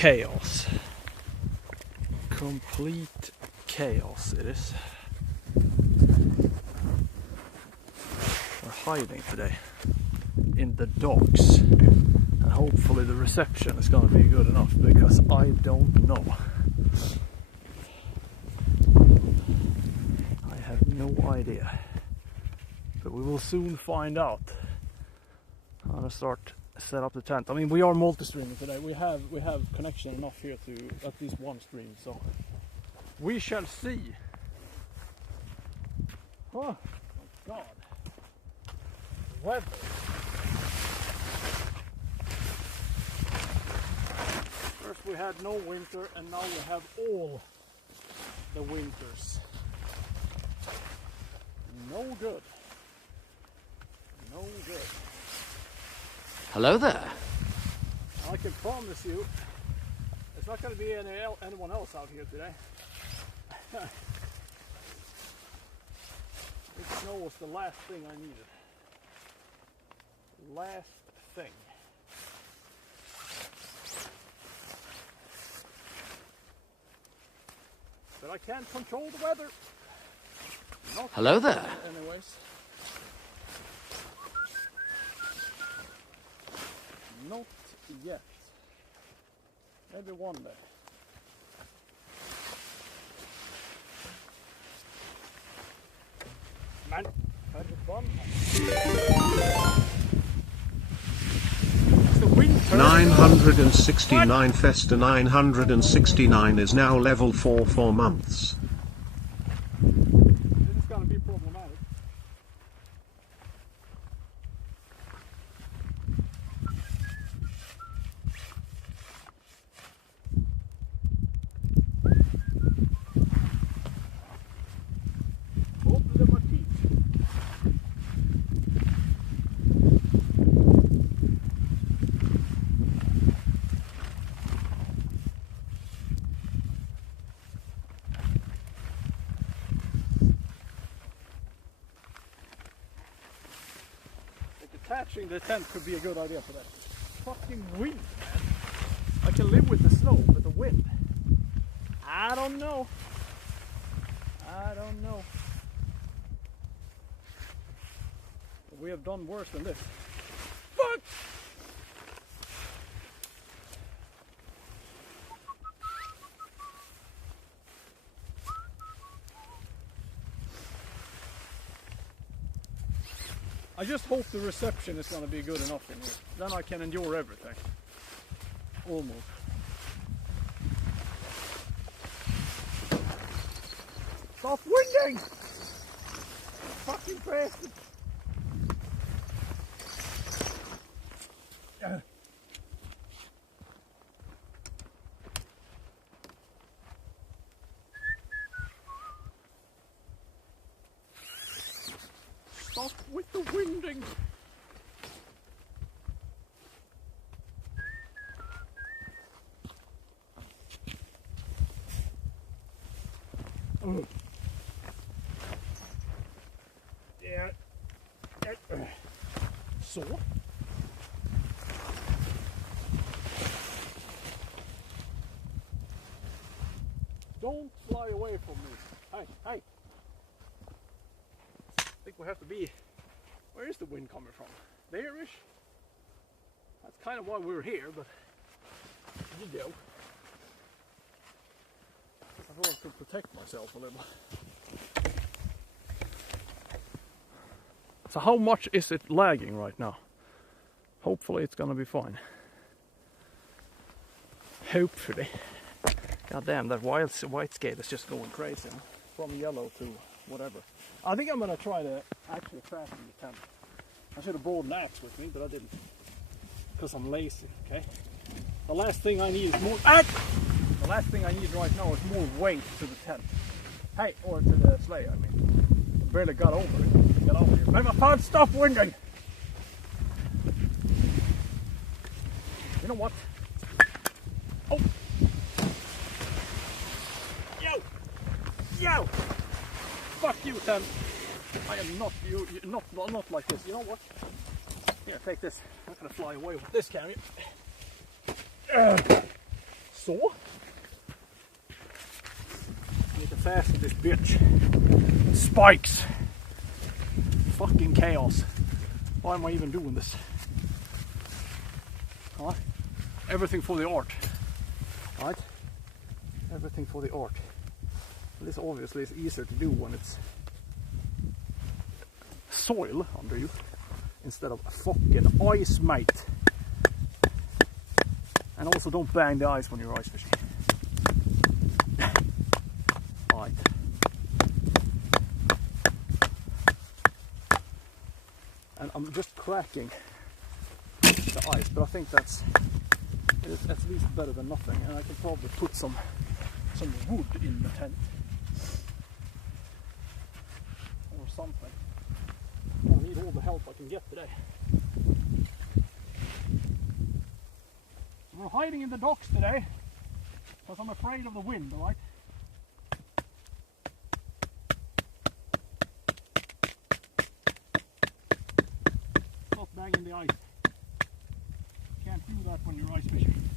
chaos. Complete chaos it is. We're hiding today in the docks, and hopefully the reception is going to be good enough, because I don't know. I have no idea, but we will soon find out. I'm gonna start set up the tent. I mean, we are multi-streaming today. We have connection enough here to at least one stream, so we shall see. Oh my god. Weather. First we had no winter, and now we have all the winters. No good. No good. Hello there. I can promise you, it's not going to be anyone else out here today. It snow was the last thing I needed. Last thing. But I can't control the weather. Not Hello there. Anyways. Not yet. Maybe one day. Man, had it fun. It's the winter. 969 Festa 969 is now level 4 for months. This is gonna be problematic. Attaching the tent could be a good idea for that. Fucking wind, man. I can live with the snow, but the wind, I don't know. I don't know. We have done worse than this. Fuck! I just hope the reception is going to be good enough in here. Then I can endure everything. Almost. Stop winding! Fucking bastard! Stop with the winding! Yeah. So? Don't fly away from me. Hey, hey! I think we have to be... Where is the wind coming from? There-ish? That's kind of why we're here, but... You go. I thought I could protect myself a little. So how much is it lagging right now? Hopefully it's gonna be fine. Hopefully. God damn, that white skate is just going crazy. Huh? From yellow to whatever. I think I'm gonna try to actually craft in the tent. I should have brought an axe with me, but I didn't. Because I'm lazy, okay? The last thing I need is more... The last thing I need right now is more weight to the tent. Hey, or to the sleigh, I mean. I barely got over it. Get over here. Let my phone stop winding! You know what? Oh! Yo! Yo! Fuck you, tent! I am not you, not like this. You know what? Here, take this. I'm not gonna fly away with this, can you? saw. I need to fasten this bitch. Spikes. Fucking chaos. Why am I even doing this? Huh? Everything for the art. Right? Everything for the art. This obviously is easier to do when it's soil under you instead of fucking ice, mate. And also don't bang the ice when you're ice fishing. Right. And I'm just cracking the ice, but I think that's at least better than nothing. And I can probably put some wood in the tent or something. I need all the help I can get today. So we're hiding in the docks today because I'm afraid of the wind, alright? Stop banging the ice. Can't do that when you're ice fishing.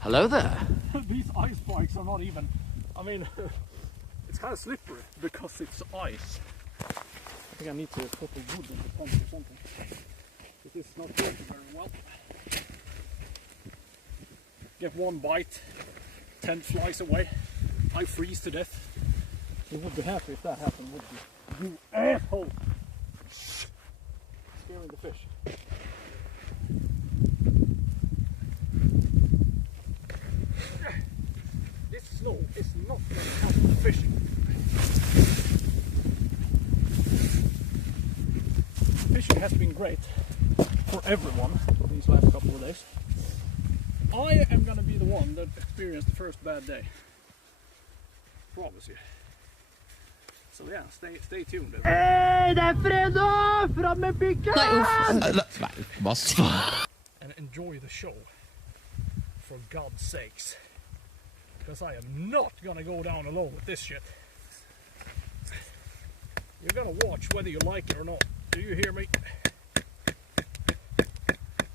Hello there. These ice spikes are not even, I mean, it's kind of slippery because it's ice. I think I need to put the wood in the tent or something. This is not working very well. Get one bite, tent flies away, I freeze to death. You would be happy if that happened, would you? You asshole! Scaring the fish. This snow is not going to help the fishing. Fishing has been great for everyone these last couple of days. I am going to be the one that experienced the first bad day. Promise you. So yeah, stay tuned. Det är fredag! Fram med picken! And enjoy the show. For God's sakes. Because I am not gonna go down alone with this shit. You're gonna watch whether you like it or not. Do you hear me? Do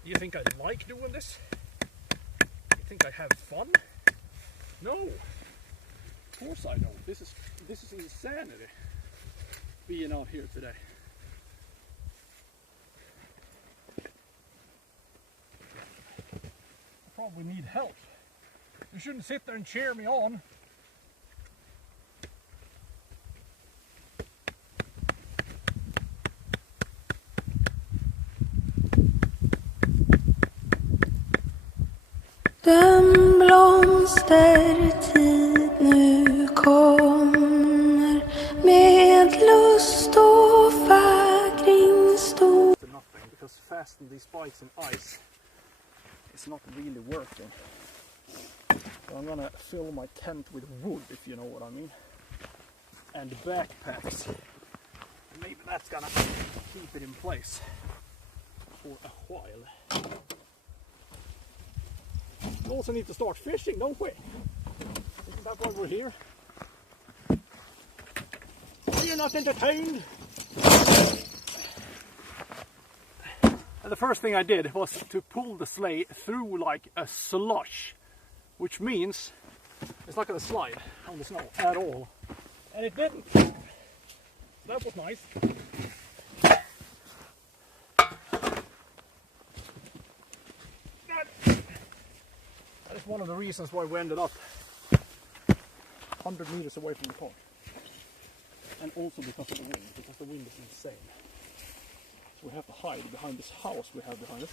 you think I like doing this? You think I have fun? No. Of course I don't. This is insanity. Being out here today. I probably need help. You shouldn't sit there and cheer me on. Den blomstertid nu kommer med lust och fägring stor. Nothing, because fasten these spikes in ice is not really working. So I'm gonna fill my tent with wood, if you know what I mean, and backpacks. Maybe that's gonna keep it in place for a while. We also need to start fishing, don't we? Isn't that why we're here? Are you not entertained? And the first thing I did was to pull the sleigh through like a slush, which means it's not going to slide on the snow at all. And it didn't. That was nice. That is one of the reasons why we ended up 100 meters away from the pond. And also because of the wind, because the wind is insane. So we have to hide behind this house we have behind us.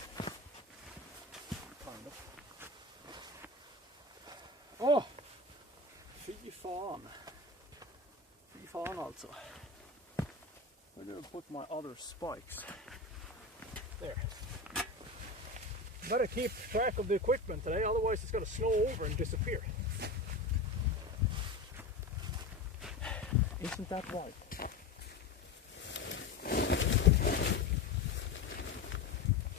Kind of. Åh! Fy fan. Fy fan alltså. I'm gonna put my other spikes. There. Better keep track of the equipment today, otherwise it's gonna snow over and disappear. Isn't that right?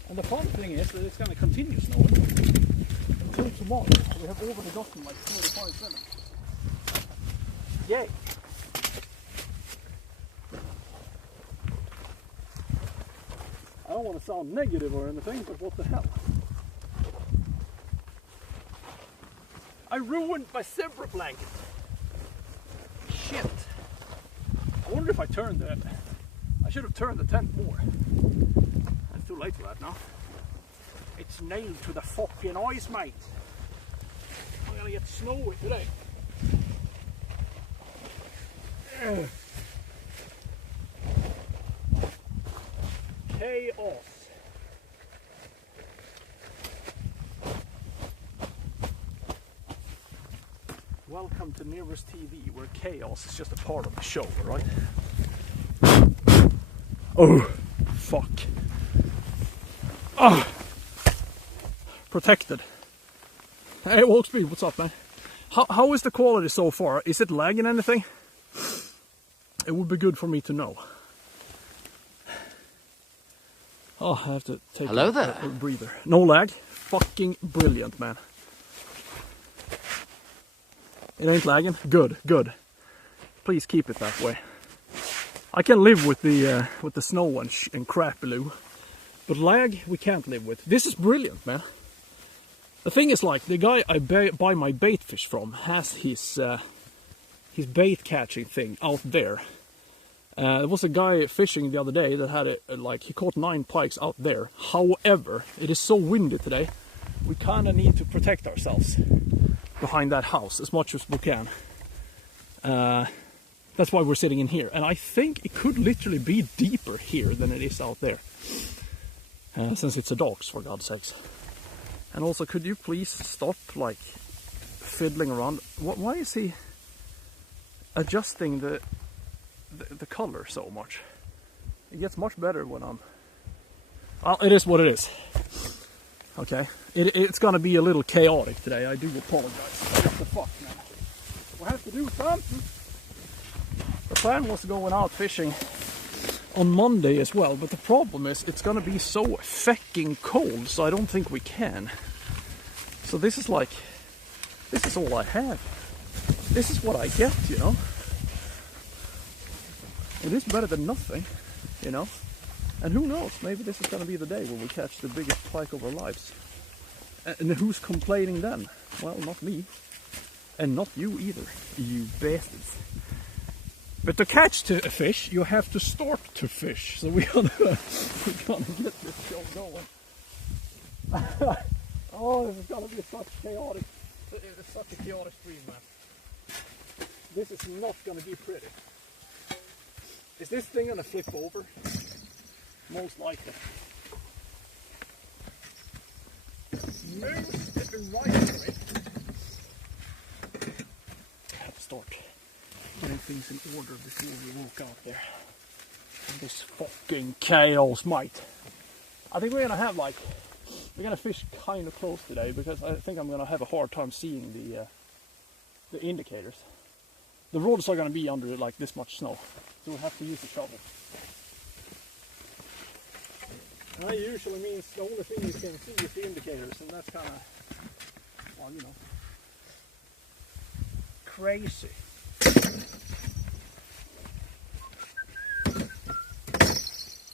And the fun thing is that it's gonna continue snowing until tomorrow. We have already gotten like 45 centimeters. Yay! I don't want to sound negative or anything, but what the hell? I ruined my zebra blanket. Shit. I wonder if I turned it. I should have turned the tent more. It's too late for that now. It's nailed to the fucking ice, mate. I'm gonna get snowy today. Chaos. Welcome to Nearest TV, where chaos is just a part of the show, right? Oh, fuck. Ah, protected. Hey, Walkspeed, what's up, man? How is the quality so far? Is it lagging anything? It would be good for me to know. Oh, I have to take a breather. No lag. Fucking brilliant, man. It ain't lagging? Good, good. Please keep it that way. I can live with the snow and crapaloo, but lag we can't live with. This is brilliant, man. The thing is, like, the guy I buy my bait fish from has his bait catching thing out there. There was a guy fishing the other day that had he caught 9 pikes out there. However, it is so windy today, we kind of need to protect ourselves behind that house as much as we can. That's why we're sitting in here, and I think it could literally be deeper here than it is out there, since it's a docks, for God's sakes. And also, could you please stop like fiddling around? Why is he adjusting the color so much? It gets much better when I'm... Well, it is what it is. Okay, it's gonna be a little chaotic today. I do apologize. What the fuck, man? We have to do something. The plan was going out fishing on Monday as well, but the problem is it's gonna be so fucking cold, so I don't think we can. So this is all I have. This is what I get, you know. It is better than nothing, you know. And who knows, maybe this is gonna be the day where we catch the biggest pike of our lives. And who's complaining then? Well, not me. And not you either, you bastards. But to catch a fish, you have to start to fish. So we're gonna get this show going. Oh, this is gonna be such a chaotic stream, man. This is not gonna be pretty. Is this thing gonna flip over? Most likely. Most likely. I have to start getting things in order before we walk out there. This fucking chaos, mate. I think we're gonna fish kind of close today, because I think I'm gonna have a hard time seeing the indicators. The roads are gonna be under like this much snow, so we'll have to use a shovel. And that usually means the only thing you can see is the indicators, and that's kind of, well, you know, crazy.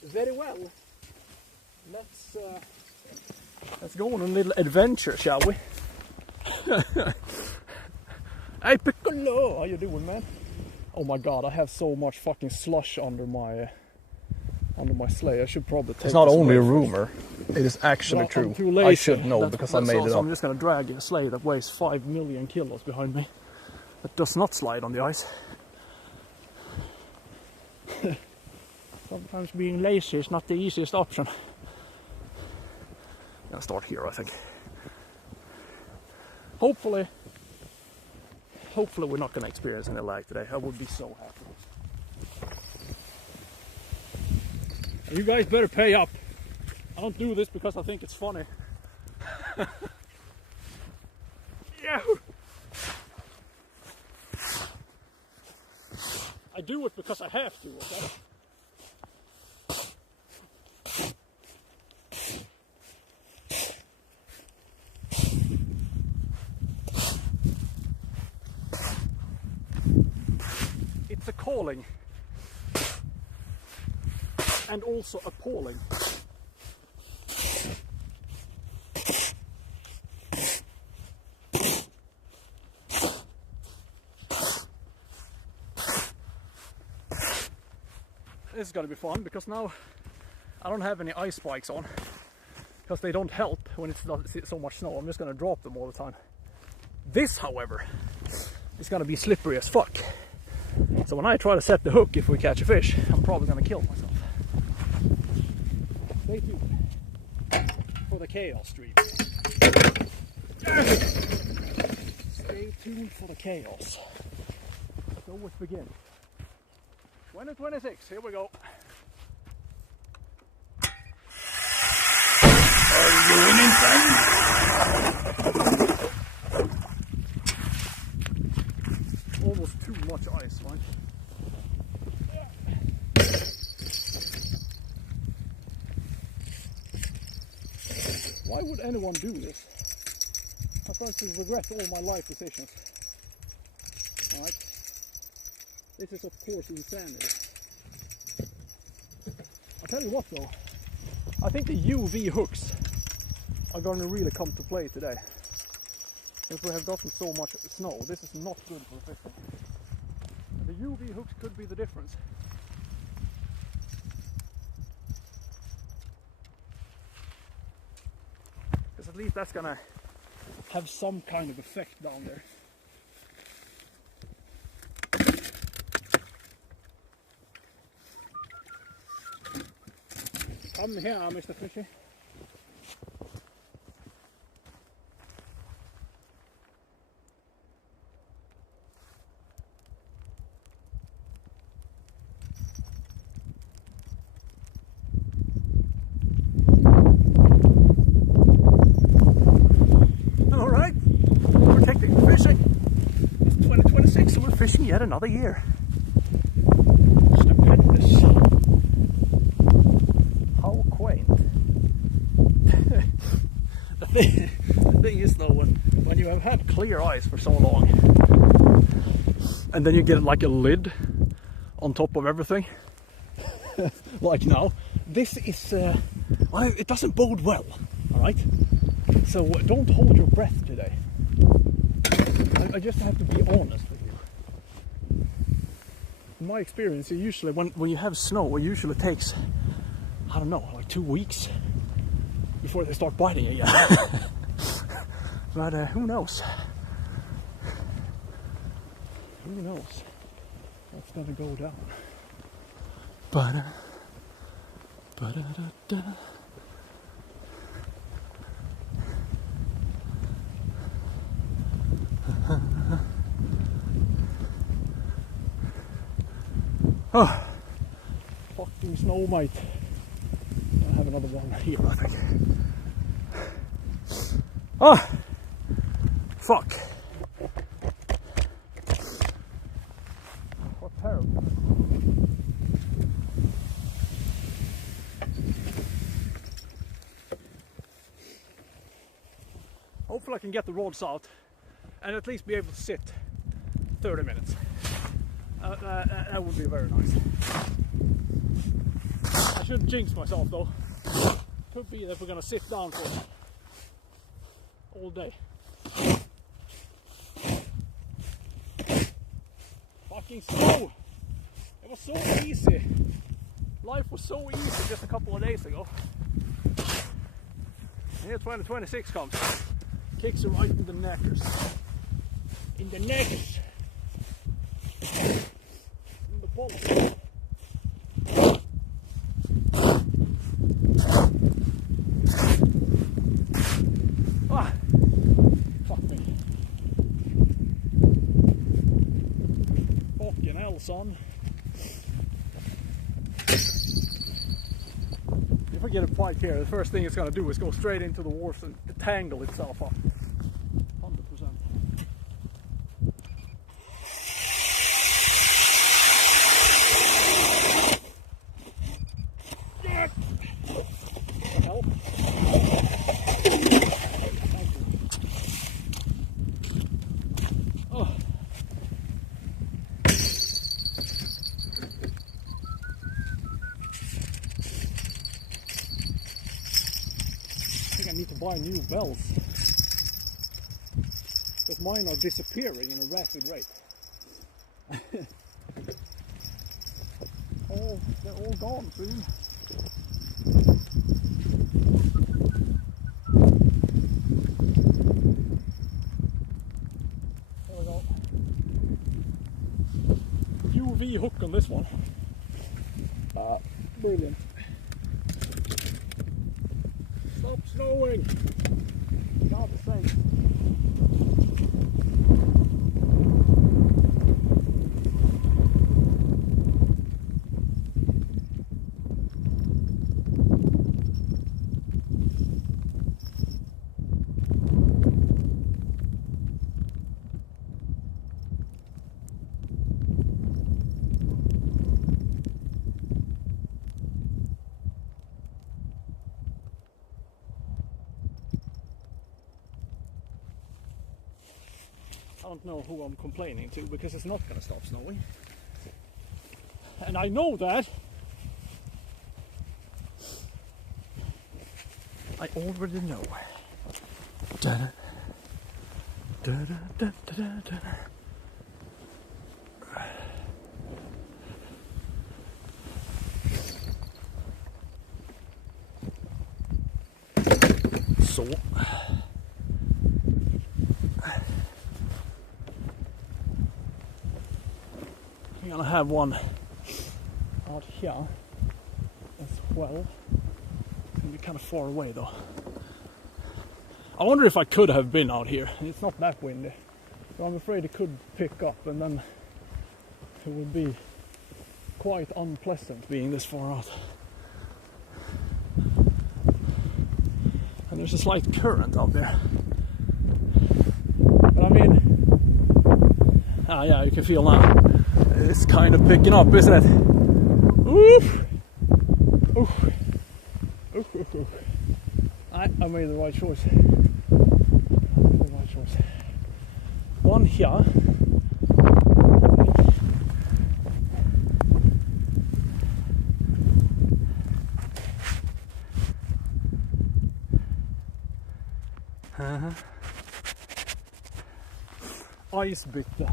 Very well. Let's go on a little adventure, shall we? Hey Piccolo, how you doing, man? Oh my god, I have so much fucking slush under my sleigh. I should probably take. It's not only a rumor; it is actually true. I'm too lazy. I should know because I made it up. So I'm just gonna drag a sleigh that weighs 5 million kilos behind me. That does not slide on the ice. Sometimes being lazy is not the easiest option. I'm gonna start here, I think. Hopefully we're not gonna experience any lag today. I would be so happy. You guys better pay up. I don't do this because I think it's funny. Yeah. I do it because I have to, okay? It's a calling. And also appalling. This is gonna be fun because now I don't have any ice spikes on because they don't help when it's not so much snow. I'm just gonna drop them all the time. This, however, is gonna be slippery as fuck. So when I try to set the hook, if we catch a fish, I'm probably gonna kill myself. Stay tuned for the chaos stream. Stay tuned for the chaos. So let's begin. 2026, here we go. Are you doing anything? Almost too much ice, right? Why would anyone do this? I start to regret all my life decisions. Alright? This is of course insanity. I'll tell you what though, I think the UV hooks are going to really come to play today. If we have gotten so much snow, this is not good for fishing. The UV hooks could be the difference. Because at least that's gonna have some kind of effect down there. Come here, Mr. Fishy. Alright, we're technically fishing. It's 2026 and we're fishing yet another year. Stupendous. How quaint. The thing is though, when you have had clear ice for so long and then you get like a lid on top of everything like now, this is it doesn't bode well, alright? So don't hold your breath today. I just have to be honest with you. In my experience, usually when you have snow, it usually takes, I don't know, like 2 weeks before they start biting again. But who knows? Who knows what's gonna go down? Ba-da-da-da. Oh, fucking snow, mate. I have another one here, I think. Oh, fuck. What terrible. Hopefully I can get the rods out and at least be able to sit 30 minutes. That would be very nice. I shouldn't jinx myself though. Could be that we're gonna sit down for all day. Fucking snow! It was so easy. Life was so easy just a couple of days ago. And here 2026 comes. Kicks you right in the knackers. In the knackers. In the balls. Ah! Fuck me. Fucking hell, son. If I get a pike here, the first thing it's gonna do is go straight into the wharf and tangle itself up. 100%. Help. Oh. I think I need to buy new bells. Because mine are disappearing in a rapid rate. Oh They're all gone soon. There we go. UV hook on this one. Brilliant. Stop snowing! God sake. I don't know who I'm complaining to because it's not going to stop snowing. And I know that. I already know. Da-da. Da-da, da-da, da-da. Så. I'm gonna have one out here as well. It's gonna be kind of far away though. I wonder if I could have been out here. It's not that windy, but I'm afraid it could pick up and then it would be quite unpleasant being this far out. And there's a slight current out there. But I mean, yeah, you can feel now. It's kind of picking up, isn't it? Oof! Oof! Oof, oof, oof. I made the right choice. One here. Isbytte.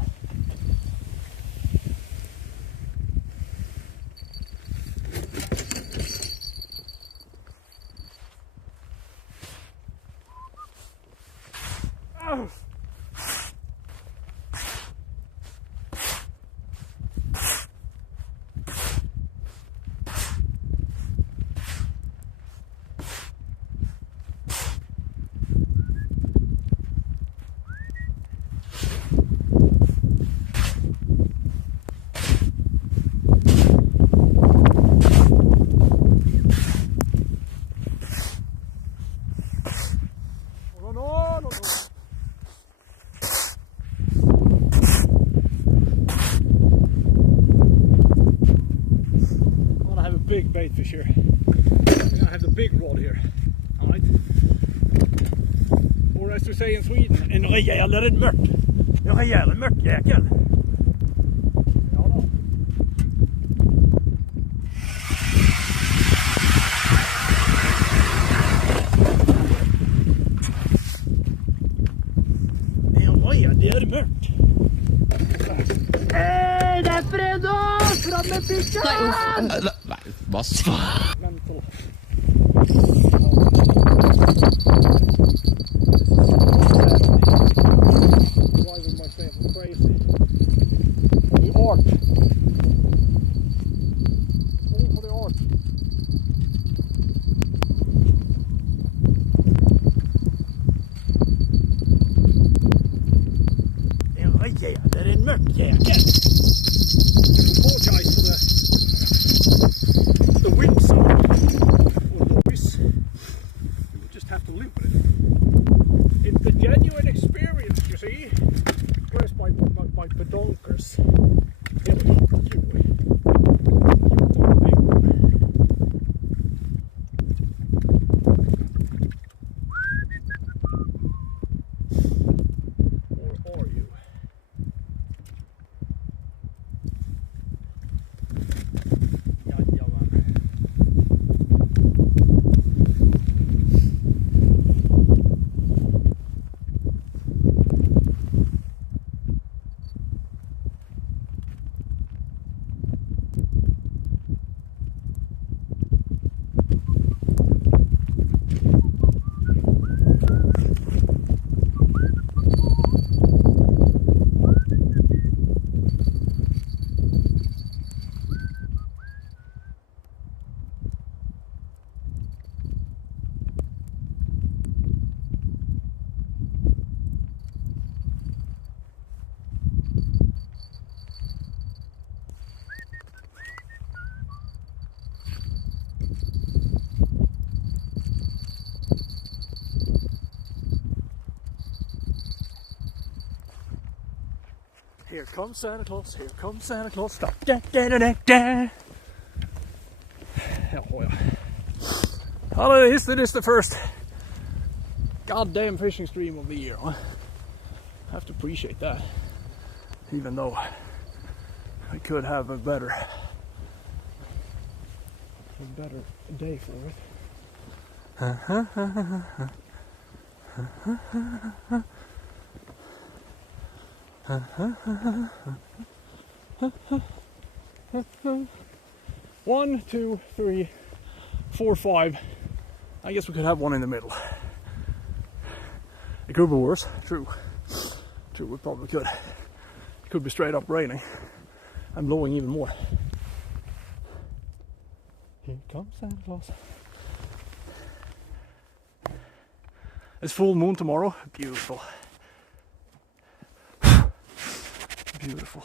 Big bait fish here. I'm gonna have the big rod here. Alright. Or as we say in Sweden, en rejäl mört. En rejäl mörtjäkel. Ja då. En rejäl mört. Hej, det är fredag! Fram med pickan! Vad fan? Mental. Driving myself crazy. The art. All for the art. Det är en mörkjäkel. Apologize for the wind sound or noise. You will just have to live with it. It's the genuine experience, you see. Where's my pedonkers? Here we go. Or are you? Here comes Santa Claus, here comes Santa Claus. Da, da, da, da, da, da. Oh, yeah. Hallå, this is the first goddamn fishing stream of the year. Huh? I have to appreciate that. Even though I could have a better day for it. One, two, three, 4, 5. I guess we could have one in the middle. It could be worse. True, we probably could. It could be straight up raining. I'm blowing even more. Here comes Santa Claus. It's full moon tomorrow. Beautiful. Beautiful.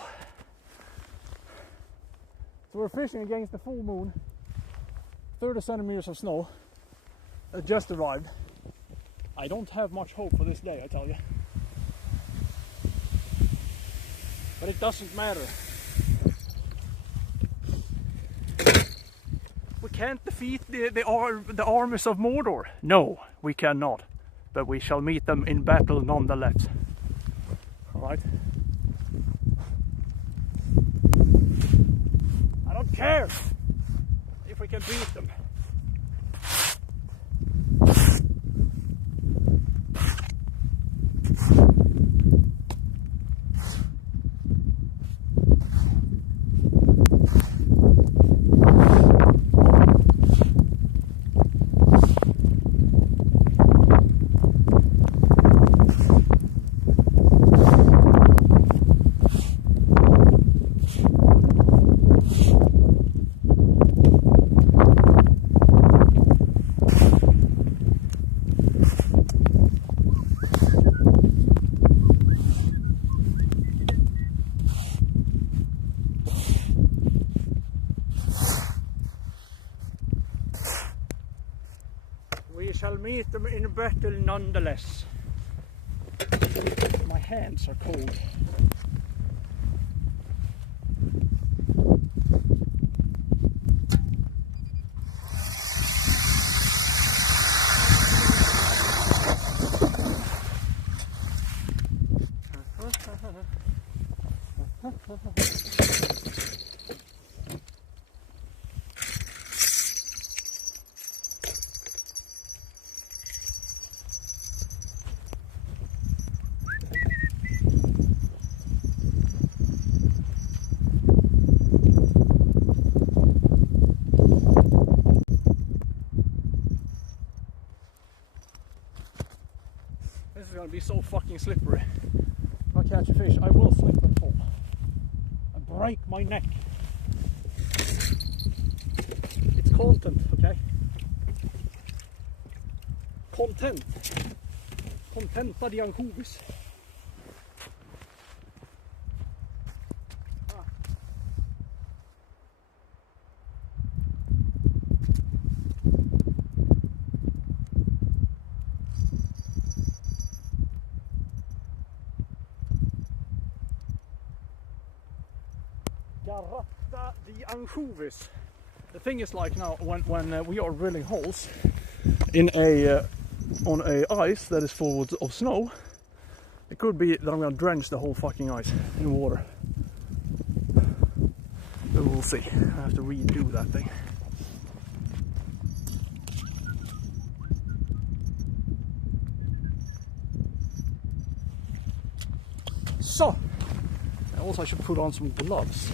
So we're fishing against the full moon. 30 centimeters of snow. It just arrived. I don't have much hope for this day, I tell you. But it doesn't matter. We can't defeat the armies of Mordor. No, we cannot. But we shall meet them in battle nonetheless. Alright? I don't care if we can beat them. We shall meet them in battle nonetheless. My hands are cold. This is gonna be so fucking slippery. If I catch a fish, I will slip and fall. And break my neck. It's content, okay? Content. Contenta di anchovies. Garratta the anchovies. The thing is, like now, when we are drilling holes in on a ice that is full of snow, it could be that I'm gonna drench the whole fucking ice in water. But we'll see. I have to redo that thing. So, also I should put on some gloves.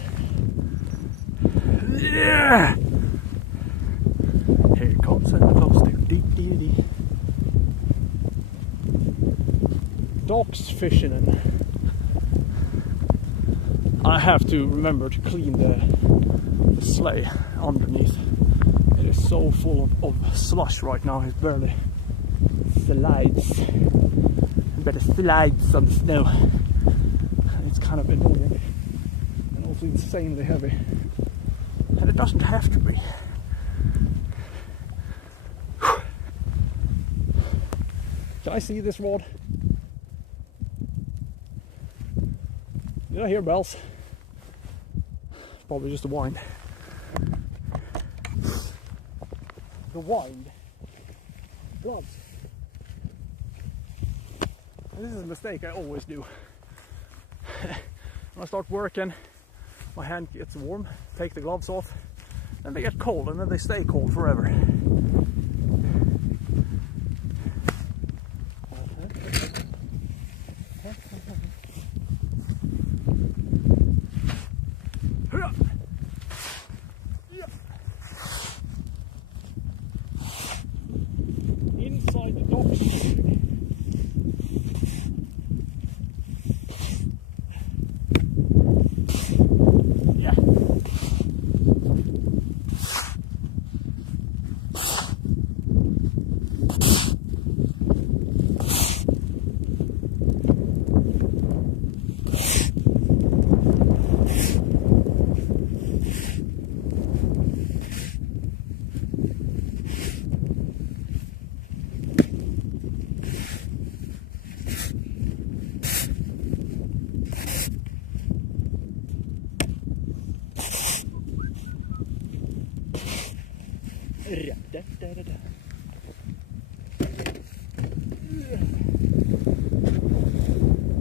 Yeah! Here comes Santa Claus. Dogs fishing, and I have to remember to clean the sleigh underneath. It is so full of slush right now. It barely slides. It better slides on the snow. It's kind of annoying and also insanely heavy. And it doesn't have to be. Can I see this rod? Did I hear bells? Probably just the wind. The wind. Gloves. This is a mistake I always do. When I start working, my hand gets warm, take the gloves off, then they get cold, and then they stay cold forever. Inside the docks. Yeah.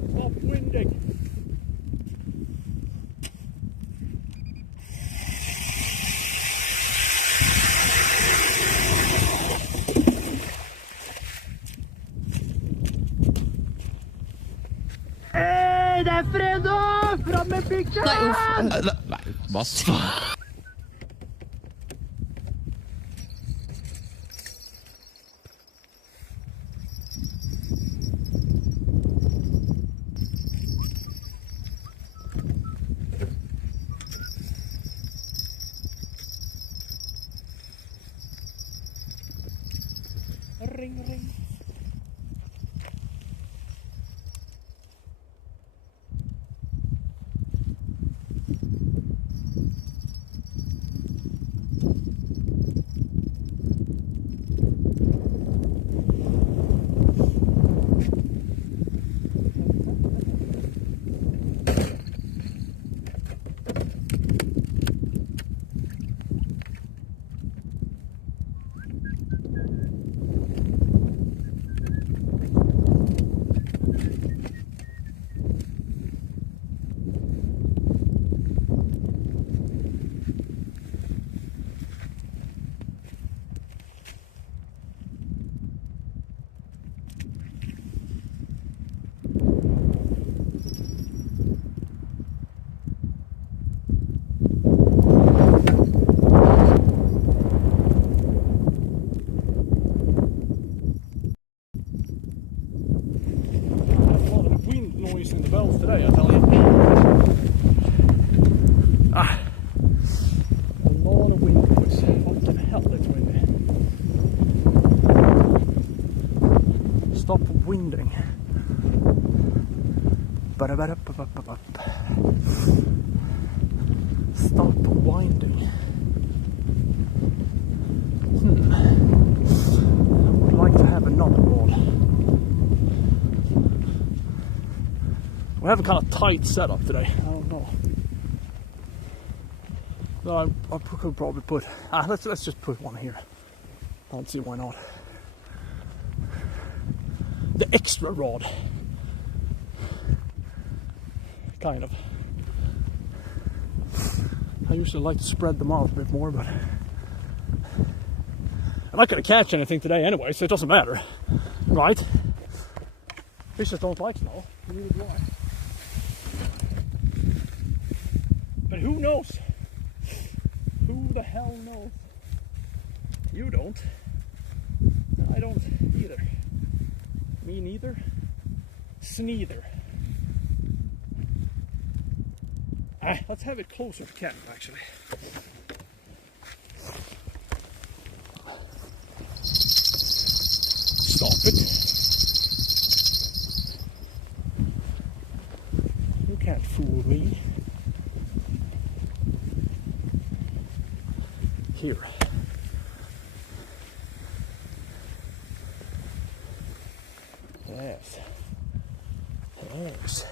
Stop winding. Hej, det är fredag! Fram med pickan! Nei, hva faen? Ring, ring. Noise in the bells today, I tell you. A lot of wind noise. Fucking hell, it's windy. Stop winding. Stop winding. I would like to have another roll. We have a kind of tight setup today. I don't know. No, I could probably put. Let's just put one here. I don't see why not. The extra rod. Kind of. I usually like to spread them out a bit more, but I'm not going to catch anything today anyway, so it doesn't matter, right? Fishes don't like snow. Neither do I. But who knows? Who the hell knows? You don't. I don't either. Me neither. Sneither. Let's have it closer to camp, actually. Stop it. You can't fool me. Here. Yes. Yes.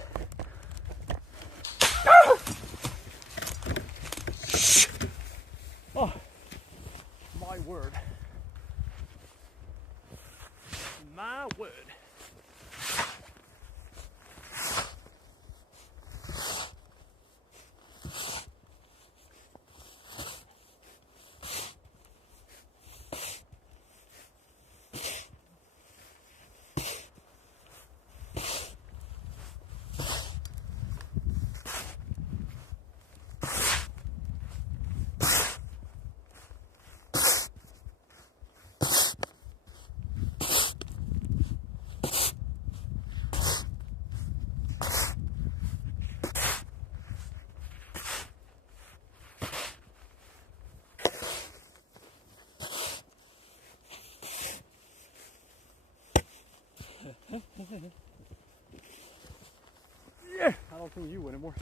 from you anymore.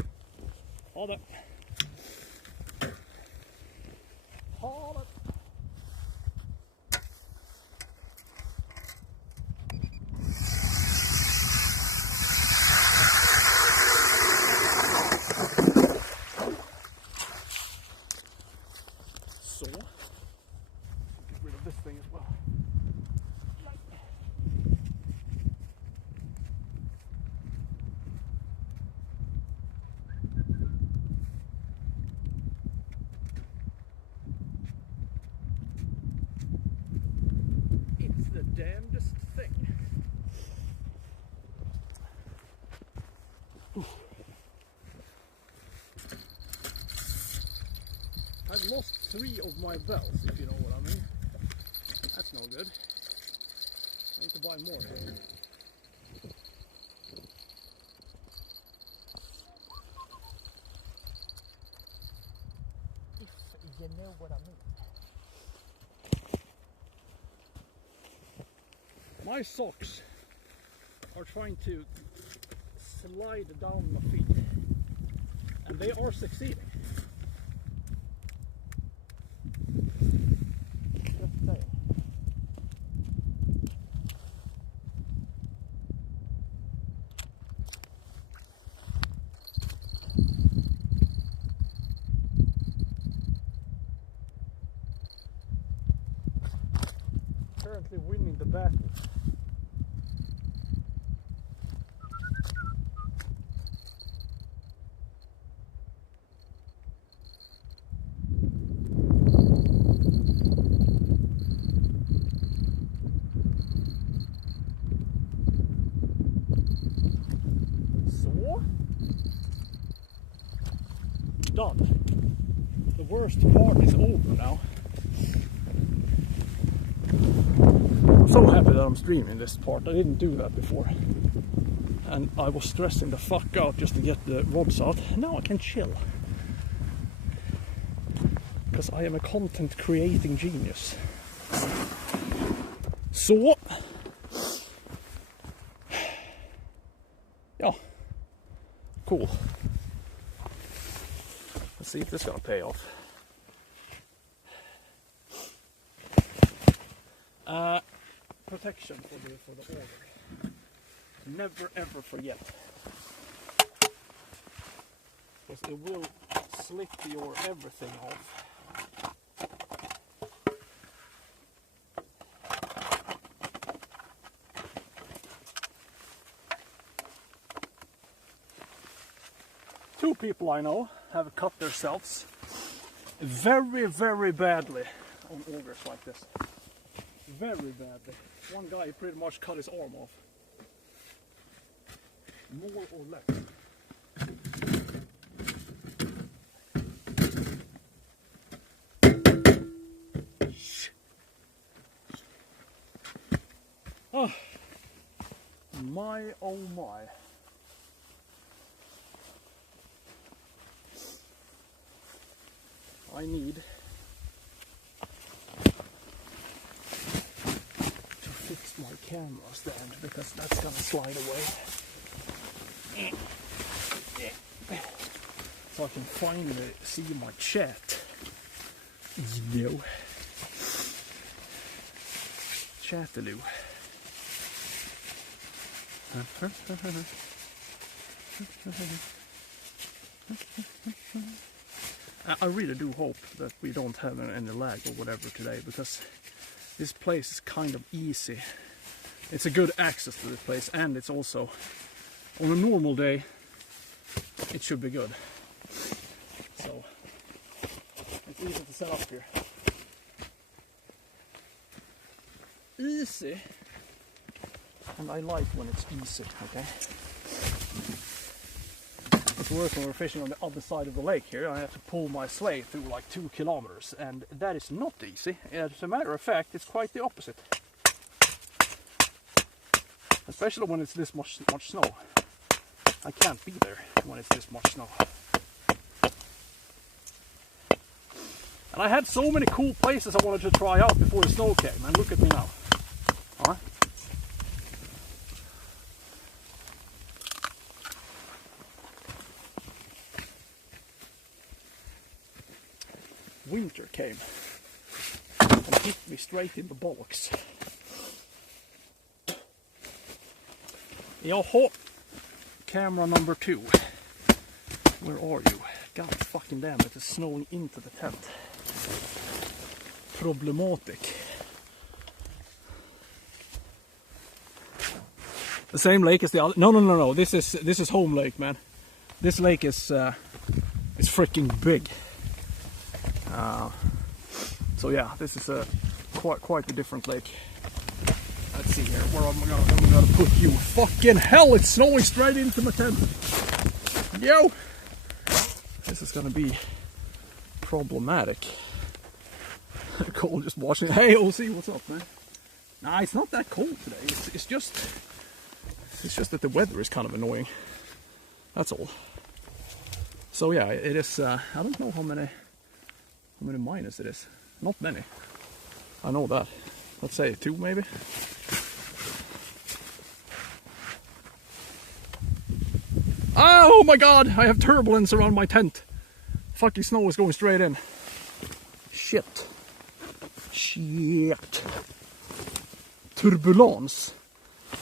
Hold up. Hold up. So, get rid of this thing as well. It's the damnedest thing. I've lost 3 of my bells, if you know what I mean. That's no good. I need to buy more. If you know what I mean. My socks are trying to slide down my feet, and they are succeeding. Just saying. Currently winning the battle. So, done. The worst part is over now. I'm so happy that I'm streaming this part. I didn't do that before. And I was stressing the fuck out just to get the rods out. Now I can chill. Because I am a content creating genius. Så. Ja. Cool. Let's see if this is gonna pay off. Protection for the order. Never ever forget. Because it will slip your everything off. Two people I know have cut themselves very, very badly on augers like this. Very badly. One guy pretty much cut his arm off. More or less. Oh, my oh my. I need to fix my camera stand because that's gonna slide away. So I can finally see my chat. You know. Chattaloo. I really do hope that we don't have any lag or whatever today, because this place is kind of easy. It's a good access to this place, and it's also, on a normal day, it should be good. So, it's easy to set up here. Easy. And I like when it's easy, okay? It's worse when we're fishing on the other side of the lake here. I have to pull my sleigh through like 2 kilometers, and that is not easy. As a matter of fact, it's quite the opposite. Especially when it's this much snow. I can't be there when it's this much snow. And I had so many cool places I wanted to try out before the snow came, and look at me now. Alright? winter came and hit me straight in the bollocks. Jaha, camera number 2. Where are you? God fucking damn it, it's snowing into the tent. Problematic. The same lake as the other. No. This is home lake, man. This lake is freaking big. So yeah, this is a quite a different lake. Let's see here. Where am I gonna put you? Fucking hell! It's snowing straight into my tent. Yo, this is gonna be problematic. Cole just watching. Hey, OC, what's up, man? Nah, it's not that cold today. It's just that the weather is kind of annoying. That's all. So yeah, it is. I don't know how many minus it is. Not many. I know that. Let's say 2 maybe. Oh my god! I have turbulence around my tent. Fucking snow is going straight in. Shit. Turbulence.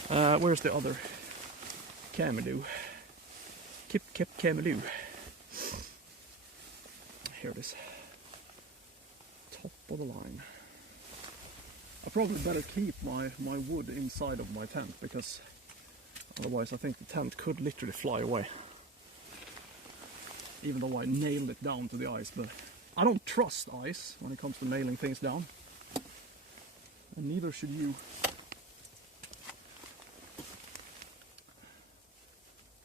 Where's the other Camelou? Kip Camelou. Here it is. Top of the line. I probably better keep my wood inside of my tent, because otherwise I think the tent could literally fly away. Even though I nailed it down to the ice, but I don't trust ice when it comes to nailing things down. And neither should you.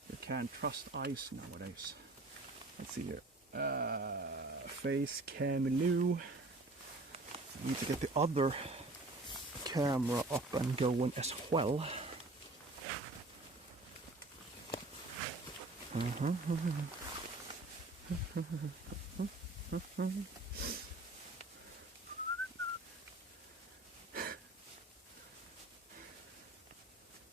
You can't trust ice nowadays. Let's see here. Face Camelou. I need to get the other camera up and going as well.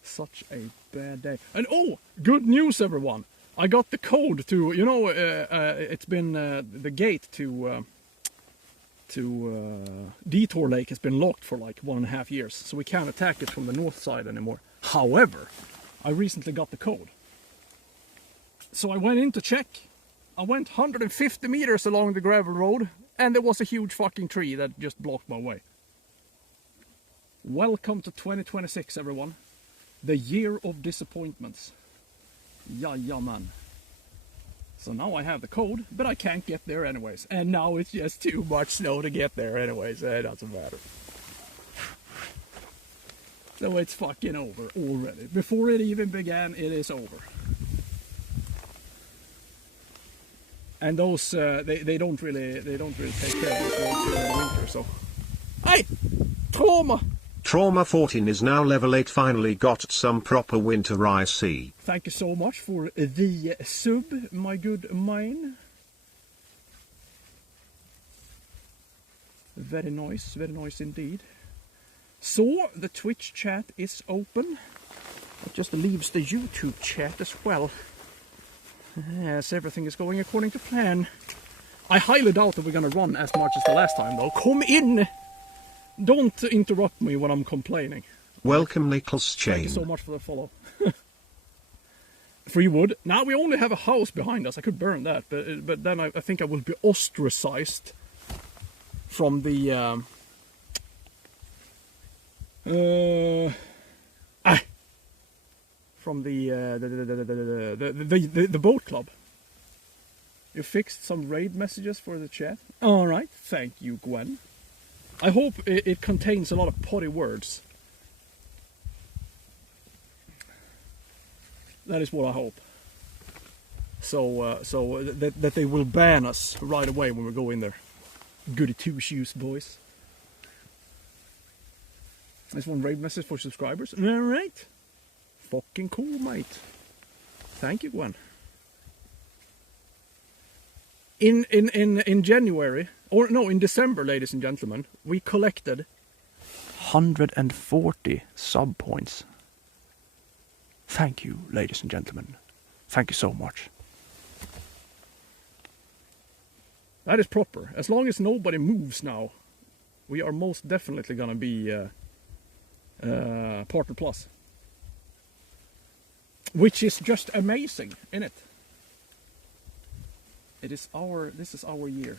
Such a bad day. And oh, good news everyone! I got the code to, you know, it's been the gate to Detour Lake has been locked for like 1.5 years, so we can't attack it from the north side anymore. However, I recently got the code. So I went in to check. I went 150 meters along the gravel road, and there was a huge fucking tree that just blocked my way. Welcome to 2026, everyone. The year of disappointments. Yeah, man. So now I have the code, but I can't get there anyways. And now it's just too much snow to get there anyways. It doesn't matter. So it's fucking over already. Before it even began, it is over. And those they don't really take care of it in the winter. So, hey, Trauma. Trauma 14 is now level 8. Finally got some proper winter IC. Thank you so much for the sub, my good mine. Very nice indeed. So the Twitch chat is open. It just leaves the YouTube chat as well. Yes, everything is going according to plan. I highly doubt that we're gonna run as much as the last time though. Come in! Don't interrupt me when I'm complaining. Welcome Nicholas Chain. Thank you so much for the follow. Free wood. Now we only have a house behind us. I could burn that, but then I think I will be ostracized from the from the boat club. You fixed some raid messages for the chat. All right, thank you, Gwen. I hope it contains a lot of potty words. That is what I hope. So that they will ban us right away when we go in there. Goody two shoes, boys. There's one raid message for subscribers. All right. Fucking cool, mate. Thank you, Gwen. In January, or no, in December, ladies and gentlemen, we collected 140 sub points. Thank you, ladies and gentlemen. Thank you so much. That is proper. As long as nobody moves now, we are most definitely gonna be Partner Plus. Which is just amazing, isn't it? This is our year.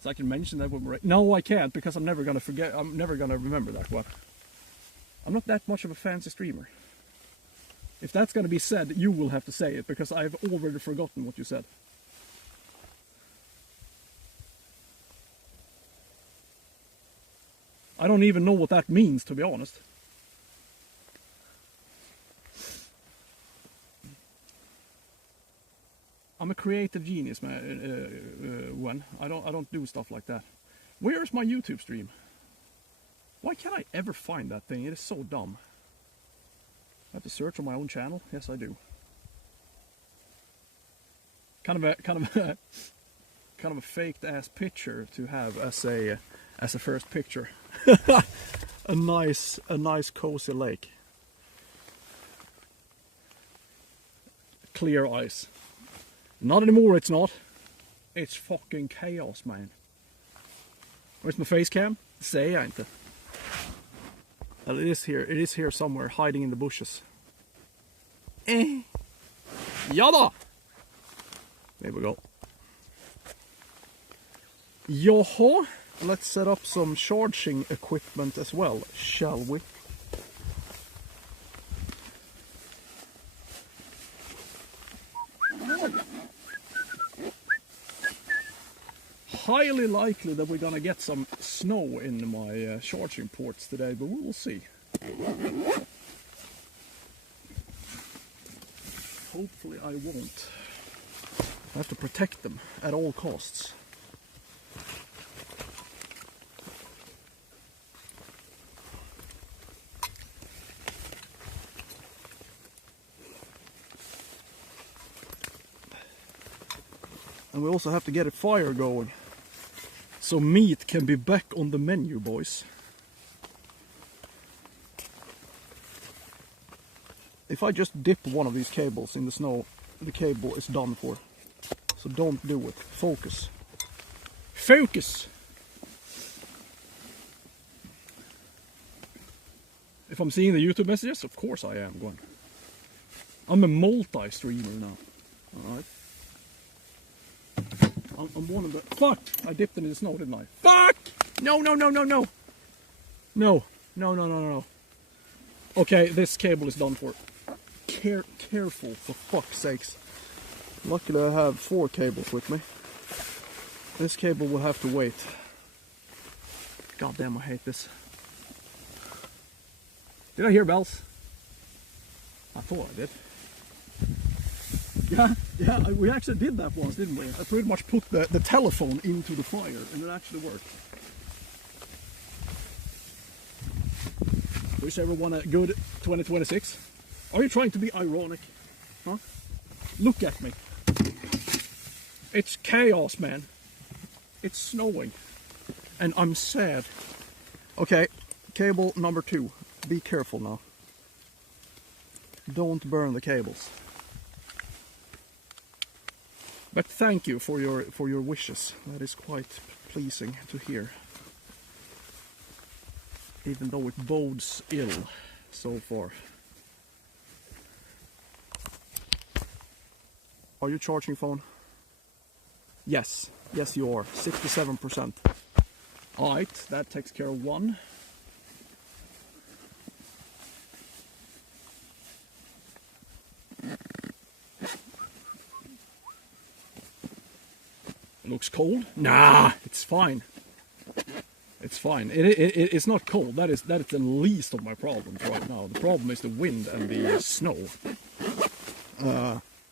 So I can mention that when we're... No, I can't, because I'm never gonna forget. I'm never gonna remember that one. I'm not that much of a fancy streamer. If that's gonna be said, you will have to say it, because I've already forgotten what you said. I don't even know what that means, to be honest. I'm a creative genius, man. I don't do stuff like that. Where's my YouTube stream? Why can't I ever find that thing? It is so dumb. I have to search on my own channel. Yes, I do. Kind of a faked ass picture to have as a first picture. a nice cozy lake. Clear ice. Not anymore, it's not. It's fucking chaos, man. Where's my face cam? Säger jag inte. Well, it is here somewhere, hiding in the bushes. Jada! There we go. Jaha, let's set up some charging equipment as well, shall we? Highly likely that we're gonna get some snow in my charging ports today, but we will see. Hopefully I won't. I have to protect them at all costs. And we also have to get a fire going, so meat can be back on the menu, boys. If I just dip one of these cables in the snow, the cable is done for. So don't do it. Focus. Focus! If I'm seeing the YouTube messages, of course I am going. I'm a multi-streamer now. Alright. I'm one of the... Fuck! I dipped it in the snow, didn't I? Fuck! No, no, no, no, no! No. No, no, no, no, no. Okay, this cable is done for. Careful, for fuck's sakes. Luckily I have 4 cables with me. This cable will have to wait. God damn, I hate this. Did I hear bells? I thought I did. Yeah, we actually did that once, didn't we? I pretty much put the telephone into the fire and it actually worked. Wish everyone a good 2026. Are you trying to be ironic? Huh? Look at me. It's chaos, man. It's snowing. And I'm sad. Okay, cable number 2. Be careful now. Don't burn the cables. But thank you for your wishes. That is quite pleasing to hear. Even though it bodes ill so far. Are you charging phone? Yes. Yes you are. 67%. Alright, that takes care of one. Looks cold? Nah, it's fine. It's fine. It's not cold. That is the least of my problems right now. The problem is the wind and the snow.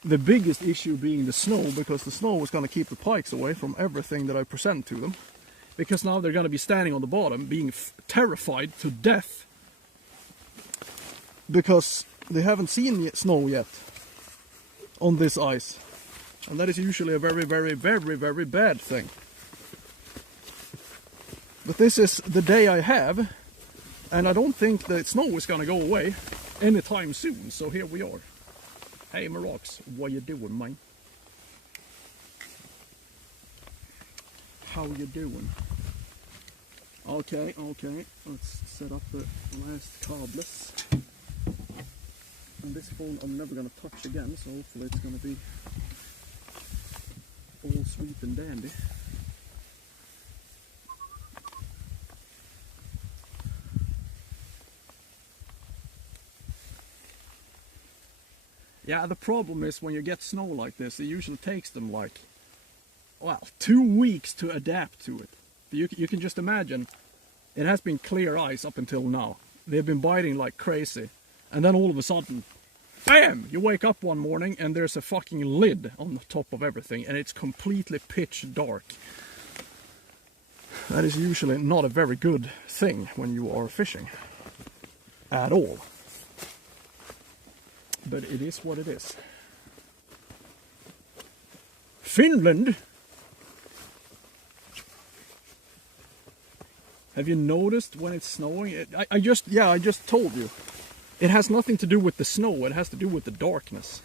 The biggest issue being the snow, because the snow is going to keep the pikes away from everything that I present to them. Because now they're going to be standing on the bottom, being terrified to death. Because they haven't seen snow yet on this ice. And that is usually a very, very, very, very bad thing. But this is the day I have, and I don't think the snow is gonna go away anytime soon, so here we are. Hey Marox, what you doing, man? How you doing? Okay, let's set up the last cables. And this phone I'm never gonna touch again, so hopefully it's gonna be all sweet and dandy. Yeah, the problem is when you get snow like this, it usually takes them like, well, 2 weeks to adapt to it. You can just imagine, it has been clear ice up until now. They've been biting like crazy. And then all of a sudden, bam! You wake up one morning and there's a fucking lid on the top of everything and it's completely pitch dark. That is usually not a very good thing when you are fishing. At all. But it is what it is. Finland! Have you noticed when it's snowing? I just told you. It has nothing to do with the snow, it has to do with the darkness.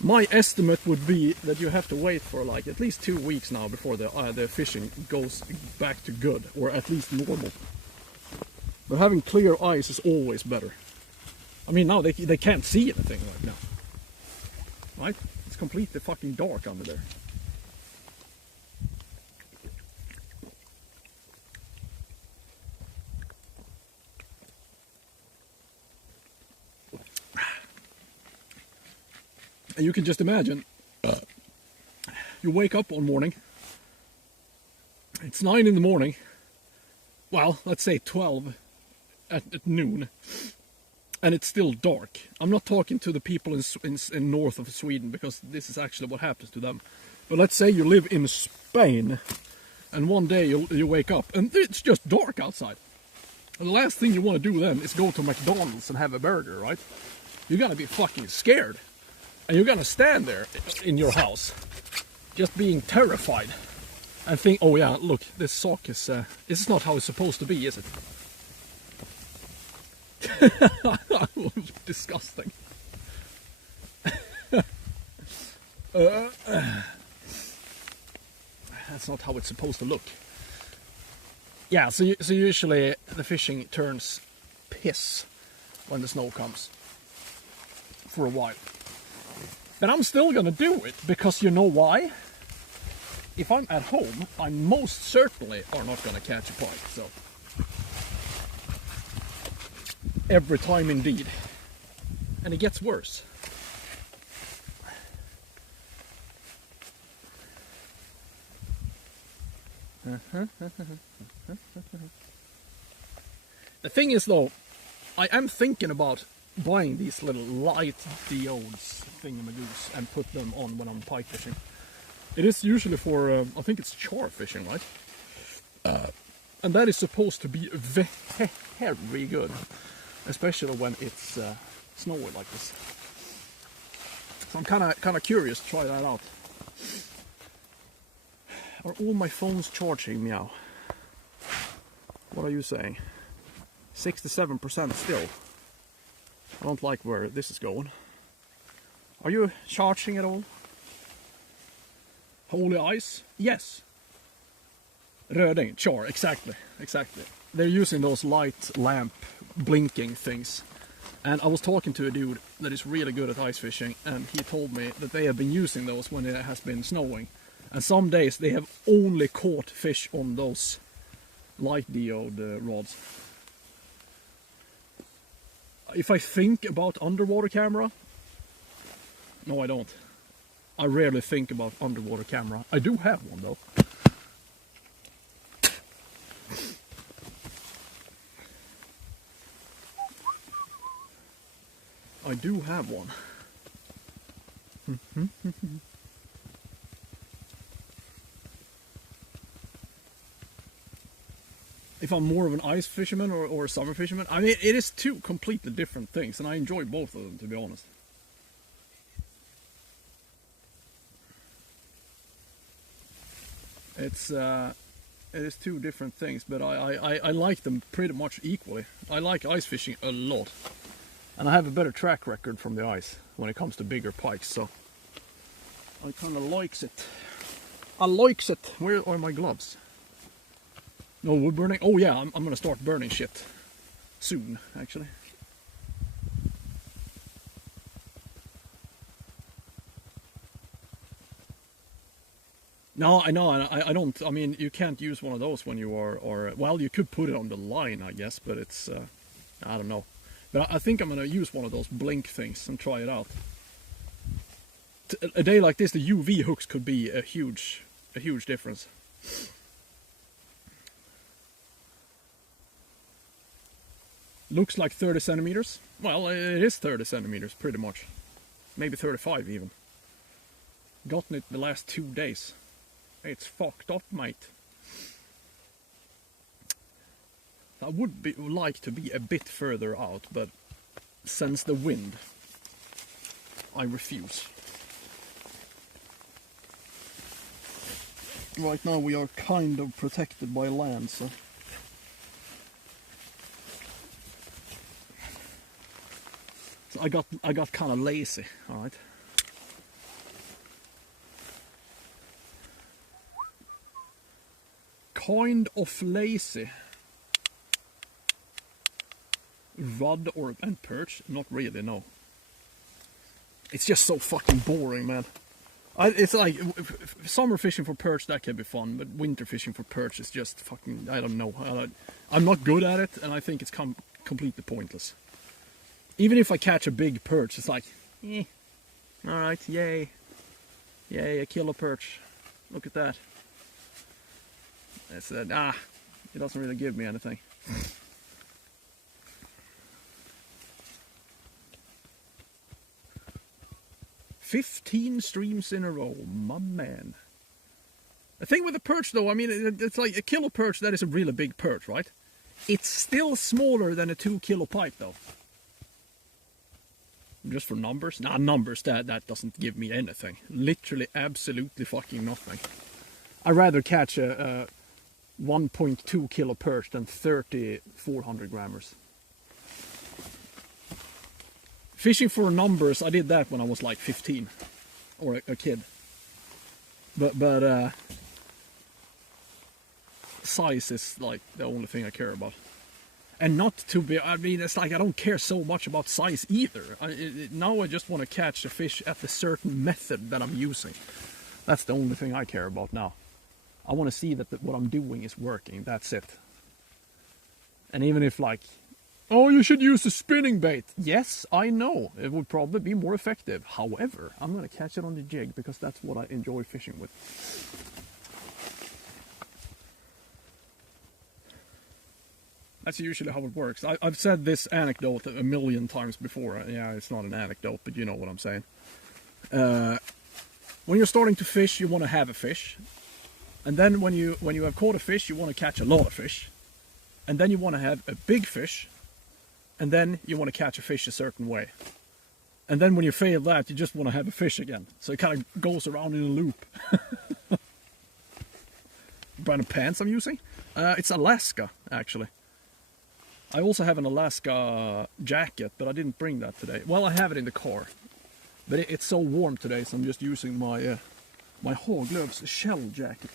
My estimate would be that you have to wait for like at least 2 weeks now before the fishing goes back to good, or at least normal. But having clear ice is always better. I mean, now they can't see anything right now. Right? It's completely fucking dark under there. And you can just imagine, you wake up one morning, it's 9 in the morning, well, let's say 12 at noon, and it's still dark. I'm not talking to the people in north of Sweden, because this is actually what happens to them. But let's say you live in Spain, and one day you wake up, and it's just dark outside. And the last thing you want to do then is go to McDonald's and have a burger, right? You're gonna be fucking scared. And you're gonna stand there in your house, just being terrified, and think, oh yeah, look, this sock is, this is not how it's supposed to be, is it? Disgusting. That's not how it's supposed to look. Yeah, so usually the fishing turns piss when the snow comes, for a while. But I'm still gonna do it, because you know why? If I'm at home, I most certainly are not gonna catch a pike, so. Every time indeed. And it gets worse. The thing is though, I am thinking about buying these little light diodes thingamagoos and put them on when I'm pike fishing. It is usually for, I think it's char fishing, right? And that is supposed to be very good, especially when it's snowy like this. So I'm kind of curious to try that out. Are all my phones charging, meow? What are you saying? 67% still. I don't like where this is going. Are you charging at all? Holy ice? Yes. Röding, char, exactly. They're using those light lamp blinking things. And I was talking to a dude that is really good at ice fishing, and he told me that they have been using those when it has been snowing. And some days they have only caught fish on those light diode rods. If I think about underwater camera, no I don't. I rarely think about underwater camera. I do have one though. I do have one. If I'm more of an ice fisherman or a summer fisherman, I mean, it is two completely different things, and I enjoy both of them, to be honest. It is two different things, but I like them pretty much equally. I like ice fishing a lot, and I have a better track record from the ice when it comes to bigger pikes, so I kind of likes it. I likes it. Where are my gloves? No wood burning. Oh yeah, I'm gonna start burning shit soon, actually. No, I know. I don't. I mean, you can't use one of those when you are, or well, you could put it on the line, I guess, but it's, I don't know. But I think I'm gonna use one of those blink things and try it out. A day like this, the UV hooks could be a huge difference. Looks like 30 centimeters. Well, it is 30 centimeters, pretty much. Maybe 35 even. Gotten it the last 2 days. It's fucked up, mate. I would like to be a bit further out, but since the wind, I refuse. Right now we are kind of protected by land, so... So I got kind of lazy, alright? Kind of lazy. Rod and perch? Not really, no. It's just so fucking boring, man. It's like, summer fishing for perch, that can be fun, but winter fishing for perch is just fucking, I don't know. I'm not good at it, and I think it's completely pointless. Even if I catch a big perch, it's like, alright, yay. Yay, a kilo perch. Look at that. It's it doesn't really give me anything. "15 streams in a row, my man." The thing with the perch though, I mean, it's like a kilo perch, that is a really big perch, right? It's still smaller than a 2 kilo pike though. Just for numbers? Nah, numbers, that doesn't give me anything. Literally, absolutely fucking nothing. I'd rather catch a 1.2 kilo perch than 30 400 grammers. Fishing for numbers, I did that when I was like 15 or a kid. But size is like the only thing I care about. And not to be, I mean, it's like I don't care so much about size either. Now I just want to catch a fish at the certain method that I'm using. That's the only thing I care about now. I want to see that what I'm doing is working, that's it. And even if like, oh, you should use a spinning bait. Yes, I know, it would probably be more effective. However, I'm going to catch it on the jig because that's what I enjoy fishing with. That's usually how it works. I've said this anecdote a million times before. Yeah, it's not an anecdote, but you know what I'm saying. When you're starting to fish, you want to have a fish. And then when you have caught a fish, you want to catch a lot of fish. And then you want to have a big fish. And then you want to catch a fish a certain way. And then when you fail that, you just want to have a fish again. So it kind of goes around in a loop. Brand of pants I'm using? It's Alaska, actually. I also have an Alaska jacket, but I didn't bring that today. Well, I have it in the car. But it's so warm today, so I'm just using my my Haglöfs shell jacket.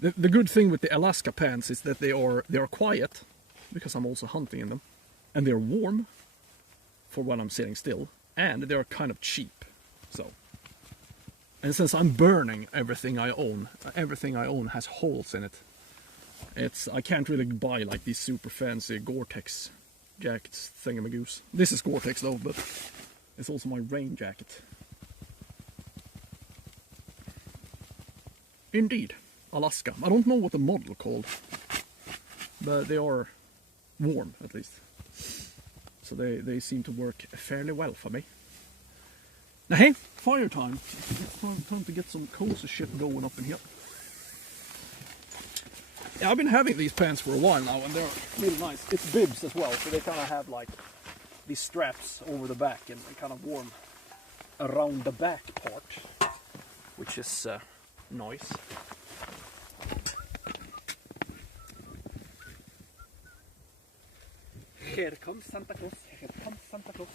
The good thing with the Alaska pants is that they are quiet, because I'm also hunting in them, and they're warm for when I'm sitting still, and they're kind of cheap. So, and since I'm burning everything I own has holes in it. I can't really buy like these super fancy Gore-Tex jackets thingamagoos. This is Gore-Tex though, but it's also my rain jacket. Indeed, Alaska. I don't know what the model called, but they are warm at least. So they seem to work fairly well for me. Now hey, fire time. It's time to get some cozy shit going up in here. Yeah, I've been having these pants for a while now, and they're really nice. It's bibs as well, so they kind of have like these straps over the back and kind of warm around the back part, which is noise. Here comes Santa Claus, here comes Santa Claus.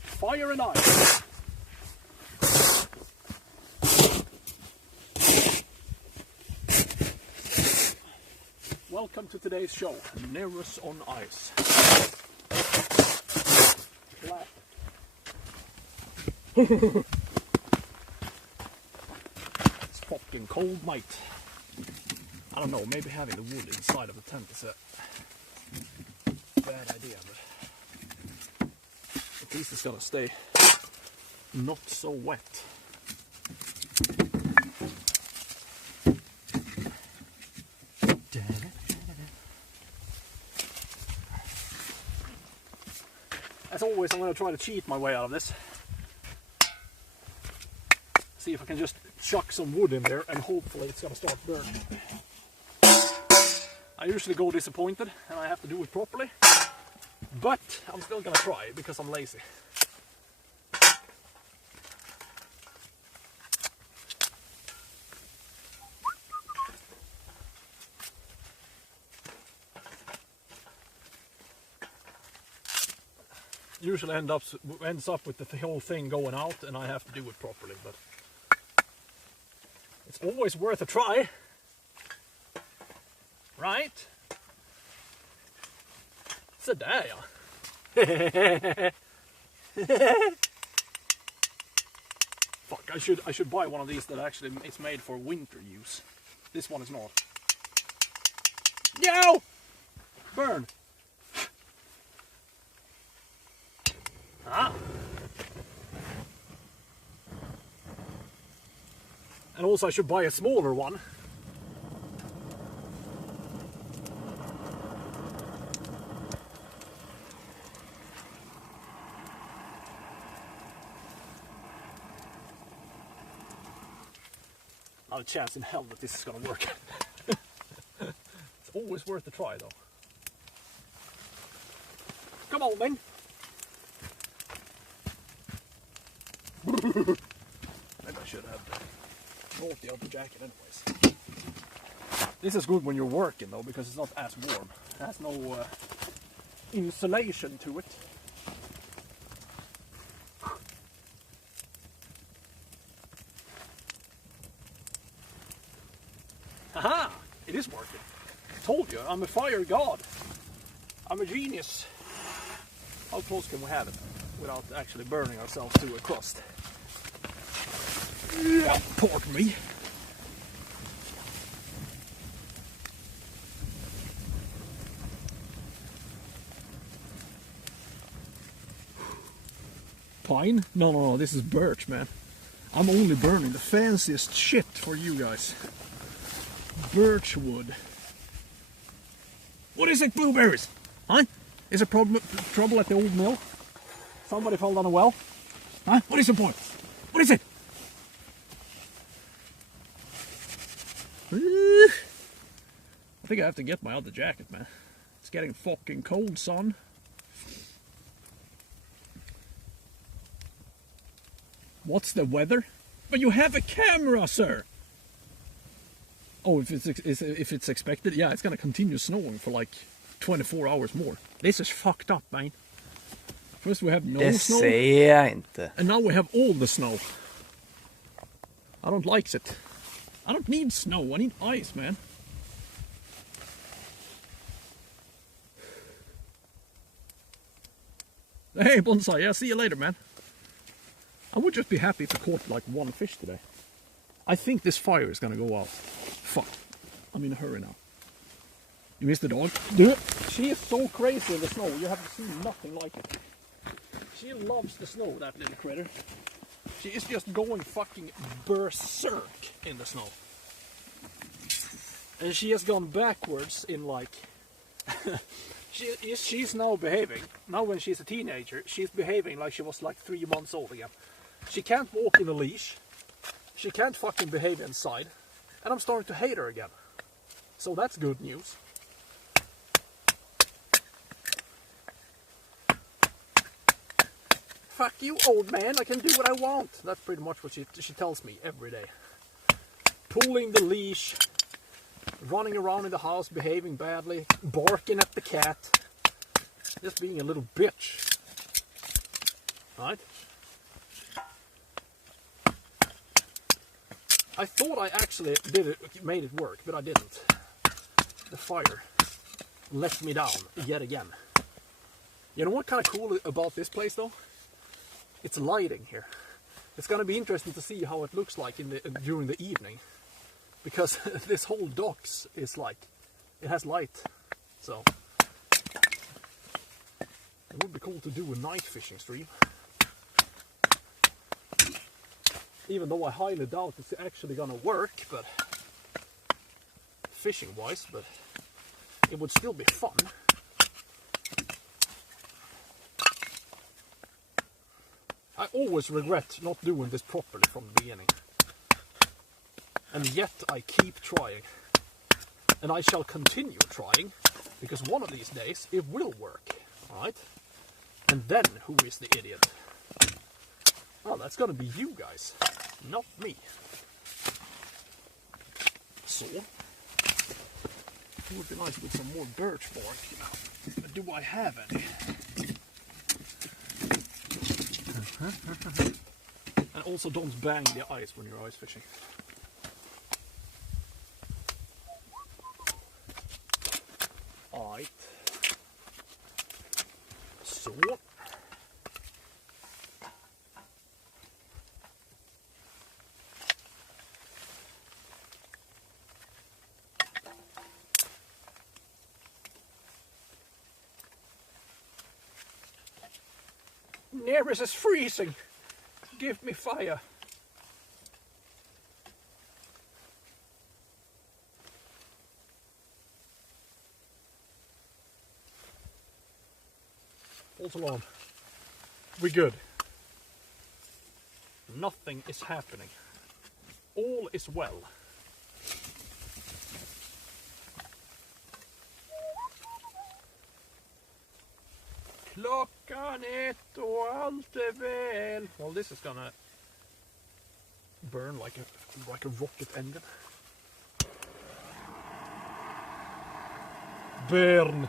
Fire and ice. Welcome to today's show, Neros on Ice. It's fucking cold night. I don't know, maybe having the wood inside of the tent is a bad idea, but at least it's gonna stay not so wet. As always, I'm going to try to cheat my way out of this. See if I can just chuck some wood in there and hopefully it's going to start burning. I usually go disappointed and I have to do it properly. But I'm still going to try because I'm lazy. Usually ends up with the whole thing going out and I have to do it properly, but it's always worth a try, right? Så där ja. Fuck, I should buy one of these that actually is made for winter use. This one is not. No! Burn! Ah. And also I should buy a smaller one. Not a chance in hell that this is gonna work. It's always worth a try though. Come on then. Maybe I should have brought the other jacket anyways. This is good when you're working though, because it's not as warm. It has no insulation to it. Haha! It is working. I told you, I'm a fire god. I'm a genius. How close can we have it without actually burning ourselves to a crust? Yeah, pardon me. Pine? No, this is birch, man. I'm only burning the fanciest shit for you guys. Birch wood. What is it, blueberries? Huh? Is there trouble at the old mill? Somebody fell down a well? Huh? What is the point? What is it? I think I have to get my other jacket, man. It's getting fucking cold, son. What's the weather? But you have a camera, sir! Oh, if it's expected, yeah, it's gonna continue snowing for like 24 hours more. This is fucked up, man. First we have no snow, ser jag inte. and now we have all the snow. I don't like it. I don't need snow, I need ice, man. Hey, Bonsai, yeah, see you later, man. I would just be happy if I caught like one fish today. I think this fire is gonna go out. Fuck. I'm in a hurry now. You missed the dog? Dude, she is so crazy in the snow. You have seen nothing like it. She loves the snow, that little critter. She is just going fucking berserk in the snow. And she has gone backwards in like... she's now behaving. Now when she's a teenager, she's behaving like she was like 3 months old again. She can't walk in a leash. She can't fucking behave inside. And I'm starting to hate her again. So that's good news. fuck you, old man, I can do what I want. That's pretty much what she tells me every day. Pulling the leash, running around in the house, behaving badly, barking at the cat, just being a little bitch. Right? I thought I actually made it work, but I didn't. The fire let me down yet again. You know what kind of cool about this place though? It's lighting here. It's gonna be interesting to see how it looks like during the evening, because this whole docks is like, it has light. So it would be cool to do a night fishing stream. Even though I highly doubt it's actually gonna work, but fishing wise, but it would still be fun. I always regret not doing this properly from the beginning. And yet I keep trying. And I shall continue trying, because one of these days it will work, alright? And then who is the idiot? Well, that's gonna be you guys, not me. So, it would be nice with some more birch bark, you know. But do I have any? And also don't bang the ice when you're ice fishing. Alright. Så. Nearest is freezing. Give me fire. False alarm. We're good. Nothing is happening. All is well. Klockan 1 och allt är väl. Well, this is gonna burn like a rocket engine. Burn.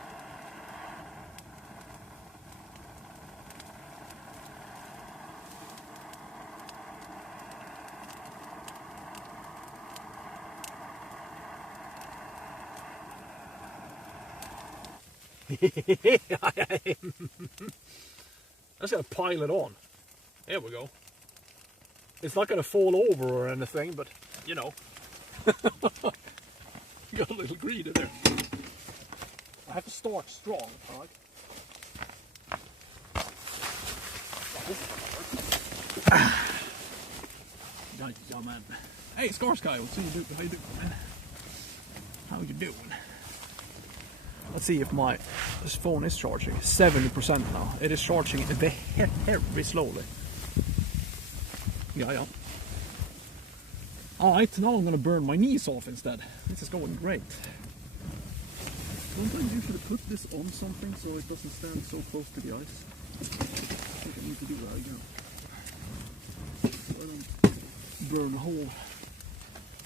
That's gonna pile it on. There we go. It's not gonna fall over or anything, but you know. Got a little greedy there. I have to start strong, alright? Yeah, man. Hey, Skarsky, what's you doing? How you doing, man? How you doing? Let's see if this phone is charging. 70% now. It is charging very slowly. Yeah. Alright, now I'm gonna burn my knees off instead. This is going great. Don't I usually put this on something so it doesn't stand so close to the ice? I think I need to do that again. So I don't burn a hole.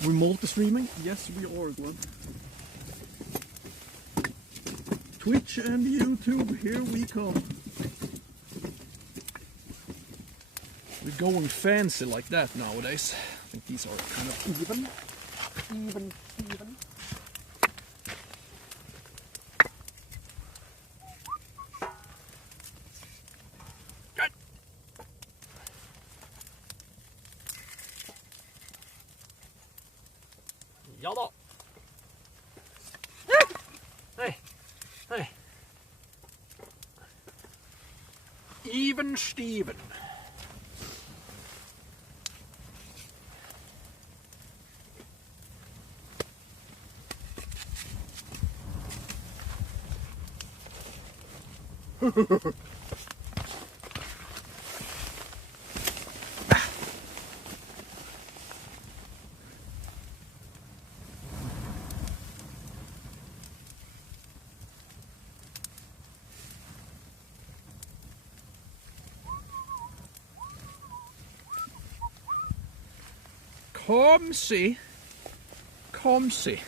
We're multi-streaming? Yes, we are, Glenn. Twitch and YouTube, here we come. We're going fancy like that nowadays. I think these are kind of even. Good. Ja då. Hey. Even Steven. Komsi. Komsi.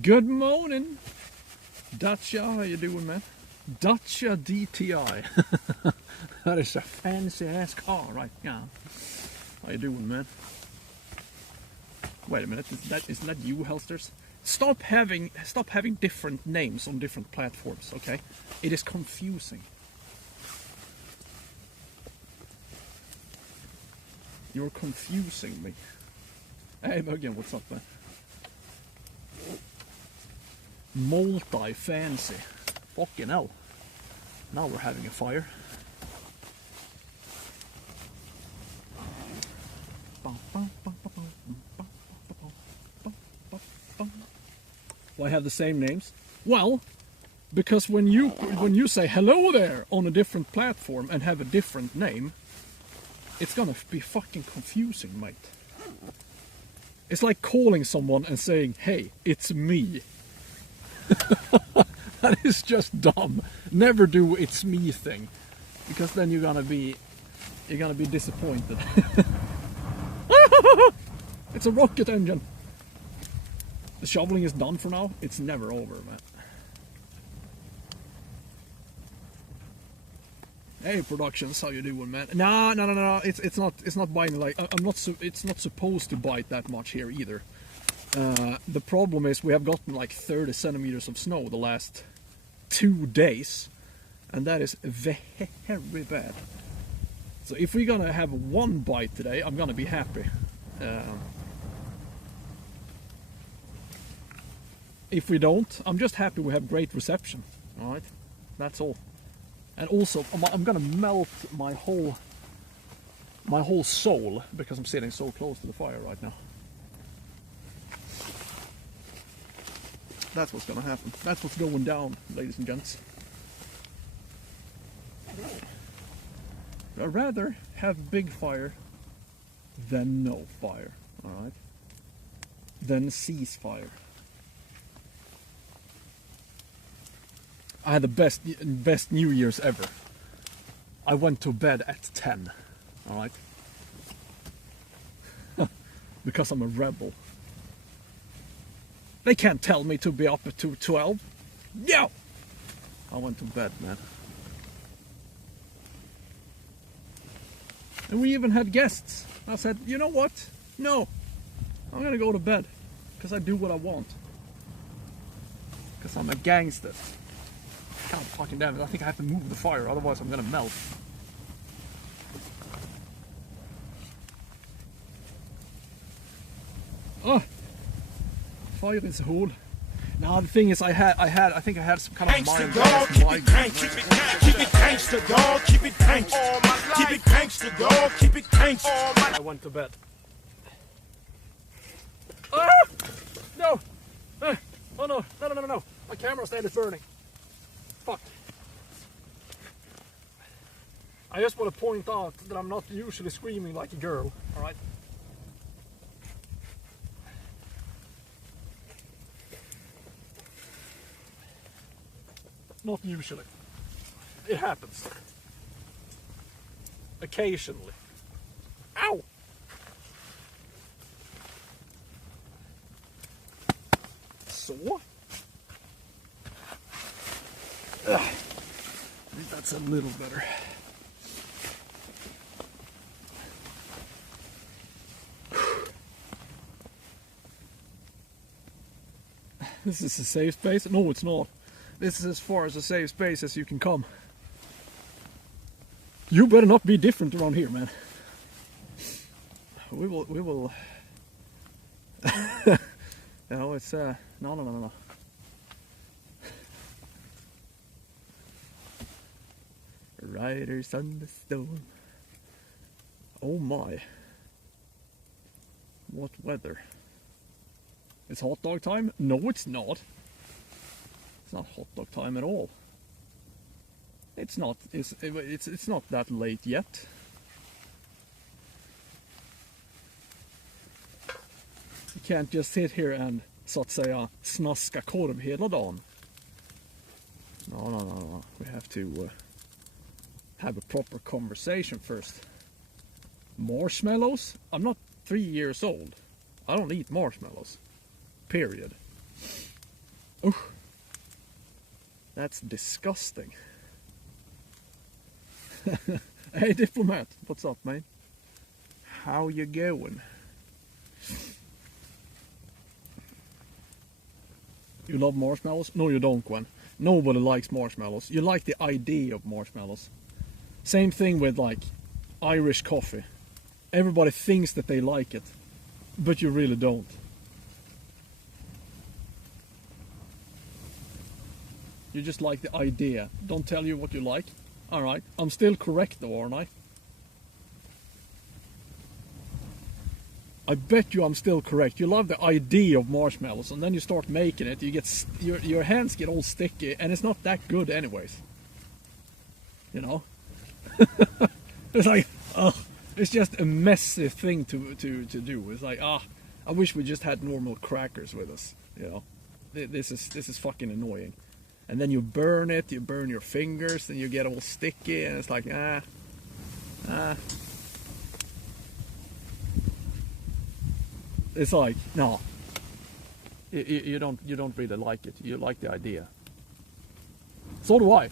Good morning, Dacia. How you doing, man? Dacia DTI. That is a fancy ass car right now. How you doing, man? Wait a minute, isn't that you, Helsters? Stop having different names on different platforms, okay? It is confusing. You're confusing me. Hey, Muggen, what's up, man? Multi-fancy. Fucking hell. Now we're having a fire. Why have the same names? Well, because when you say hello there on a different platform and have a different name, it's gonna be fucking confusing, mate. It's like calling someone and saying, "Hey, it's me." That is just dumb. Never do "it's me" thing, because then you're gonna be disappointed. It's a rocket engine. The shoveling is done for now. It's never over, man. Hey, Productions, how you doing, man? No. It's not biting like it's not supposed to bite that much here either. The problem is we have gotten like 30 centimeters of snow the last 2 days, and that is very bad. So if we're gonna have one bite today, I'm gonna be happy. If we don't, I'm just happy we have great reception. All right, that's all. And also, I'm gonna melt my whole soul because I'm sitting so close to the fire right now. That's what's gonna happen. That's what's going down, ladies and gents. I'd rather have big fire than no fire. All right. Than ceasefire. I had the best New Year's ever. I went to bed at 10, alright? Because I'm a rebel. They can't tell me to be up at 12. No! I went to bed, man. And we even had guests. I said, you know what? No. I'm gonna go to bed. Because I do what I want. Because I'm a gangster. God fucking damn it, I think I have to move the fire, otherwise I'm gonna melt. Oh! Fire is a hole. Now the thing is I think I had some kind of mind. Keep it gangsta, dog. Keep it gangsta. Keep it gangsta, dog. Keep it gangsta. I went to bed. Ah! No! Oh no! No! My camera stand is burning. Fuck. I just want to point out that I'm not usually screaming like a girl, alright? Not usually. It happens. Occasionally. Ow! So? I think that's a little better. This is a safe space? No, it's not. This is as far as a safe space as you can come. You better not be different around here, man. We will. No, it's no. Riders on the storm. Oh my. What weather? It's hot dog time? No, it's not. It's not hot dog time at all. It's not. It's not that late yet. You can't just sit here and så att säga snaska korv hela dagen. No. We have to have a proper conversation first. Marshmallows? I'm not 3 years old. I don't eat marshmallows. Period. Ooh. That's disgusting. Hey, Diplomat. What's up, mate? How you going? You love marshmallows? No, you don't, Gwen. Nobody likes marshmallows. You like the idea of marshmallows. Same thing with, like, Irish coffee. Everybody thinks that they like it, but you really don't. You just like the idea. Don't tell you what you like. Alright, I'm still correct though, aren't I? I bet you I'm still correct. You love the idea of marshmallows, and then you start making it. You get your hands get all sticky, and it's not that good, anyways. You know, it's like, it's just a messy thing to do. It's like, I wish we just had normal crackers with us. You know, this is fucking annoying. And then you burn it. You burn your fingers, and you get all sticky, and it's like, It's like, no, you don't really like it. You like the idea. So do I.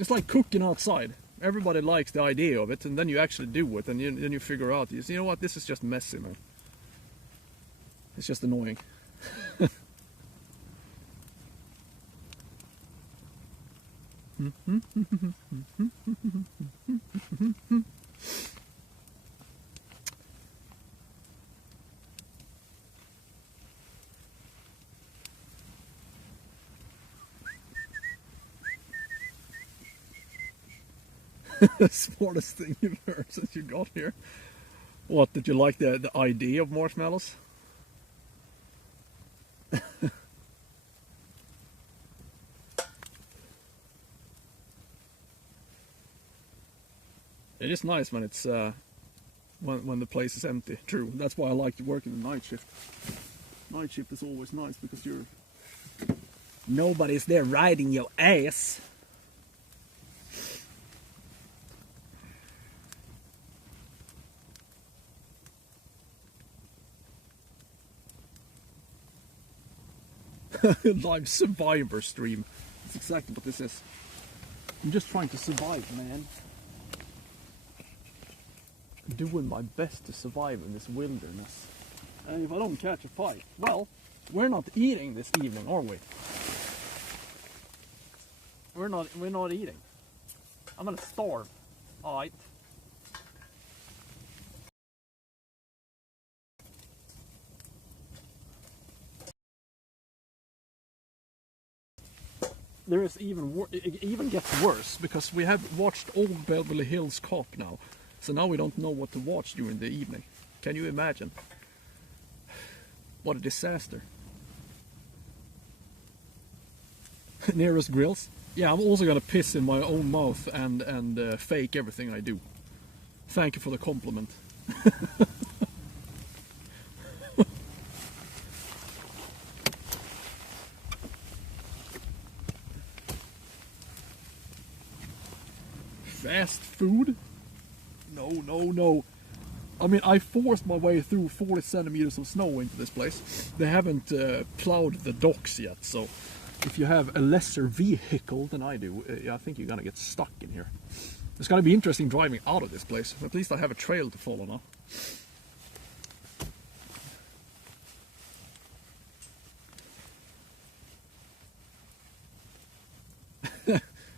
It's like cooking outside. Everybody likes the idea of it, and then you actually do it, and then you figure out, you know what, this is just messy, man. It's just annoying. Smartest thing you've heard since you got here. What, did you like the idea of marshmallows? It is nice when it's when the place is empty. True. That's why I like to work in the night shift. Night shift is always nice because nobody's there riding your ass. Live survivor stream. That's exactly what this is. I'm just trying to survive, man. Doing my best to survive in this wilderness. And if I don't catch a fight, well, we're not eating this evening, are we? We're not eating. I'm gonna starve. Alright. There is it even gets worse because we have watched Old Beverly Hills Cop now, so now we don't know what to watch during the evening. Can you imagine? What a disaster. Nearest grills? Yeah, I'm also gonna piss in my own mouth and fake everything I do. Thank you for the compliment. Fast food? No. I mean, I forced my way through 40 centimeters of snow into this place. They haven't plowed the docks yet, so if you have a lesser vehicle than I do, I think you're gonna get stuck in here. It's gonna be interesting driving out of this place. At least I have a trail to follow now.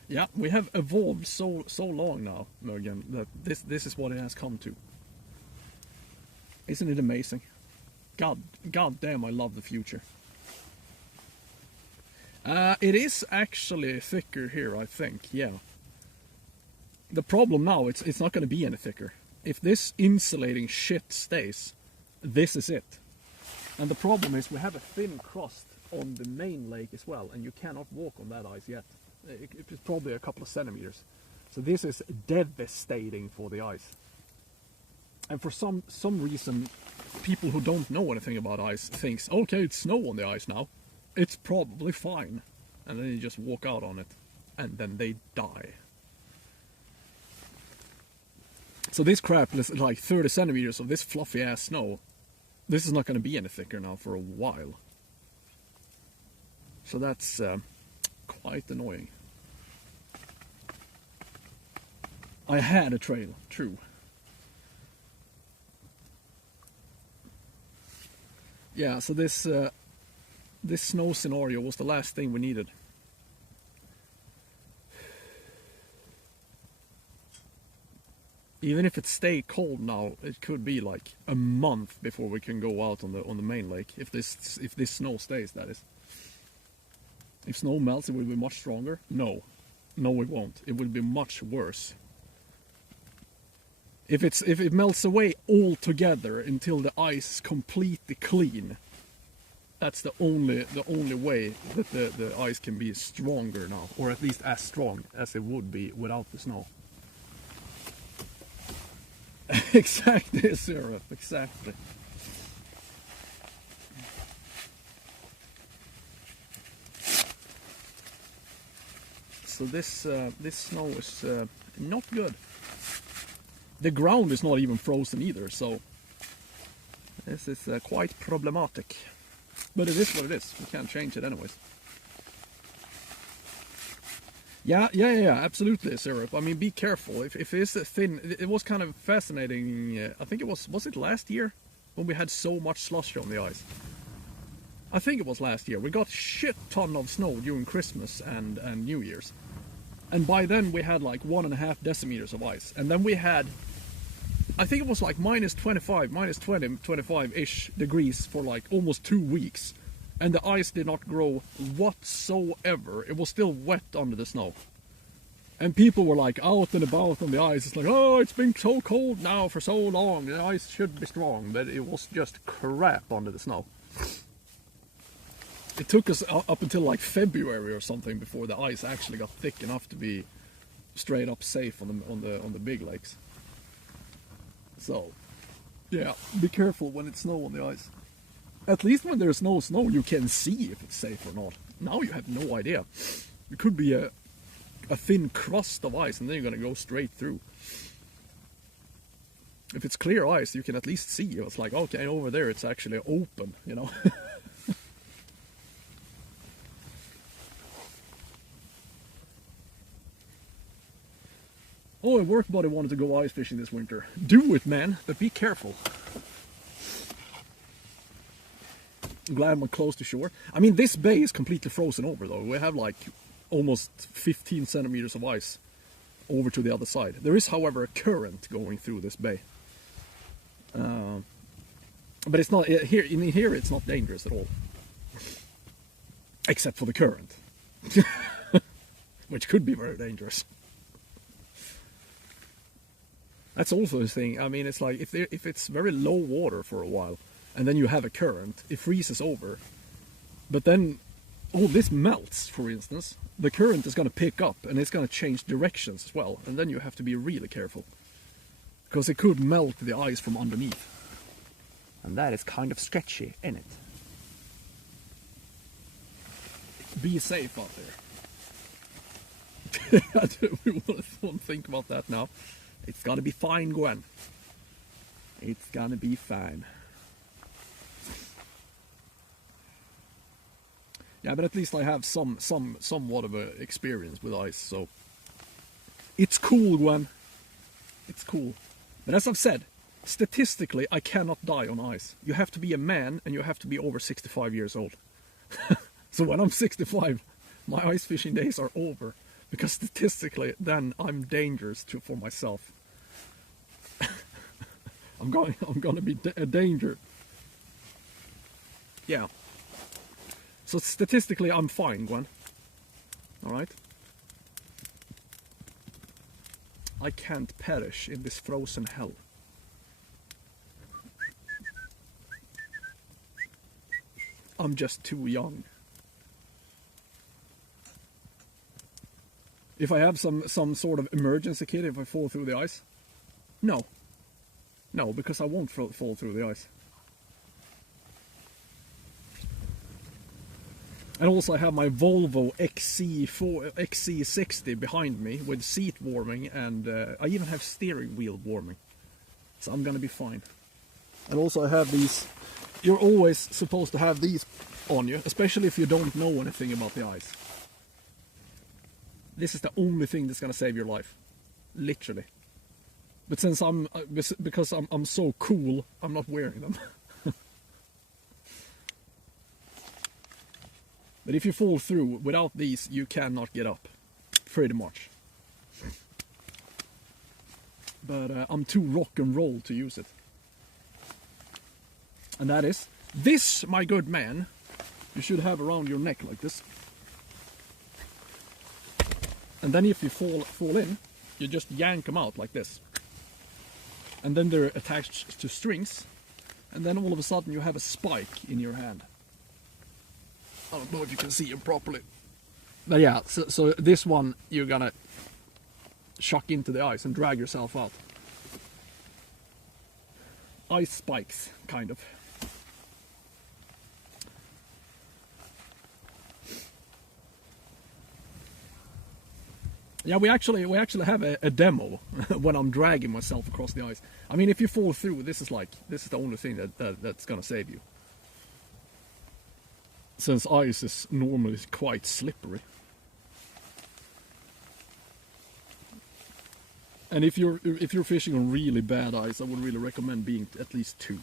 Yeah, we have evolved so long now, Mergen, that this is what it has come to. Isn't it amazing? God damn, I love the future. It is actually thicker here, I think. Yeah. The problem now, it's not going to be any thicker. If this insulating shit stays, this is it. And the problem is we have a thin crust on the main lake as well, and you cannot walk on that ice yet. It's probably a couple of centimeters. So this is devastating for the ice. And for some reason, people who don't know anything about ice thinks, okay, it's snow on the ice now. it's probably fine. And then you just walk out on it, and then they die. So this crap is like 30 centimeters of this fluffy ass snow. This is not going to be any thicker now for a while. So that's quite annoying. I had a trail, true. Yeah, so this snow scenario was the last thing we needed. Even if it stay cold now, it could be like a month before we can go out on the main lake. If this snow stays, that is. If snow melts, it will be much stronger. No, it won't. It will be much worse. If it melts away altogether until the ice is completely clean, that's the only way that the ice can be stronger now, or at least as strong as it would be without the snow. Exactly, Sarah. Exactly. So this snow is not good. The ground is not even frozen either, so this is quite problematic. But it is what it is. We can't change it anyways. Yeah, absolutely, Syrup. I mean, be careful. If it's a thin, it was kind of fascinating. I think it was it last year when we had so much slush on the ice? I think it was last year. We got shit ton of snow during Christmas and New Year's. And by then we had like 1.5 decimeters of ice. And then we had, I think it was like minus 25-ish degrees for like almost 2 weeks. And the ice did not grow whatsoever. It was still wet under the snow. And people were like out and about on the ice. It's like, oh, it's been so cold now for so long. The ice should be strong. But it was just crap under the snow. It took us up until like February or something before the ice actually got thick enough to be straight up safe on the big lakes. So, yeah, be careful when it's snow on the ice. At least when there's no snow, you can see if it's safe or not. Now you have no idea. It could be a thin crust of ice, and then you're gonna go straight through. If it's clear ice, you can at least see. It's like, okay, over there it's actually open, you know. Oh, a work buddy wanted to go ice fishing this winter. Do it, man, but be careful. I'm glad I'm close to shore. I mean, this bay is completely frozen over, though. We have like almost 15 centimeters of ice over to the other side. There is, however, a current going through this bay. But it's not here. In here, it's not dangerous at all, except for the current, which could be very dangerous. That's also the thing. I mean, it's like if it's very low water for a while, and then you have a current, it freezes over. But then all this melts, for instance. The current is going to pick up, and it's going to change directions as well. And then you have to be really careful, because it could melt the ice from underneath. And that is kind of sketchy, isn't it? Be safe out there. I don't want to think about that now. It's gonna be fine, Gwen. It's gonna be fine. Yeah, but at least I have somewhat of a experience with ice, so it's cool, Gwen. It's cool. But as I've said, statistically, I cannot die on ice. You have to be a man, and you have to be over 65 years old. So when I'm 65, my ice fishing days are over. Because statistically, then I'm dangerous for myself. I'm going to be a danger. Yeah. So statistically, I'm fine, Gwen. All right. I can't perish in this frozen hell. I'm just too young. If I have some sort of emergency kit, if I fall through the ice? No. No, because I won't fall through the ice. And also I have my Volvo XC60 behind me with seat warming, and I even have steering wheel warming. So I'm gonna be fine. And also I have these, you're always supposed to have these on you, especially if you don't know anything about the ice. This is the only thing that's gonna save your life. Literally. But since because I'm so cool, I'm not wearing them. But if you fall through without these, you cannot get up. Pretty much. But I'm too rock and roll to use it. And that is, this, my good man, you should have around your neck like this. And then if you fall in, you just yank them out like this. And then they're attached to strings. And then all of a sudden you have a spike in your hand. I don't know if you can see it properly. But yeah, so this one you're gonna shock into the ice and drag yourself out. Ice spikes, kind of. Yeah, we actually have a demo when I'm dragging myself across the ice. I mean, if you fall through, this is the only thing that's gonna save you. Since ice is normally quite slippery. And if you're fishing on really bad ice, I would really recommend being at least 2.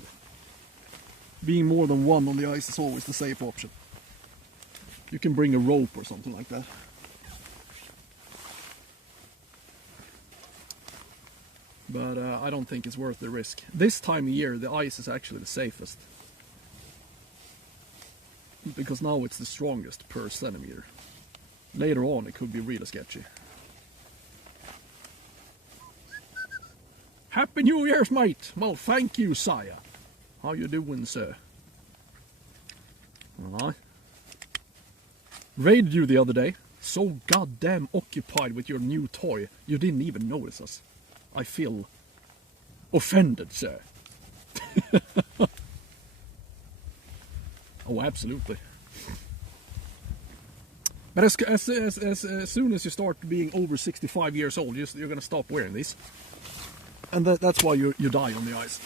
Being more than 1 on the ice is always the safe option. You can bring a rope or something like that. But I don't think it's worth the risk. This time of year, the ice is actually the safest. Because now it's the strongest per centimeter. Later on it could be really sketchy. Happy New Year's, mate! Well, thank you, sire. How you doing, sir? Alright. Raided you the other day. So goddamn occupied with your new toy, you didn't even notice us. I feel offended, sir. Oh, absolutely. But as soon as you start being over 65 years old, you're going to stop wearing these. And that's why you die on the ice.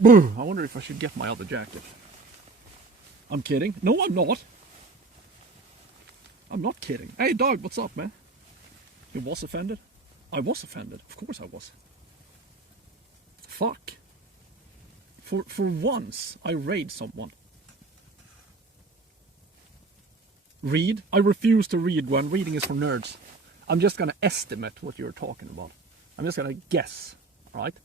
Boo! I wonder if I should get my other jacket. I'm kidding. No, I'm not. I'm not kidding. Hey, dog, what's up, man? You was offended? I was offended. Of course I was. Fuck. For once, I raid someone. Read? I refuse to read when reading is for nerds. I'm just gonna estimate what you're talking about. I'm just gonna guess, alright?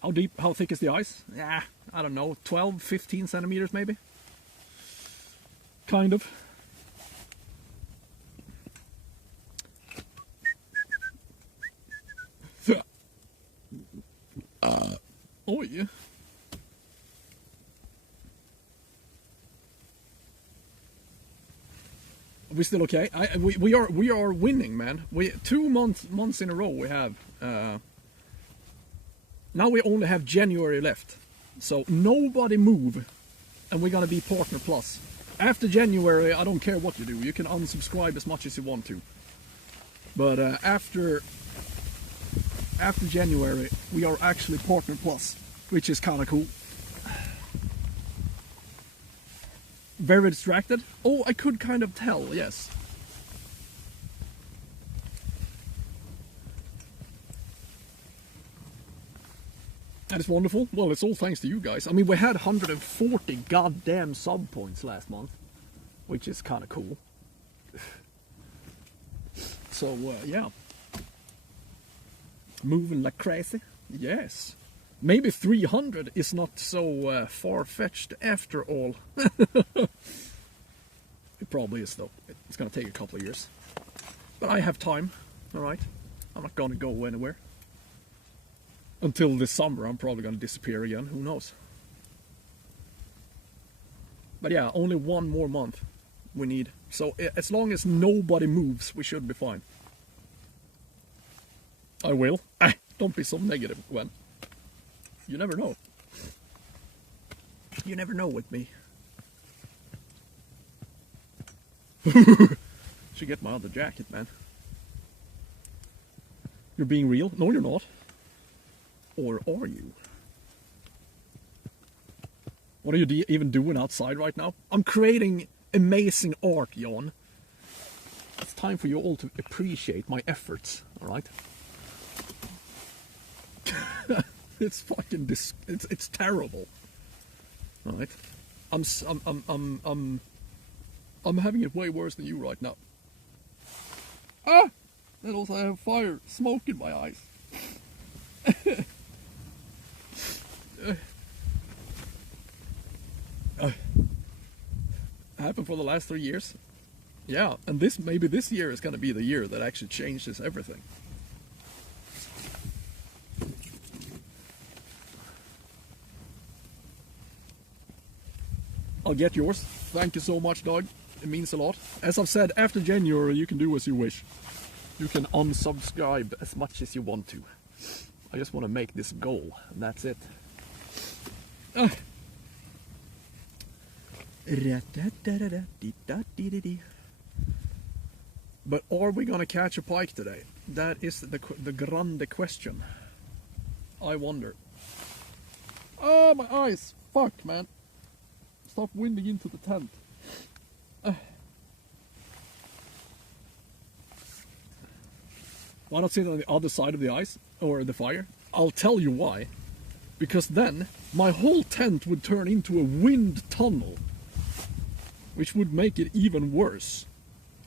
How deep, how thick is the ice? Yeah, I don't know, 12, 15 centimeters maybe? Kind of. Oh yeah. Are we still okay? We are winning, man. 2 months in a row we have. Now we only have January left, so nobody move, and we're gonna be Partner Plus. After January, I don't care what you do. You can unsubscribe as much as you want to. But after January, we are actually Partner Plus, which is kind of cool. Very distracted? Oh, I could kind of tell, yes. That is wonderful. Well, it's all thanks to you guys. I mean, we had 140 goddamn sub points last month, which is kind of cool. So, yeah. Moving like crazy. Yes. Maybe 300 is not so far-fetched after all. It probably is, though. It's going to take a couple of years. But I have time, alright? I'm not going to go anywhere. Until this summer, I'm probably going to disappear again. Who knows? But yeah, only 1 more month we need. So as long as nobody moves, we should be fine. I will. Don't be so negative, Gwen. You never know. You never know with me. Should get my other jacket, man. You're being real? No, you're not. Or are you? What are you even doing outside right now? I'm creating amazing art, Jon. It's time for you all to appreciate my efforts, alright? It's fucking it's terrible. Alright? I'm having it way worse than you right now. Ah! And also I have fire, smoke in my eyes. Happened for the last 3 years. Yeah, and maybe this year is gonna be the year that actually changes everything. I'll get yours. Thank you so much, dog. It means a lot. As I've said, after January you can do as you wish. You can unsubscribe as much as you want to. I just want to make this goal, and that's it. But are we gonna catch a pike today? That is the grande question. I wonder. Oh, my eyes! Fuck, man. Stop winding into the tent. Why not sit on the other side of the ice or the fire? I'll tell you why. Because then my whole tent would turn into a wind tunnel, which would make it even worse.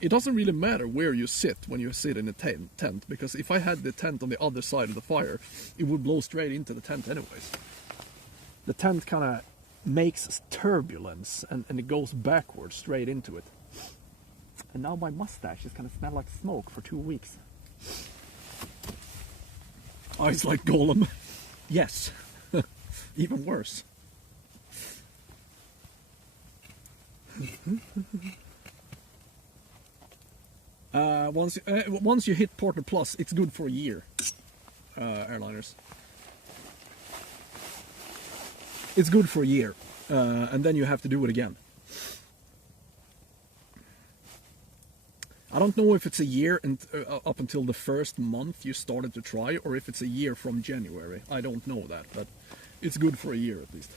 It doesn't really matter where you sit when you sit in a tent, because if I had the tent on the other side of the fire, it would blow straight into the tent anyways. The tent kind of makes turbulence and it goes backwards straight into it. And now my mustache is going to smell like smoke for 2 weeks. Eyes like Gollum. Yes. Even worse. Once you hit Porter Plus, it's good for a year. Airliners. It's good for a year, and then you have to do it again. I don't know if it's a year and up until the first month you started to try, or if it's a year from January. I don't know that, but it's good for a year at least.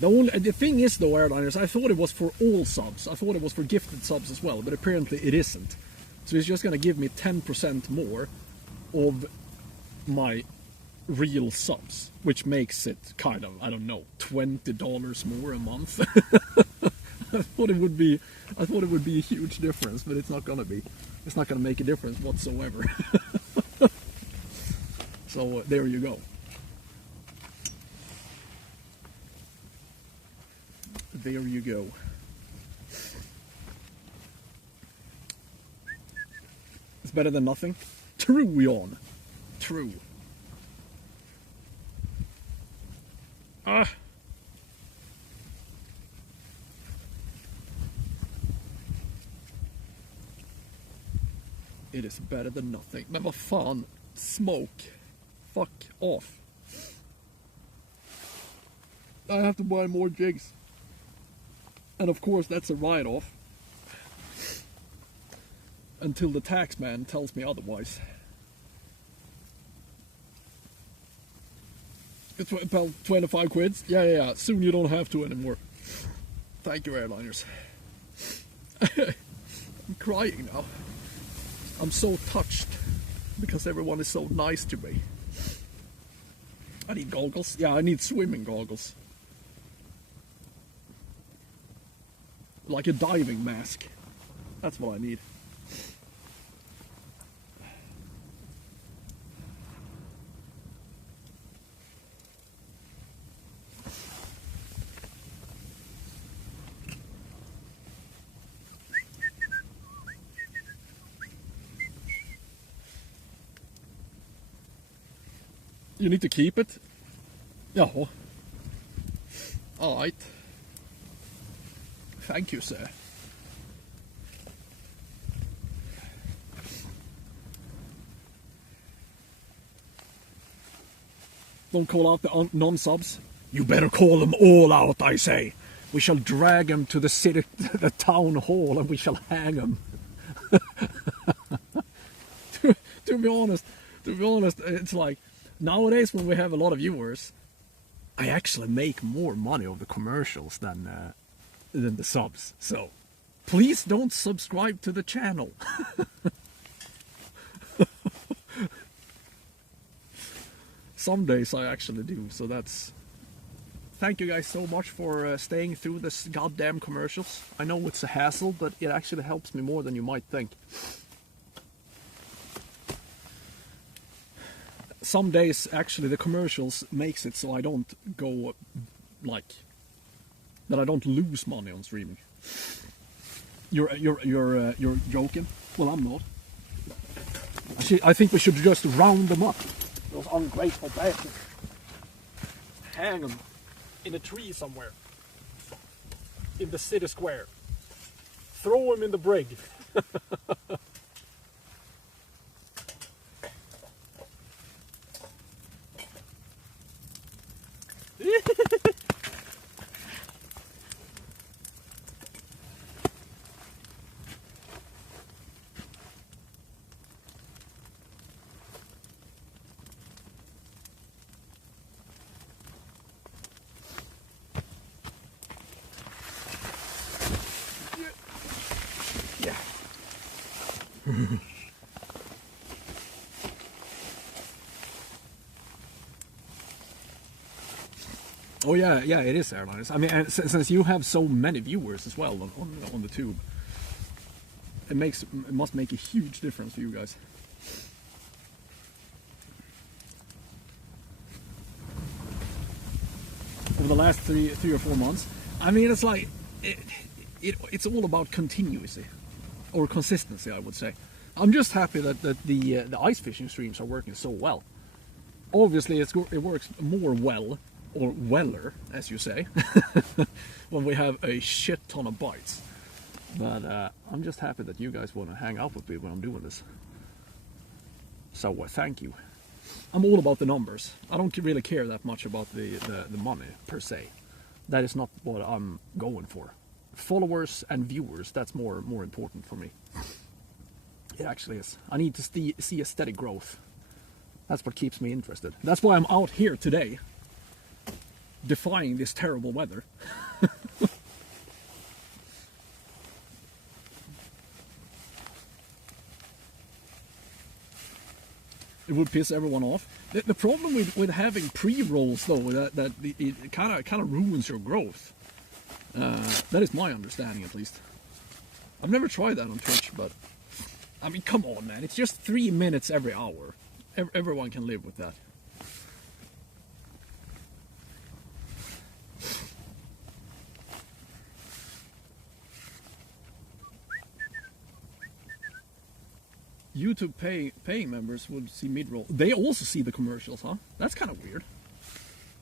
The thing is though, Airliners, I thought it was for all subs. I thought it was for gifted subs as well, but apparently it isn't. So it's just gonna give me 10% more of my real subs, which makes it kind of, I don't know, $20 more a month. I thought it would be a huge difference, but it's not gonna be. It's not gonna make a difference whatsoever. So there you go. There you go. It's better than nothing. True, Jon. True. Ah. It is better than nothing. Men vad fan? Smoke. Fuck off. I have to buy more jigs. And of course that's a write-off. Until the tax man tells me otherwise. It's about 25 quids? Yeah. Soon you don't have to anymore. Thank you, Airliners. I'm crying now. I'm so touched because everyone is so nice to me. I need goggles. Yeah, I need swimming goggles. Like a diving mask. That's what I need. You need to keep it? Jaha. Alright. Thank you, sir. Don't call out the non-subs. You better call them all out, I say. We shall drag him to the city, the town hall, and we shall hang him. to be honest, it's like nowadays when we have a lot of viewers, I actually make more money of the commercials than the subs. So please don't subscribe to the channel. Some days I actually do, so that's... Thank you guys so much for staying through this goddamn commercials. I know it's a hassle, but it actually helps me more than you might think. Some days, actually, the commercials makes it so I don't go, like... that I don't lose money on streaming. You're joking? Well, I'm not. I think we should just round them up. Those ungrateful bastards. Hang them in a tree somewhere. In the city square. Throw them in the brig. Yeah. Oh yeah, it is airliners. I mean, and since you have so many viewers as well on the tube, it must make a huge difference for you guys. Over the last three or 4 months, I mean, it's like it's all about continuity or consistency, I would say. I'm just happy that the ice fishing streams are working so well. Obviously, it works more well, or weller, as you say, when we have a shit ton of bites. But I'm just happy that you guys want to hang out with me when I'm doing this. So thank you. I'm all about the numbers. I don't really care that much about the money per se. That is not what I'm going for. Followers and viewers, that's more important for me. It actually is. I need to see a steady growth. That's what keeps me interested. That's why I'm out here today, defying this terrible weather. It would piss everyone off. The problem with having pre-rolls, though, that it kind of ruins your growth. That is my understanding, at least. I've never tried that on Twitch, but I mean, come on, man! It's just 3 minutes every hour. Everyone can live with that. YouTube paying members would see mid-roll. They also see the commercials, huh? That's kind of weird.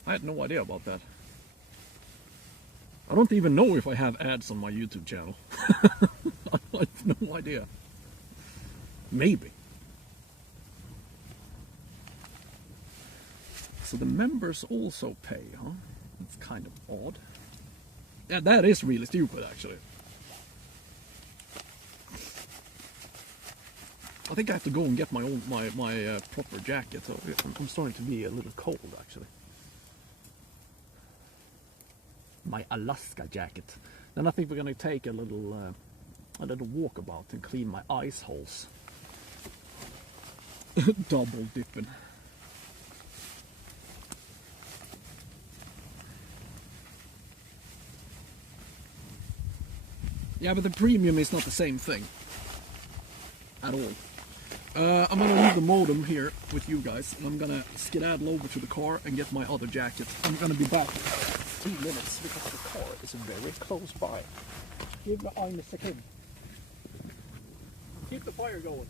I had no idea about that. I don't even know if I have ads on my YouTube channel. I have no idea. Maybe. So the members also pay, huh? That's kind of odd. Yeah, that is really stupid, actually. I think I have to go and get my proper jacket. So I'm starting to be a little cold, actually. My Alaska jacket. Then I think we're gonna take a little walkabout and clean my ice holes. Double dipping. Yeah, but the premium is not the same thing at all. I'm gonna leave the modem here with you guys, and I'm gonna skedaddle over to the car and get my other jacket. I'm gonna be back in 2 minutes because the car is very close by. Give me a second. Keep the fire going.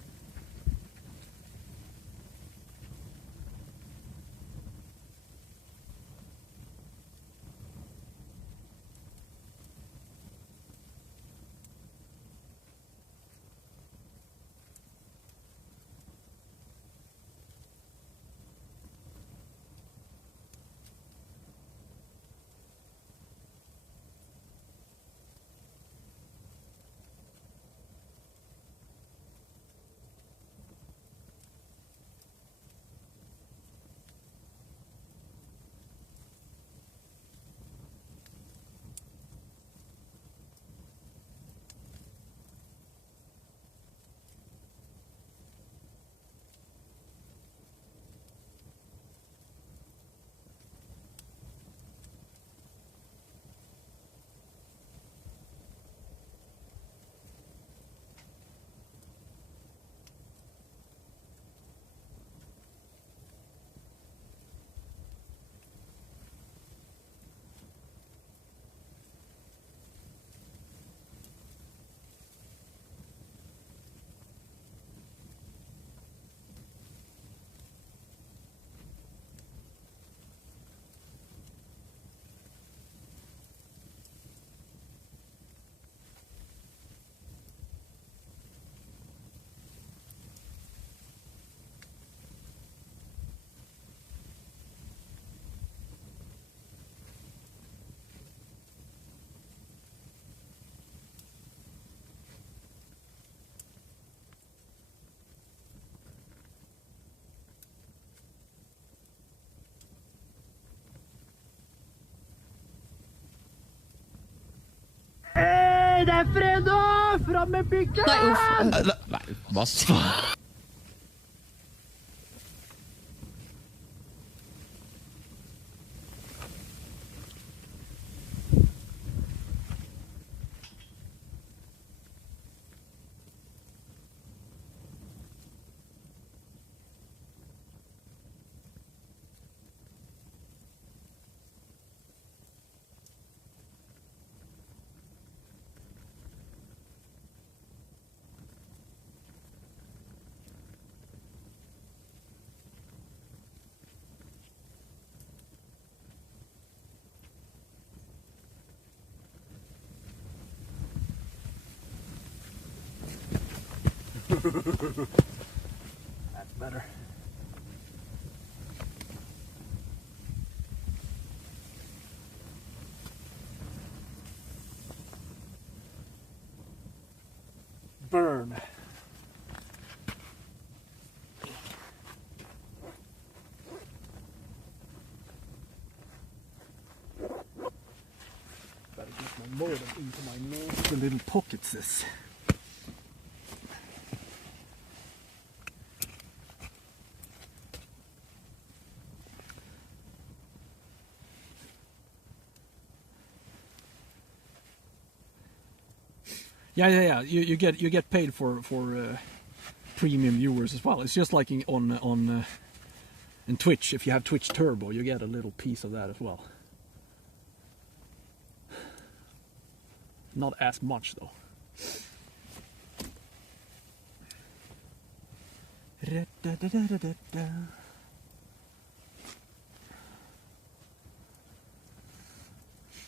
Nei, det er fredag! Fram med pikken! Nei, uff. Nei, hva faen? That's better. Burn. Better get my modem into my nose. The little pockets this. Yeah. You get paid for premium viewers as well. It's just like on Twitch. If you have Twitch Turbo, you get a little piece of that as well. Not as much though.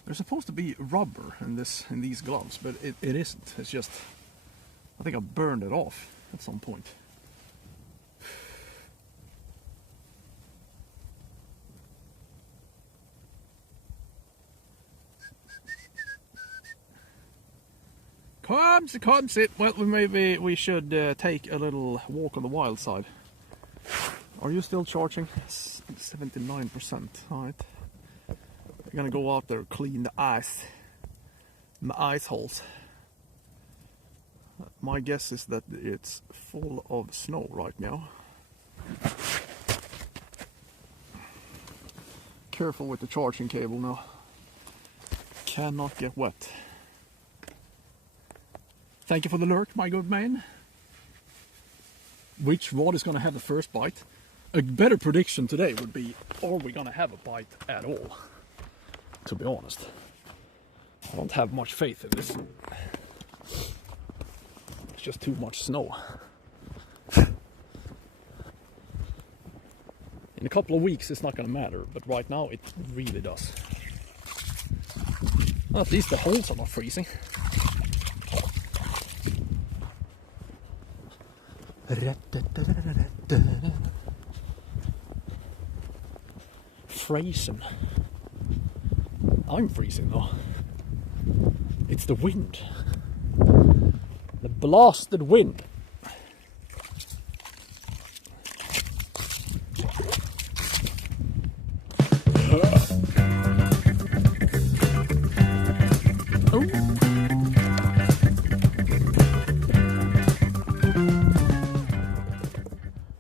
There's supposed to be rubber in these gloves, but it isn't. It's just, I think I burned it off at some point. Come sit. Well, maybe we should take a little walk on the wild side. Are you still charging? 79%. All right. I'm gonna go out there, clean the ice, my ice holes. My guess is that it's full of snow right now. Careful with the charging cable now. Cannot get wet. Thank you for the lurk, my good man. Which rod is gonna have the first bite? A better prediction today would be, are we gonna have a bite at all? To be honest, I don't have much faith in this. It's just too much snow. In a couple of weeks it's not gonna matter, but right now it really does. Well, at least the holes are not freezing. Freezing. I'm freezing though. It's the wind. The blasted wind.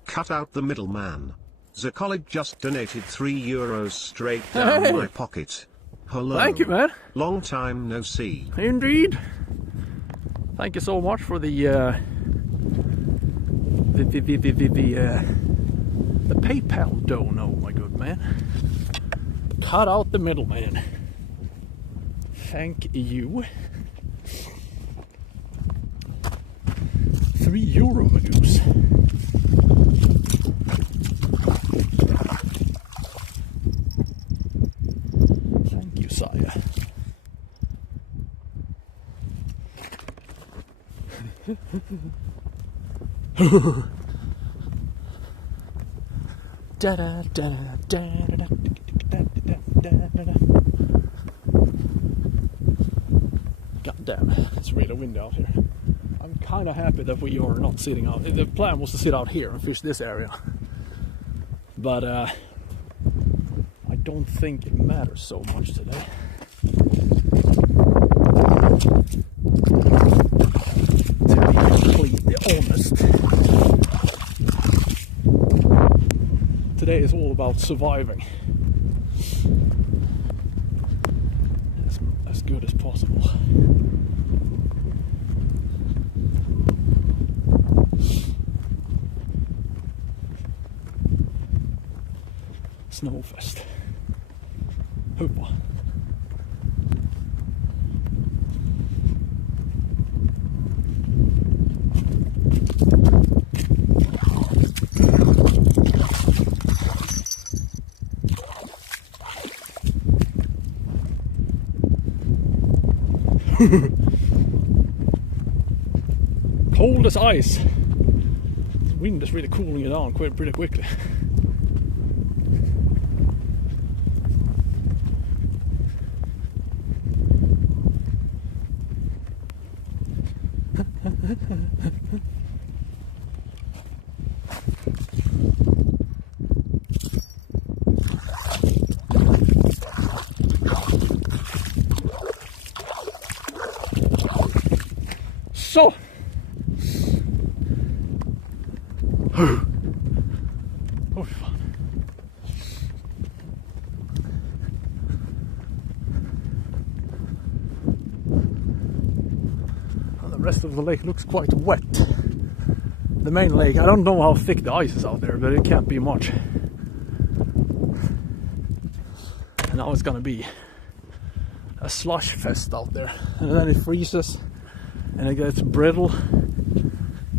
Cut out the middleman. The college just donated €3 straight down my pocket. Hello. Thank you, man. Long time no see. Indeed. Thank you so much for the PayPal dono, my good man. Cut out the middleman. Thank you. €3, my goose. Thank you, sire. God damn, it's really windy out here. I'm kind of happy that we are not sitting out. The plan was to sit out here and fish this area, but I don't think it matters so much today. To be completely honest. Today is all about surviving. As good as possible. Snowfest. Hoppa. Cold as ice. The wind is really cooling it down pretty quickly. So, oh, fun. And the rest of the lake looks quite wet. The main lake, I don't know how thick the ice is out there, but it can't be much. And now it's gonna be a slush fest out there, and then it freezes. And it gets brittle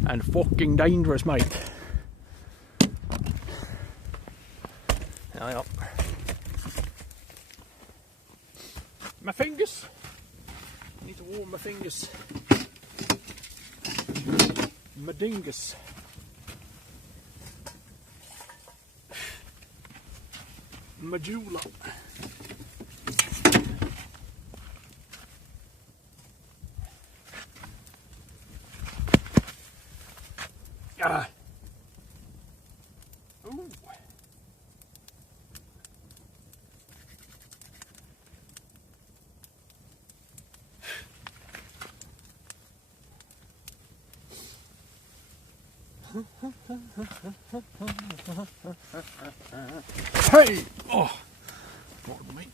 and fucking dangerous, mate. Ja. My fingers. I need to warm my fingers. My dingus. Majula. Ah. Ooh. Hey! Oh! Pardon me.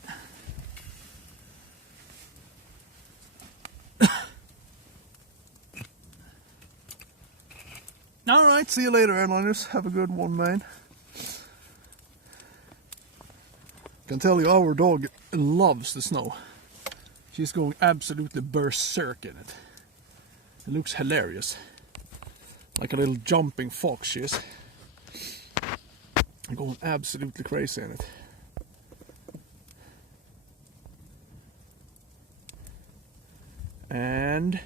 Alright, see you later, airliners. Have a good one, man. Can tell you, our dog loves the snow. She's going absolutely berserk in it. It looks hilarious. Like a little jumping fox she is. Going absolutely crazy in it. And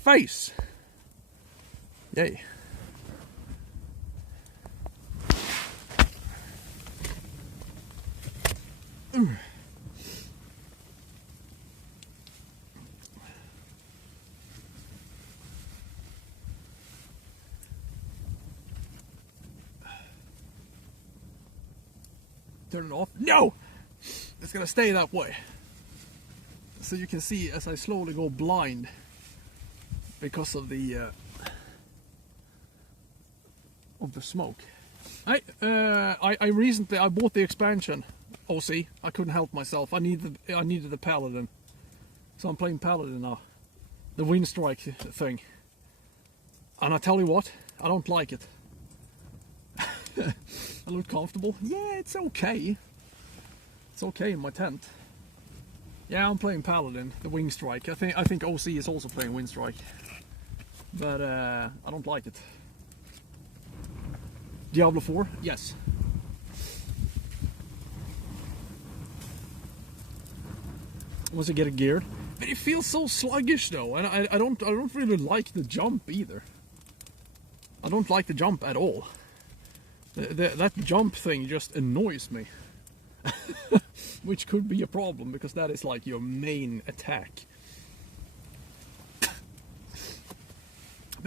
face. Yay. Turn it off. No! It's gonna stay that way. So you can see as I slowly go blind because of the smoke. I recently bought the expansion OC. I couldn't help myself. I needed the Paladin, so I'm playing Paladin now. The Windstrike thing. And I tell you what, I don't like it. I look comfortable. Yeah, it's okay. It's okay in my tent. Yeah, I'm playing Paladin, the Windstrike. I think OC is also playing Windstrike, but I don't like it. Diablo 4, yes. Once I get it geared, but it feels so sluggish though, and I don't really like the jump either. I don't like the jump at all. That jump thing just annoys me. Which could be a problem, because that is like your main attack. But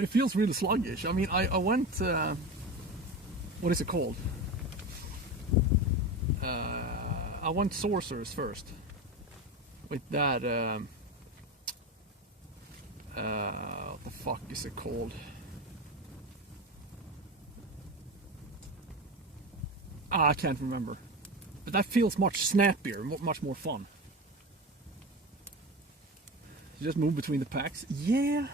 it feels really sluggish. I mean, I went... what is it called? I went Sorcerers first. With that... What the fuck is it called? I can't remember. But that feels much snappier, much more fun. You just move between the packs. Yeah,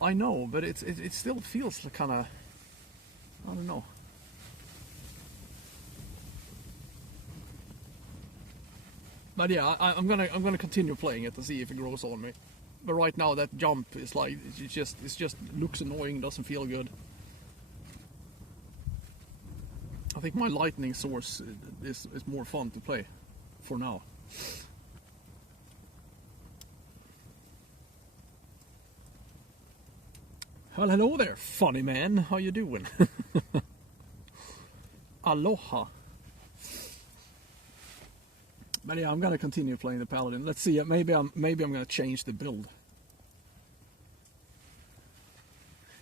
I know, but it still feels like kind of, I don't know. But yeah, I'm gonna continue playing it to see if it grows on me. But right now that jump is like it just looks annoying, doesn't feel good. I think my lightning source is more fun to play for now. Well, hello there, funny man. How you doing? Aloha. But yeah, I'm gonna continue playing the paladin. Let's see. Maybe I'm gonna change the build.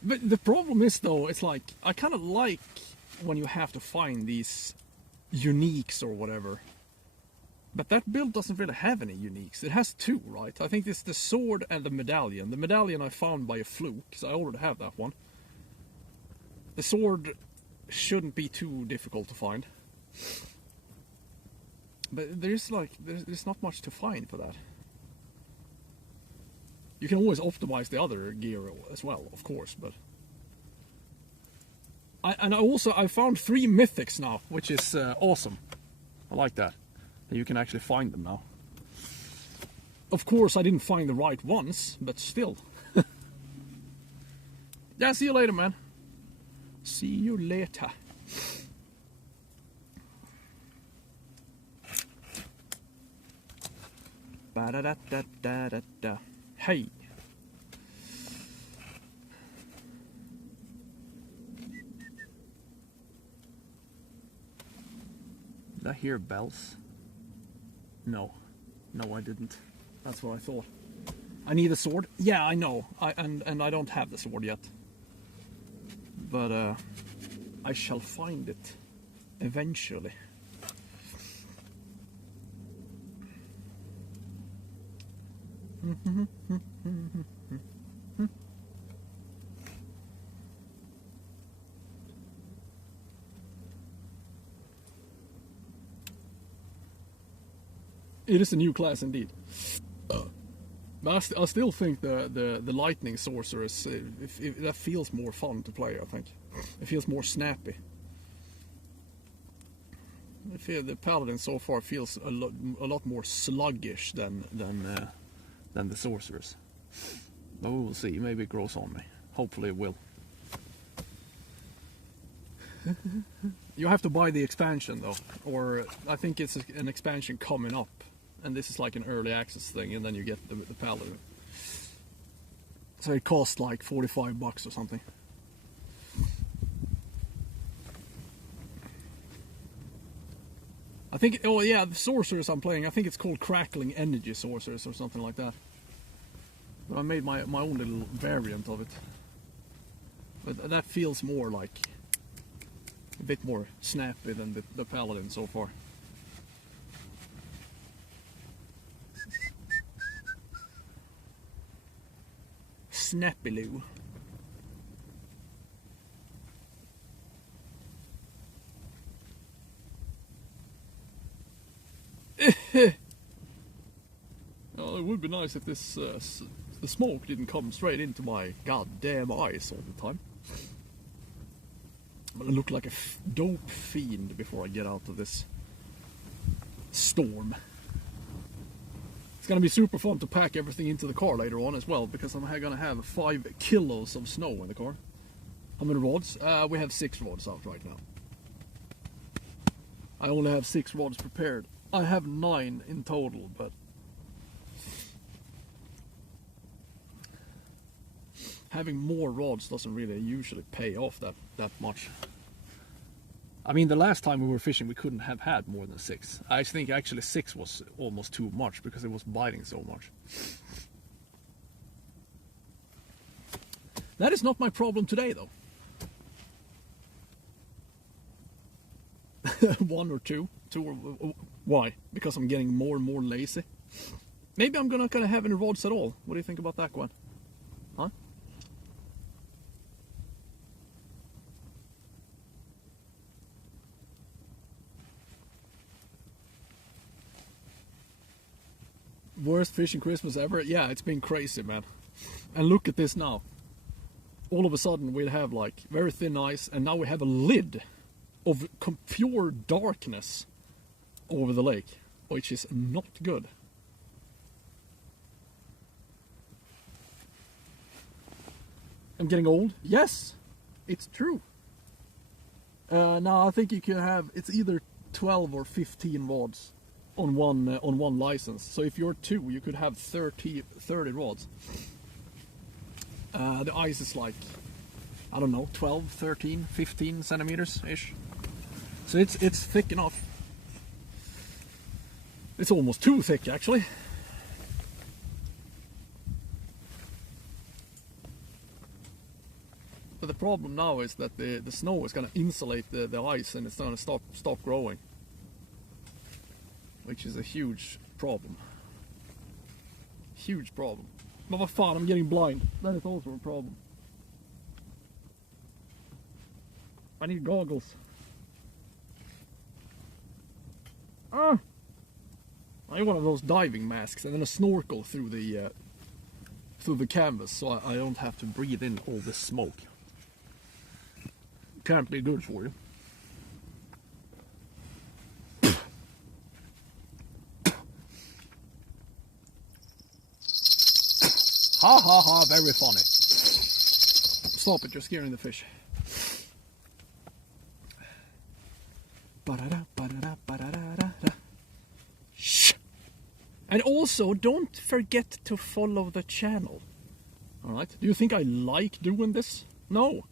But the problem is though, it's like I kind of like when you have to find these uniques or whatever. But that build doesn't really have any uniques. It has two, right? I think it's the sword and the medallion. The medallion I found by a fluke, because I already have that one. The sword shouldn't be too difficult to find. But there's not much to find for that. You can always optimize the other gear as well, of course, but... I found 3 mythics now, which is awesome. I like that. You can actually find them now. Of course, I didn't find the right ones, but still. Yeah, see you later, man. See you later. Ba-da-da-da-da-da-da. Hey. Did I hear bells? No. No, I didn't. That's what I thought. I need a sword? Yeah, I know. And I don't have the sword yet. But I shall find it eventually. It is a new class indeed. But I still think the lightning sorceress, that feels more fun to play, I think. It feels more snappy. I feel the paladin so far feels a lot more sluggish than the sorceress. But we will see. Maybe it grows on me. Hopefully it will. You have to buy the expansion though, or I think it's an expansion coming up, and this is like an early access thing, and then you get the paladin. So it costs like $45 or something. I think, oh yeah, the sorceress I'm playing, I think it's called Crackling Energy Sorceress or something like that. But I made my own little variant of it. But that feels more like a bit more snappy than the paladin so far. Snappy-loo. Oh, it would be nice if this the smoke didn't come straight into my goddamn eyes all the time. I'm gonna look like a dope fiend before I get out of this storm. It's gonna be super fun to pack everything into the car later on as well, because I'm gonna have 5 kilos of snow in the car. How many rods? We have 6 rods out right now. I only have 6 rods prepared. I have 9 in total, but having more rods doesn't really usually pay off that much. I mean, the last time we were fishing, we couldn't have had more than 6. I think actually 6 was almost too much because it was biting so much. That is not my problem today, though. 1 or 2. Why? Because I'm getting more and more lazy. Maybe I'm not gonna have any rods at all. What do you think about that, Gwen? Huh? Worst fishing Christmas ever? Yeah, it's been crazy, man. And look at this now. All of a sudden we'll have like very thin ice, and now we have a lid of pure darkness over the lake, which is not good. I'm getting old? Yes, it's true. Now I think you can have, it's either 12 or 15 rods on one license. So if you're 2, you could have 30 rods. The ice is like, I don't know, 12, 13, 15 centimeters ish. So it's thick enough. It's almost too thick, actually. But the problem now is that the snow is going to insulate the ice, and it's going to stop growing, which is a huge problem. Huge problem. But what fun, I'm getting blind. That is also a problem. I need goggles. I need one of those diving masks and then a snorkel through the canvas, so I don't have to breathe in all this smoke. Can't be good for you. Ha ha ha, very funny. Stop it, you're scaring the fish. Shh. And also, don't forget to follow the channel. Alright? Do you think I like doing this? No.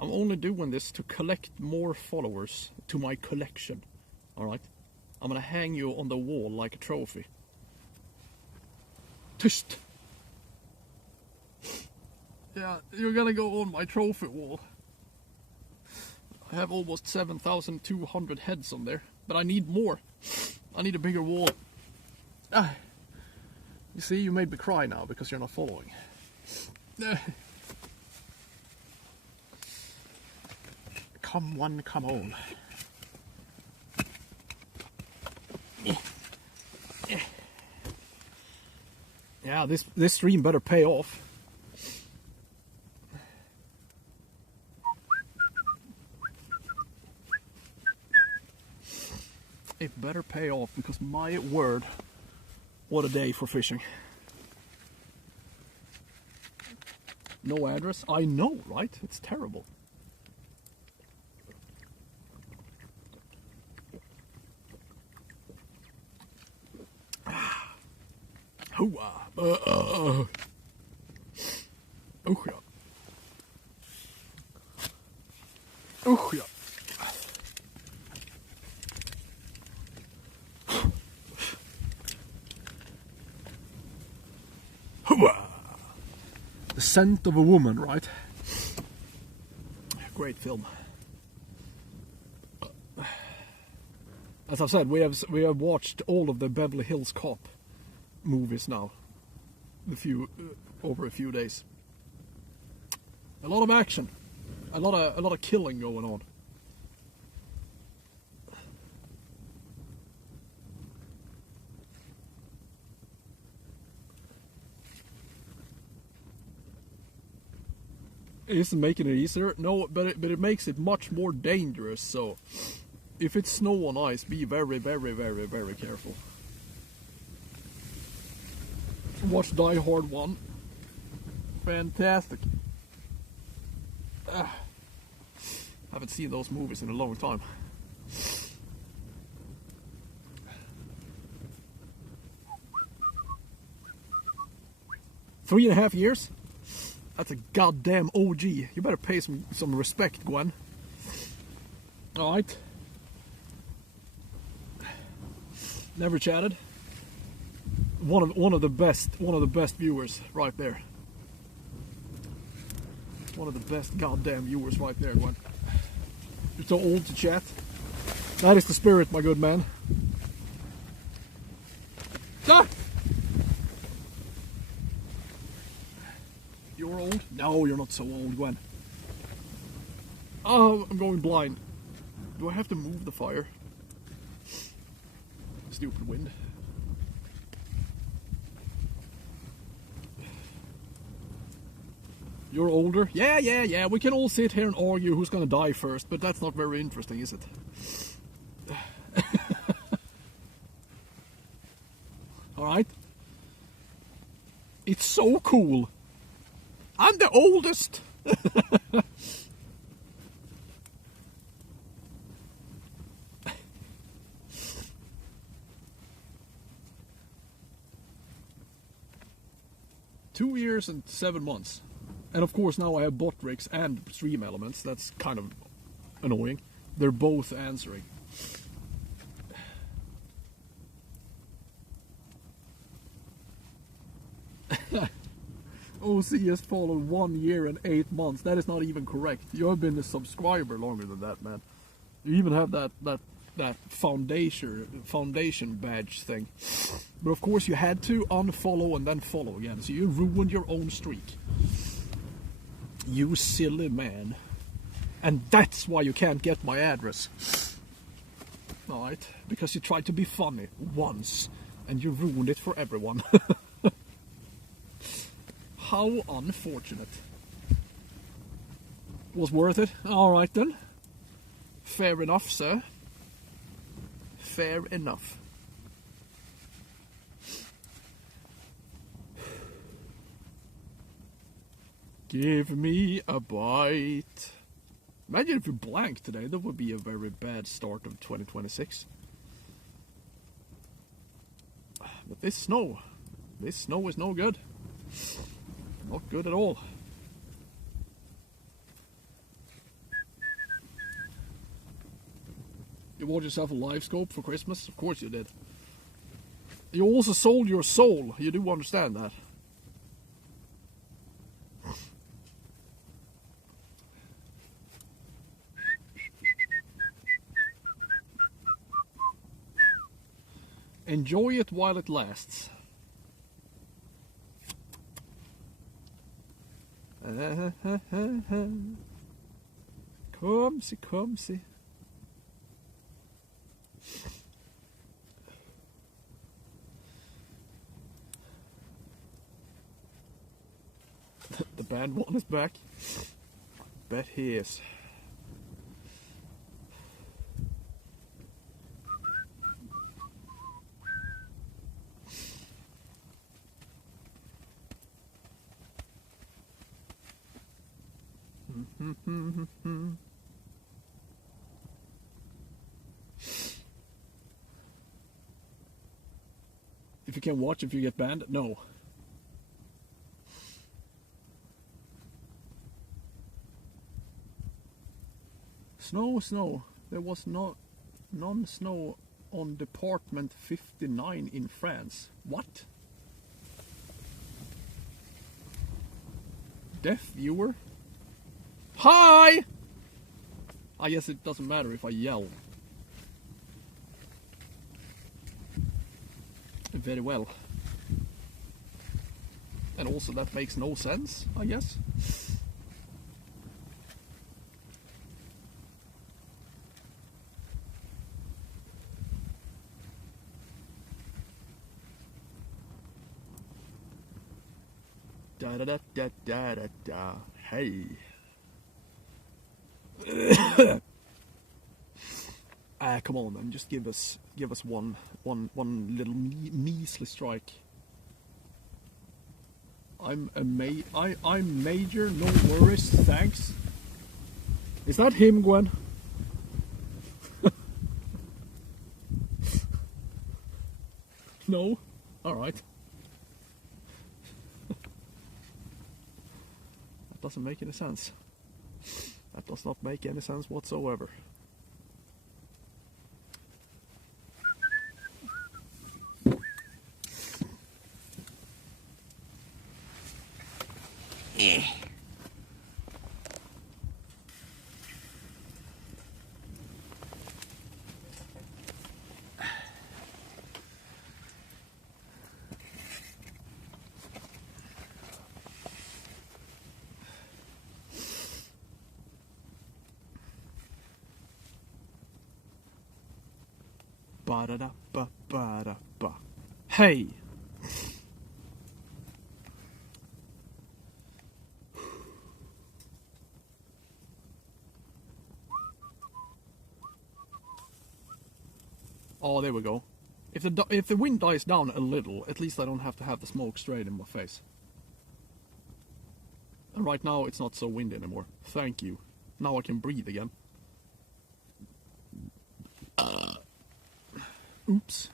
I'm only doing this to collect more followers to my collection. Alright? I'm gonna hang you on the wall like a trophy. Tyst! Yeah, you're gonna go on my trophy wall. I have almost 7,200 heads on there, but I need more. I need a bigger wall. You see, you made me cry now because you're not following. Come one, come on. Yeah, this stream better pay off. It better pay off, because my word, what a day for fishing. No address? I know, right? It's terrible. Hoo-ah. Oh, yeah. Oh, yeah. The Scent of a Woman, right? Great film. As I've said, we have watched all of the Beverly Hills Cop movies now. Over a few days. A lot of action, a lot of killing going on. It isn't making it easier, no, but it makes it much more dangerous. So, if it's snow on ice, be very, very, very, very careful. Watch Die Hard 1. Fantastic. Haven't seen those movies in a long time. $3.5 years? That's a goddamn OG. You better pay some respect, Gwen. Alright. Never chatted. One of the best viewers right there. One of the best goddamn viewers right there, Gwen. You're so old to chat. That is the spirit, my good man. Ah! not so old, Gwen. Oh, I'm going blind. Do I have to move the fire? Stupid wind. You're older? Yeah. We can all sit here and argue who's gonna die first, but that's not very interesting, is it? Alright? It's so cool. I'm the oldest! 2 years and 7 months. And of course now I have Botrix and Stream Elements. That's kind of annoying. They're both answering. OC has followed 1 year and 8 months. That is not even correct. You have been a subscriber longer than that, man. You even have that foundation badge thing. But of course you had to unfollow and then follow again. So you ruined your own streak. You silly man. And that's why you can't get my address. Alright? Because you tried to be funny once. And you ruined it for everyone. How unfortunate. Was worth it? Alright then. Fair enough, sir. Fair enough. Give me a bite. Imagine if you blanked today. That would be a very bad start of 2026. But this snow is no good. Not good at all. You bought yourself a live scope for Christmas? Of course you did. You also sold your soul. You do understand that. Enjoy it while it lasts. Come-see. The band one is back. Bet he is. If you can watch if you get banned, no. Snow. There was none snow on Department 59 in France. What? Deaf viewer? Hi! I guess it doesn't matter if I yell. Very well. And also that makes no sense, I guess. Da da da da da da da. Hey. Come on, man! Just give us one little measly strike. I'm major, no worries, thanks. Is that him, Gwen? No? Alright. That doesn't make any sense. That does not make any sense whatsoever. Ba-da-da-ba-ba-da-ba. Hey! Oh, there we go. If the wind dies down a little, at least I don't have to have the smoke straight in my face. And right now it's not so windy anymore. Thank you. Now I can breathe again. Oops.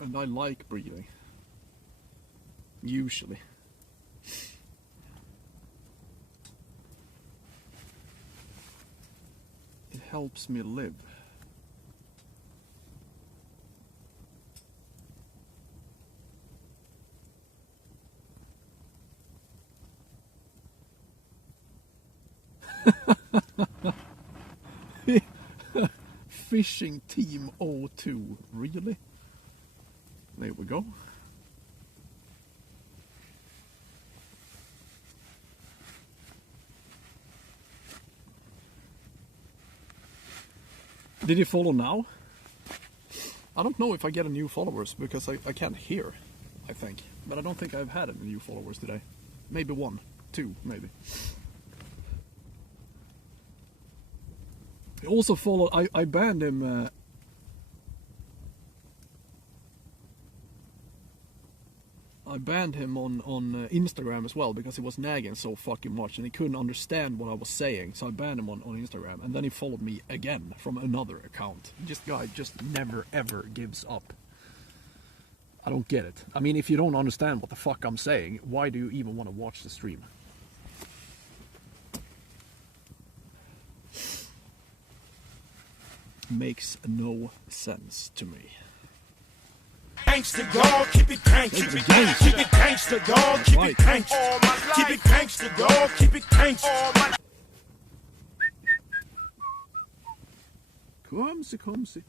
And I like breathing. Usually. It helps me live. Fishing Team 02, really? There we go. Did you follow now? I don't know if I get a new followers because I can't hear, I think. But I don't think I've had any new followers today. Maybe 1, 2, maybe. I also followed, I banned him. I banned him on Instagram as well because he was nagging so fucking much and he couldn't understand what I was saying. So I banned him on Instagram, and then he followed me again from another account. This guy just never ever gives up. I don't get it. I mean, if you don't understand what the fuck I'm saying, why do you even want to watch the stream? Makes no sense to me. Gangsta dog, keep it gangsta, keep it gangsta dog, keep it gangsta, keep it gangsta dog, keep it gangsta. Clumsy.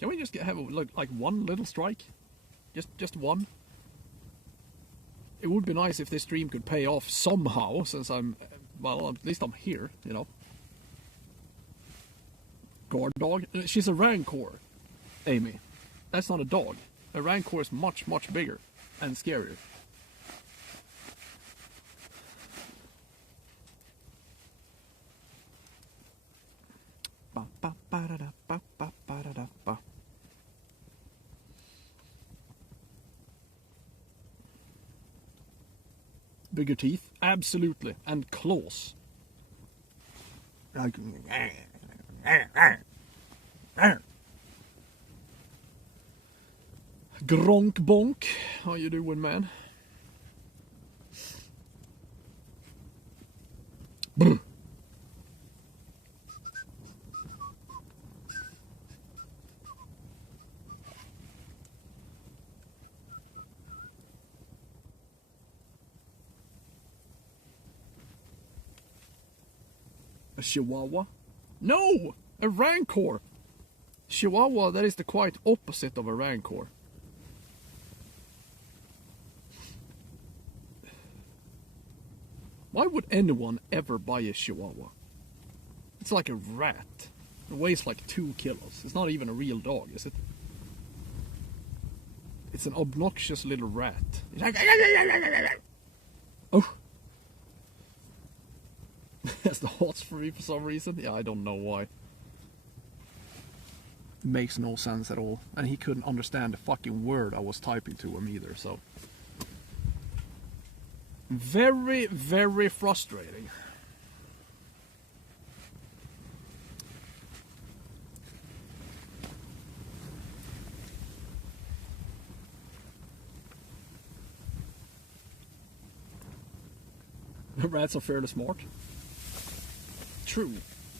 Can we just have like one little strike? Just one? It would be nice if this stream could pay off somehow, since I'm, well, at least I'm here, you know. Guard dog? She's a Rancor, Amy. That's not a dog. A Rancor is much, much bigger and scarier. Bigger teeth? Absolutely. And claws. Gronk bonk. How you doing, man? Brr. A Chihuahua? No! A Rancor! Chihuahua, that is the quite opposite of a Rancor. Why would anyone ever buy a Chihuahua? It's like a rat. It weighs like 2 kilos. It's not even a real dog, is it? It's an obnoxious little rat. It's like... Oh! That's the hots for me for some reason. Yeah, I don't know why. It makes no sense at all. And he couldn't understand the fucking word I was typing to him either, so... Very, very frustrating. Rats are fairly smart. True.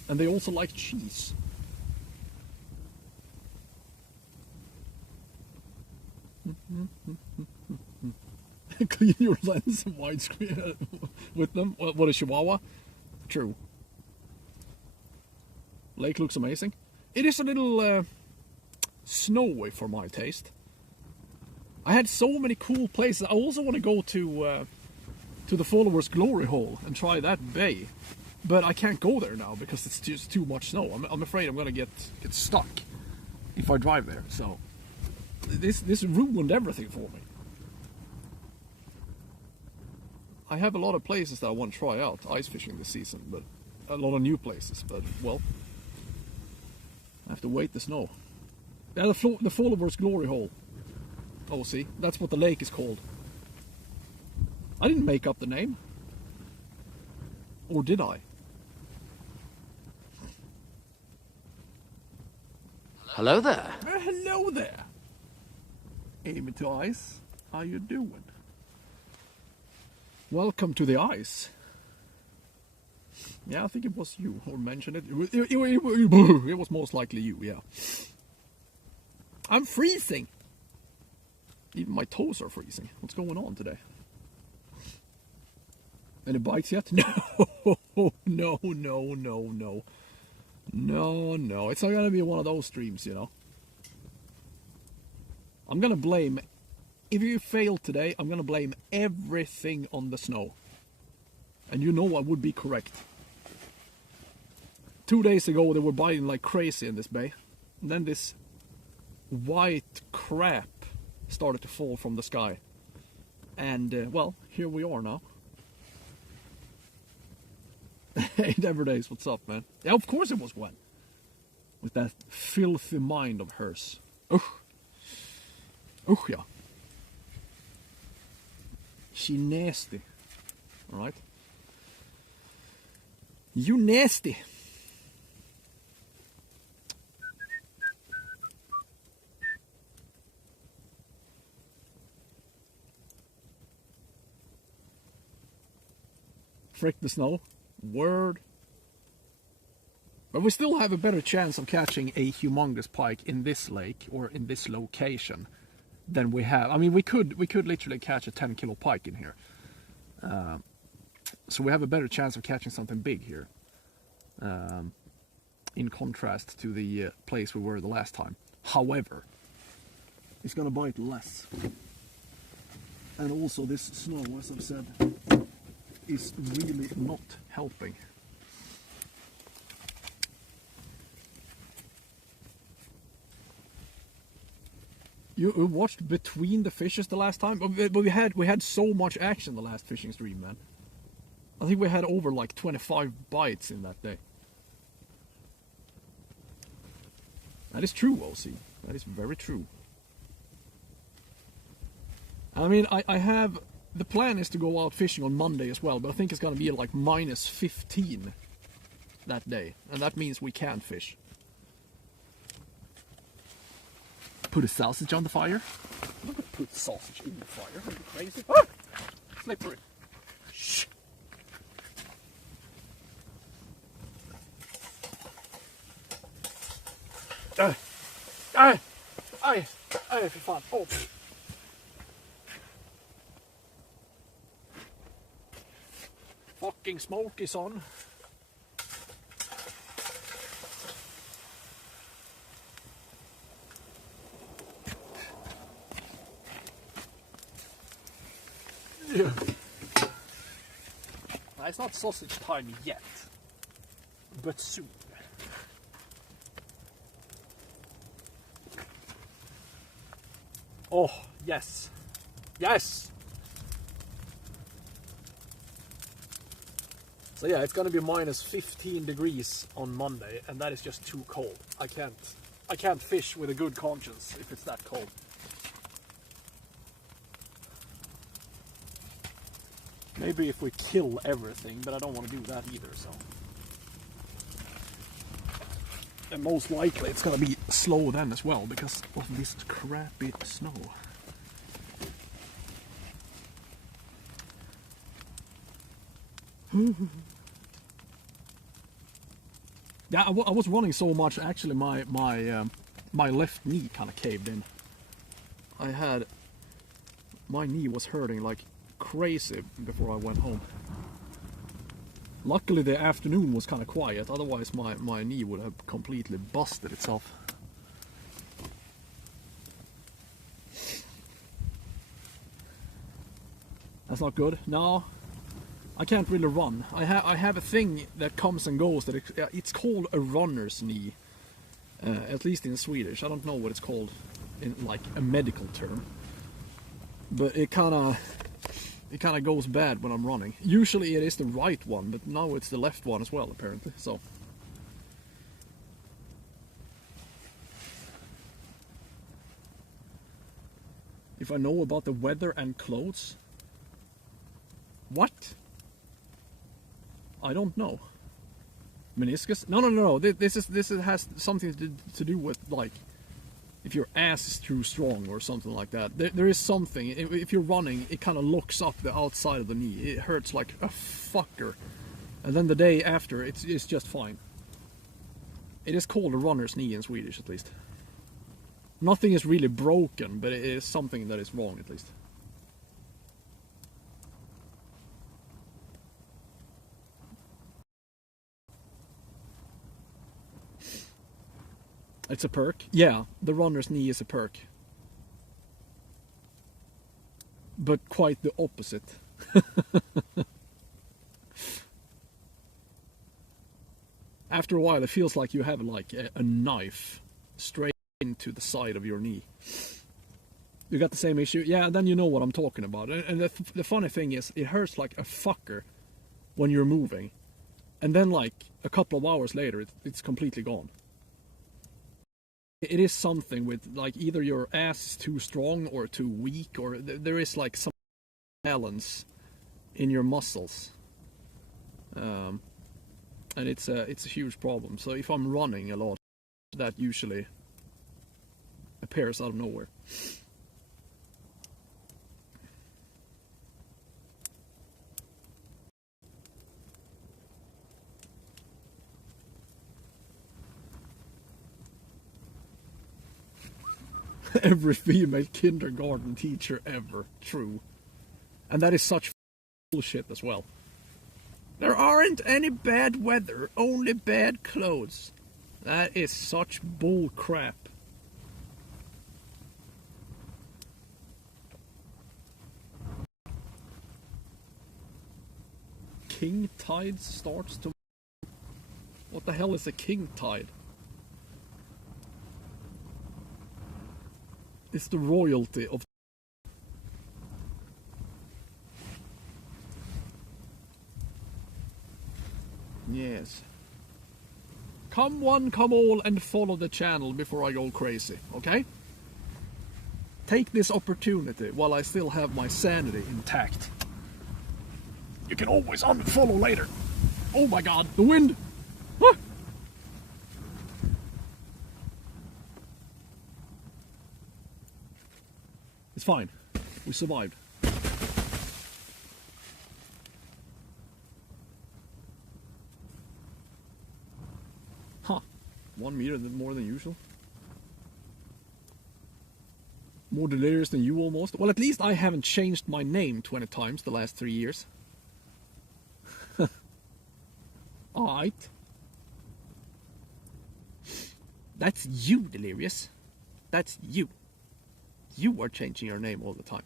And they also like cheese. Clean your lens and widescreen with them. What, a Chihuahua? True. Lake looks amazing. It is a little snowy for my taste. I had so many cool places. I also want to go to the Followers Glory Hole and try that bay. But I can't go there now because it's just too much snow. I'm afraid I'm gonna get stuck if I drive there. So this ruined everything for me. I have a lot of places that I want to try out ice fishing this season, but a lot of new places. But well, I have to wait the snow. Yeah, the Followers Glory Hole. Oh, see, that's what the lake is called. I didn't make up the name. Or did I? Hello there. Hello there. Amy to Ice, how you doing? Welcome to the ice. Yeah, I think it was you who mentioned it. It was most likely you, yeah. I'm freezing. Even my toes are freezing. What's going on today? Any bites yet? No, no. No. It's not gonna be one of those streams, you know. I'm gonna blame, if you fail today, I'm gonna blame everything on the snow. And you know I would be correct. 2 days ago they were biting like crazy in this bay. And then this white crap started to fall from the sky. And, well, here we are now. Hey, Never Days, what's up, man? Yeah, of course it was wet. With that filthy mind of hers. Yeah. She nasty. Alright? You nasty. Frick the snow. Word. But we still have a better chance of catching a humongous pike in this lake or in this location than we have. I mean, we could literally catch a 10-kilo pike in here. So we have a better chance of catching something big here. In contrast to the place we were the last time. However, it's gonna bite less. And also this snow, as I've said, is really not helping. You watched Between the Fishes the last time? But we had so much action the last fishing stream, man. I think we had over like 25 bites in that day. That is true, OC. That is very true. I mean, I have... The plan is to go out fishing on Monday as well, but I think it's gonna be like minus 15 that day. And that means we can't fish. Put a sausage on the fire? I'm not gonna put sausage in the fire. Are you crazy? Ah! Slippery. Shh. Aj, för fan. Oh. Fucking smoky, son. Yeah. It's not sausage time yet, but soon. Oh, yes. Yes! So yeah, it's gonna be minus 15 degrees on Monday, and that is just too cold. I can't fish with a good conscience if it's that cold. Maybe if we kill everything, but I don't want to do that either, so. And most likely it's gonna be slow then as well, because of this crappy snow. Yeah, I was running so much, actually my left knee kind of caved in. My knee was hurting like crazy before I went home. Luckily the afternoon was kind of quiet, otherwise my knee would have completely busted itself. That's not good. No. I can't really run. I have a thing that comes and goes that it's called a runner's knee. At least in Swedish. I don't know what it's called in like a medical term. But it kind of goes bad when I'm running. Usually it is the right one, but now it's the left one as well apparently. So if I know about the weather and clothes. What? I don't know. Meniscus? No. This has something to do with like if your ass is too strong or something like that. There is something. If you're running, it kind of locks up the outside of the knee. It hurts like a fucker, and then the day after, it's just fine. It is called a runner's knee in Swedish, at least. Nothing is really broken, but it is something that is wrong, at least. It's a perk. Yeah, the runner's knee is a perk. But quite the opposite. After a while, it feels like you have like a knife straight into the side of your knee. You got the same issue? Yeah, then you know what I'm talking about. And the funny thing is, it hurts like a fucker when you're moving. And then like a couple of hours later, it's completely gone. It is something with like either your ass is too strong or too weak, or there is like some balance in your muscles, and it's a huge problem. So if I'm running a lot, that usually appears out of nowhere. Every female kindergarten teacher ever. True. And that is such bullshit as well. There aren't any bad weather, only bad clothes. That is such bull crap. King tide starts to... What the hell is a king tide? It's the royalty of... Yes. Come one, come all, and follow the channel before I go crazy, okay? Take this opportunity while I still have my sanity intact. You can always unfollow later. Oh my god, the wind! Ah! It's fine. We survived. Huh. 1 meter more than usual. More delirious than you almost. Well, at least I haven't changed my name 20 times the last 3 years. Alright. That's you, Delirious. That's you. You are changing your name all the time.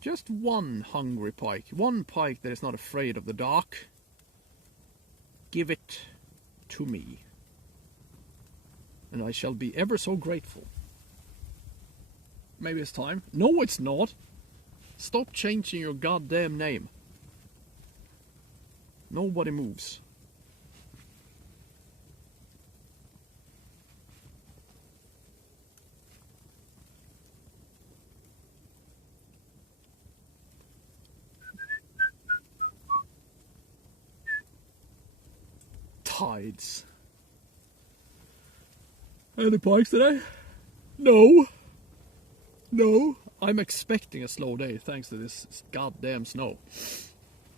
Just one hungry pike. One pike that is not afraid of the dark. Give it to me. And I shall be ever so grateful. Maybe it's time. No, it's not. Stop changing your goddamn name. Nobody moves. Tides. Any pikes today? No. No. I'm expecting a slow day thanks to this goddamn snow.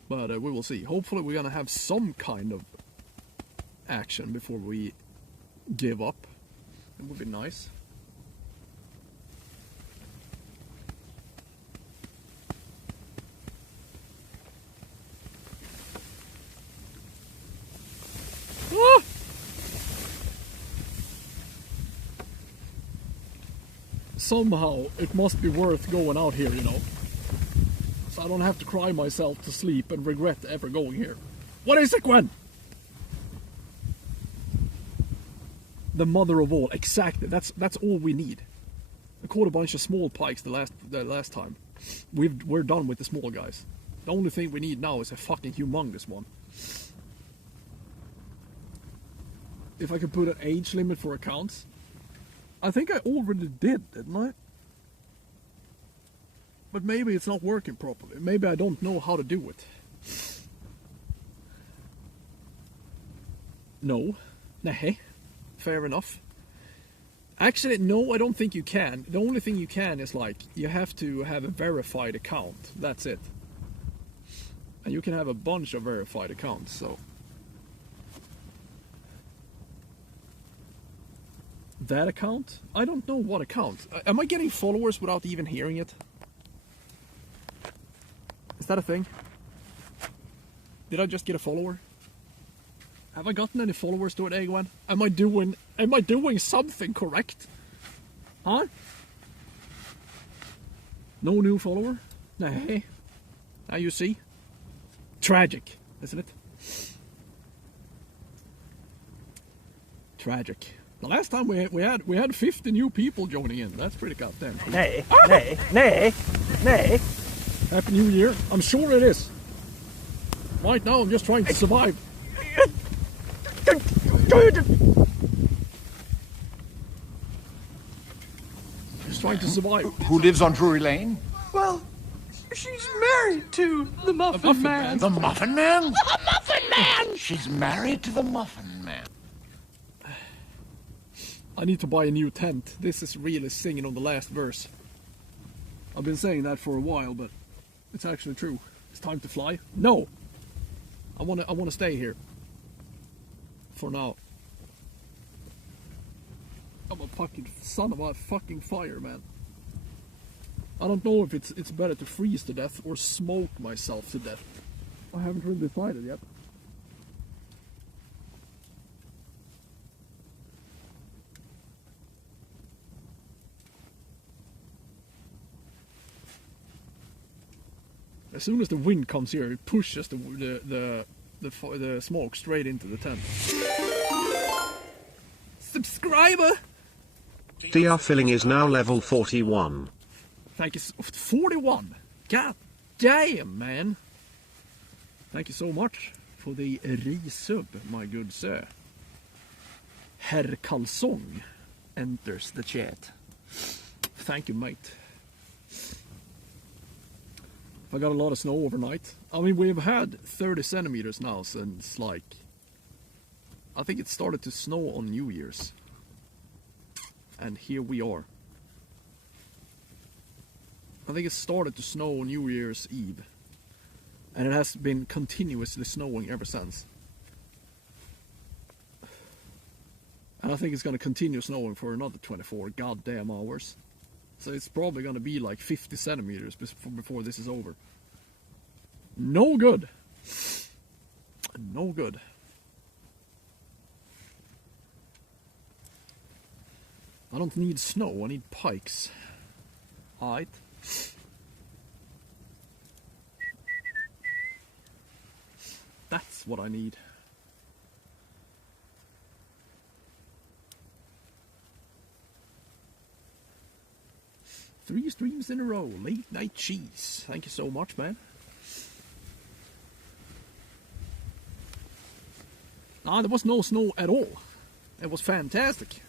But we will see. Hopefully we're gonna have some kind of action before we give up. It would be nice. somehow it must be worth going out here, you know. So I don't have to cry myself to sleep and regret ever going here. What is it, Gwen? The mother of all, exactly. That's all we need. I caught a bunch of small pikes the last time. We're done with the small guys. The only thing we need now is a fucking humongous one. If I could put an age limit for accounts, I think I already did, didn't I? But maybe it's not working properly. Maybe I don't know how to do it. No. Nah. Fair enough. Actually, no, I don't think you can. The only thing you can is like, you have to have a verified account. That's it. And you can have a bunch of verified accounts, so. That account? I don't know what account. Am I getting followers without even hearing it? Is that a thing? Did I just get a follower? Have I gotten any followers to it, Eggwan? Am I doing something correct? Huh? No new follower? Nah. Now you see? Tragic, isn't it? Tragic. The last time we had 50 new people joining in. That's pretty goddamn cool. Nay. Happy New Year. I'm sure it is. Right now I'm just trying to survive. Just trying to survive. Who lives on Drury Lane? Well, she's married to the Muffin Man. The Muffin Man? The Muffin Man! She's married to the Muffin Man. I need to buy a new tent. This is really singing on the last verse. I've been saying that for a while, but it's actually true. It's time to fly. No! I wanna stay here. For now. I'm a fucking son of a fucking fire, man. I don't know if it's better to freeze to death or smoke myself to death. I haven't really decided yet. As soon as the wind comes here, it pushes the smoke straight into the tent. Subscriber! DR filling is now level 41. Thank you. 41? God damn, man. Thank you so much for the resub, my good sir. Herr Kalsong enters the chat. Thank you, mate. I got a lot of snow overnight. I mean, we've had 30 centimeters now since, like, I think it started to snow on New Year's. And here we are. I think it started to snow on New Year's Eve. And it has been continuously snowing ever since. And I think it's going to continue snowing for another 24 goddamn hours. So it's probably going to be like 50 centimeters before this is over. No good. No good. I don't need snow, I need pikes. Alright. That's what I need. Three streams in a row. Late night cheese. Thank you so much, man. Ah, there was no snow at all. It was fantastic.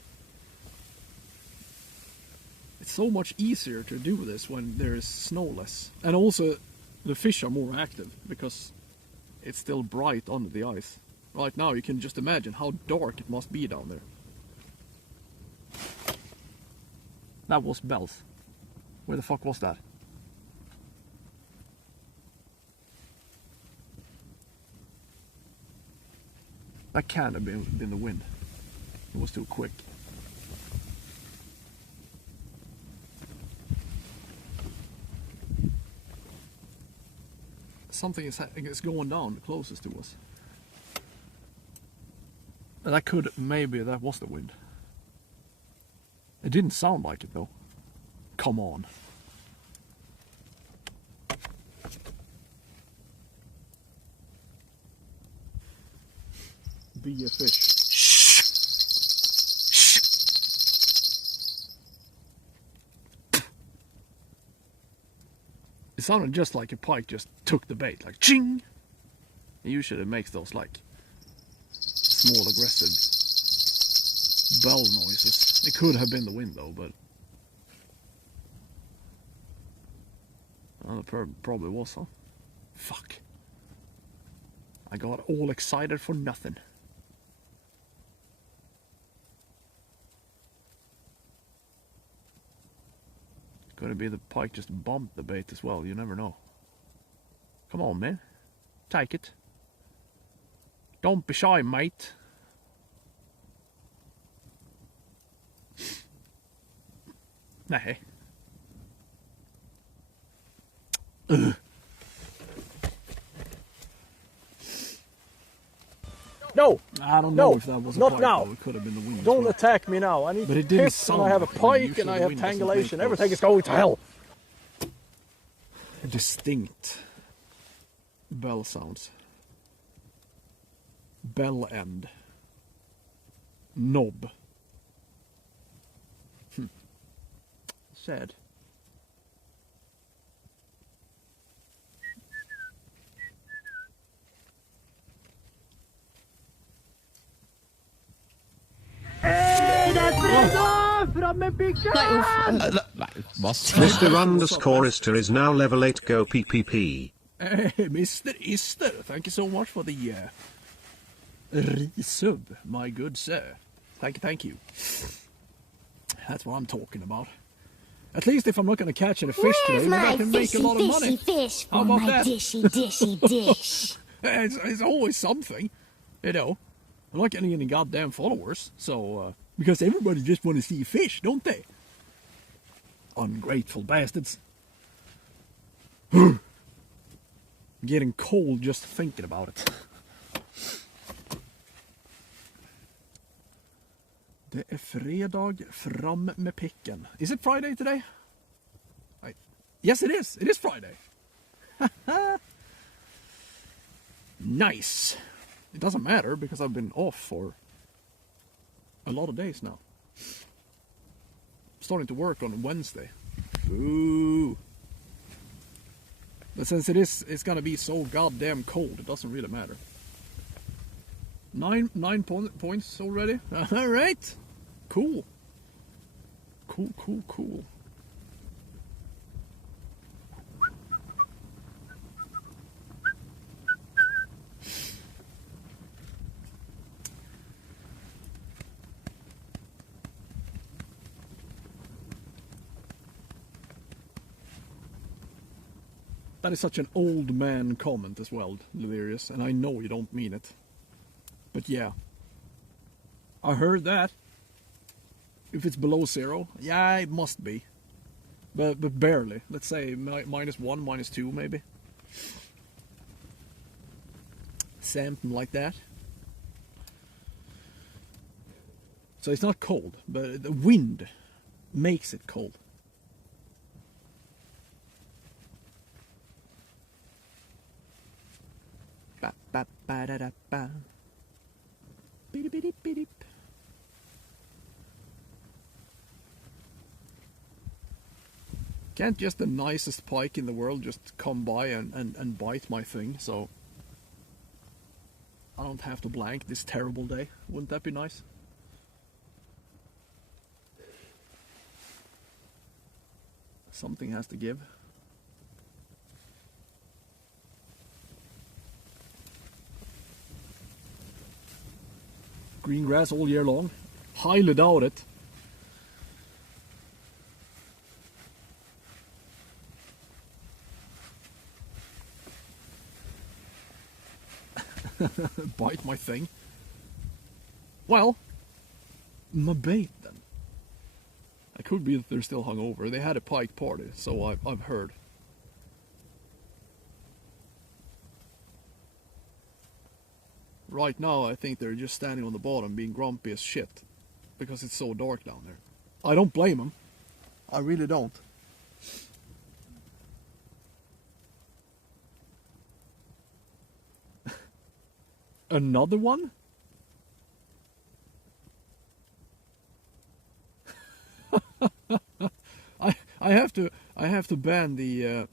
It's so much easier to do this when there is snowless. And also, the fish are more active because it's still bright under the ice. Right now, you can just imagine how dark it must be down there. That was bells. Where the fuck was that? That can't have been the wind. It was too quick. Something is going down closest to us. Maybe that was the wind. It didn't sound like it though. come on. Be a fish. It sounded just like a pike just took the bait, like ching. Usually it makes those like small aggressive bell noises. It could have been the wind though, but it probably was, huh? Fuck. I got all excited for nothing. Could it be the pike just bumped the bait as well? You never know. Come on, man. Take it. Don't be shy, mate. Nej. No! I don't know if that was a not pike, now. though. It could have been the wind as Don't well. attack me now. I need But it to didn't piss and sound I have a like wind. pike and Usually I the have wind doesn't make tangulation. those Everything is going to hell. Distinct bell sounds. Bell end. Knob. Sad. Nei, uff. Mr. underscore Ister is now level 8 go PPP. Mr. Ister, thank you so much for the resub, my good sir. Thank you. That's what I'm talking about. At least if I'm not going to catch any fish today, then I can make a lot of money. Fish How about that? dishy dish. It's always something, you know. I'm not getting any goddamn followers, so because everybody just want to see fish, don't they? Ungrateful bastards. Getting cold just thinking about it. Det är fredag, fram med picken. Is it Friday today? Yes, it is. It is Friday. Nice. It doesn't matter because I've been off for a lot of days now. Starting to work on Wednesday. Ooh. But since it's gonna be so goddamn cold, it doesn't really matter. 9 points already. All right. Cool. Cool. That is such an old man comment as well, Leverius, and I know you don't mean it. But yeah. I heard that. If it's below 0, yeah, it must be. But barely. Let's say -1, -2 maybe. Something like that. So it's not cold, but the wind makes it cold. Ba ba da da ba. Beep beep beep beep. Can't just the nicest pike in the world just come by and bite my thing, so I don't have to blank this terrible day? Wouldn't that be nice? Something has to give. Green grass all year long? Highly doubt it. Bite my thing. Well, my bait then. It could be that they're still hungover. They had a pike party, so I've heard. Right now, I think they're just standing on the bottom being grumpy as shit because it's so dark down there. I don't blame them. I really don't. Another one? I have to ban the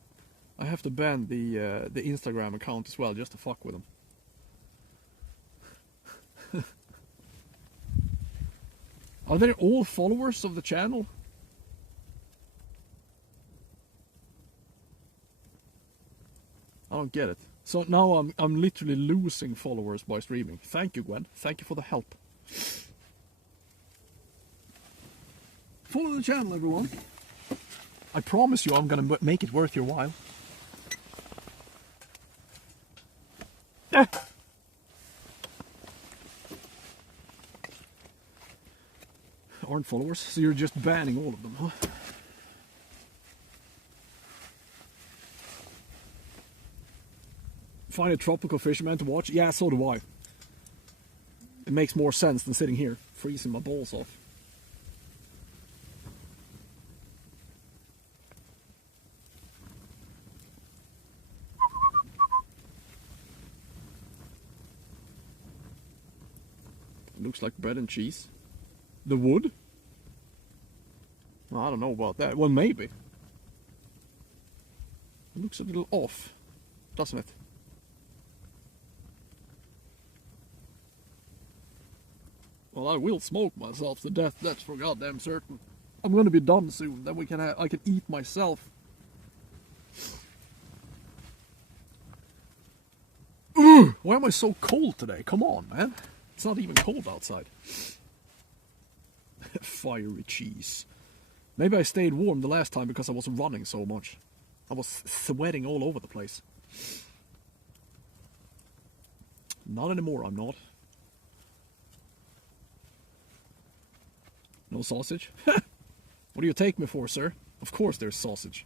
the Instagram account as well, just to fuck with them. Are they all followers of the channel? I don't get it. So now I'm literally losing followers by streaming. Thank you, Gwen. Thank you for the help. Follow the channel, everyone. I promise you I'm gonna make it worth your while. Ah. Aren't followers, so you're just banning all of them, huh? Find a tropical fisherman to watch? Yeah, so do I. It makes more sense than sitting here, freezing my balls off. Looks like bread and cheese. The wood? Well, I don't know about that. Well, maybe. It looks a little off, doesn't it? Well, I will smoke myself to death, that's for goddamn certain. I'm gonna be done soon, then I can eat myself. Ugh, why am I so cold today? Come on, man. It's not even cold outside. Fiery cheese. Maybe I stayed warm the last time because I was running so much. I was sweating all over the place. Not anymore, I'm not. No sausage? What do you take me for, sir? Of course there's sausage.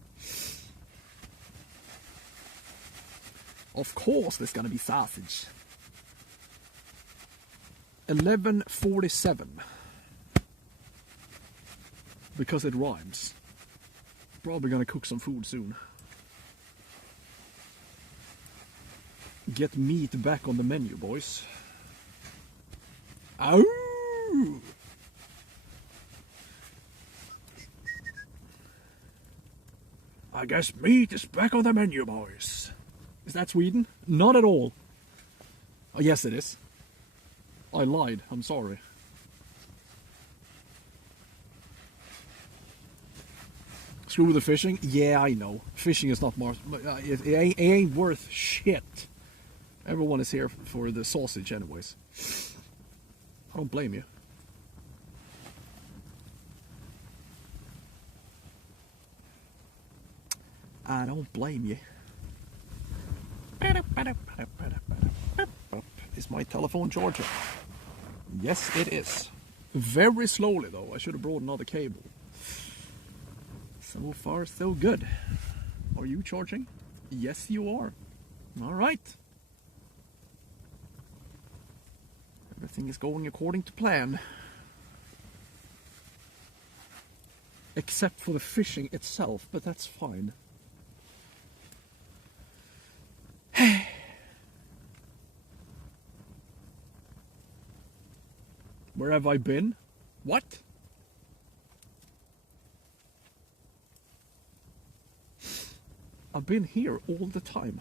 Of course there's gonna be sausage. 11:47. Because it rhymes. Probably gonna cook some food soon. Get meat back on the menu, boys. Ow! I guess meat is back on the menu, boys. Is that Sweden? Not at all. Oh, yes, it is. I lied. I'm sorry. Screw the fishing? Yeah, I know. Fishing is not more... It ain't worth shit. Everyone is here for the sausage anyways. I don't blame you. I don't blame you. Is my telephone charging? Yes, it is. Very slowly though. I should have brought another cable. So far, so good. Are you charging? Yes, you are. All right. Everything is going according to plan. Except for the fishing itself, but that's fine. Where have I been? What? I've been here all the time.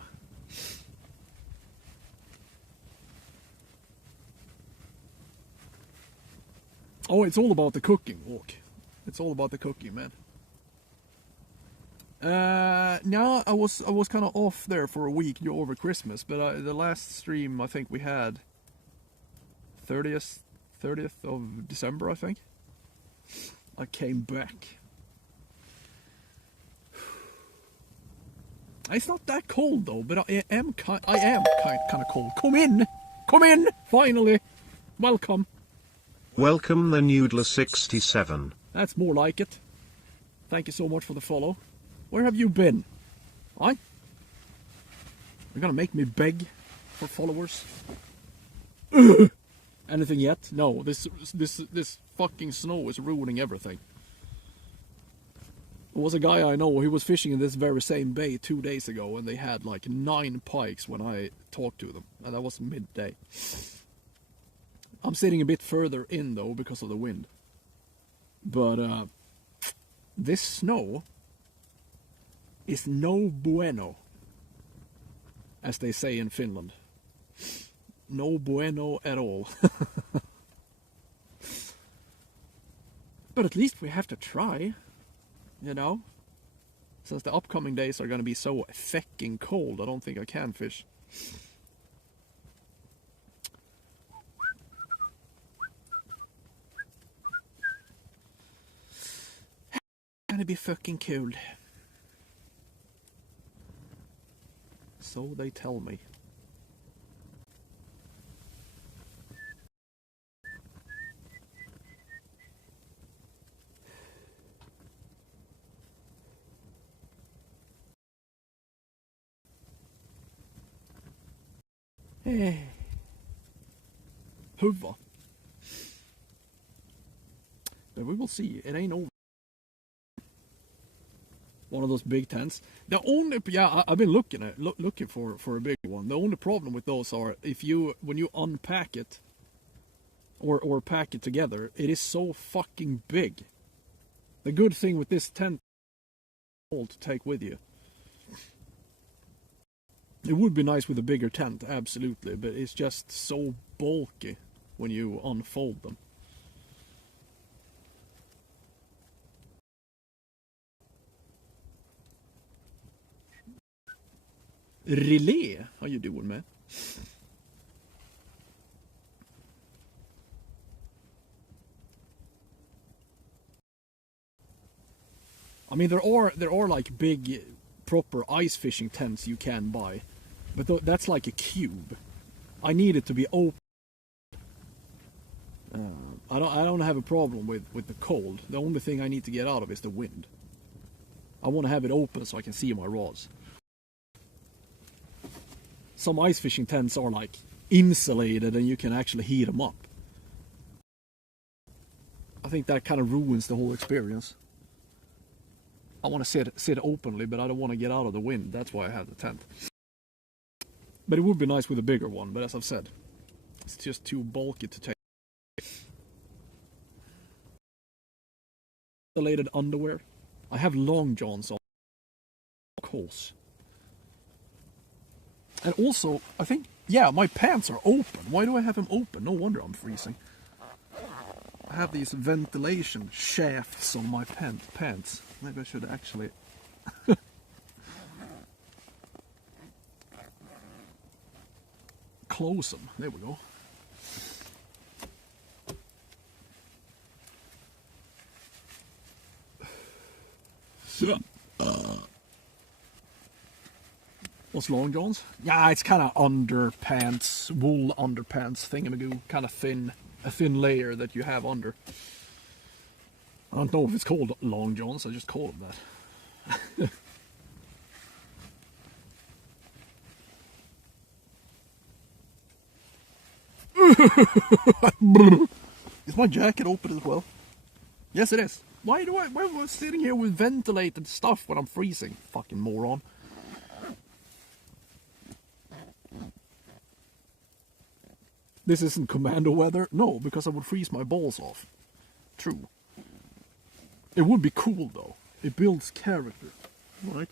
Oh, it's all about the cooking, walk. It's all about the cooking, man. No, I was kind of off there for a week over Christmas, but the last stream I think we had 30th of December, I think. I came back. It's not that cold though, but I am kind of cold. Come in, finally, welcome. Welcome the Noodler67. That's more like it. Thank you so much for the follow. Where have you been? You're gonna make me beg for followers? Anything yet? No, this fucking snow is ruining everything. There was a guy I know, he was fishing in this very same bay 2 days ago, and they had like 9 pikes when I talked to them, and that was midday. I'm sitting a bit further in though because of the wind. But this snow is no bueno, as they say in Finland. No bueno at all. But at least we have to try, you know? Since the upcoming days are going to be so fucking cold, I don't think I can fish. Gonna be fucking cold. So they tell me. Huvva. But we will see. It ain't over. One of those big tents. The only, yeah, I've been looking for a big one. The only problem with those are when you unpack it or pack it together, it is so fucking big. The good thing with this tent is to take with you. It would be nice with a bigger tent, absolutely, but it's just so bulky when you unfold them. Relay, how you doing, man? I mean, there are like big, proper ice fishing tents you can buy, but that's like a cube. I need it to be open. I don't have a problem with the cold. The only thing I need to get out of is the wind. I want to have it open so I can see my rods. Some ice fishing tents are like insulated and you can actually heat them up. I think that kind of ruins the whole experience. I want to sit openly, but I don't want to get out of the wind. That's why I have the tent. But it would be nice with a bigger one, but as I've said, it's just too bulky to take. Insulated underwear. I have long johns on, of course. And also, I think, yeah, my pants are open. Why do I have them open? No wonder I'm freezing. I have these ventilation shafts on my pants. Maybe I should actually... close them. There we go. What's long johns? Yeah, it's kind of underpants, wool underpants thingamagoo, kind of thin, a thin layer that you have under. I don't know if it's called long johns, I just call them that. Is my jacket open as well? Yes, it is. Why am I sitting here with ventilated stuff when I'm freezing? Fucking moron. This isn't commando weather? No, because I would freeze my balls off. True. It would be cool though. It builds character. Right?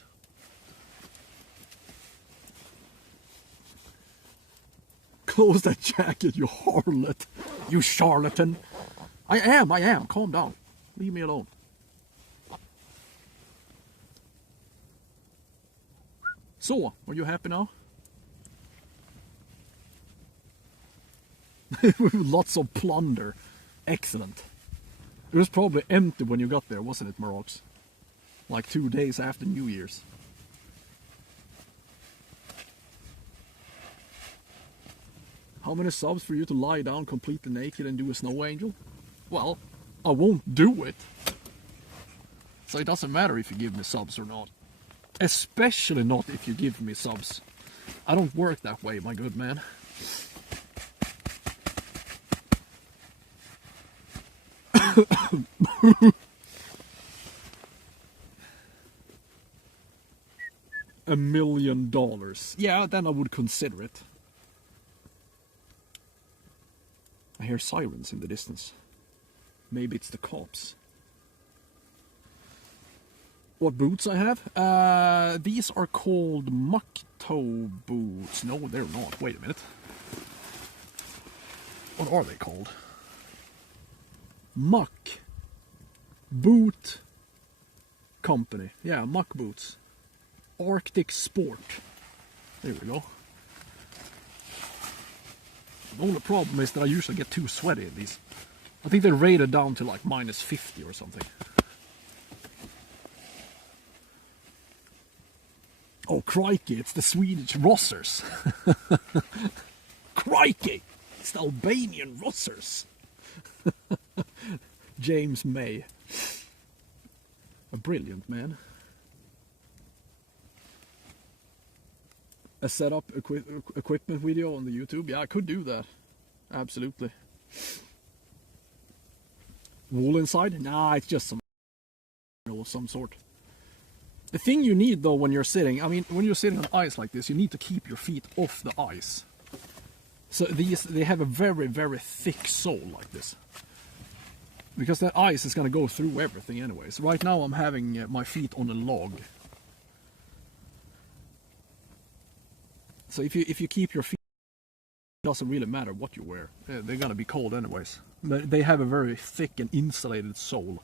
Close that jacket, you harlot. You charlatan. I am. Calm down. Leave me alone. So, are you happy now? Lots of plunder. Excellent. It was probably empty when you got there, wasn't it, Marox? Like 2 days after New Year's. How many subs for you to lie down completely naked and do a snow angel? Well, I won't do it. So it doesn't matter if you give me subs or not. Especially not if you give me subs. I don't work that way, my good man. $1 million. Yeah, then I would consider it. I hear sirens in the distance. Maybe it's the cops. What boots I have? These are called muck toe boots. No, they're not. Wait a minute. What are they called? Muck Boot Company. Yeah, muck boots. Arctic Sport. There we go. The only problem is that I usually get too sweaty in these. I think they're rated down to like minus 50 or something. Oh, crikey, it's the Swedish Rossers. Crikey, it's the Albanian Rossers. James May. A brilliant man. A setup equipment video on the YouTube. Yeah, I could do that. Absolutely. Wool inside? Nah, it's just some of some sort. The thing you need though when you're sitting, I mean, when you're sitting on ice like this, you need to keep your feet off the ice. So they have a very, very thick sole like this. Because that ice is going to go through everything anyways. Right now I'm having my feet on a log. So if you keep your feet, it doesn't really matter what you wear. They're going to be cold anyways. But they have a very thick and insulated sole.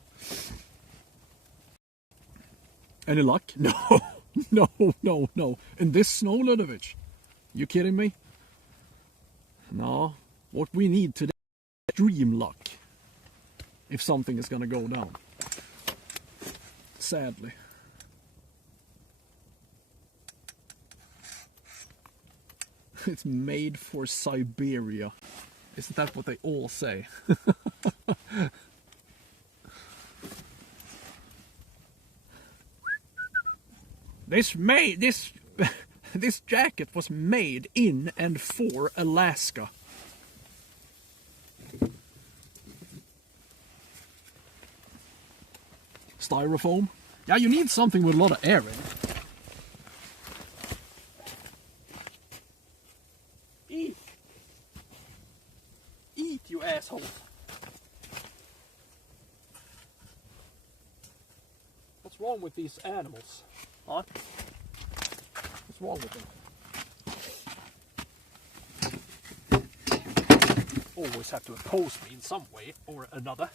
Any luck? No, no. In this snow, Ludovich? You kidding me? No. What we need today is extreme luck. If something is gonna go down. Sadly. It's made for Siberia. Isn't that what they all say? This jacket was made in and for Alaska. Styrofoam. Yeah, you need something with a lot of air in it. Eat! Eat, you asshole! What's wrong with these animals? Huh? What's wrong with them? Always have to oppose me in some way or another.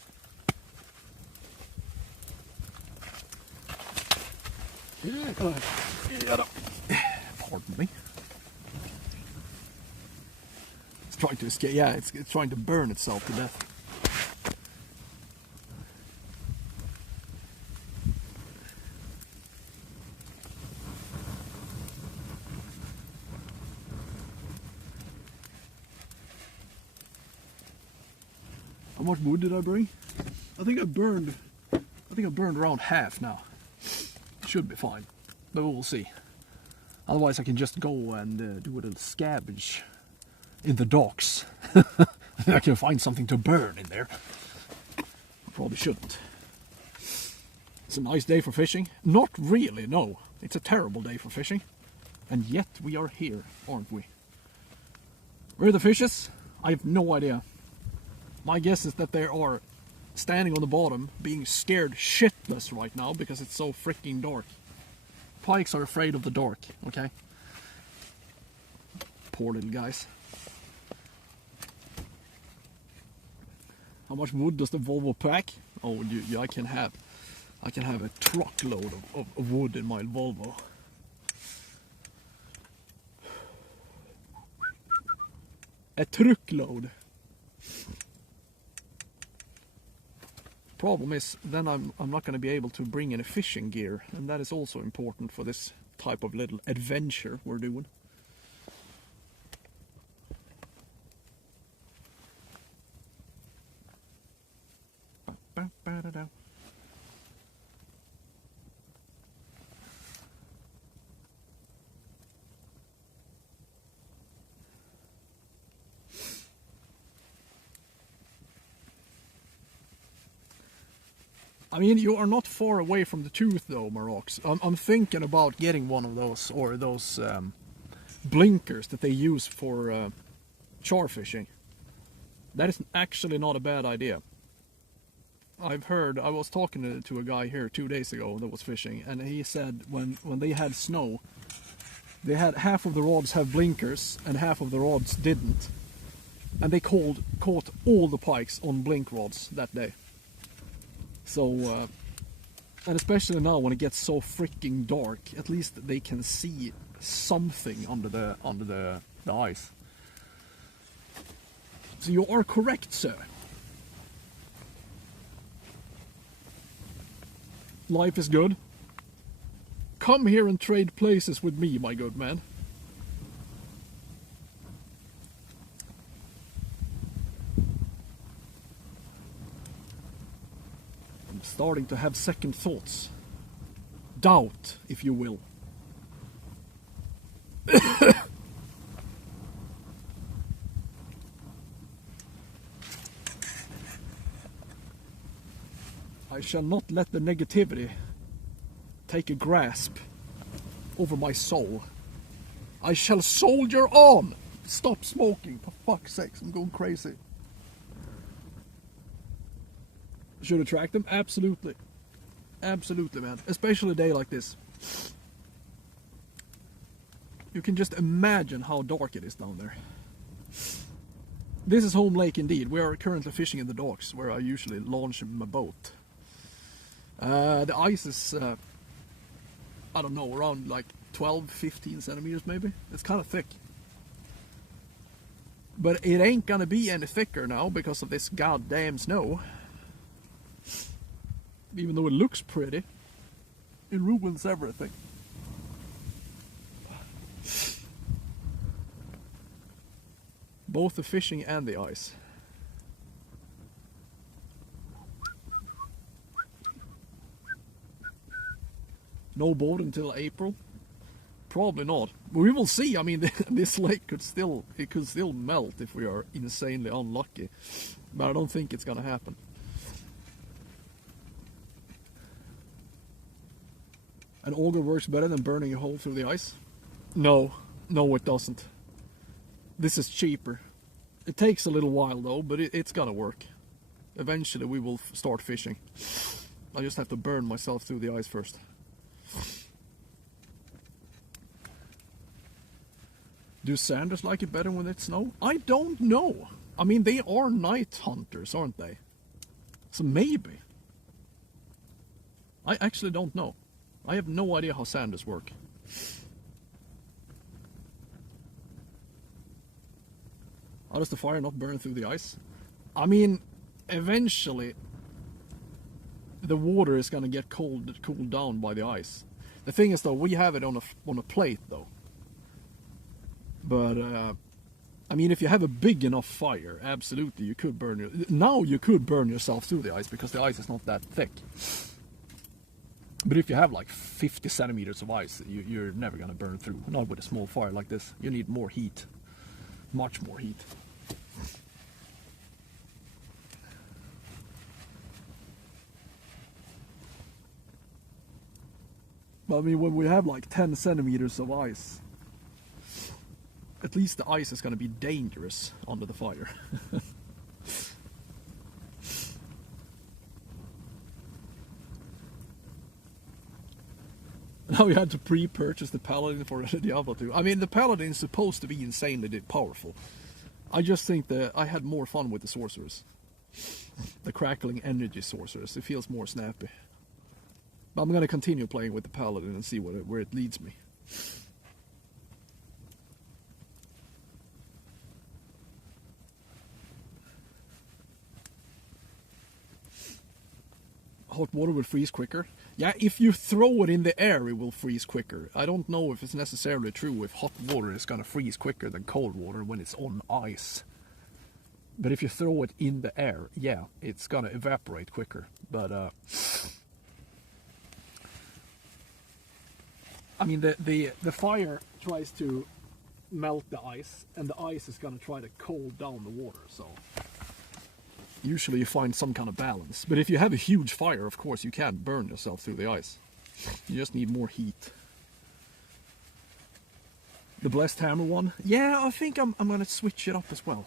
Pardon me. It's trying to escape. Yeah, it's trying to burn itself to death. How much wood did I bring? I think I burned around half now. Should be fine, but we'll see. Otherwise I can just go and do a little scavenge in the docks. I can find something to burn in there. Probably shouldn't. It's a nice day for fishing. Not really, no. It's a terrible day for fishing. And yet we are here, aren't we? Where are the fishes? I have no idea. My guess is that they are standing on the bottom, being scared shitless right now because it's so freaking dark. Pikes are afraid of the dark, okay? Poor little guys. How much wood does the Volvo pack? Oh, yeah, I can have a truckload of wood in my Volvo. A truckload. Problem is, then I'm not going to be able to bring any fishing gear, and that is also important for this type of little adventure we're doing. I mean, you are not far away from the truth though, Marox. I'm thinking about getting one of those, or those blinkers that they use for char fishing. That is actually not a bad idea. I've heard, I was talking to a guy here 2 days ago that was fishing, and he said when they had snow, they had half of the rods have blinkers and half of the rods didn't. And they caught all the pikes on blink rods that day. So, and especially now when it gets so freaking dark, at least they can see something under the ice. So you are correct, sir. Life is good. Come here and trade places with me, my good man. I'm starting to have second thoughts. Doubt, if you will. I shall not let the negativity take a grasp over my soul. I shall soldier on! Stop smoking, for fuck's sake, I'm going crazy. Should attract them? Absolutely. Absolutely, man. Especially a day like this. You can just imagine how dark it is down there. This is Home Lake indeed. We are currently fishing in the docks where I usually launch my boat. The ice is, I don't know, around like 12-15 centimeters maybe. It's kind of thick. But it ain't gonna be any thicker now because of this goddamn snow. Even though it looks pretty, it ruins everything. Both the fishing and the ice. No boat until April? Probably not. We will see. I mean, this lake could still melt if we are insanely unlucky. But I don't think it's gonna happen. An auger works better than burning a hole through the ice? No, it doesn't. This is cheaper. It takes a little while though, but it's gonna work. Eventually we will start fishing. I just have to burn myself through the ice first. Do sanders like it better when it's snow? I don't know. I mean, they are night hunters, aren't they? So maybe. I actually don't know. I have no idea how sanders work. How does the fire not burn through the ice? I mean, eventually the water is gonna get cooled down by the ice. The thing is though, we have it on a plate though. But I mean, if you have a big enough fire, absolutely you could burn now you could burn yourself through the ice because the ice is not that thick. But if you have like 50 centimeters of ice, you're never gonna burn through. Not with a small fire like this. You need more heat. Much more heat. But I mean, when we have like 10 centimeters of ice, at least the ice is going to be dangerous under the fire. Now we had to pre-purchase the Paladin for Diablo 2. I mean, the Paladin is supposed to be insanely powerful. I just think that I had more fun with the sorcerers. The crackling energy sorcerers. It feels more snappy. But I'm going to continue playing with the Paladin and see where it leads me. Hot water will freeze quicker. Yeah, if you throw it in the air, it will freeze quicker. I don't know if it's necessarily true if hot water is going to freeze quicker than cold water when it's on ice. But if you throw it in the air, yeah, it's going to evaporate quicker. But, I mean, the fire tries to melt the ice, and the ice is going to try to cool down the water, so... Usually you find some kind of balance. But if you have a huge fire, of course, you can't burn yourself through the ice. You just need more heat. The Blessed Hammer one? Yeah, I think I'm gonna switch it up as well.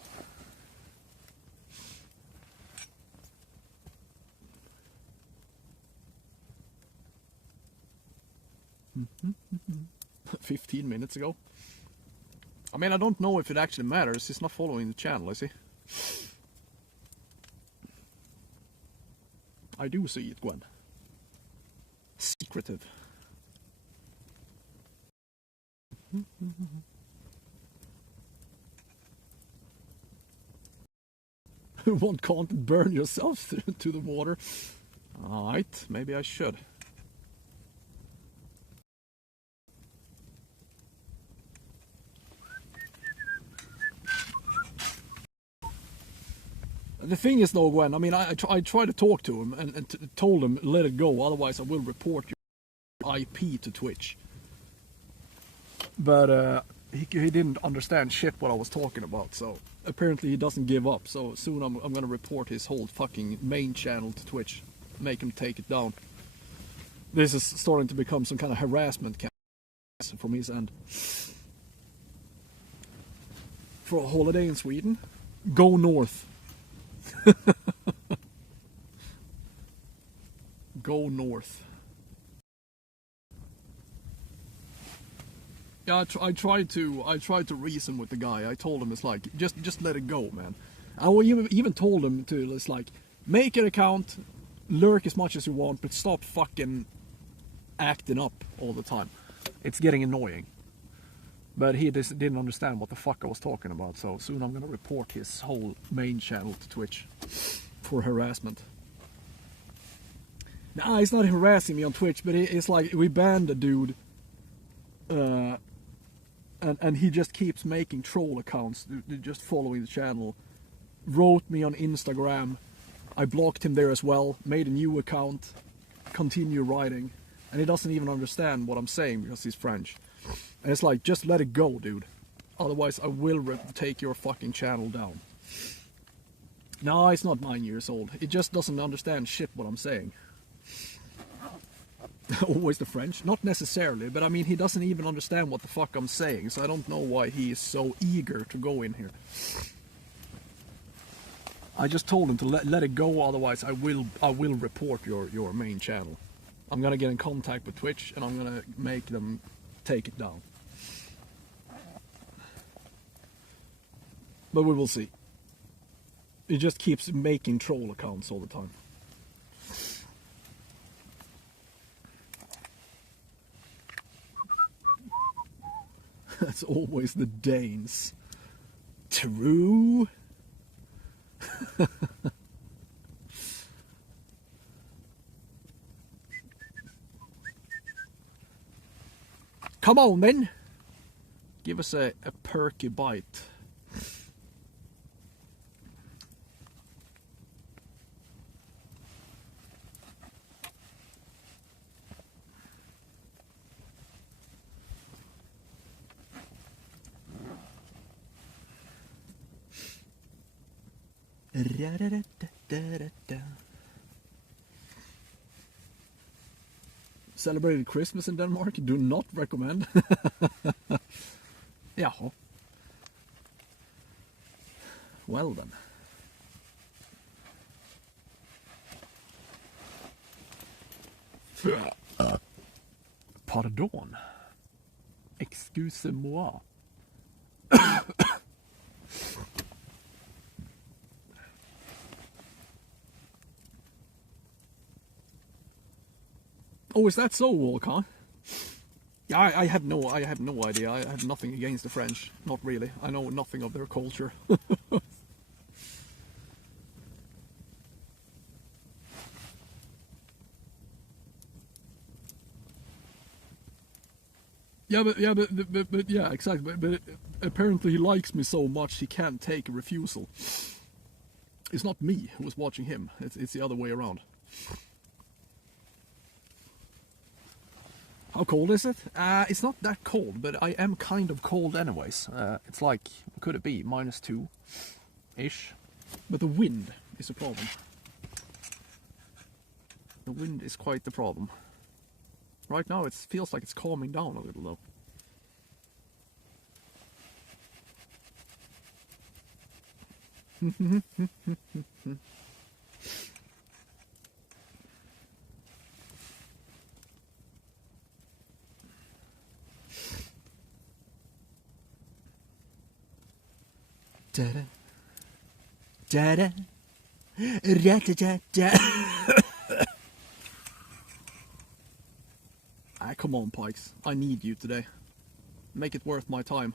Mm-hmm. 15 minutes ago. I mean, I don't know if it actually matters. It's not following the channel, I see. I do see it, Gwen. Secretive. One can't burn yourself to the water. Alright, maybe I should. The thing is though, Gwen, I mean, I tried to talk to him and told him, let it go, otherwise I will report your IP to Twitch. But he didn't understand shit what I was talking about, so apparently he doesn't give up. So soon I'm gonna report his whole fucking main channel to Twitch, make him take it down. This is starting to become some kind of harassment from his end. For a holiday in Sweden, go north. Go north. Yeah, I tried to reason with the guy. I told him it's like just let it go, man. I even told him to, it's like, make an account, lurk as much as you want, but stop fucking acting up all the time. It's getting annoying. But he just didn't understand what the fuck I was talking about, so soon I'm gonna report his whole main channel to Twitch for harassment. Nah, he's not harassing me on Twitch, but it's like we banned a dude, and he just keeps making troll accounts, just following the channel. Wrote me on Instagram, I blocked him there as well, made a new account, continue writing, and he doesn't even understand what I'm saying because he's French. And it's like, just let it go, dude. Otherwise, I will take your fucking channel down. No, it's not 9 years old. It just doesn't understand shit what I'm saying. Always the French? Not necessarily, but I mean, he doesn't even understand what the fuck I'm saying, so I don't know why he is so eager to go in here. I just told him to let it go, otherwise I will report your main channel. I'm gonna get in contact with Twitch, and I'm gonna make them take it down. But we will see. He just keeps making troll accounts all the time. That's always the Danes. True. Come on then. Give us a perky bite. Celebrated Christmas in Denmark? Do not recommend. Jaha. Well then. Pardon. Excusez-moi. Oh, is that so, Walcott? Yeah, I have no idea. I have nothing against the French. Not really. I know nothing of their culture. but yeah, exactly. But apparently he likes me so much he can't take a refusal. It's not me who was watching him. It's the other way around. How cold is it? It's not that cold, but I am kind of cold anyways. It's like, what could it be? -2-ish. But the wind is a problem. The wind is quite the problem. Right now it feels like it's calming down a little though. Da-da. Da-da. Ra-da-da-da. Ah, come on, Pikes. I need you today. Make it worth my time.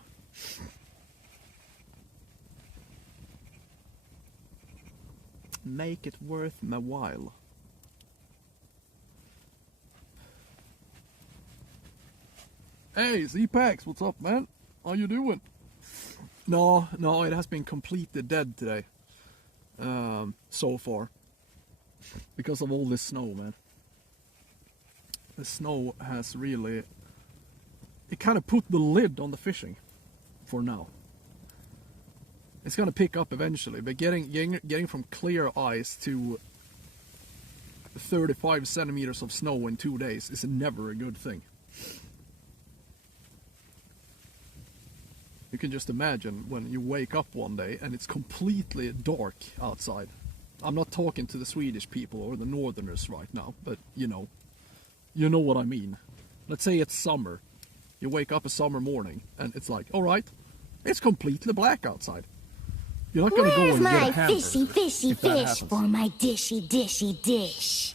Make it worth my while. Hey, Z-Pax, what's up, man? How you doing? No, it has been completely dead today. So far. Because of all this snow, man. The snow has really... It kind of put the lid on the fishing. For now. It's gonna pick up eventually, but getting from clear ice to 35 centimeters of snow in 2 days is never a good thing. You can just imagine when you wake up one day and it's completely dark outside. I'm not talking to the Swedish people or the Northerners right now, but you know what I mean. Let's say it's summer. You wake up a summer morning and it's like, alright, it's completely black outside. You're not gonna go and get a hammer. Where's my fishy fish for my dishy dish?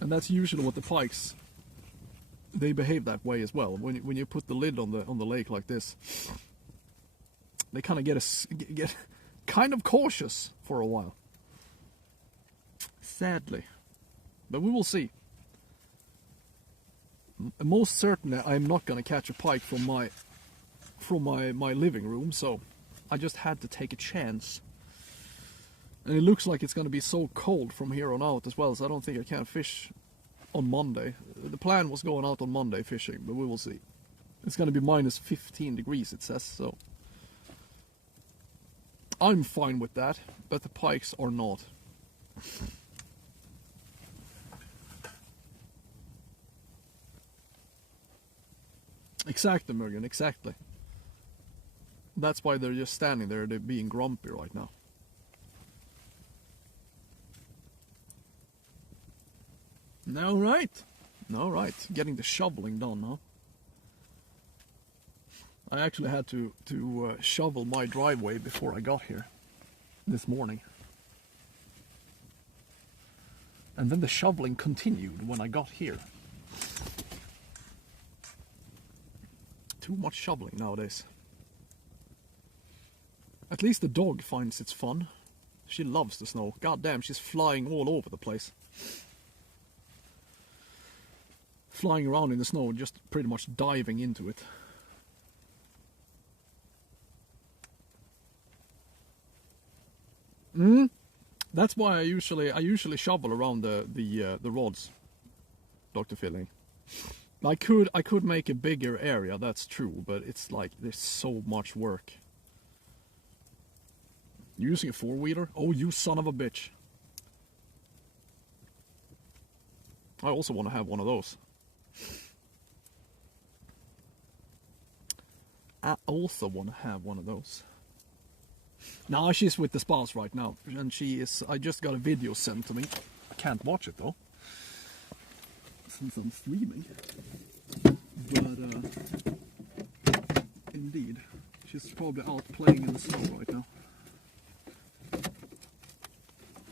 And that's usually what the pikes, they behave that way as well. When you put the lid on the lake like this, they kind of get kind of cautious for a while. Sadly, but we will see. Most certainly, I'm not gonna catch a pike from my living room, so I just had to take a chance. And it looks like it's going to be so cold from here on out as well, so I don't think I can fish on Monday. The plan was going out on Monday fishing, but we will see. It's going to be minus 15 degrees, it says, so I'm fine with that, but the pikes are not. Exactly, Morgan, exactly. That's why they're just standing there, they're being grumpy right now. No right, getting the shoveling done, huh? I actually had to shovel my driveway before I got here this morning. And then the shoveling continued when I got here. Too much shoveling nowadays. At least the dog finds it's fun. She loves the snow. God damn, she's flying all over the place. Flying around in the snow, just pretty much diving into it. That's why I usually shovel around the rods, Dr. Filling. I could make a bigger area, that's true, but it's like there's so much work. You're using a 4-wheeler? Oh, you son of a bitch. I also want to have one of those. I also want to have one of those. Now she's with the spouse right now, and she is. I just got a video sent to me. I can't watch it though, since I'm streaming. But indeed, she's probably out playing in the snow right now.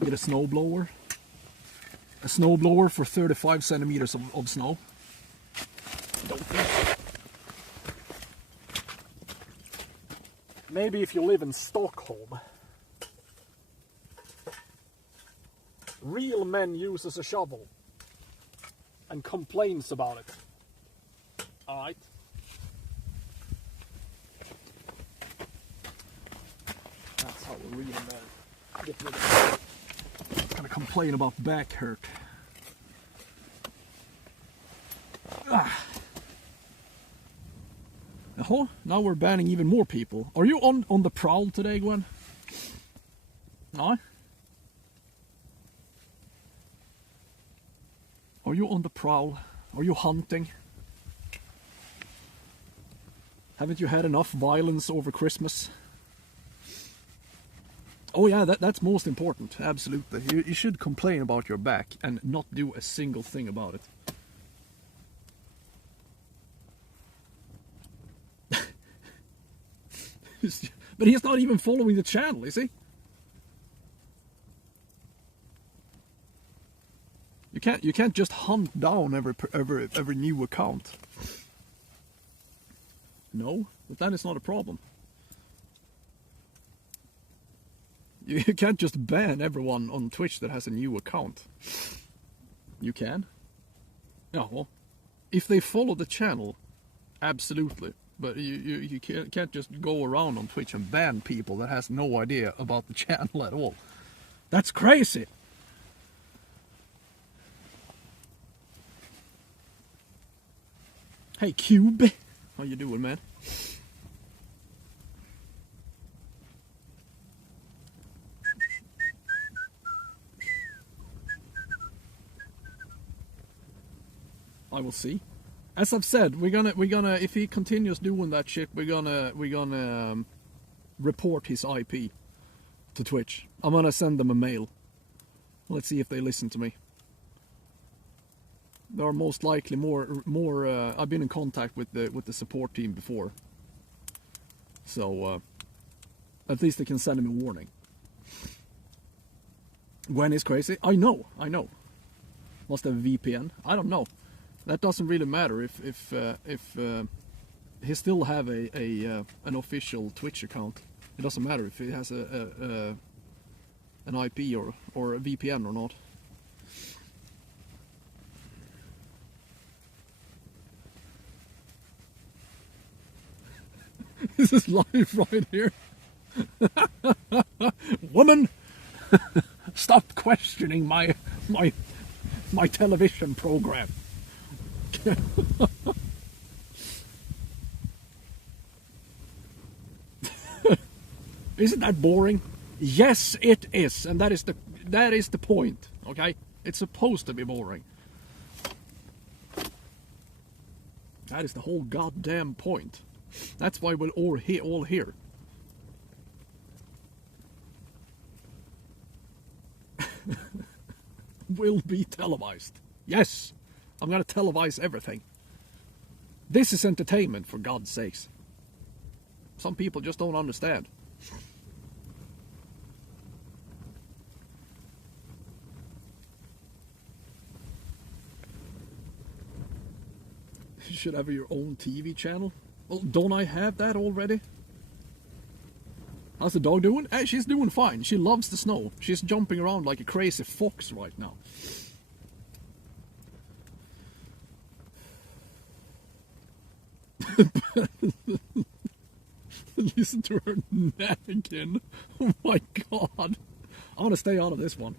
Get a snowblower. A snowblower for 35 centimeters of snow. Don't think. Maybe if you live in Stockholm. Real men uses a shovel and complains about it. Alright? That's how a real man get rid of it. Gonna complain about back hurt. Oh, now we're banning even more people. Are you on the prowl today, Gwen? No? Are you on the prowl? Are you hunting? Haven't you had enough violence over Christmas? Oh yeah, that's most important, absolutely. You should complain about your back and not do a single thing about it. But he's not even following the channel, is he? You can't just hunt down every new account. No, but that is not a problem. You can't just ban everyone on Twitch that has a new account. You can. Yeah, well, if they follow the channel, absolutely. But you can't just go around on Twitch and ban people that has no idea about the channel at all. That's crazy. Hey Cube, how you doing, man? I will see. As I've said, we're gonna if he continues doing that shit, we're gonna report his IP to Twitch. I'm gonna send them a mail. Let's see if they listen to me. There are most likely more. I've been in contact with the support team before, so at least they can send him a warning. Gwen is crazy. I know. Must have a VPN. I don't know. That doesn't really matter if he still have an official Twitch account. It doesn't matter if he has an IP or a VPN or not. This is live right here. Woman, stop questioning my television program. Isn't that boring? Yes, it is, and that is the point. Okay, it's supposed to be boring. That is the whole goddamn point. That's why we're all here. Will be televised. Yes, I'm gonna televise everything. This is entertainment, for God's sakes. Some people just don't understand. You should have your own TV channel. Well, don't I have that already? How's the dog doing? Hey, she's doing fine. She loves the snow. She's jumping around like a crazy fox right now. Listen to her nagging. Oh my god. I want to stay out of this one.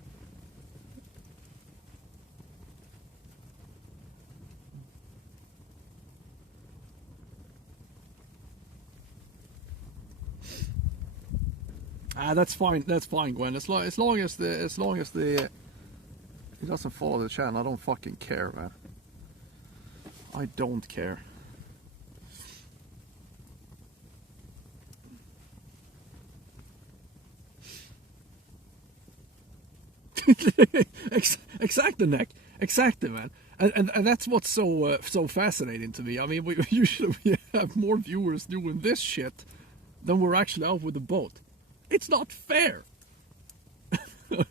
That's fine. That's fine, Gwen. As long as the he doesn't follow the channel, I don't fucking care, man. I don't care. Exactly, Nick. Exactly, man. And that's what's so fascinating to me. I mean, we usually have more viewers doing this shit than we're actually out with the boat. It's not fair. It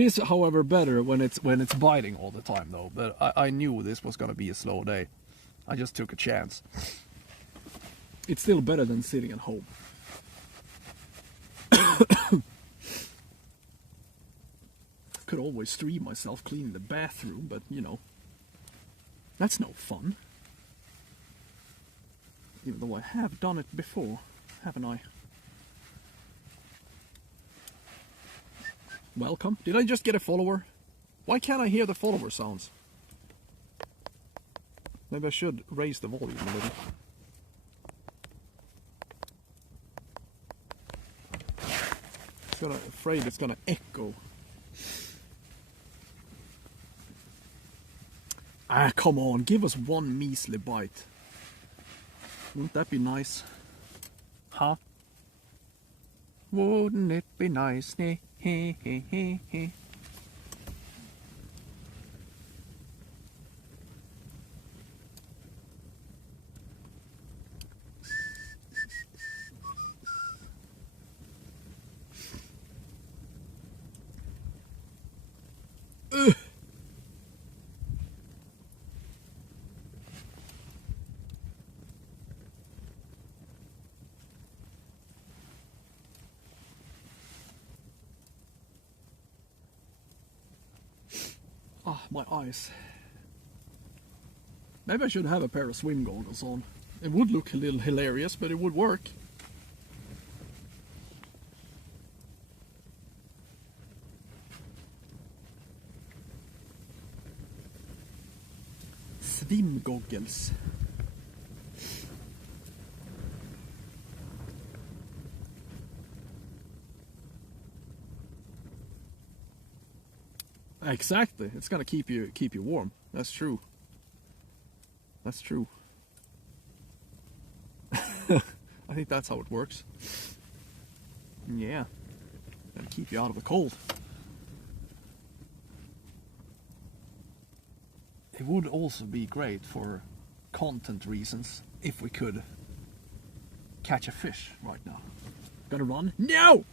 is, however, better when it's biting all the time, though. But I knew this was gonna be a slow day. I just took a chance. It's still better than sitting at home. Could always stream myself cleaning the bathroom, but you know, that's no fun. Even though I have done it before, haven't I? Welcome. Did I just get a follower? Why can't I hear the follower sounds? Maybe I should raise the volume a little. Afraid it's gonna echo. Ah, come on, give us one measly bite. Wouldn't that be nice? Huh? Wouldn't it be nice? He, he, he, he, he. Ah, my eyes. Maybe I should have a pair of swim goggles on. It would look a little hilarious, but it would work. Swim goggles. Exactly. It's gonna keep you warm. That's true. That's true. I think that's how it works. Yeah. Gotta keep you out of the cold. It would also be great for content reasons if we could catch a fish right now. Gotta run? No!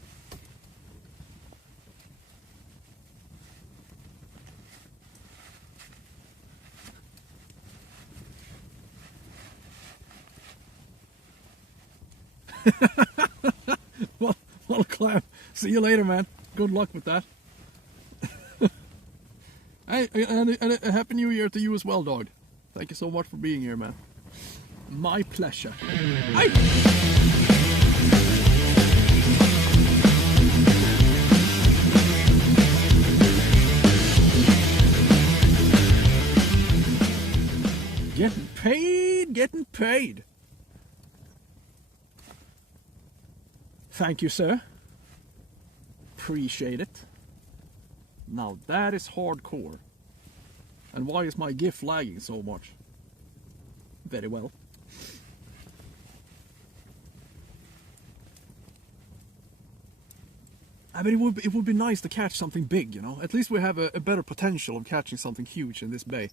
well, Clam, see you later, man. Good luck with that. Hey, and a happy new year to you as well, dog. Thank you so much for being here, man. My pleasure. Hey! Getting paid. Thank you, sir. Appreciate it. Now that is hardcore. And why is my GIF lagging so much? Very well. I mean, it would be nice to catch something big, you know? At least we have a better potential of catching something huge in this bay.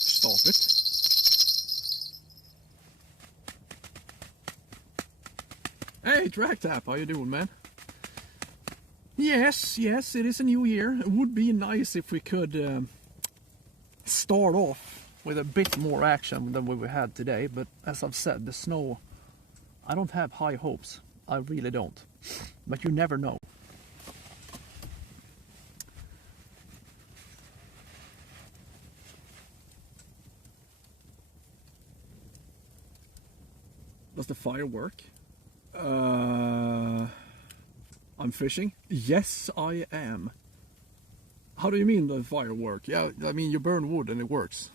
Stop it. Hey, Dragtap, how you doing, man? Yes, it is a new year. It would be nice if we could start off with a bit more action than what we had today, but as I've said, the snow, I don't have high hopes. I really don't. But you never know. Does the fire work? I'm fishing? Yes, I am. How do you mean the fire work? Yeah, I mean you burn wood and it works.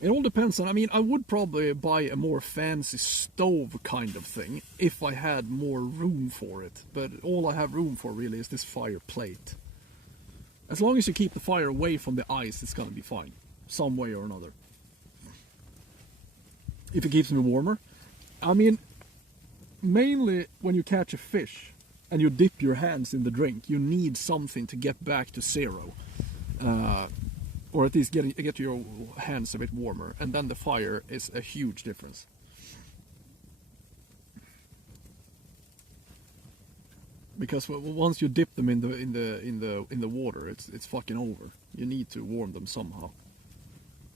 It all depends on, I mean, I would probably buy a more fancy stove kind of thing if I had more room for it. But all I have room for really is this fire plate. As long as you keep the fire away from the ice, it's gonna be fine. Some way or another. If it keeps me warmer. I mean, mainly when you catch a fish and you dip your hands in the drink, you need something to get back to zero. Or at least get your hands a bit warmer, and then the fire is a huge difference. Because once you dip them in the water, it's fucking over. You need to warm them somehow.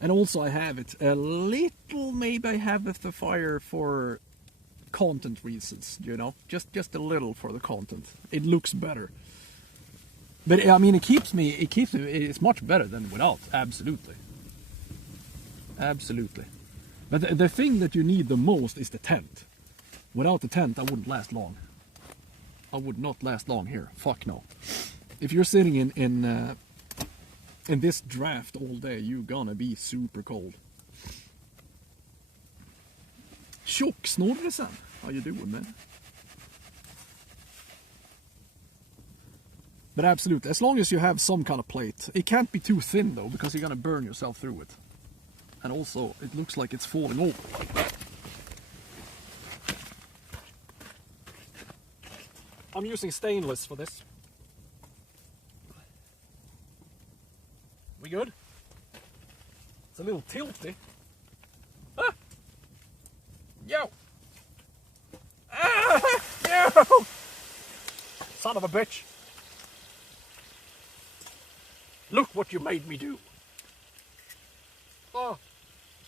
And also I have it a little, maybe I have the fire for content reasons, you know, just a little for the content. It looks better. But I mean, it's much better than without, absolutely. Absolutely. But the thing that you need the most is the tent. Without the tent, I wouldn't last long. I would not last long here. Fuck no. If you're sitting in this draft all day, you're gonna be super cold. Tjocksnorrisen, how you doing, man? But absolutely, as long as you have some kind of plate. It can't be too thin though, because you're gonna burn yourself through it. And also, it looks like it's falling over like that. I'm using stainless for this. We good? It's a little tilty. Ah! Yo! Ah! Yo! Son of a bitch! Look what you made me do! Oh,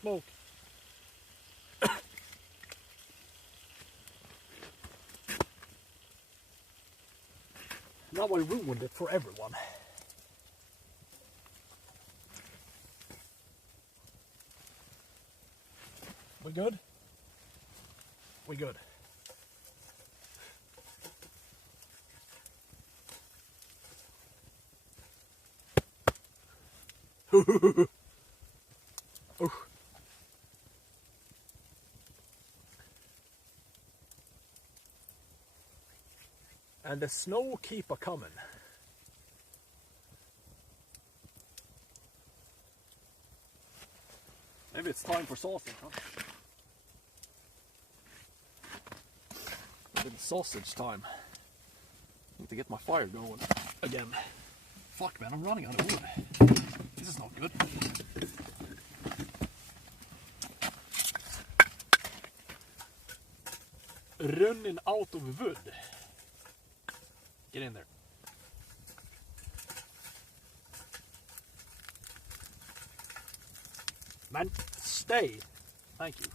smoke. Now I ruined it for everyone. We good? We good. Oh. And the snow keep a coming. Maybe it's time for sausage, huh? A little sausage time. Need to get my fire going again. Fuck man, I'm running out of wood. This is not good. Running out of wood. Get in there. Man, stay. Thank you.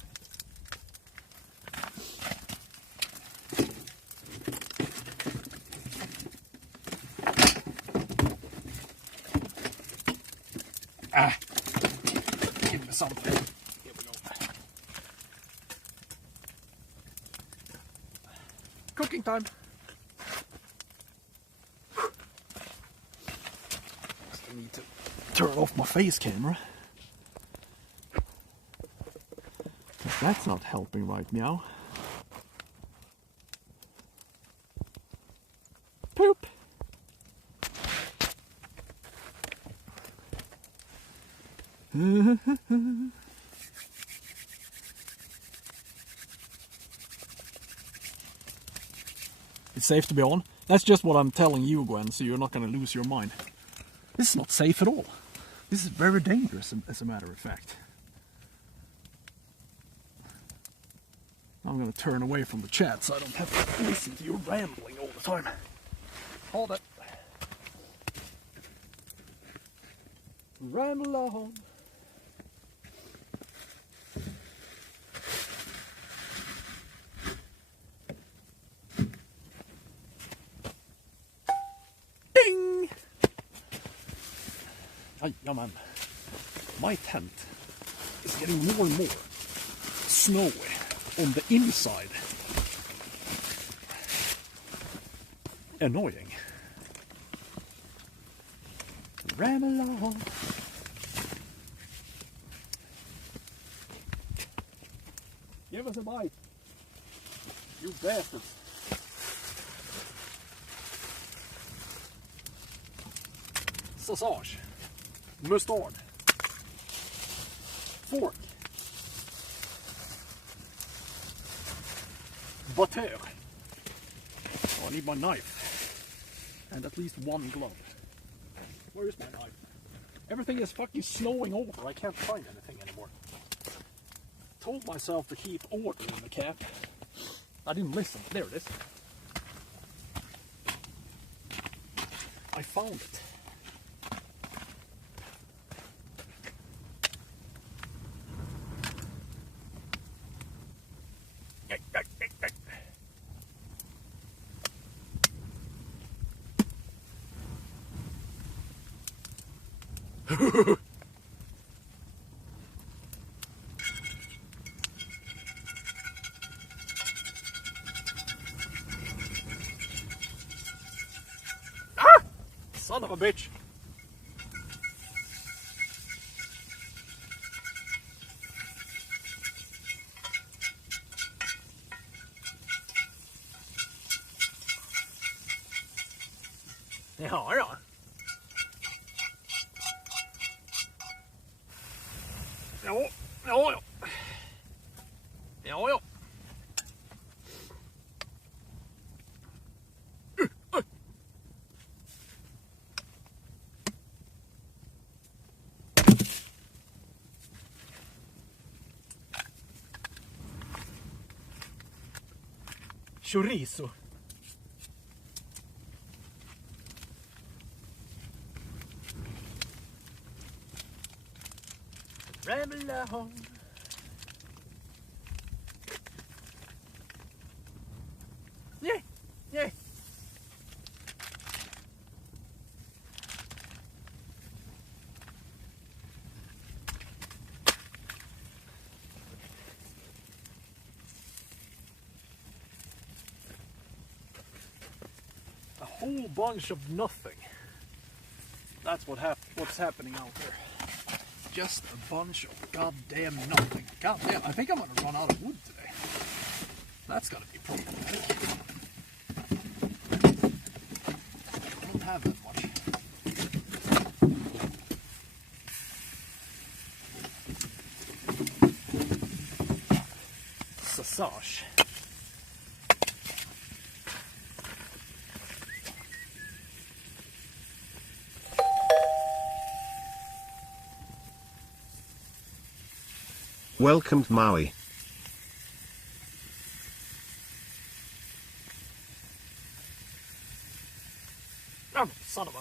Ah, give me something. Here we go. Cooking time. Still need to turn off my face camera. That's not helping right now. Poop. It's safe to be on. That's just what I'm telling you, Gwen, so you're not going to lose your mind. This is not safe at all. This is very dangerous, as a matter of fact. I'm going to turn away from the chat so I don't have to listen to you rambling all the time. Hold it. Ramble on. Ding! Ja, man. My tent is getting more and more snowy on the inside. Annoying. Ramble on. Give us a bite. You bastards. Sausage. Mustard. Fork. Butter. Oh, I need my knife. And at least one glove. Where is my knife? Everything is fucking snowing over. I can't find anything anymore. Told myself to keep order in the cap. I didn't listen. There it is. I found it. Ah! Son of a bitch. Ja, ja. Ja, ja, ja. Ja, ja. Chorizo. Ramble home. Yeah, yeah. A whole bunch of nothing. That's what's happening out there. Just a bunch of goddamn nothing. Goddamn, I think I'm gonna run out of wood today. That's gotta be problematic. I don't have that much. Sausage. Welcome to Maui. Oh, son of a...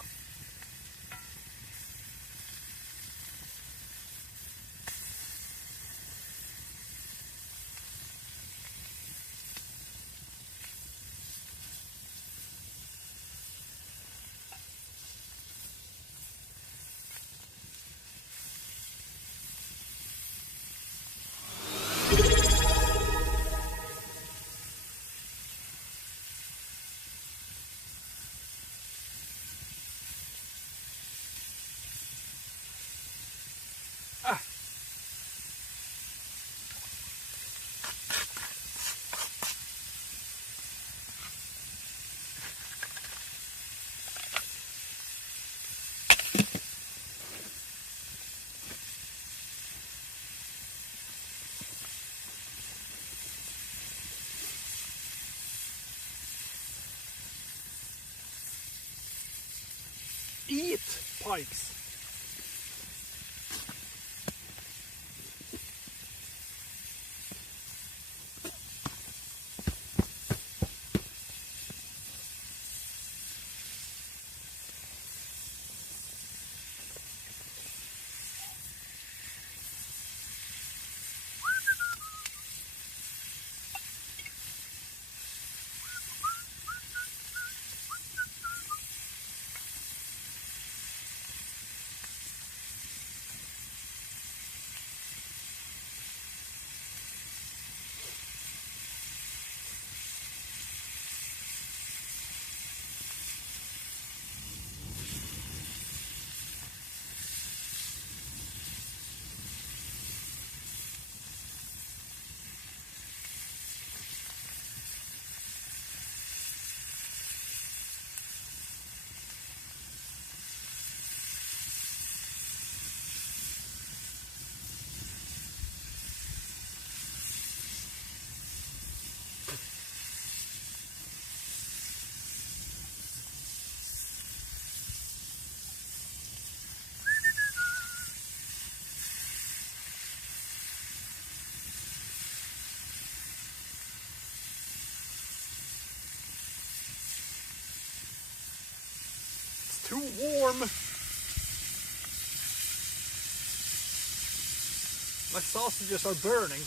Eat pikes. Too warm. My sausages are burning.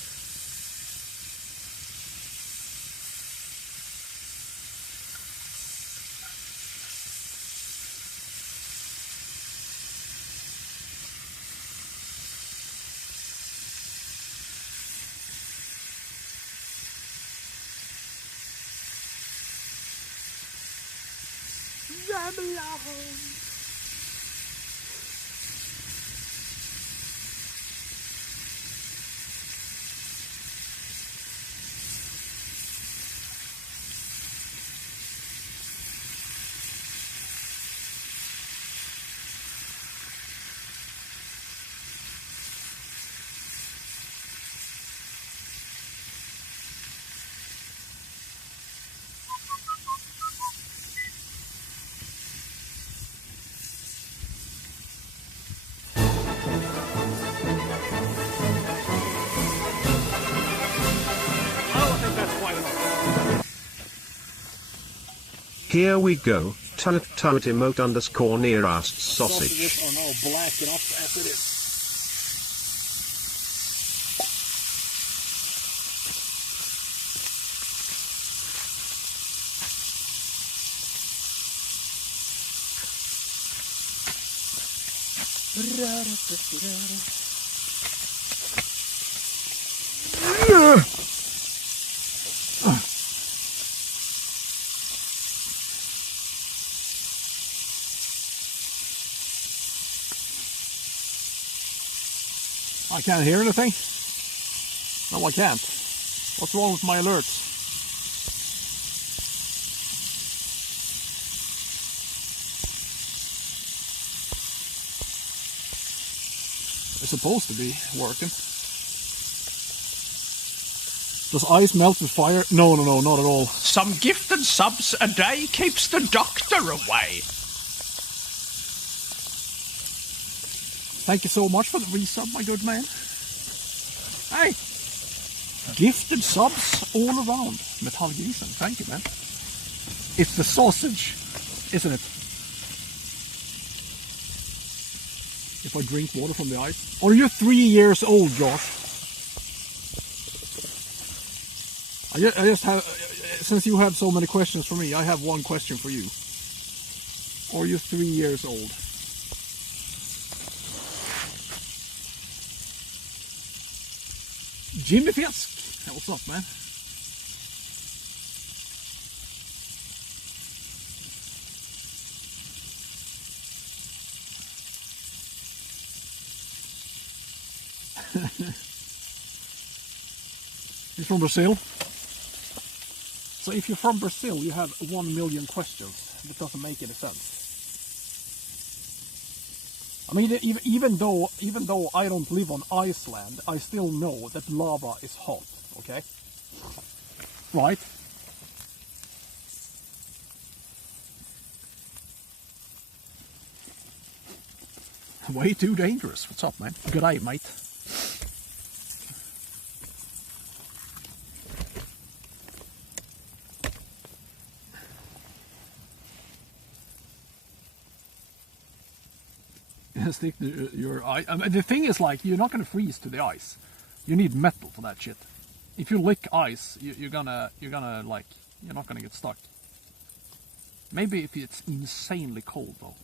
Ramble on. Here we go. Toot emote underscore nearest sausage. Sausages are now black enough as it is. I can't hear anything. No, I can't. What's wrong with my alerts? It's supposed to be working. Does ice melt with fire? No, not at all. Some gifted subs a day keeps the doctor away. Thank you so much for the resub, my good man. Hey! Gifted subs all around. Metal Grisen, thank you, man. It's the sausage, isn't it? If I drink water from the ice. Are you 3 years old, Josh? I just have, since you have so many questions for me, I have one question for you. Are you 3 years old? Jimmy Fisk, what's up, man? He's from Brazil. So if you're from Brazil, you have 1 million questions. That doesn't make any sense. I mean, even though I don't live on Iceland, I still know that lava is hot, okay? Right? Way too dangerous. What's up, man? Good day, mate. Stick to your eye. I mean, the thing is, like, you're not gonna freeze to the ice. You need metal for that shit. If you lick ice, you're gonna like, you're not gonna get stuck. Maybe if it's insanely cold though.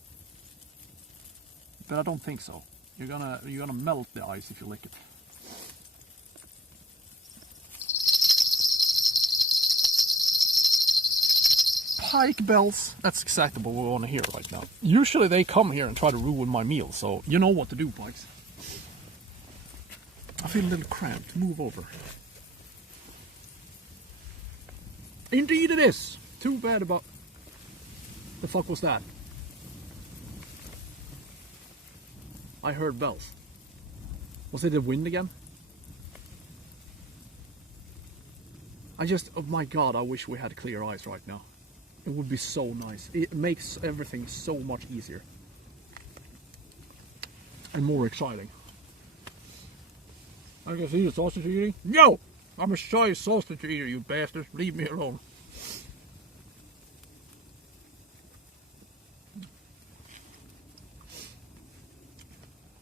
But I don't think so. You're gonna melt the ice if you lick it. Pike bells. That's exactly what we want to hear right now. Usually they come here and try to ruin my meal, so you know what to do, Pikes. I feel a little cramped. Move over. Indeed it is. Too bad about... The fuck was that? I heard bells. Was it the wind again? Oh my god, I wish we had clear eyes right now. It would be so nice. It makes everything so much easier. And more exciting. I can see the sausage eating. No! I'm a shy sausage eater, you bastard. Leave me alone.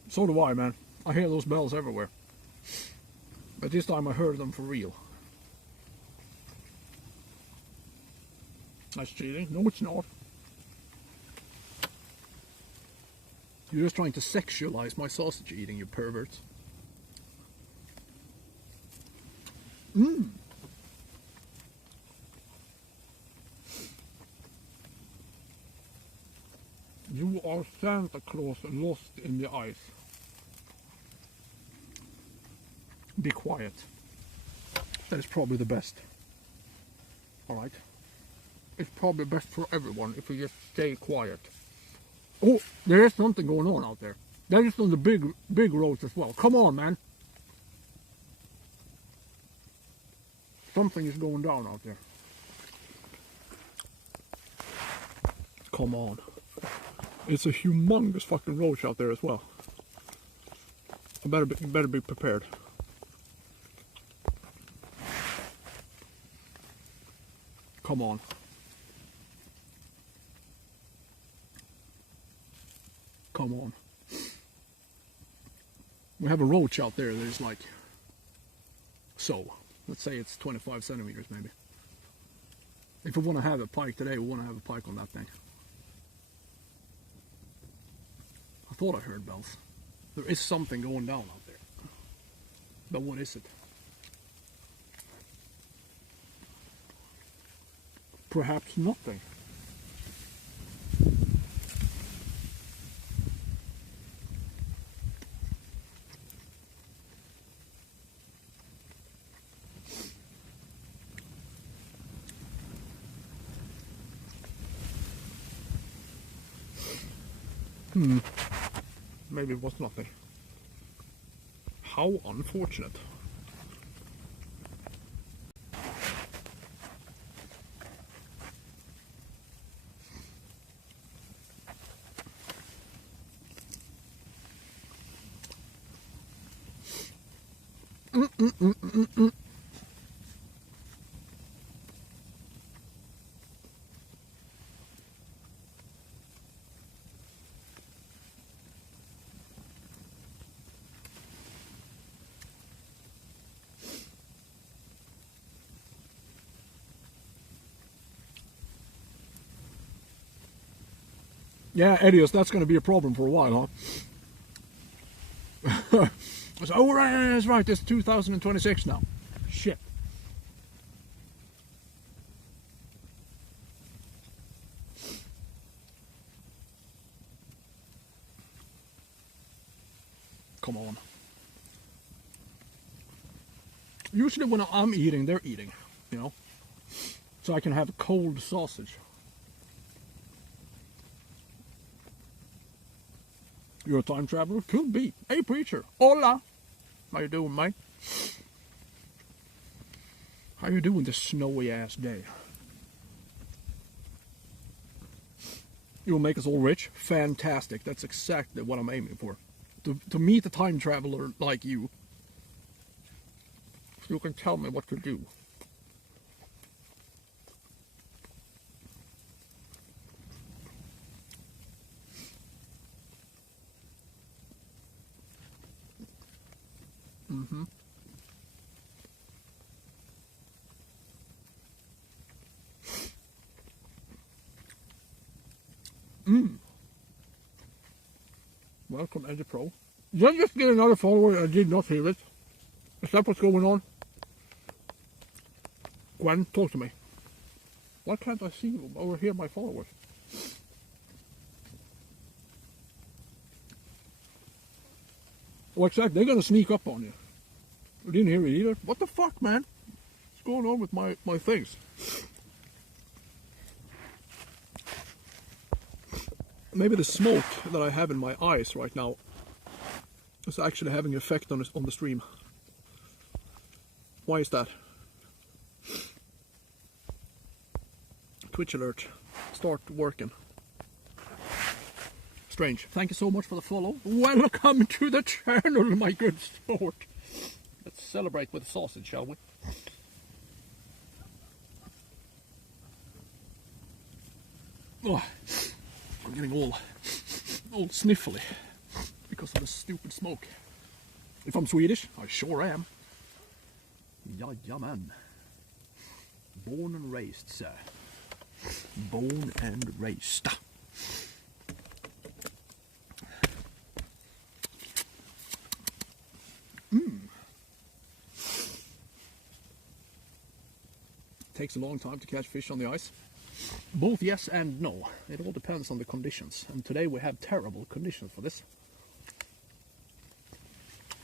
So do I, man. I hear those bells everywhere. But this time I heard them for real. That's cheating. No, it's not. You're just trying to sexualize my sausage eating, you perverts. Mmm. You are Santa Claus lost in the ice. Be quiet. That is probably the best. Alright. It's probably best for everyone if we just stay quiet. Oh, there is something going on out there. That is on the big roads as well. Come on, man. Something is going down out there. Come on. It's a humongous fucking roach out there as well. I better be prepared. Come on. come on. We have a roach out there that is like, so, let's say it's 25 centimeters maybe. If we want to have a pike today, we want to have a pike on that thing. I thought I heard bells. There is something going down out there. But what is it? Perhaps nothing. Maybe it was nothing. How unfortunate. Yeah, Edios, that's going to be a problem for a while, huh? So, oh, right, that's right, it's 2026 now. Shit. Come on. Usually when I'm eating, they're eating, you know? So I can have cold sausage. You're a time traveler? Could be. Hey, preacher. Hola. How you doing, mate? How you doing this snowy ass day? You'll make us all rich? Fantastic. That's exactly what I'm aiming for. To meet a time traveler like you. So you can tell me what to do. Mm-hmm. Welcome, Eddie Pro. Did I just get another follower? I did not hear it. Is that what's going on? Gwen, talk to me. Why can't I see you or hear my followers? Oh, exactly. They're going to sneak up on you. I didn't hear it either. What the fuck, man? What's going on with my things? Maybe the smoke that I have in my eyes right now is actually having an effect on the stream. Why is that? Twitch alert. Start working. Strange. Thank you so much for the follow. Welcome to the channel, my good sport. Let's celebrate with sausage, shall we? Oh, I'm getting all sniffly because of the stupid smoke. If I'm Swedish, I sure am. Ja, man. Born and raised, sir. Born and raised. Takes a long time to catch fish on the ice. Both yes and no. It all depends on the conditions. And today we have terrible conditions for this.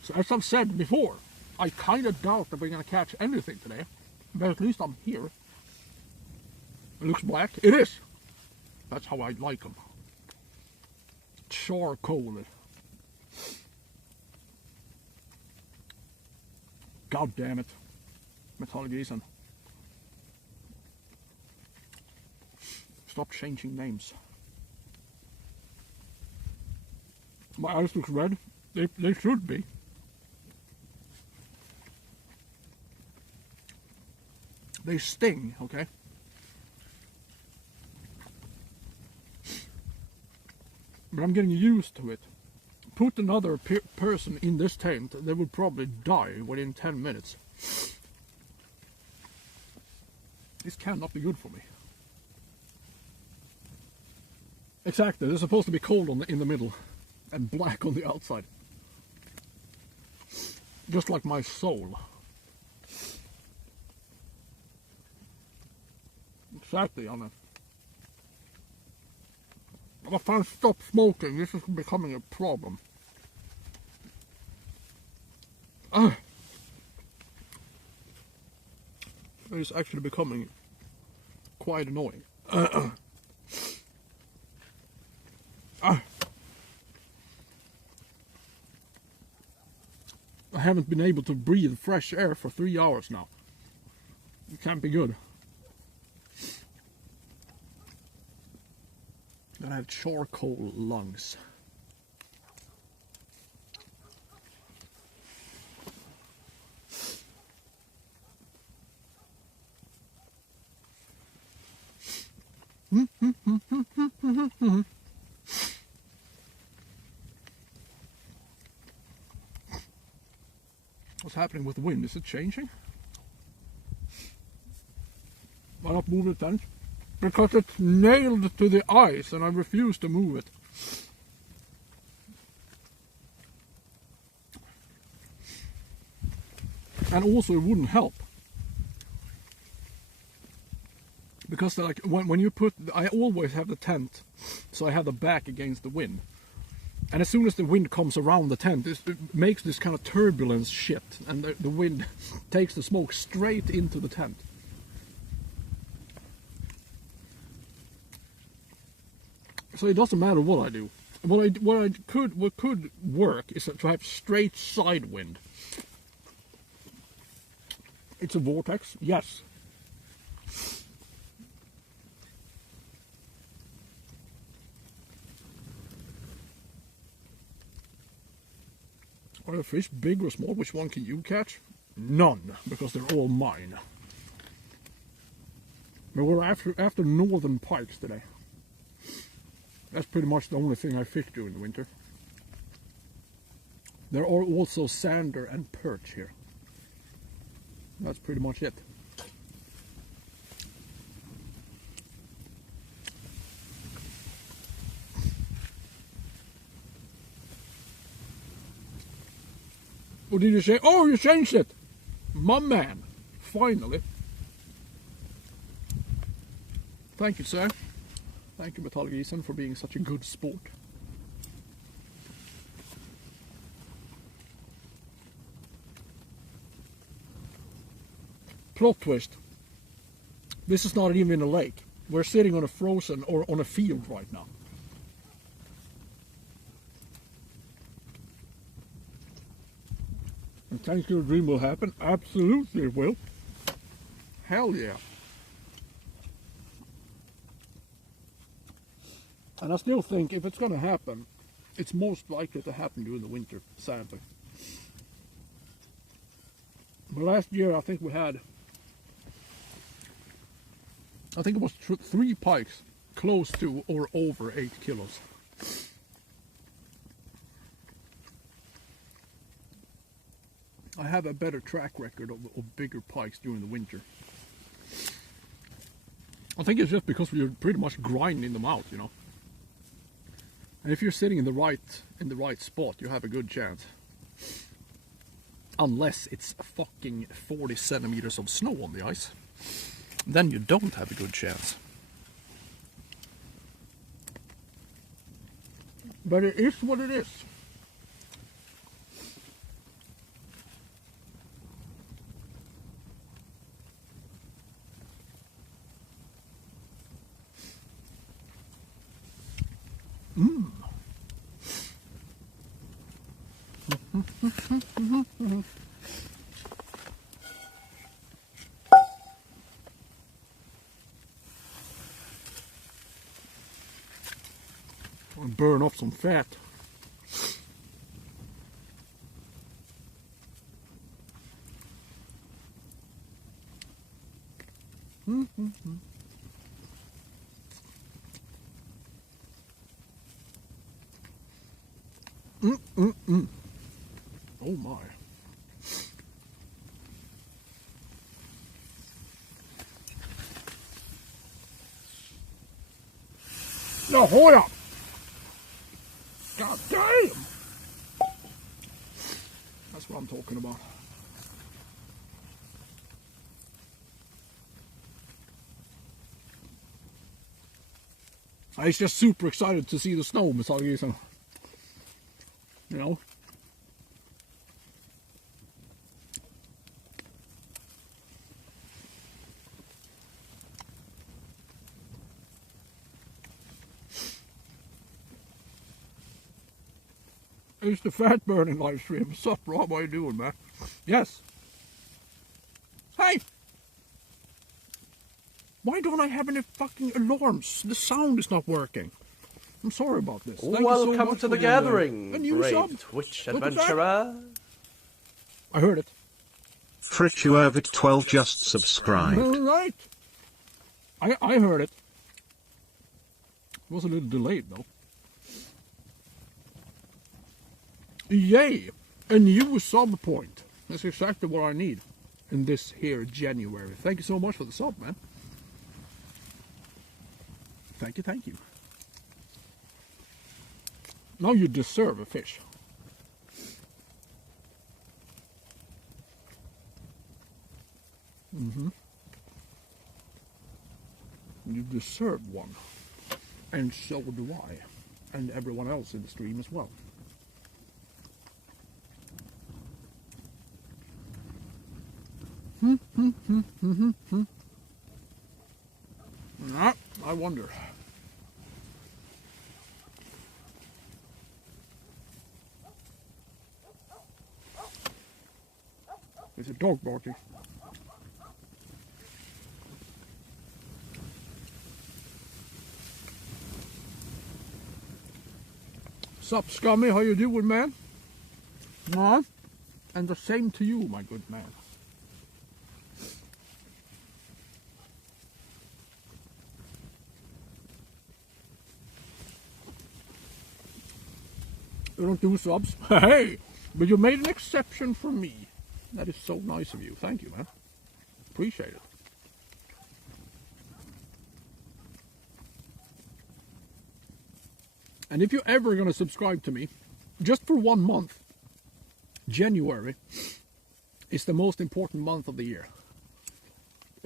So as I've said before, I kind of doubt that we're going to catch anything today. But at least I'm here. It looks black. It is. That's how I like them. Charcoal. God damn it. Metallgrisen. Stop changing names. My eyes look red. They should be. They sting, okay? but I'm getting used to it. Put another person in this tent, they would probably die within 10 minutes. This cannot be good for me. Exactly, they're supposed to be cold in the middle and black on the outside. Just like my soul. Exactly, Anna. If I stop smoking, this is becoming a problem. It's actually becoming quite annoying. I haven't been able to breathe fresh air for 3 hours now. It can't be good. I have charcoal lungs. What's happening with the wind? Is it changing? Why not move it then? Because it's nailed to the ice and I refuse to move it. And also it wouldn't help. Because like when you put, I always have the tent, so I have the back against the wind. And as soon as the wind comes around the tent, it makes this kind of turbulence shit, and the wind takes the smoke straight into the tent. So it doesn't matter what I do. What could work is to have straight side wind. It's a vortex, yes. Are the fish big or small? Which one can you catch? None, because they're all mine. But we're after northern pikes today. That's pretty much the only thing I fish during the winter. There are also sander and perch here. That's pretty much it. What did you say? Oh, you changed it! My man. Finally. Thank you, sir. Thank you, Metallic Ethan, for being such a good sport. Plot twist. This is not even a lake. We're sitting on a frozen, or on a field right now. And think your dream will happen? Absolutely it will. Hell yeah. And I still think if it's going to happen, it's most likely to happen during the winter, sadly. But last year I think we had, I think it was 3 pikes close to or over 8 kilos. I have a better track record of bigger pikes during the winter. I think it's just because we're pretty much grinding them out, you know. And if you're sitting in the right spot, you have a good chance. Unless it's fucking 40 centimeters of snow on the ice. Then you don't have a good chance. But it is what it is. I'll burn off some fat. Oh my. No, hold up. God damn. That's what I'm talking about. I was just super excited to see the snow, Mr. Gisen. You know? It's the fat burning live stream. What's up, Rob? How you doing, man? Yes. Hey! Why don't I have any fucking alarms? The sound is not working. I'm sorry about this. Thank you so Welcome much to the for gathering, a new brave sub. Twitch Look at that. adventurer. I heard it. Fritchuervit 12 just subscribed. All right. I heard it. It was a little delayed, though. Yay! A new sub point. That's exactly what I need in this here January. Thank you so much for the sub, man. Thank you, thank you. Now you deserve a fish. You deserve one. And so do I. And everyone else in the stream as well. I wonder. There's a dog barking. Sup, Scummy? How you doing, man? And the same to you, my good man. You don't do subs? Hey! But you made an exception for me. That is so nice of you. Thank you, man. Appreciate it. And if you're ever going to subscribe to me, just for 1 month, January is the most important month of the year.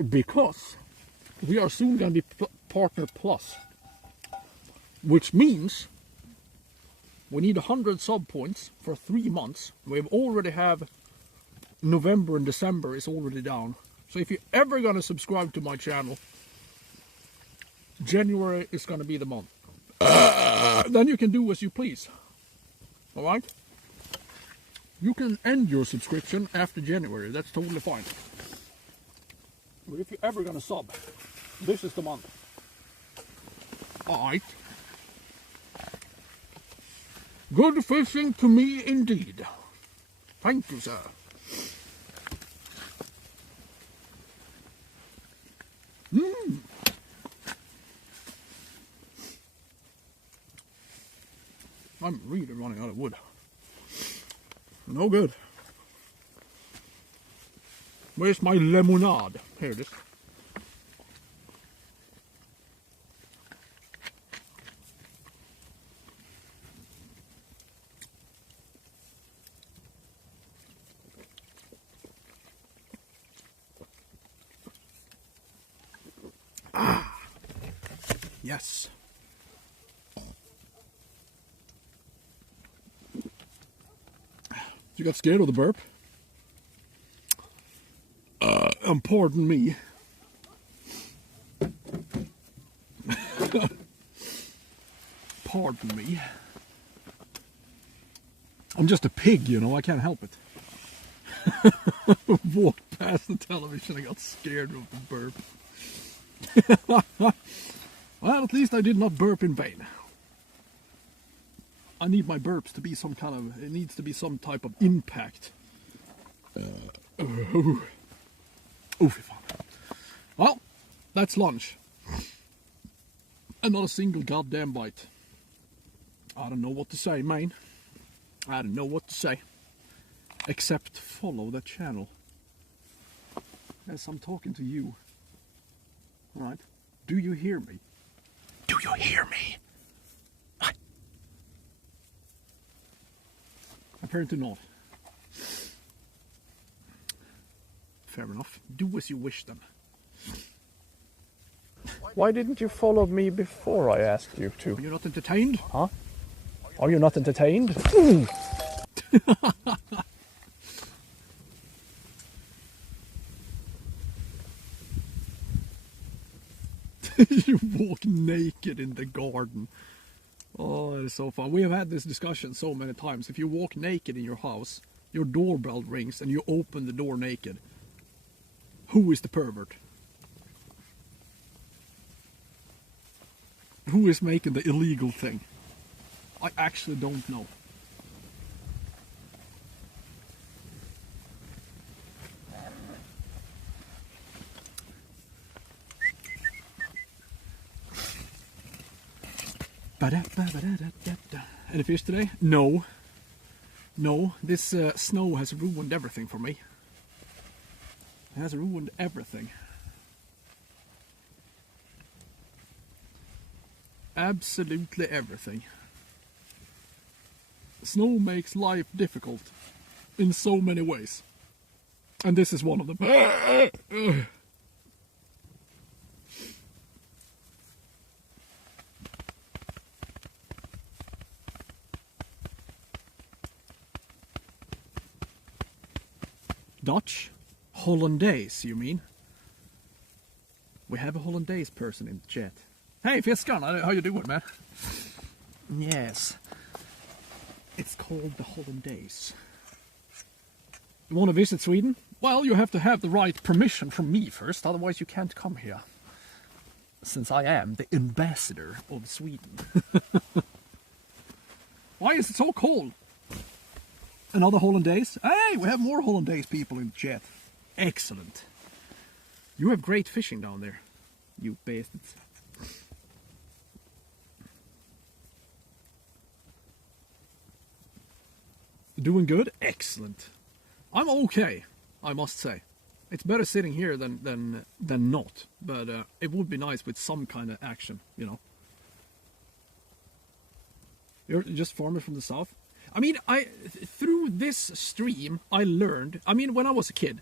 Because we are soon going to be Partner Plus. Which means we need 100 sub points for 3 months. We already have November and December is already down. So if you're ever going to subscribe to my channel, January is going to be the month. Then you can do as you please. Alright? You can end your subscription after January. That's totally fine. But if you're ever going to sub, this is the month. Alright. Good fishing to me indeed. Thank you, sir. I'm really running out of wood. No good. Where's my lemonade? Here it is. Yes. You got scared of the burp? Pardon me. Pardon me. I'm just a pig, you know, I can't help it. Walked past the television, I got scared of the burp. Well, at least I did not burp in vain. I need my burps to be some kind of, it needs to be some type of impact. Oh, well, that's lunch. And not a single goddamn bite. I don't know what to say, man. I don't know what to say. Except follow the channel. As I'm talking to you. Alright? Do you hear me? Do you hear me? Apparently not. Fair enough. Do as you wish then. Why didn't you follow me before I asked you to? Are you not entertained? Huh? Are you not entertained? You walk naked in the garden. Oh, that is so fun. We have had this discussion so many times. If you walk naked in your house, your doorbell rings and you open the door naked. Who is the pervert? Who is making the illegal thing? I actually don't know. Any fish today? No. No, this snow has ruined everything for me. It has ruined everything. Absolutely everything. Snow makes life difficult in so many ways. And this is one of them. Dutch? Hollandaise, you mean? We have a Hollandaise person in the chat. Hey, Fiskan, how you doing, man? Yes. It's called the Hollandaise. You want to visit Sweden? Well, you have to have the right permission from me first, otherwise you can't come here. Since I am the ambassador of Sweden. Why is it so cold? Another Hollandaise? Hey, we have more Hollandaise people in the chat. Excellent. You have great fishing down there, you bastards. Doing good? Excellent. I'm okay, I must say. It's better sitting here than not, but it would be nice with some kind of action, you know. You're just farming from the south? I mean, through this stream, I learned, I mean, when I was a kid,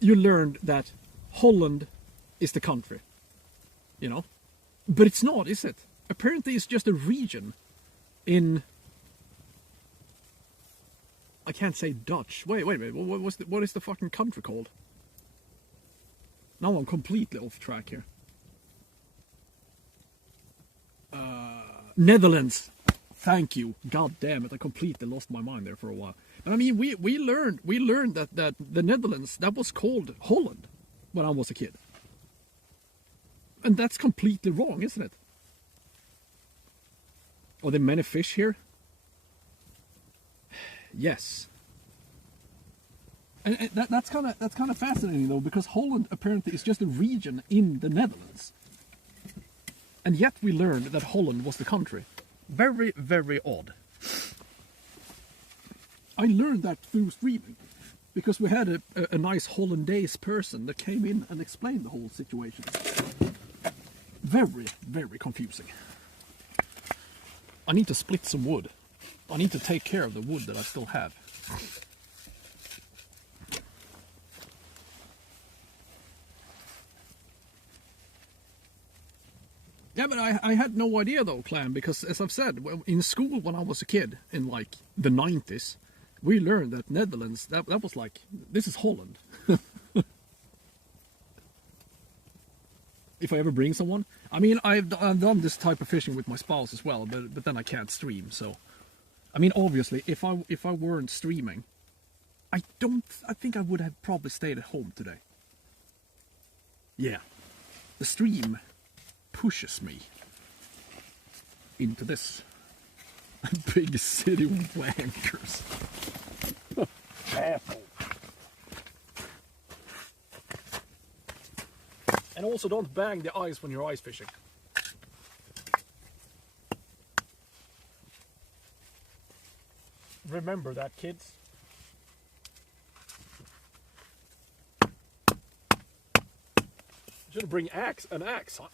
you learned that Holland is the country, you know? But it's not, is it? Apparently it's just a region in, I can't say Dutch. Wait a minute, what is the fucking country called? Now I'm completely off track here. Netherlands. Thank you. God damn it, I completely lost my mind there for a while. But I mean, we learned that the Netherlands, that was called Holland when I was a kid. And that's completely wrong, isn't it? Are there many fish here? Yes. And that's kind of fascinating though, because Holland apparently is just a region in the Netherlands. And yet we learned that Holland was the country. Very, very odd. I learned that through streaming, because we had a nice Hollandaise person that came in and explained the whole situation. Very, very confusing. I need to split some wood. I need to take care of the wood that I still have. Yeah, but I had no idea though, Clan, because as I've said, in school when I was a kid, in like the 90s, we learned that Netherlands, that was like, this is Holland. If I ever bring someone. I mean, I've done this type of fishing with my spouse as well, but then I can't stream, so. I mean, obviously, if I weren't streaming, I think I would have probably stayed at home today. Yeah. The stream pushes me into this big city with wankers. Careful. And also don't bang the ice when you're ice fishing. remember that, kids. Should bring an axe, huh?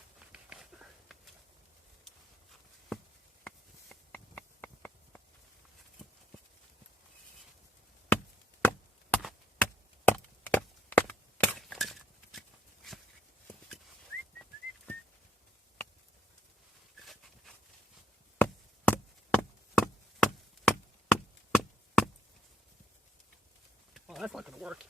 Oh, that's not gonna work.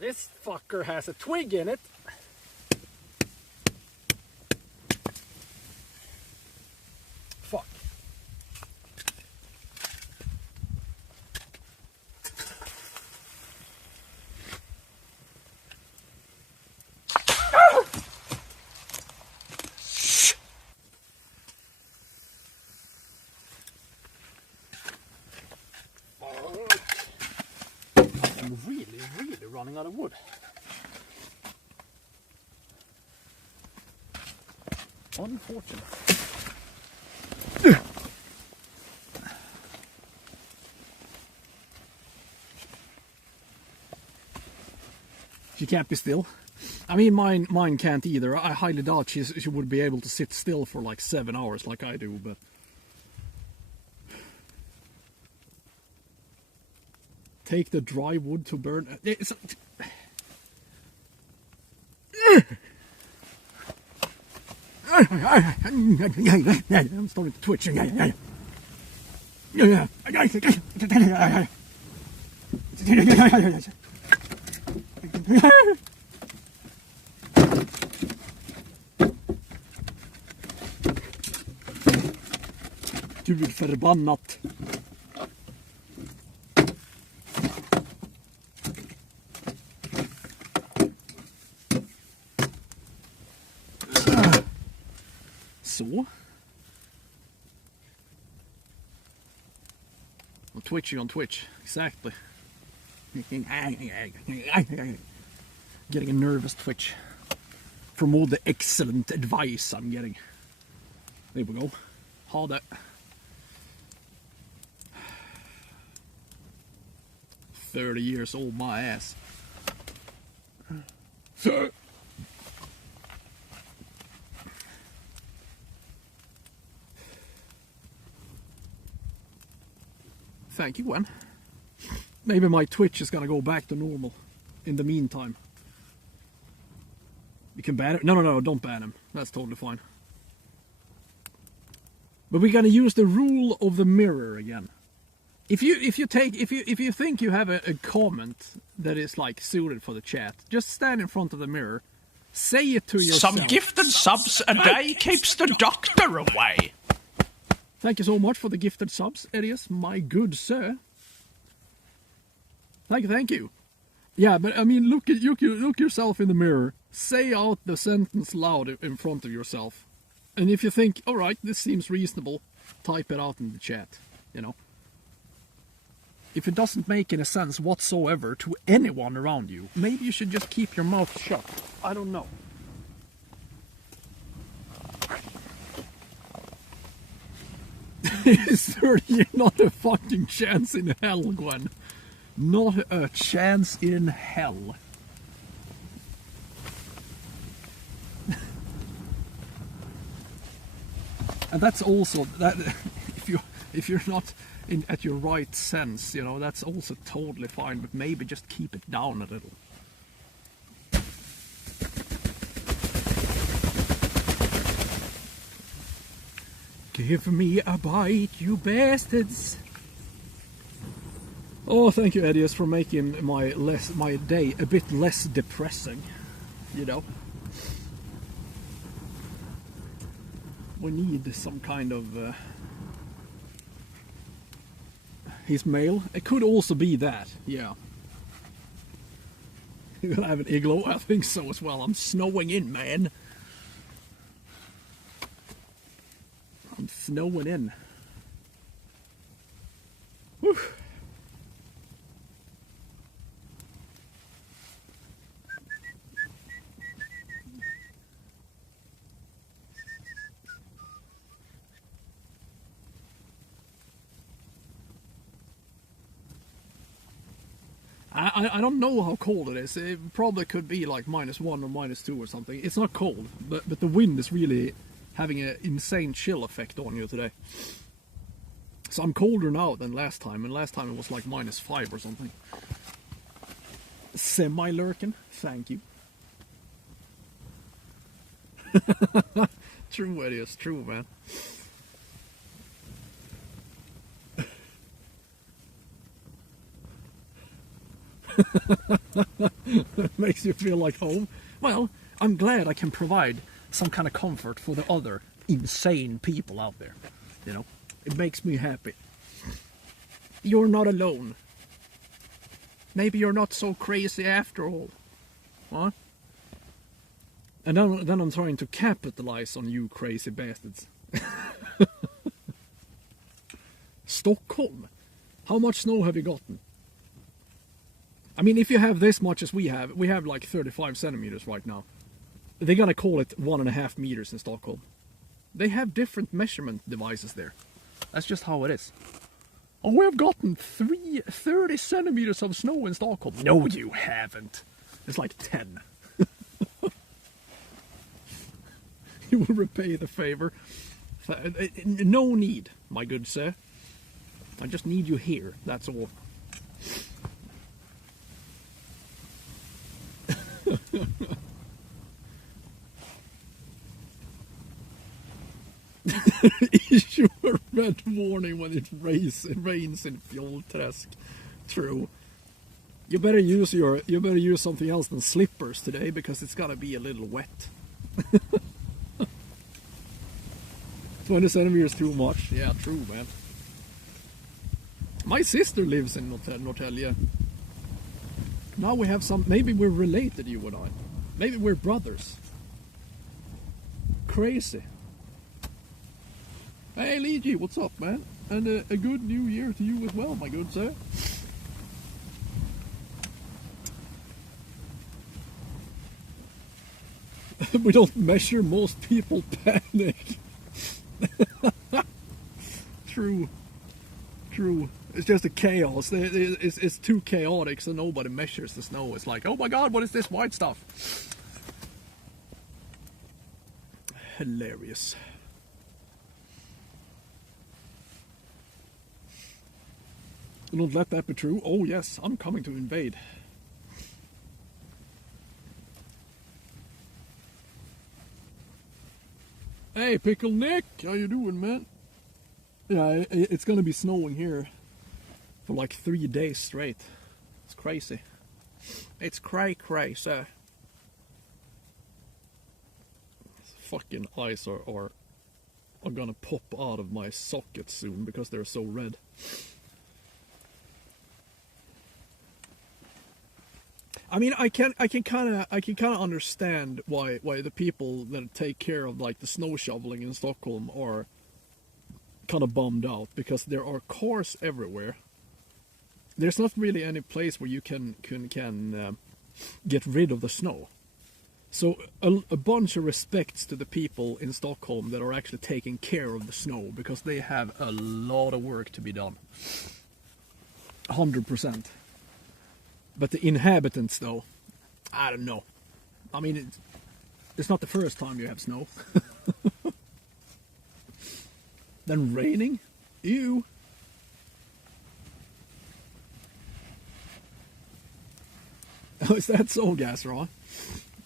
This fucker has a twig in it. Fuck. I'm really running out of wood. Unfortunate. She can't be still. I mean, mine can't either. I highly doubt she would be able to sit still for like 7 hours like I do, but... Take the dry wood to burn... I'm starting to twitch. Gud förbannat. Så. Och twitching on Twitch, exactly. Getting a nervous twitch from all the excellent advice I'm getting. There we go. Ha det. 30 years old, my ass. Thank you, Gwen. Maybe my Twitch is gonna go back to normal in the meantime. You can ban him? No, don't ban him. That's totally fine. But we're gonna use the rule of the mirror again. If you think you have a comment that is like suited for the chat, just stand in front of the mirror, say it to yourself. Some gifted subs a day keeps the doctor away. Thank you so much for the gifted subs, Elias, my good sir. Thank you. Yeah, but I mean, look yourself in the mirror. Say out the sentence loud in front of yourself. And if you think, all right, this seems reasonable, type it out in the chat, you know. If it doesn't make any sense whatsoever to anyone around you, maybe you should just keep your mouth shut. I don't know. Is there not a fucking chance in hell, Gwen? Not a chance in hell. And that's also that if you're not at your right sense, you know, that's also totally fine, but maybe just keep it down a little. Give me a bite, you bastards. Oh, thank you, Edius, for making my day a bit less depressing, you know. We need some kind of... He's male. It could also be that, yeah. You're gonna have an igloo? I think so as well. I'm snowing in, man. I'm snowing in. Whew. I don't know how cold it is. It probably could be like -1 or -2 or something. It's not cold, but the wind is really having an insane chill effect on you today. So I'm colder now than last time, and last time it was like -5 or something. Semi-lurking, thank you. True, it is true, man. Makes you feel like home. Well, I'm glad I can provide some kind of comfort for the other insane people out there. You know, it makes me happy. You're not alone. Maybe you're not so crazy after all. What? And then I'm trying to capitalize on you crazy bastards. Stockholm. How much snow have you gotten? I mean, if you have this much as we have like 35 centimeters right now. They're gonna call it 1.5 meters in Stockholm. They have different measurement devices there. That's just how it is. Oh, we have gotten 30 centimeters of snow in Stockholm. No, you haven't. It's like 10. You will repay the favor. No need, my good sir. I just need you here, that's all. Issue a red warning when it rains in Fjollträsk. True. You better use something else than slippers today, because it's gotta be a little wet. 20 centimeters too much. Yeah, true, man. My sister lives in Norrtälje. Now we have some. Maybe we're related, you and I. Maybe we're brothers. Crazy. Hey, Luigi, what's up, man? And a good new year to you as well, my good sir. We don't measure, most people panic. True. True. It's just a chaos. It's too chaotic, so nobody measures the snow. It's like, oh my god, what is this white stuff? Hilarious. Don't let that be true. Oh yes, I'm coming to invade. Hey, Pickle Nick, how you doing, man? Yeah, it's gonna be snowing here for like 3 days straight. It's crazy. It's crazy. Fucking eyes are gonna pop out of my socket soon because they're so red. I mean, I can kind of understand why the people that take care of like the snow shoveling in Stockholm are kind of bummed out, because there are cars everywhere. There's not really any place where you can get rid of the snow. So a bunch of respects to the people in Stockholm that are actually taking care of the snow, because they have a lot of work to be done. 100%. But the inhabitants, though, I don't know. I mean, it's not the first time you have snow. Then raining? Ew. Oh, is that so, Gasron?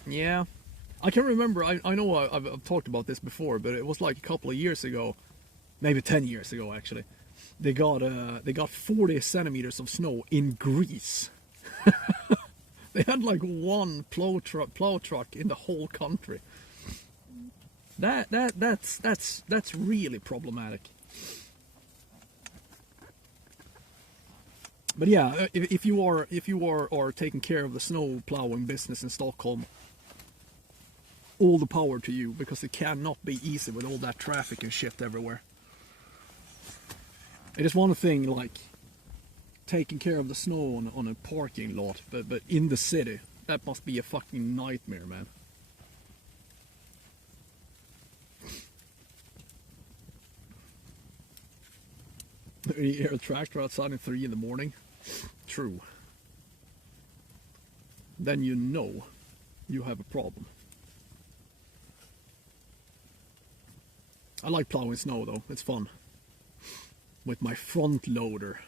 Yeah. I can remember, I know I've talked about this before, but it was like a couple of years ago, maybe 10 years ago actually. They got 40 centimeters of snow in Greece. They had like one plow truck in the whole country. That's really problematic. But yeah, if you are taking care of the snow plowing business in Stockholm, all the power to you, because it cannot be easy with all that traffic and shit everywhere. It is one thing like taking care of the snow on a parking lot, but in the city, that must be a fucking nightmare, man. You hear a tractor outside at 3 in the morning? True. Then you know you have a problem. I like plowing snow though, it's fun. With my front loader.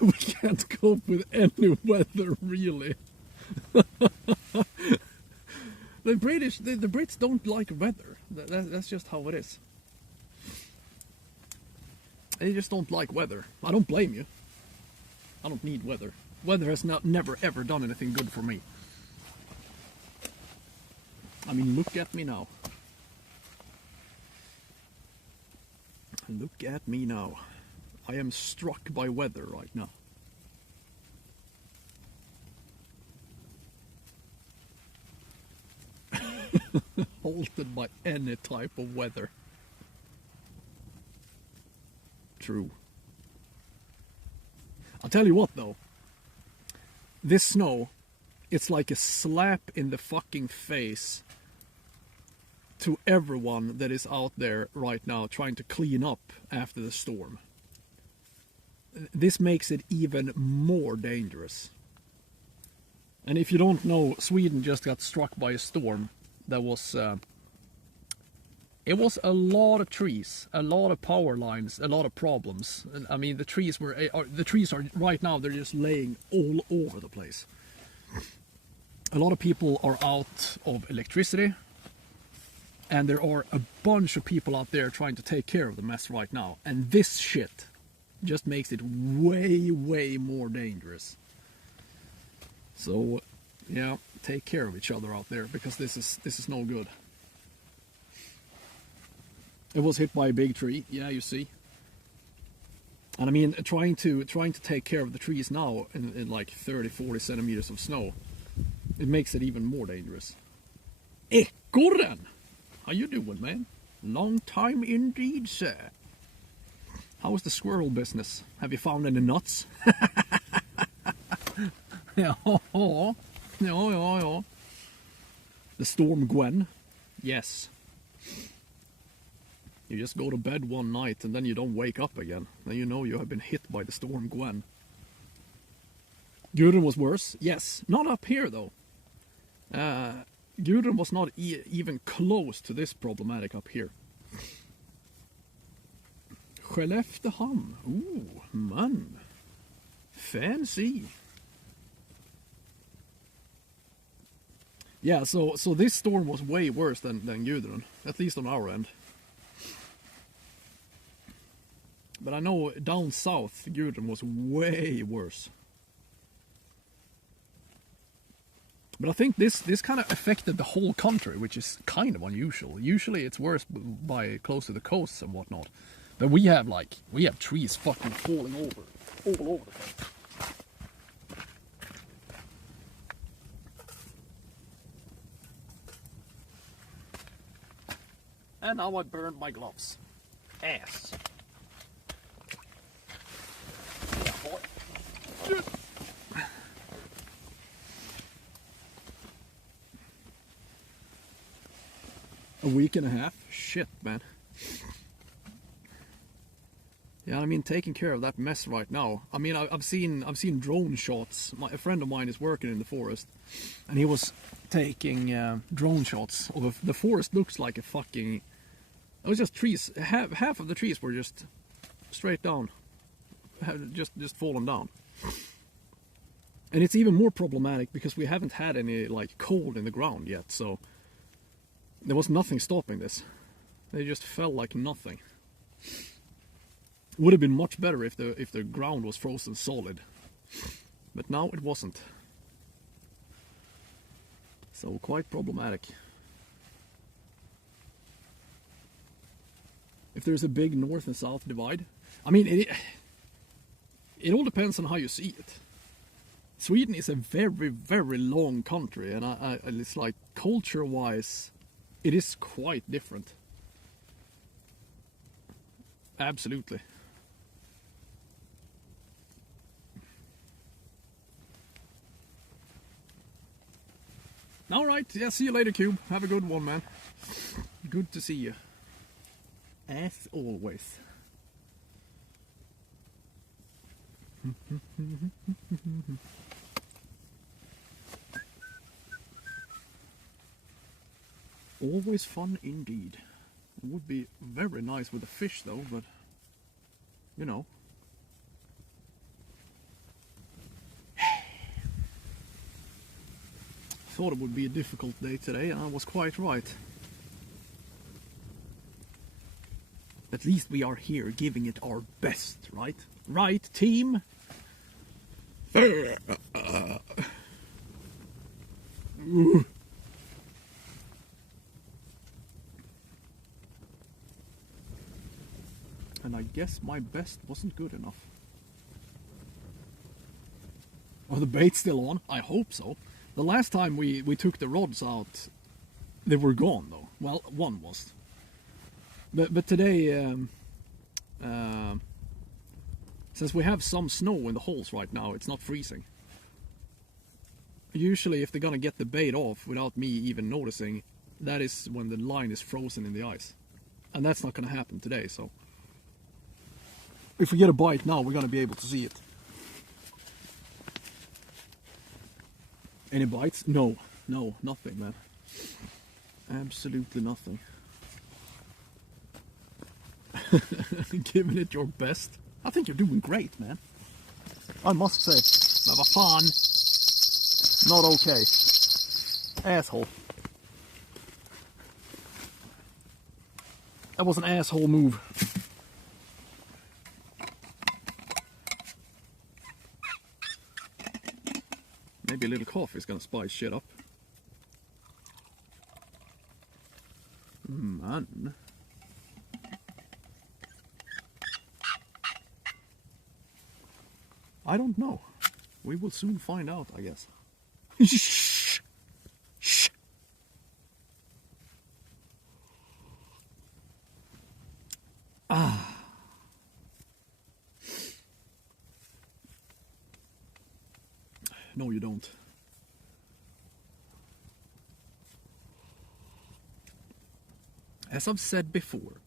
We can't cope with any weather, really. The Brits don't like weather. That's just how it is. They just don't like weather. I don't blame you. I don't need weather. Weather has never ever done anything good for me. I mean, look at me now. Look at me now. I am struck by weather right now. Halted by any type of weather. True. I'll tell you what though. This snow, it's like a slap in the fucking face to everyone that is out there right now trying to clean up after the storm. This makes it even more dangerous. And if you don't know, Sweden just got struck by a storm that was it was a lot of trees, a lot of power lines, a lot of problems. And, I mean, the trees are right now, they're just laying all over the place. A lot of people are out of electricity, and there are a bunch of people out there trying to take care of the mess right now. And this shit just makes it way, way more dangerous. So, yeah, take care of each other out there, because this is no good. It was hit by a big tree, yeah, you see. And I mean, trying to take care of the trees now in like 30-40 centimeters of snow, it makes it even more dangerous. Ekorren! How you doing, man? Long time indeed, sir. How is the squirrel business? Have you found any nuts? Ja. The storm Gwen? Yes. You just go to bed one night and then you don't wake up again. Then you know you have been hit by the storm Gwen. Gudrun was worse? Yes. Not up here though. Gudrun was not even close to this problematic up here. Skelleftehamn. Ooh, man. Fancy. Yeah, so this storm was way worse than Gudrun, at least on our end. But I know down south, Gudrun was way worse. But I think this kind of affected the whole country, which is kind of unusual. Usually it's worse by close to the coasts and whatnot. But we have trees fucking falling over all over the place. And now I burned my gloves. Ass. Yeah, boy. A week and a half? Shit, man. Yeah, I mean, taking care of that mess right now. I mean, I've seen drone shots. A friend of mine is working in the forest, and he was taking drone shots of the forest. Looks like a fucking... It was just trees. Half of the trees were just straight down, just fallen down. And it's even more problematic because we haven't had any like cold in the ground yet, so there was nothing stopping this. They just fell like nothing. Would have been much better if the ground was frozen solid, but now it wasn't. So quite problematic. If there's a big north and south divide, I mean, it all depends on how you see it. Sweden is a very, very long country, and it's like culture-wise, it is quite different. Absolutely. All right, yeah, see you later, Cube. Have a good one, man. Good to see you. As always. Always fun indeed. It would be very nice with a fish though, but you know. Thought it would be a difficult day today, and I was quite right. At least we are here giving it our best, right? Right, team? And I guess my best wasn't good enough. Are the baits still on? I hope so. The last time we took the rods out, they were gone though. Well, one was. But today, since we have some snow in the holes right now, it's not freezing. Usually if they're gonna get the bait off without me even noticing, that is when the line is frozen in the ice. And that's not gonna happen today, so. If we get a bite now, we're gonna be able to see it. Any bites? No, nothing, man. Absolutely nothing. Giving it your best. I think you're doing great, man. I must say, that was fun. Not okay. Asshole. That was an asshole move. Maybe a little coffee is gonna spice shit up. Man. I don't know. We will soon find out, I guess. Shh. Shh. Ah. No, you don't. As I've said before,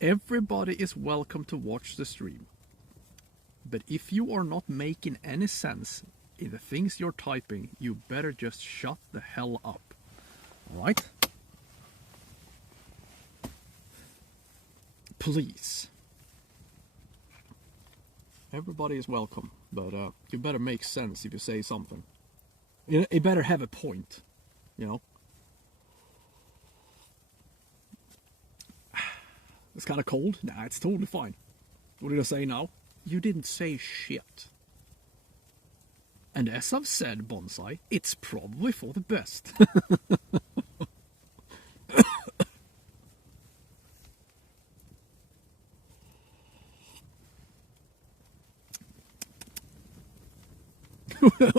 everybody is welcome to watch the stream. But if you are not making any sense in the things you're typing, you better just shut the hell up. Alright? Please. Everybody is welcome, but you better make sense if you say something. You better have a point, you know? It's kind of cold. Nah, it's totally fine. What did I say now? You didn't say shit. And as I've said, Bonsai, it's probably for the best.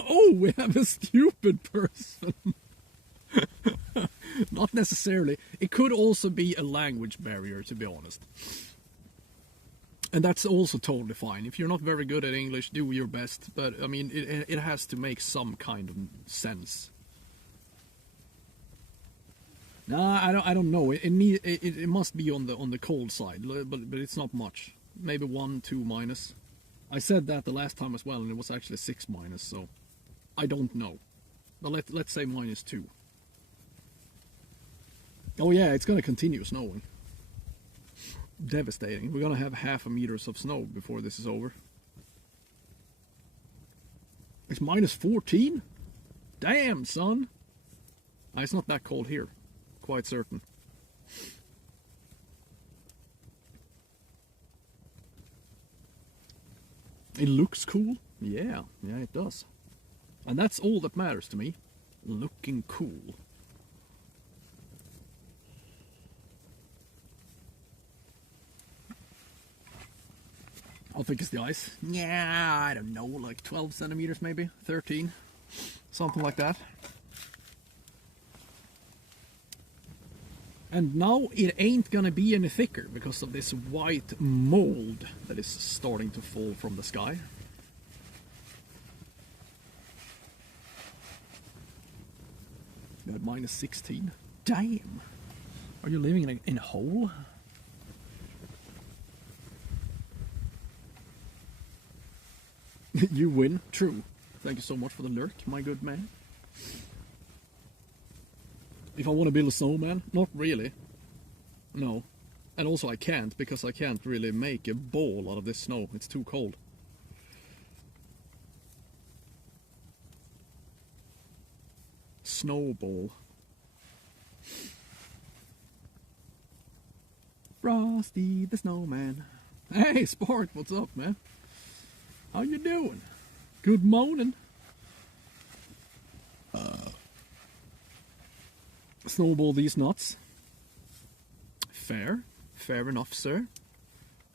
Oh, we have a stupid person. Not necessarily. It could also be a language barrier, to be honest. And that's also totally fine. If you're not very good at English, do your best. But, I mean, it has to make some kind of sense. Nah, I don't know. It must be on the cold side, but it's not much. Maybe 1, 2 minus. I said that the last time as well, and it was actually 6 minus, so I don't know. But let's say -2. Oh yeah, it's gonna continue snowing. Devastating. We're gonna have 0.5 meters of snow before this is over. It's -14? Damn, son! It's not that cold here. Quite certain. It looks cool. Yeah, it does. And that's all that matters to me. Looking cool. How thick is the ice? Yeah, I don't know, like 12 centimeters maybe, 13, something like that. And now it ain't gonna be any thicker because of this white mold that is starting to fall from the sky. We're at minus 16. Damn! Are you living in a hole? You win. True. Thank you so much for the lurk, my good man. If I want to build a snowman? Not really. No. And also I can't, because I can't really make a ball out of this snow. It's too cold. Snowball. Frosty the Snowman. Hey, Spark, what's up, man? How you doing? Good morning. Snowball these nuts. Fair. Fair enough, sir.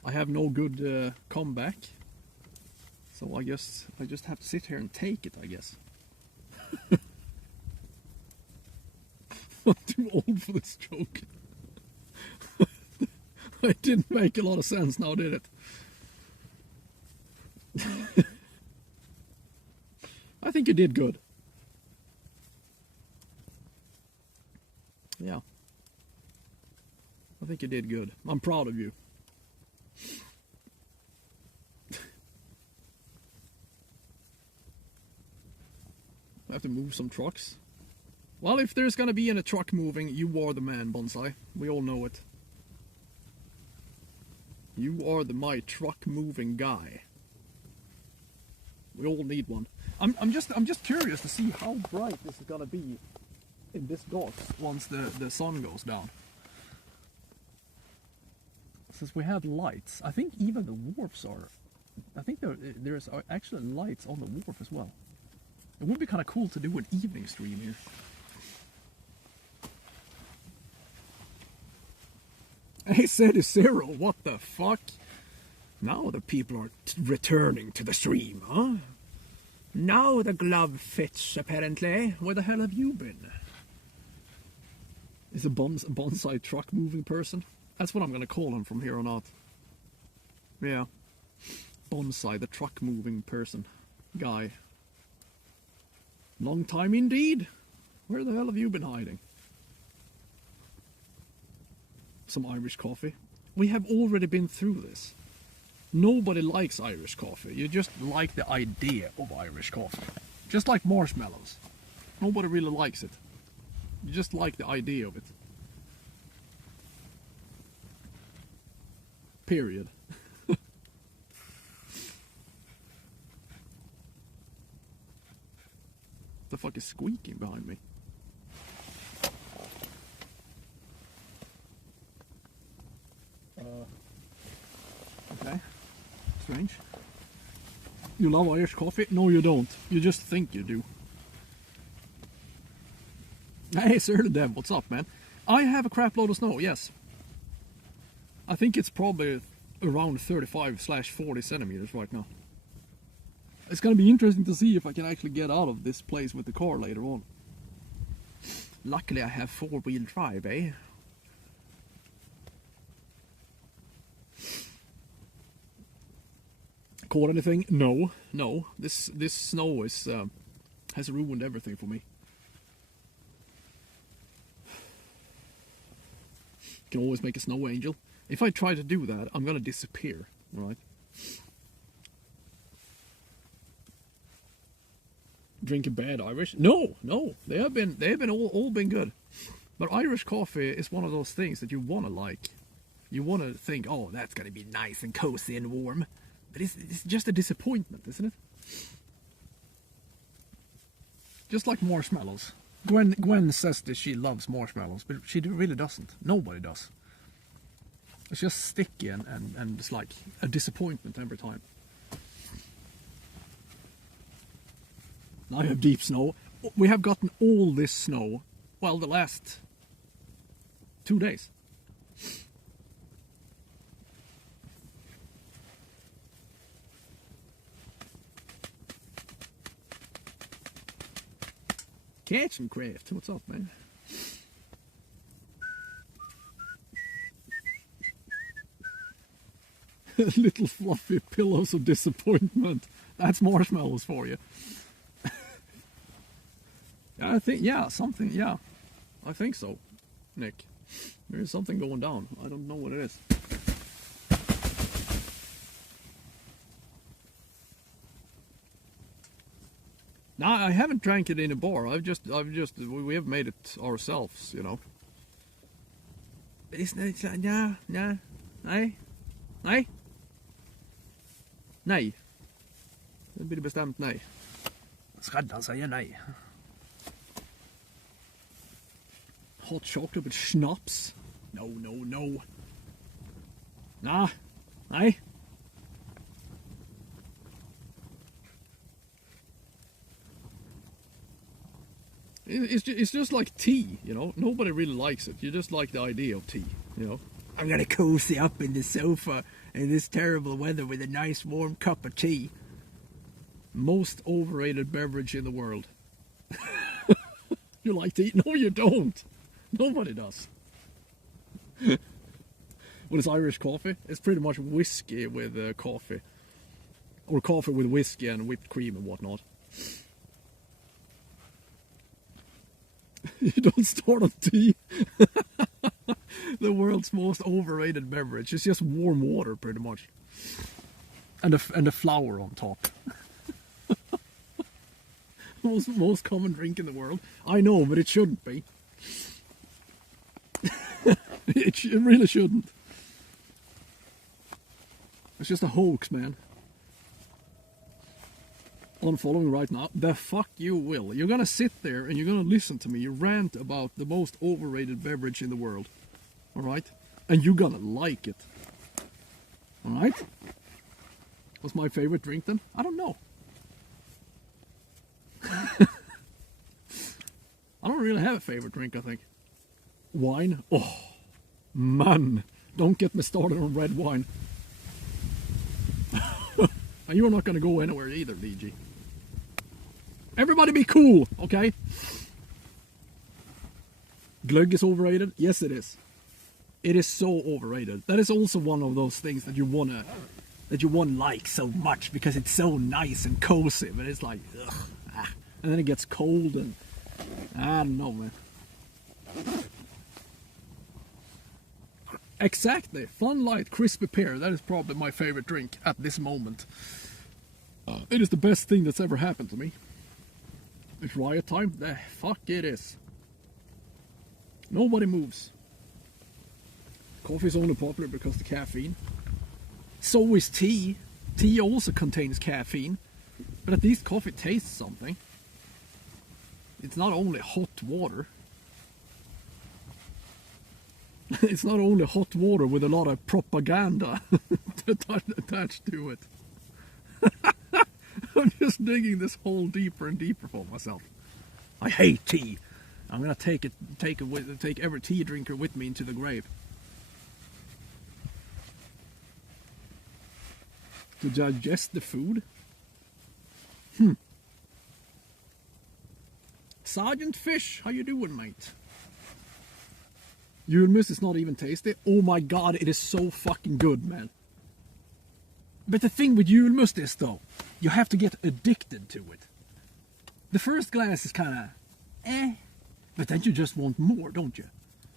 I have no good comeback. So I guess I just have to sit here and take it, I guess. I'm too old for this joke. It didn't make a lot of sense now, did it? I think you did good. Yeah. I think you did good. I'm proud of you. I have to move some trucks. Well, if there's gonna be any truck moving, you are the man, Bonsai. We all know it. You are my truck moving guy. We all need one. I'm just curious to see how bright this is gonna be in this box once the sun goes down. Since we have lights, I think even the wharfs are. I think there's actually lights on the wharf as well. It would be kind of cool to do an evening stream here. Hey, said is zero. What the fuck? Now the people are returning to the stream, huh? Now the glove fits, apparently. Where the hell have you been? Is a bonsai truck moving person? That's what I'm gonna call him from here on out. Yeah. Bonsai, the truck moving person. Guy. Long time indeed. Where the hell have you been hiding? Some Irish coffee. We have already been through this. Nobody likes Irish coffee. You just like the idea of Irish coffee. Just like marshmallows. Nobody really likes it. You just like the idea of it. Period. The fuck is squeaking behind me? Okay. Strange. You love Irish coffee? No, you don't. You just think you do. Hey, Sir the Dev, what's up, man? I have a crap load of snow, yes. I think it's probably around 35/40 centimeters right now. It's gonna be interesting to see if I can actually get out of this place with the car later on. Luckily I have 4-wheel drive, eh? Caught anything? No, no. This snow is has ruined everything for me. Can always make a snow angel. If I try to do that, I'm gonna disappear, right? Drinking bad Irish? No, no. They have been all been good. But Irish coffee is one of those things that you wanna like. You wanna think, oh, that's gonna be nice and cozy and warm. But it's just a disappointment, isn't it? Just like marshmallows. Gwen says that she loves marshmallows, but she really doesn't. Nobody does. It's just sticky and it's like a disappointment every time. Now I have deep snow. We have gotten all this snow, well, the last 2 days. Catch and Craft. What's up, man? Little fluffy pillows of disappointment. That's marshmallows for you. I think, yeah, something, yeah. I think so, Nick. There's something going down. I don't know what it is. No, I haven't drank it in a bar. We have made it ourselves, you know. It's yeah, nej. Nej. Det blir bestämt nej. Skaddan säger nej. Hot chocolate with schnapps? No. Nah. Nej. It's just like tea, you know. Nobody really likes it. You just like the idea of tea, you know. I'm gonna cozy up in the sofa in this terrible weather with a nice warm cup of tea. Most overrated beverage in the world. You like tea? No, you don't. Nobody does. What is Irish coffee? It's pretty much whiskey with coffee. Or coffee with whiskey and whipped cream and whatnot. You don't start on tea. The world's most overrated beverage. It's just warm water, pretty much, and a flour on top. most common drink in the world. I know, but it shouldn't be. It really shouldn't. It's just a hoax, man. Unfollowing right now. The fuck you will. You're gonna sit there and you're gonna listen to me rant about the most overrated beverage in the world. Alright? And you're gonna like it. Alright? What's my favorite drink then? I don't know. I don't really have a favorite drink, I think. Wine? Oh, man. Don't get me started on red wine. And you're not gonna go anywhere either, DG. Everybody be cool, okay? Glögg is overrated? Yes, it is. It is so overrated. That is also one of those things that you wanna like so much because it's so nice and cozy, but it's like, ugh, and then it gets cold and I don't know, man. Exactly. Fun Light Crispy Pear. That is probably my favorite drink at this moment. It is the best thing that's ever happened to me. It's riot time? The fuck it is. Nobody moves. Coffee is only popular because of the caffeine. So is tea. Tea also contains caffeine. But at least coffee tastes something. It's not only hot water. It's not only hot water with a lot of propaganda attached to it. I'm just digging this hole deeper and deeper for myself. I hate tea. I'm gonna take every tea drinker with me into the grave. To digest the food? Sergeant Fish, how you doing, mate? Julmust is not even tasty. Oh my god, it is so fucking good, man. But the thing with julmust is, though, you have to get addicted to it. The first glass is kind of but then you just want more, don't you?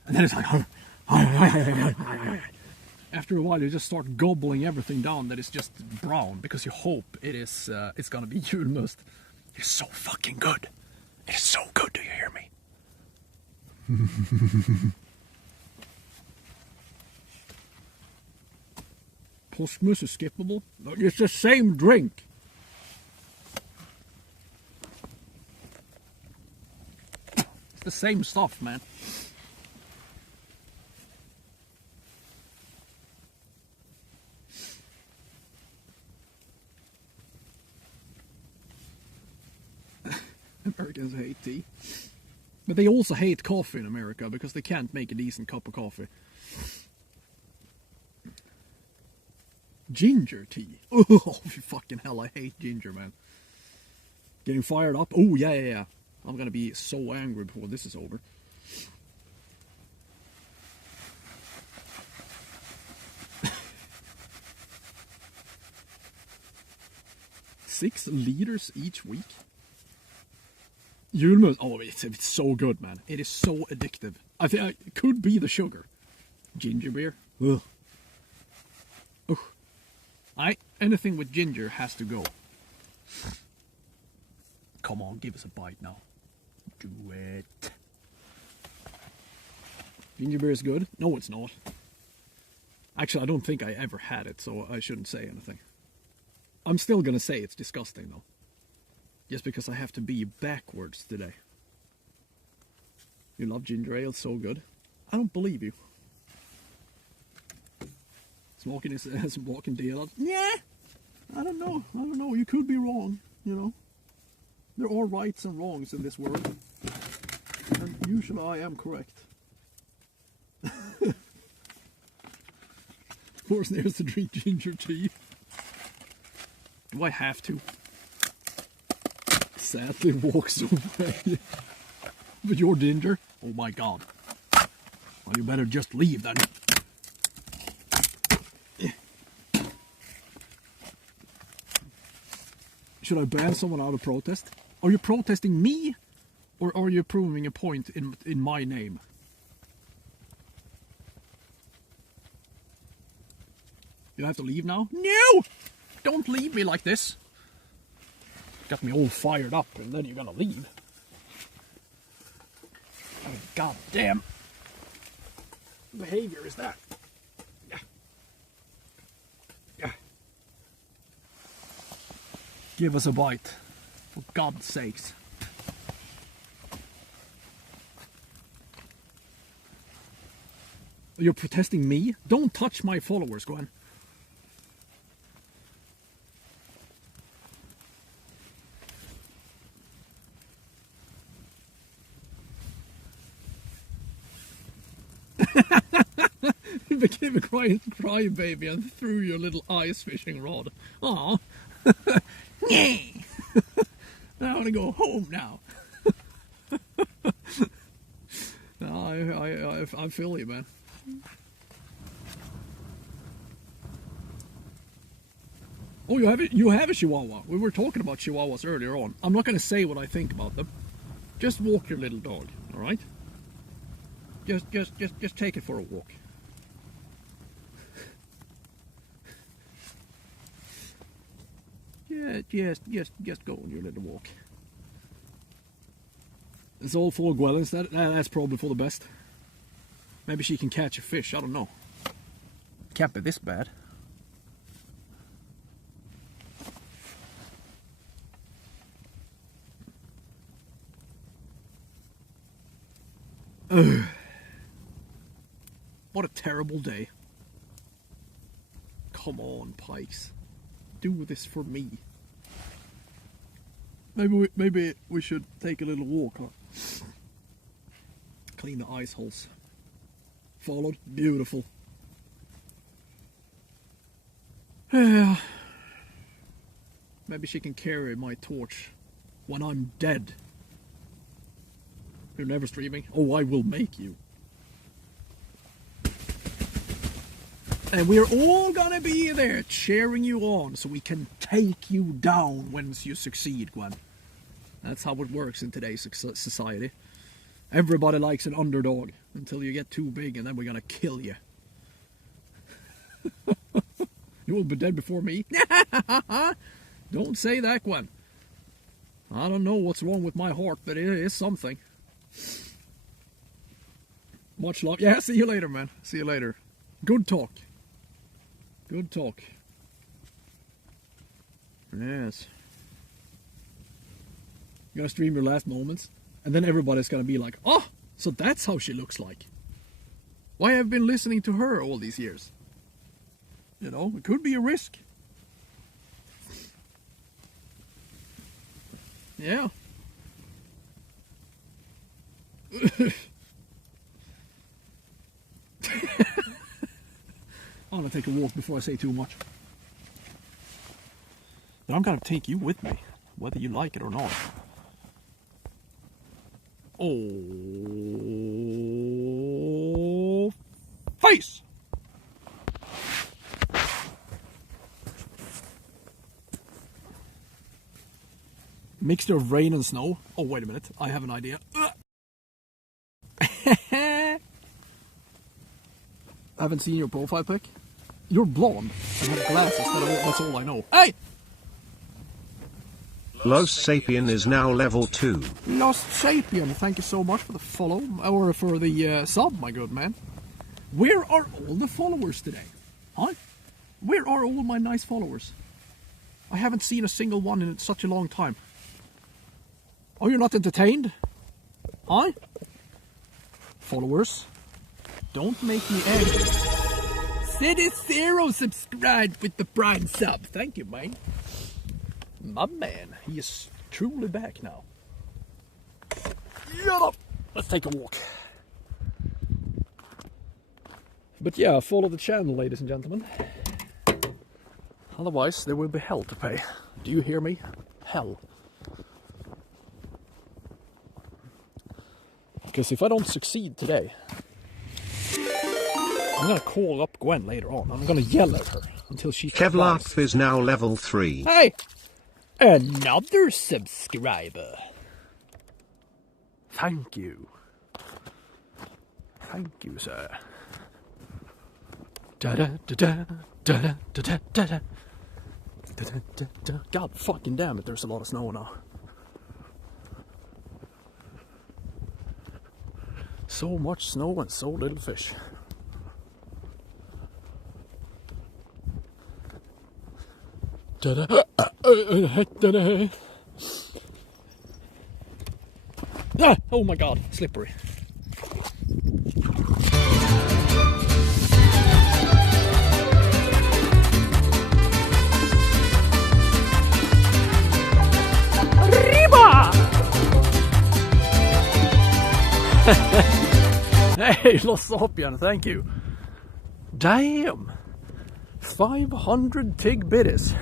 And then it's like after a while you just start gobbling everything down that is just brown because you hope it's gonna be julmust. It's so fucking good. It is so good, do you hear me? Påskmust is skippable. Look, it's the same drink. It's the same stuff, man. Americans hate tea. But they also hate coffee in America because they can't make a decent cup of coffee. Ginger tea. Oh, fucking hell, I hate ginger, man. Getting fired up? Oh, yeah. I'm gonna be so angry before this is over. $6 liters each week? Julmust, oh, it's so good, man. It is so addictive. I think it could be the sugar. Ginger beer? Ugh. Ugh. Anything with ginger has to go. Come on, give us a bite now. Do it. Ginger beer is good? No, it's not. Actually, I don't think I ever had it, so I shouldn't say anything. I'm still gonna say it's disgusting, though. Just because I have to be backwards today. You love ginger ale, so good. I don't believe you. Smoking is a walking deal. Yeah, I don't know. You could be wrong, you know. There are rights and wrongs in this world. And usually I am correct. Force Nares to drink ginger tea. Do I have to? Sadly walks away. With your ginger? Oh my god. Well, you better just leave then. Should I ban someone out of protest? Are you protesting me? Or are you proving a point in my name? You have to leave now? No! Don't leave me like this. Got me all fired up and then you're gonna leave. I mean, goddamn behavior is that? Yeah. Yeah. Give us a bite. For God's sakes. You're protesting me? Don't touch my followers, Gwen. You became a crying baby and threw your little ice fishing rod. Aw. I want to go home now. I feel you, man. Oh, you have a Chihuahua. We were talking about Chihuahuas earlier on. I'm not going to say what I think about them. Just walk your little dog, all right? Just take it for a walk. Yeah, just go on your little walk. It's all for Gwellens. That's probably for the best. Maybe she can catch a fish. I don't know. Can't be this bad. Ugh. What a terrible day. Come on, Pikes. Do this for me. Maybe we should take a little walk, huh? Clean the ice holes. Followed. Beautiful. Yeah. Maybe she can carry my torch when I'm dead. You're never streaming? Oh, I will make you. And we're all gonna be there cheering you on so we can take you down once you succeed, Gwen. That's how it works in today's society. Everybody likes an underdog until you get too big and then we're gonna kill you. You will be dead before me? Don't say that, Gwen. I don't know what's wrong with my heart, but it is something. Much love. Yeah, see you later, man. See you later. Good talk. Good talk. Yes. You're gonna stream your last moments, and then everybody's gonna be like, oh, so that's how she looks like. Why have I been listening to her all these years? You know, it could be a risk. Yeah. I'm gonna take a walk before I say too much. But I'm gonna take you with me, whether you like it or not. Oh, face! Mixture of rain and snow. Oh, wait a minute. I have an idea. I haven't seen your profile pic. You're blonde and have glasses. That's all I know. Hey! Los Sapien is now level 2. Los Sapien, thank you so much for the follow, or for the sub, my good man. Where are all the followers today? Huh? Where are all my nice followers? I haven't seen a single one in such a long time. Are you not entertained? Huh? Followers, don't make me angry. City0 subscribed with the Prime sub. Thank you, man. My man, he is truly back now. Shut up! Let's take a walk. But yeah, follow the channel, ladies and gentlemen. Otherwise, there will be hell to pay. Do you hear me? Hell. Because if I don't succeed today, I'm gonna call up Gwen later on. I'm gonna yell at her until she Kevlarth is now level 3. Hey! Another subscriber. Thank you. Thank you, sir. God fucking damn it, there's a lot of snow now. So much snow and so little fish. Ah, oh my god, slippery. Arriba! Hey, Los Sapien, thank you. Damn! 500 tig biddies.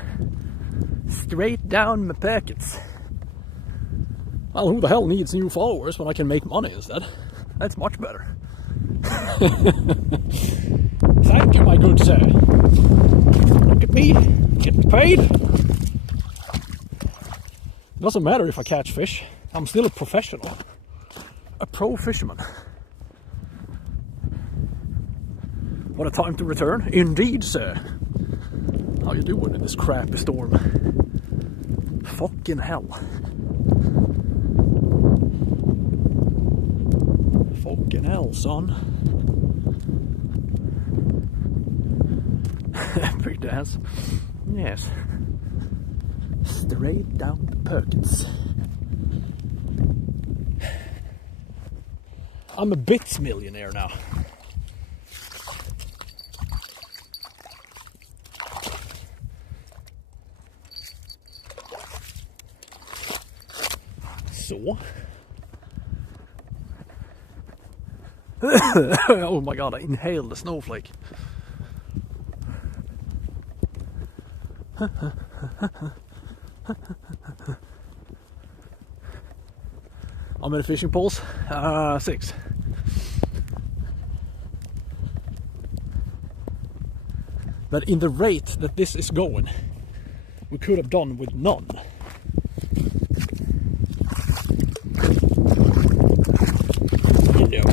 Straight down my pockets. Well, who the hell needs new followers when I can make money instead? That's much better. Thank you, my good sir. Look at me, getting paid. Doesn't matter if I catch fish. I'm still a professional. A pro fisherman. What a time to return. Indeed, sir. How you doing in this crappy storm? Fucking hell. Fucking hell, son. Big dance. Yes. Straight down the Perkins. I'm a bits millionaire now. So. Oh my god, I inhaled a snowflake. How many fishing poles? 6. But in the rate that this is going, we could have done with none. You know.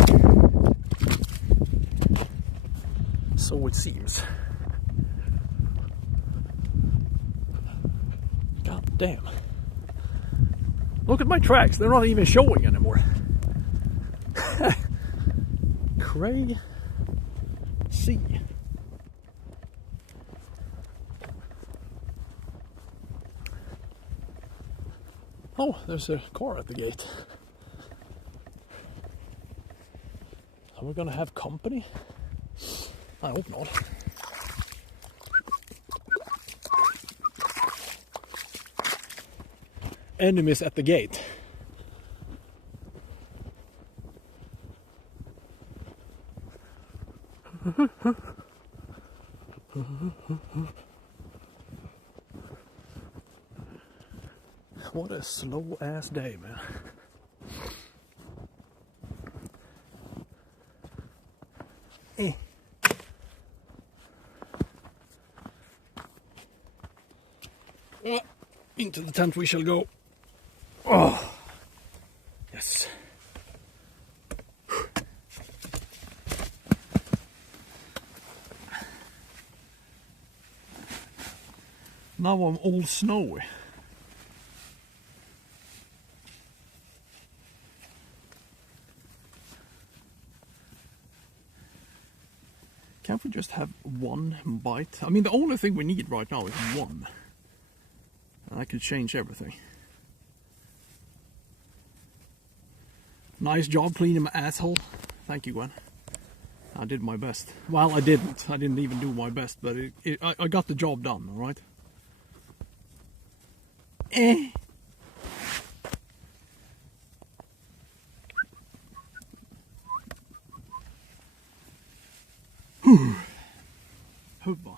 So it seems. God damn. Look at my tracks, they're not even showing anymore. Crazy. Oh, there's a car at the gate. Are we gonna have company? I hope not. Enemies at the gate. What a slow ass day, man. Into the tent we shall go. Oh, yes. Now I'm all snowy. Can't we just have one bite? I mean, the only thing we need right now is one. And I could change everything. Nice job cleaning my asshole. Thank you, Gwen. I did my best. Well, I didn't. I didn't even do my best, but I got the job done, alright? Hubba.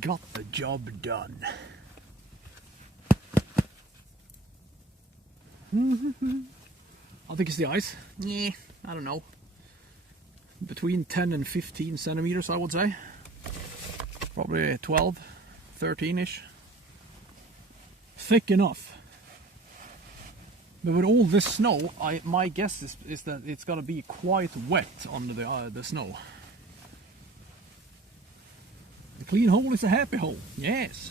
Got the job done. I think it's the ice. Yeah, I don't know. Between 10 and 15 centimeters, I would say. Probably 12, 13-ish. Thick enough. But with all this snow, my guess is that it's gonna be quite wet under the snow. The clean hole is a happy hole, yes.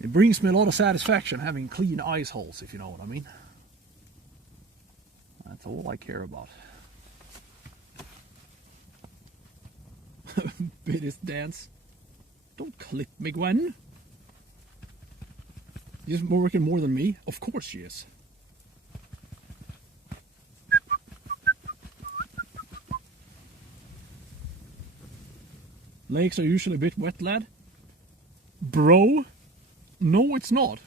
It brings me a lot of satisfaction having clean ice holes, if you know what I mean. That's all I care about. Biggest dance. Don't clip me, Gwen. She's working more than me? Of course she is. Lakes are usually a bit wet, lad. Bro? No, it's not.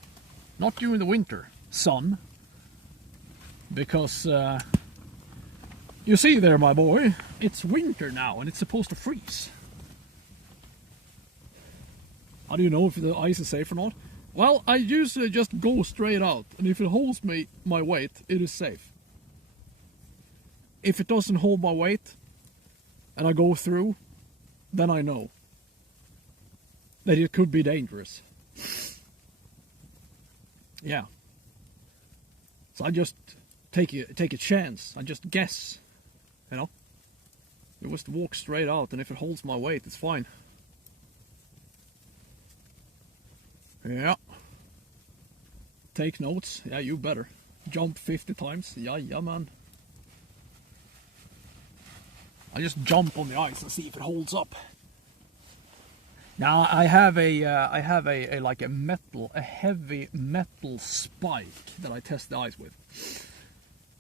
Not during the winter, son. Because, you see there, my boy, it's winter now and it's supposed to freeze. How do you know if the ice is safe or not? Well, I usually just go straight out, and if it holds my weight, it is safe. If it doesn't hold my weight, and I go through, then I know that it could be dangerous. Yeah. So I just take a chance. I just guess, you know. It was to walk straight out, and if it holds my weight, it's fine. Yeah. Take notes. Yeah, you better. Jump 50 times. Yeah, man. I just jump on the ice and see if it holds up. Now I have a like a heavy metal spike that I test the ice with.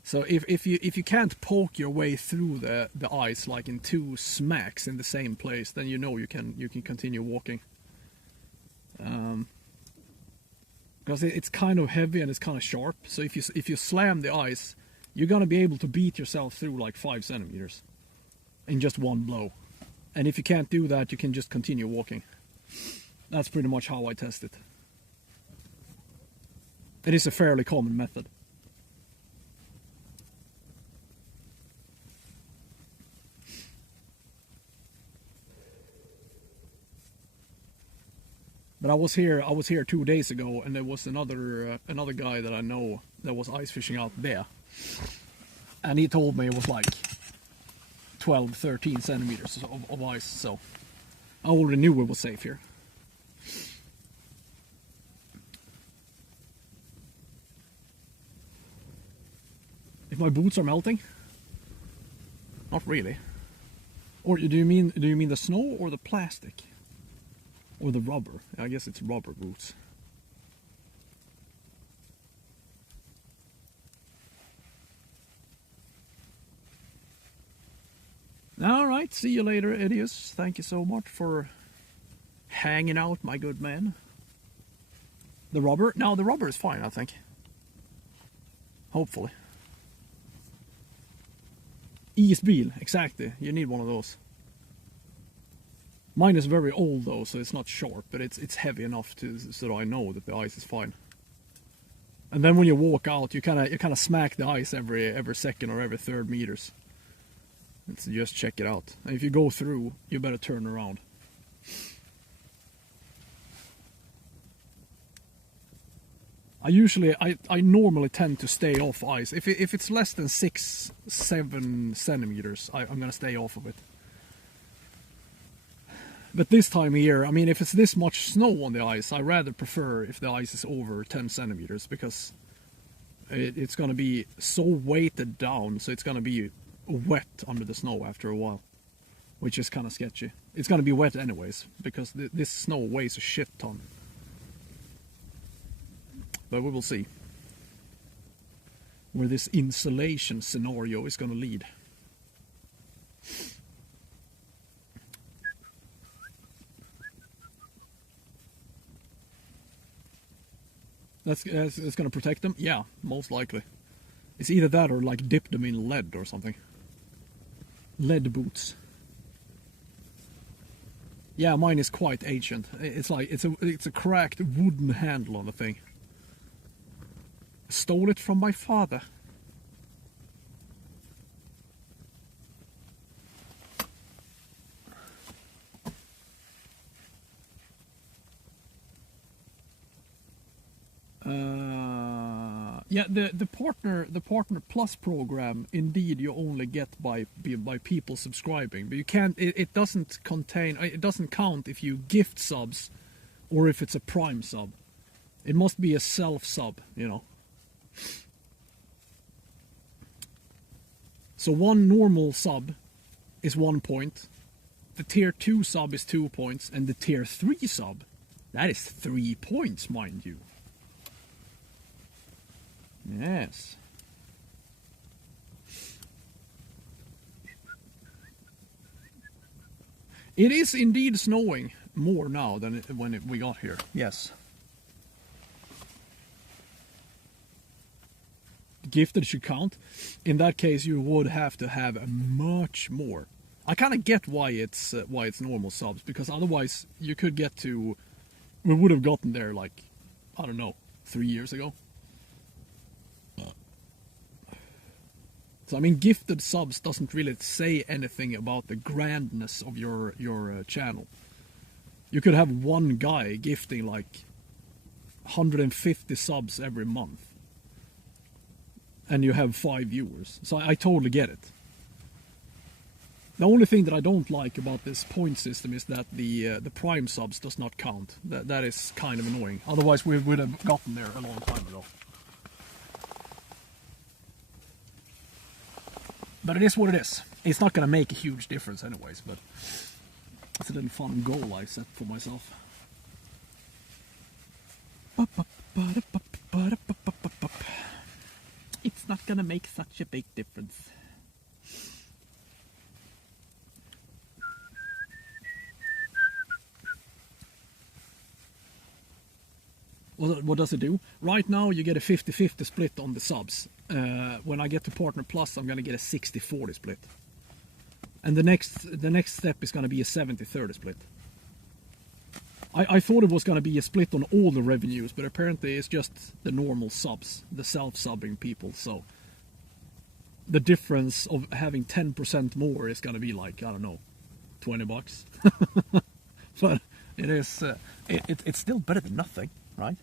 So if you can't poke your way through the ice like in 2 smacks in the same place, then you know you can continue walking. Because it's kind of heavy and it's kind of sharp. So if you slam the ice, you're gonna be able to beat yourself through like 5 centimeters in just one blow. And if you can't do that, you can just continue walking. That's pretty much how I test it. It is a fairly common method. But I was here 2 days ago, and there was another guy that I know that was ice fishing out there, and he told me it was like 12, 13 centimeters of ice. So I already knew it was safe here. If my boots are melting? Not really. Or do you mean the snow or the plastic? Or the rubber? I guess it's rubber boots. Alright, see you later, Edius. Thank you so much for hanging out, my good man. The rubber? No, the rubber is fine, I think. Hopefully. Isbil, exactly. You need one of those. Mine is very old though, so it's not sharp, but it's heavy enough so that I know that the ice is fine. And then when you walk out, you kind of smack the ice every second or every 3rd meters. Let's just check it out. And if you go through, you better turn around. I normally tend to stay off ice. If it's less than 6-7 centimeters, I'm gonna stay off of it. But this time of year, I mean, if it's this much snow on the ice, I rather prefer if the ice is over 10 centimeters because it's gonna be so weighted down, so it's gonna be wet under the snow after a while, which is kind of sketchy. It's gonna be wet anyways because this snow weighs a shit ton. But we will see where this insulation scenario is going to lead. That's going to protect them? Yeah, most likely. It's either that or like dip them in lead or something. Lead boots. Yeah, mine is quite ancient. It's like it's a cracked wooden handle on the thing. Stole it from my father. Yeah, the partner plus program. Indeed, you only get by people subscribing, but you can't. It doesn't contain. It doesn't count if you gift subs, or if it's a Prime sub. It must be a self sub, you know. So one normal sub is 1 point, the tier 2 sub is 2 points, and the tier 3 sub, that is 3 points, mind you. Yes. It is indeed snowing more now than when we got here, yes. Gifted should count. In that case, you would have to have much more. I kind of get why it's normal subs, because otherwise you could get to. We would have gotten there like, I don't know, 3 years ago. So I mean, gifted subs doesn't really say anything about the grandness of your channel. You could have one guy gifting like 150 subs every month. And you have 5 viewers. So I totally get it. The only thing that I don't like about this point system is that the Prime subs does not count. That is kind of annoying. Otherwise we would have gotten there a long time ago. But it is what it is. It's not going to make a huge difference anyways, but it's a little fun goal I set for myself. It's not gonna make such a big difference. What does it do? Right now you get a 50-50 split on the subs. When I get to Partner Plus, I'm gonna get a 60-40 split. And the next step is gonna be a 70-30 split. I thought it was going to be a split on all the revenues, but apparently it's just the normal subs, the self-subbing people. So the difference of having 10% more is going to be like, I don't know, $20. But it is, it's still better than nothing, right?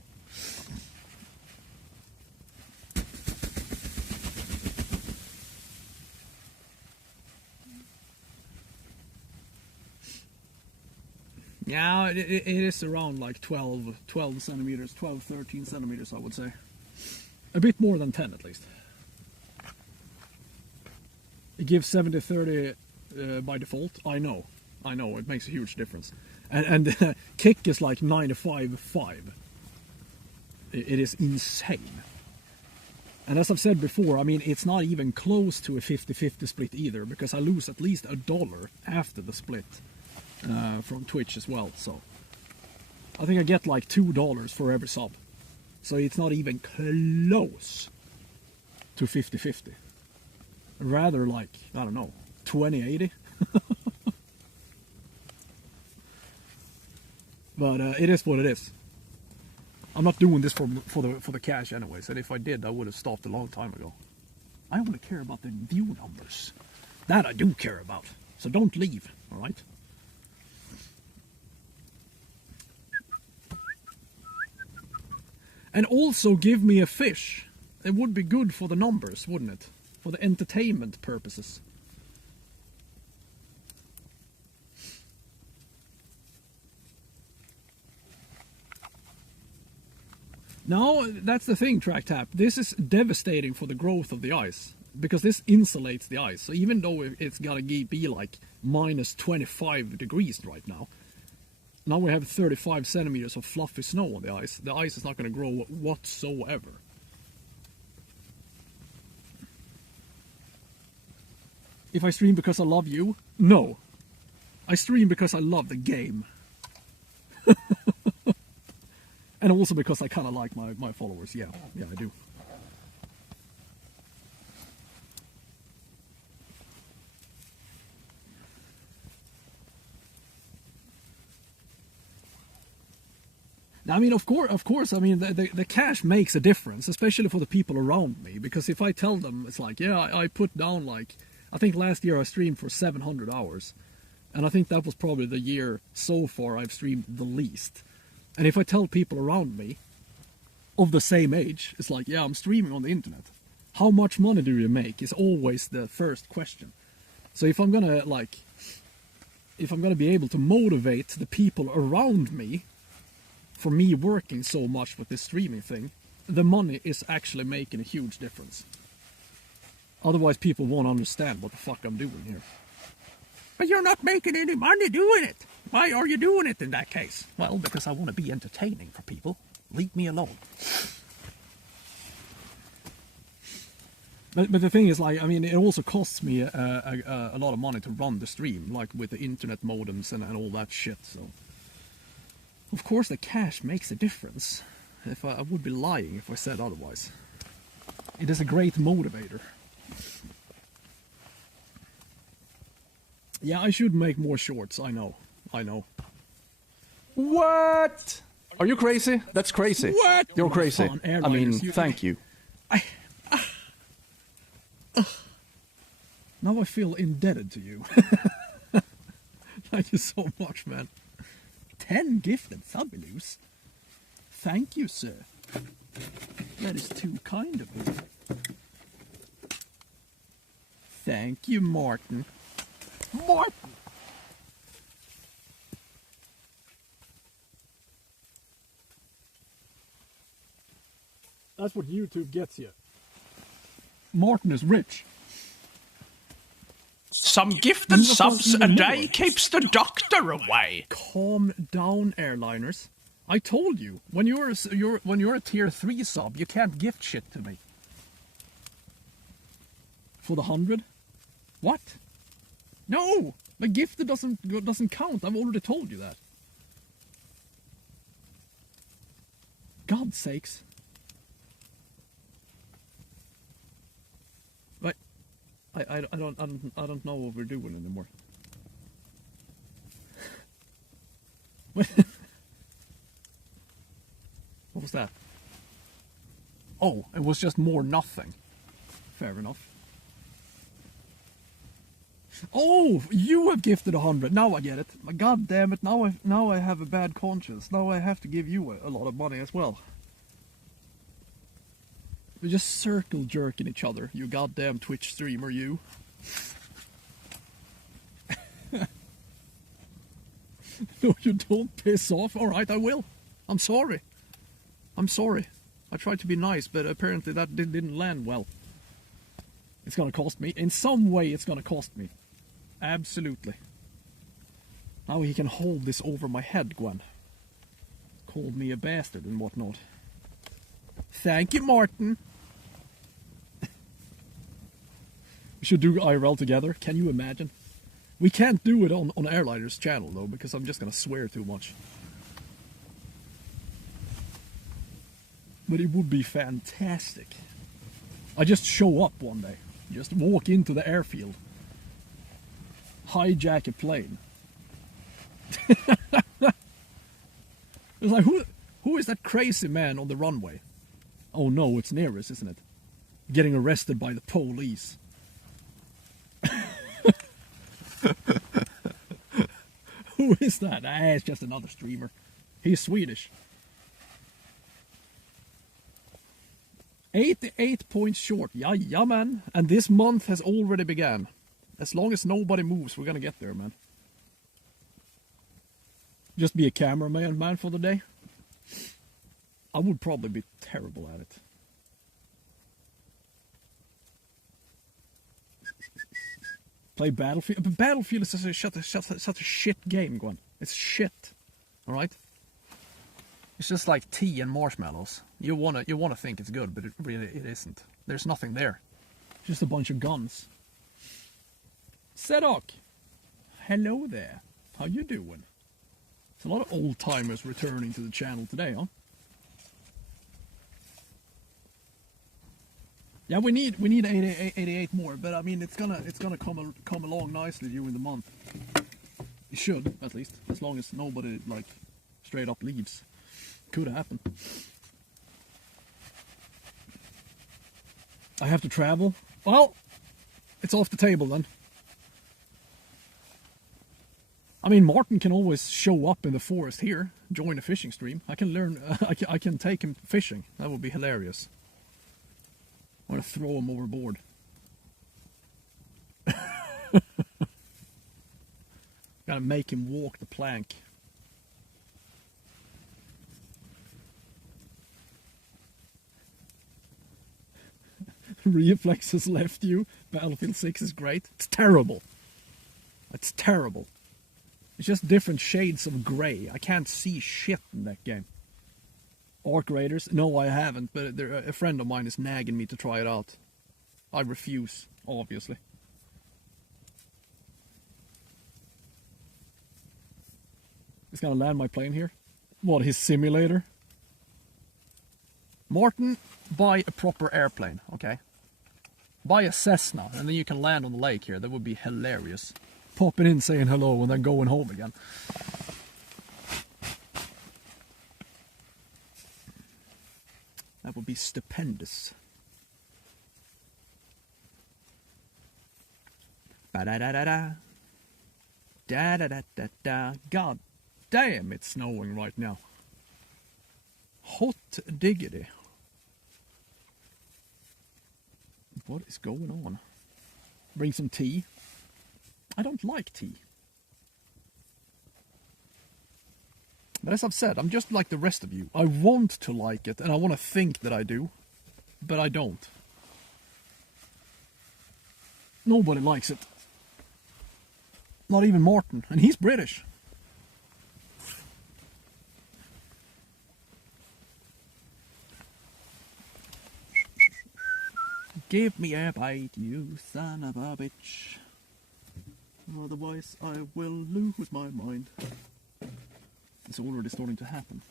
Yeah, it is around like 12 centimeters, 13 centimeters, I would say. A bit more than 10 at least. It gives 70-30 by default. I know, it makes a huge difference. And kick is like 95-5. It is insane. And as I've said before, I mean, it's not even close to a 50-50 split either, because I lose at least $1 after the split. From Twitch as well, so I think I get like $2 for every sub, so it's not even close to 50-50. Rather like, I don't know, 20-80. But it is what it is. I'm not doing this for the cash anyways, and if I did, I would have stopped a long time ago. I only care about the view numbers. That I do care about. So don't leave, alright? And also give me a fish. It would be good for the numbers, wouldn't it? For the entertainment purposes. Now, that's the thing, Track Tap. This is devastating for the growth of the ice. Because this insulates the ice. So even though it's gotta be like minus 25 degrees right now. Now we have 35 centimeters of fluffy snow on the ice. The ice is not gonna grow whatsoever. If I stream because I love you? No. I stream because I love the game. And also because I kind of like my followers. Yeah, I do. I mean, of course, I mean, the cash makes a difference, especially for the people around me. Because if I tell them, it's like, yeah, I put down like, I think last year I streamed for 700 hours. And I think that was probably the year so far I've streamed the least. And if I tell people around me of the same age, it's like, yeah, I'm streaming on the internet. How much money do you make is always the first question. So if I'm gonna be able to motivate the people around me for me working so much with this streaming thing, the money is actually making a huge difference. Otherwise people won't understand what the fuck I'm doing here. But you're not making any money doing it. Why are you doing it in that case? Well, because I want to be entertaining for people. Leave me alone. But the thing is, like, I mean, it also costs me a lot of money to run the stream, like with the internet modems and all that shit, so... Of course the cash makes a difference. If I would be lying if I said otherwise. It is a great motivator. Yeah, I should make more shorts, I know. What? Are you crazy? That's crazy. What? You're crazy. I mean, thank you. Now I feel indebted to you. Thank you so much, man. 10 gifted subbies. Thank you, sir. That is too kind of you. Thank you, Martin. Martin! That's what YouTube gets you. Martin is rich. Some gifted subs a day keeps the doctor away. Calm down, airliners. I told you, when you're a tier 3 sub, you can't gift shit to me. For the 100? What? No! The gifted doesn't count. I've already told you that. God's sakes. But I don't know what we're doing anymore. What was that? Oh, it was just more nothing. Fair enough. Oh, you have gifted 100. Now I get it. God damn it! Now I have a bad conscience. Now I have to give you a lot of money as well. We're just circle jerking each other. You goddamn Twitch streamer, you. No, you don't piss off. All right, I will. I'm sorry. I'm sorry. I tried to be nice, but apparently that didn't land well. It's gonna cost me. In some way, it's gonna cost me. Absolutely. Now he can hold this over my head, Gwen. Called me a bastard and whatnot. Thank you, Martin. We should do IRL together. Can you imagine? We can't do it on Airliner's channel, though, because I'm just gonna swear too much. But it would be fantastic. I just show up one day. Just walk into the airfield. Hijack a plane. It's like, who is that crazy man on the runway? Oh no, it's Neris, isn't it? Getting arrested by the police. Who is that? It's just another streamer. He's Swedish. 88 points short. Yeah, man. And this month has already begun. As long as nobody moves, we're gonna get there, man. Just be a cameraman, man, for the day. I would probably be terrible at it. Play Battlefield. But Battlefield is such a shit game, Gwen. It's shit. Alright? It's just like tea and marshmallows. You wanna think it's good, but it isn't. There's nothing there. It's just a bunch of guns. Sedok! Hello there. How you doing? It's a lot of old timers returning to the channel today, huh? Yeah, we need 88 more, but I mean it's gonna come along nicely during the month. It should, at least, as long as nobody like straight up leaves. Could happen. I have to travel. Well, it's off the table then. I mean, Martin can always show up in the forest here, join a fishing stream. I can learn. I can take him fishing. That would be hilarious. I want to throw him overboard. Gotta make him walk the plank. Reflex has left you. Battlefield 6 is great. It's terrible. It's terrible. It's just different shades of grey. I can't see shit in that game. Arc Raiders? No, I haven't, but a friend of mine is nagging me to try it out. I refuse, obviously. He's gonna land my plane here? What, his simulator? Martin, buy a proper airplane, okay? Buy a Cessna, and then you can land on the lake here. That would be hilarious. Popping in, saying hello, and then going home again. That would be stupendous. Ba-da-da-da-da. Da-da-da-da-da. God damn, it's snowing right now. Hot diggity. What is going on? Bring some tea. I don't like tea. But as I've said, I'm just like the rest of you. I want to like it, and I want to think that I do, but I don't. Nobody likes it. Not even Martin, and he's British. Give me a bite, you son of a bitch. Otherwise I will lose my mind. It's already starting to happen.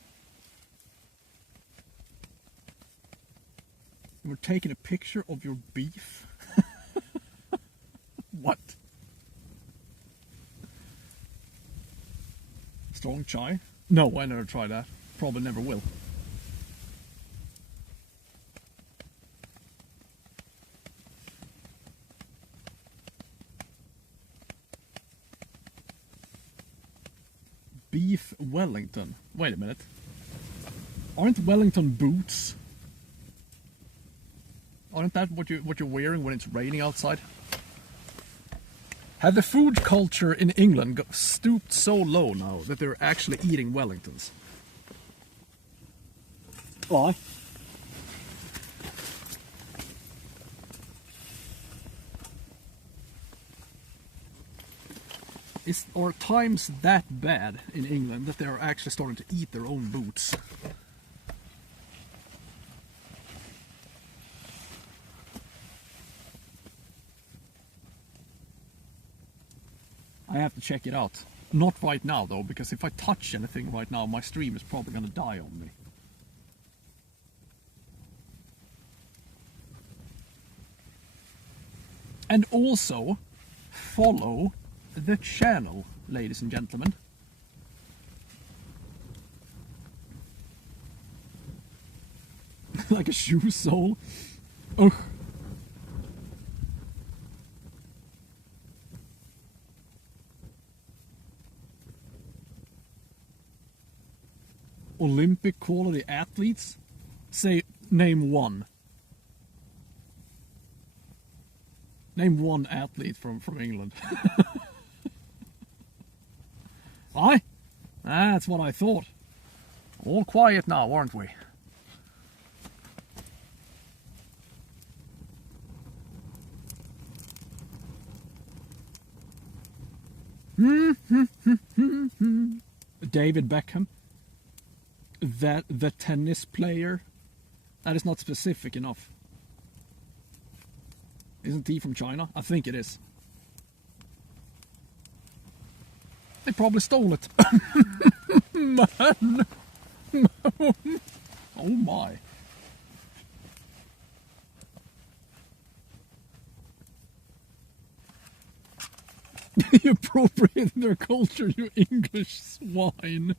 We're taking a picture of your beef? What? Strong chai? No, I never tried that. Probably never will. Beef Wellington. Wait a minute. Aren't Wellington boots? Aren't that what you're wearing when it's raining outside? Have the food culture in England stooped so low now that they're actually eating Wellingtons? Why? Are times that bad in England that they're actually starting to eat their own boots? I have to check it out. Not right now though, because if I touch anything right now, my stream is probably gonna die on me. And also, follow the channel, ladies and gentlemen. Like a shoe sole. Ugh. Olympic quality athletes? Say, name one. Name one athlete from England. Aye? That's what I thought. All quiet now, aren't we? David Beckham. The tennis player. That is not specific enough. Isn't he from China? I think it is. They probably stole it. Man. Oh my. You appropriate their culture, you English swine.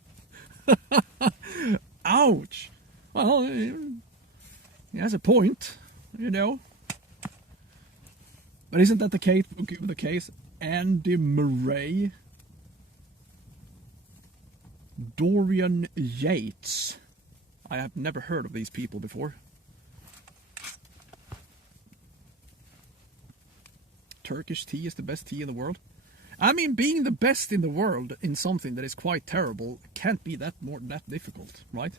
Ouch. Well, he has a point, you know. But isn't that the case? Andy Murray. Dorian Yates. I have never heard of these people before. Turkish tea is the best tea in the world. I mean, being the best in the world in something that is quite terrible can't be that difficult, right?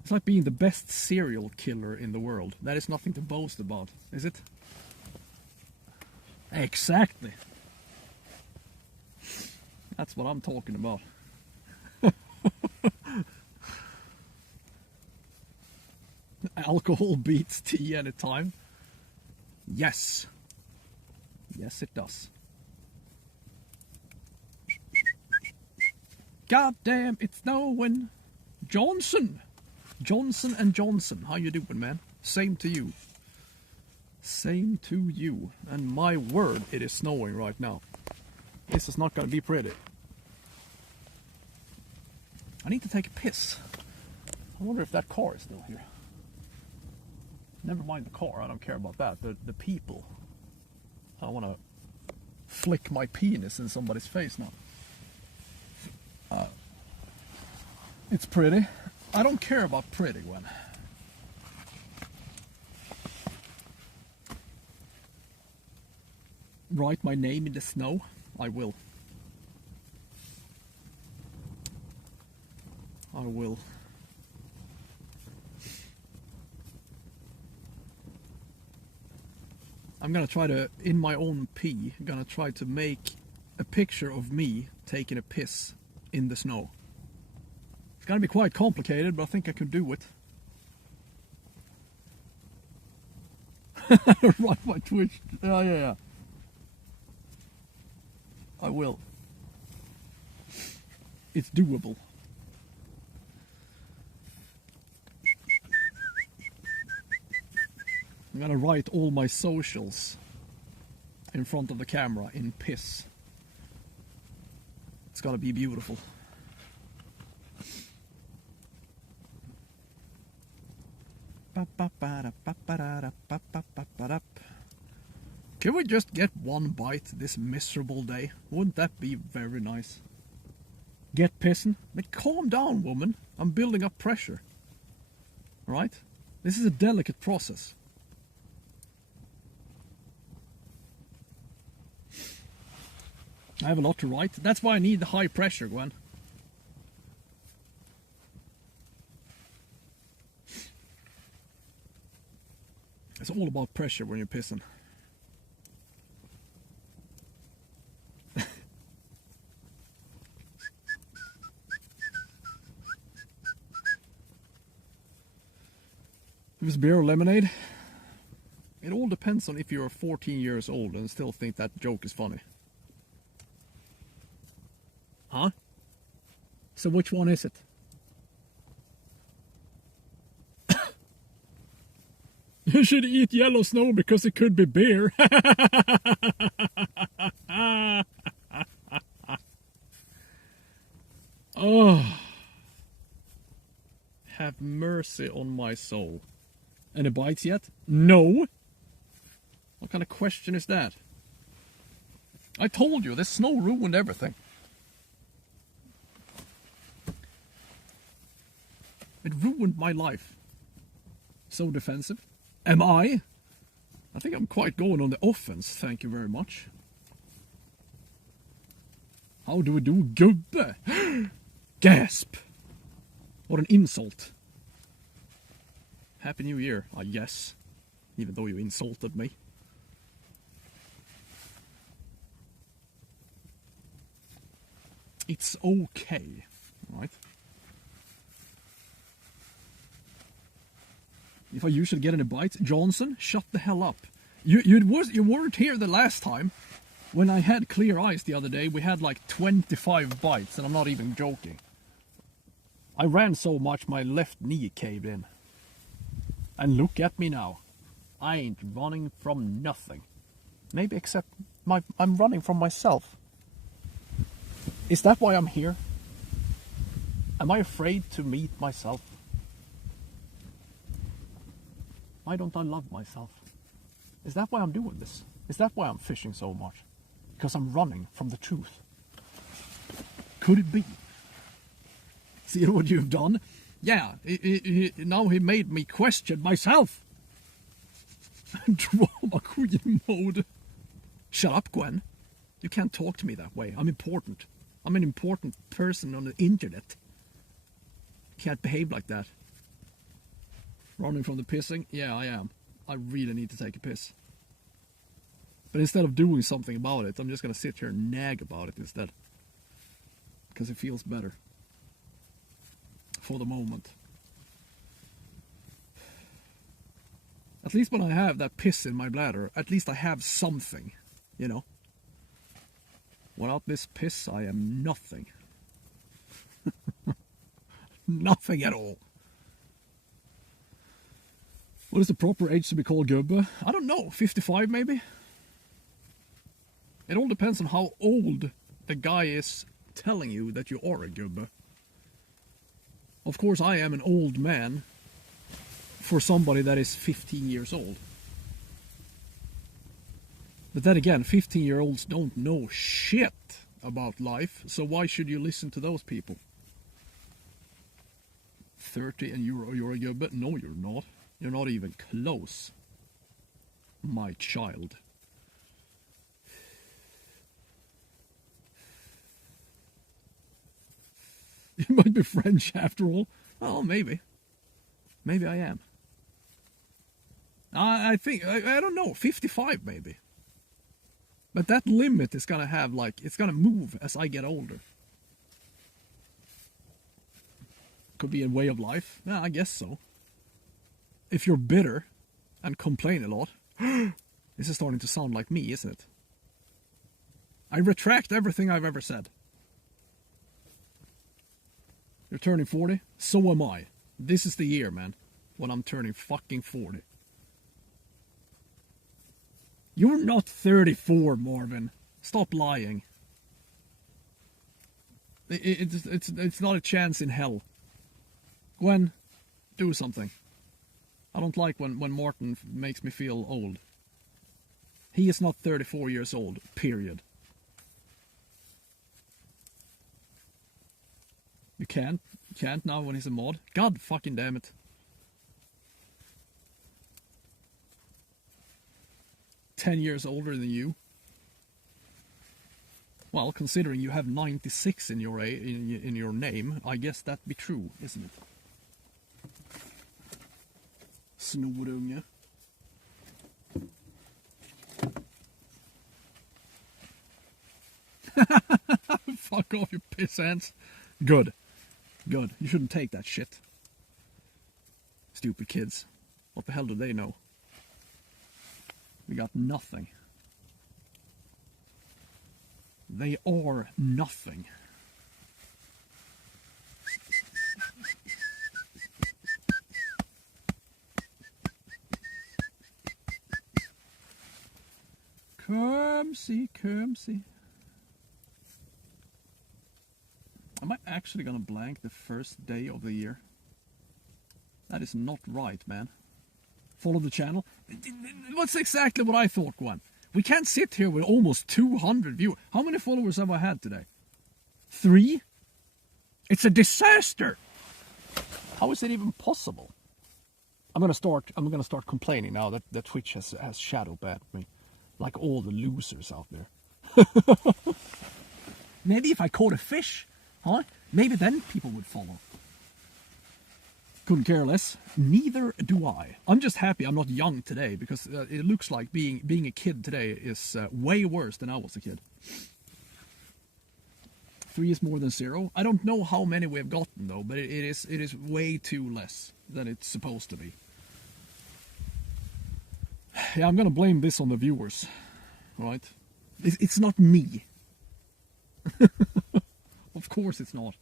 It's like being the best serial killer in the world. That is nothing to boast about, is it? Exactly. That's what I'm talking about. Alcohol beats tea any time. Yes. Yes, it does. God damn, it's snowing. Johnson and Johnson, how you doing, man? Same to you. Same to you. And my word, it is snowing right now. This is not gonna be pretty. I need to take a piss. I wonder if that car is still here. Never mind the car, I don't care about that. The people. I want to flick my penis in somebody's face now. It's pretty. I don't care about pretty, Gwen. Write my name in the snow? I will. I will. I'm gonna try to, in my own pee, gonna try to make a picture of me taking a piss in the snow. It's gonna be quite complicated, but I think I can do it. Right, my Twitch. Yeah. I will. It's doable. I'm gonna write all my socials in front of the camera in piss. It's gonna be beautiful. Can we just get one bite this miserable day? Wouldn't that be very nice? Get pissing? But calm down, woman. I'm building up pressure. Right? This is a delicate process. I have a lot to write. That's why I need the high pressure, Gwen. It's all about pressure when you're pissing. If it's beer or lemonade, it all depends on if you're 14 years old and still think that joke is funny. Huh? So which one is it? You should eat yellow snow because it could be beer. Oh. Have mercy on my soul. Any bites yet? No. What kind of question is that? I told you, this snow ruined everything. It ruined my life. So defensive. Am I? I think I'm quite going on the offense, thank you very much. How do we do, gubbe? Gasp! What an insult. Happy New Year, I guess. Even though you insulted me. It's okay, right? If I usually get any bites, Johnson, shut the hell up. You weren't here the last time. When I had Clear Eyes the other day, we had like 25 bites, and I'm not even joking. I ran so much my left knee caved in. And look at me now. I ain't running from nothing. Maybe except I'm running from myself. Is that why I'm here? Am I afraid to meet myself? Why don't I love myself? Is that why I'm doing this? Is that why I'm fishing so much? Because I'm running from the truth. Could it be? See what you've done? Yeah, now he made me question myself. Drama queen mode. Shut up, Gwen. You can't talk to me that way. I'm important. I'm an important person on the internet. Can't behave like that. Running from the pissing? Yeah, I am. I really need to take a piss. But instead of doing something about it, I'm just gonna sit here and nag about it instead. Because it feels better. For the moment. At least when I have that piss in my bladder, at least I have something, you know. Without this piss, I am nothing. Nothing at all. What is the proper age to be called gubbe? I don't know, 55 maybe? It all depends on how old the guy is telling you that you are a gubbe. Of course, I am an old man for somebody that is 15 years old. But then again, 15-year-olds don't know shit about life, so why should you listen to those people? 30 and you're a gubbe? No, you're not. You're not even close, my child. You might be French after all. Oh, maybe. Maybe I am. I think, I don't know, 55 maybe. But that limit is gonna have like, it's gonna move as I get older. Could be a way of life. Yeah, I guess so. If you're bitter and complain a lot, this is starting to sound like me, isn't it? I retract everything I've ever said. You're turning 40? So am I. This is the year, man, when I'm turning fucking 40. You're not 34, Marvin. Stop lying. It's not a chance in hell. Gwen, do something. I don't like when Martin makes me feel old. He is not 34 years old, period. You can't now when he's a mod? God fucking damn it. 10 years older than you. Well, considering you have 96 in your name, I guess that'd be true, isn't it? Snorunge. Fuck off, you piss ants. Good. Good. You shouldn't take that shit. Stupid kids. What the hell do they know? We got nothing. They are nothing. Come see. Am I actually gonna blank the first day of the year? That is not right, man. Follow the channel. What's exactly what I thought, Gwen? We can't sit here with almost 200 viewers. How many followers have I had today? 3? It's a disaster. How is it even possible? I'm gonna start complaining now that Twitch has shadow banned me, like all the losers out there. Maybe if I caught a fish, huh? Maybe then people would follow. Couldn't care less. Neither do I. I'm just happy I'm not young today, because it looks like being a kid today is way worse than I was a kid. 3 is more than 0. I don't know how many we've gotten though, but it is way too less than it's supposed to be. Yeah, I'm gonna blame this on the viewers, right? It's not me. Of course it's not.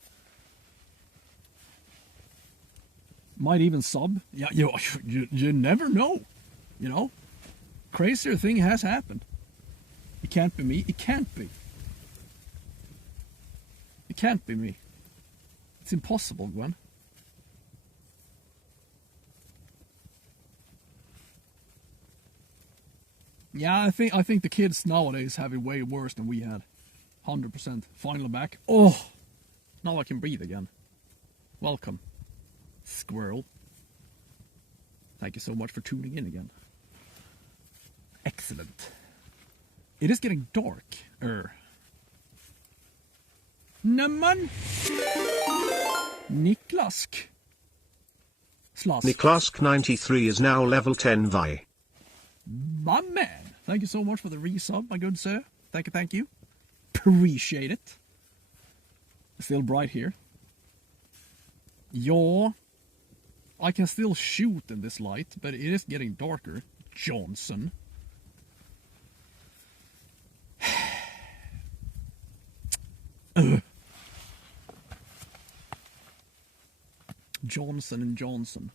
Might even sub. Yeah, you never know, you know? Crazier thing has happened. It can't be me. It can't be. It can't be me. It's impossible, Gwen. Yeah, I think the kids nowadays have it way worse than we had. 100%. Finally back. Oh! Now I can breathe again. Welcome, squirrel. Thank you so much for tuning in again. Excellent. It is getting dark. Nämen! Niklask. Slask. Niklask93 is now level 10 Vi. My man. Thank you so much for the resub, my good sir. Thank you. Appreciate it. Still bright here. Ja. I can still shoot in this light, but it is getting darker. Johnson. Johnson and Johnson.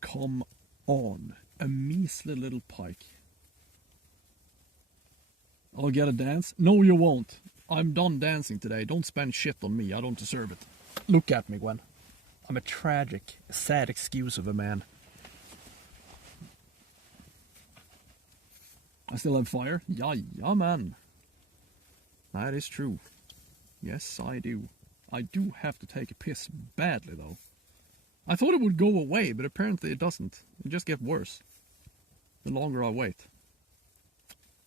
Come on. A measly little pike. I'll get a dance. No, you won't. I'm done dancing today. Don't spend shit on me. I don't deserve it. Look at me, Gwen. I'm a tragic, sad excuse of a man. I still have fire? Yeah, man. That is true. Yes, I do. I do have to take a piss badly, though. I thought it would go away, but apparently it doesn't. It just gets worse the longer I wait.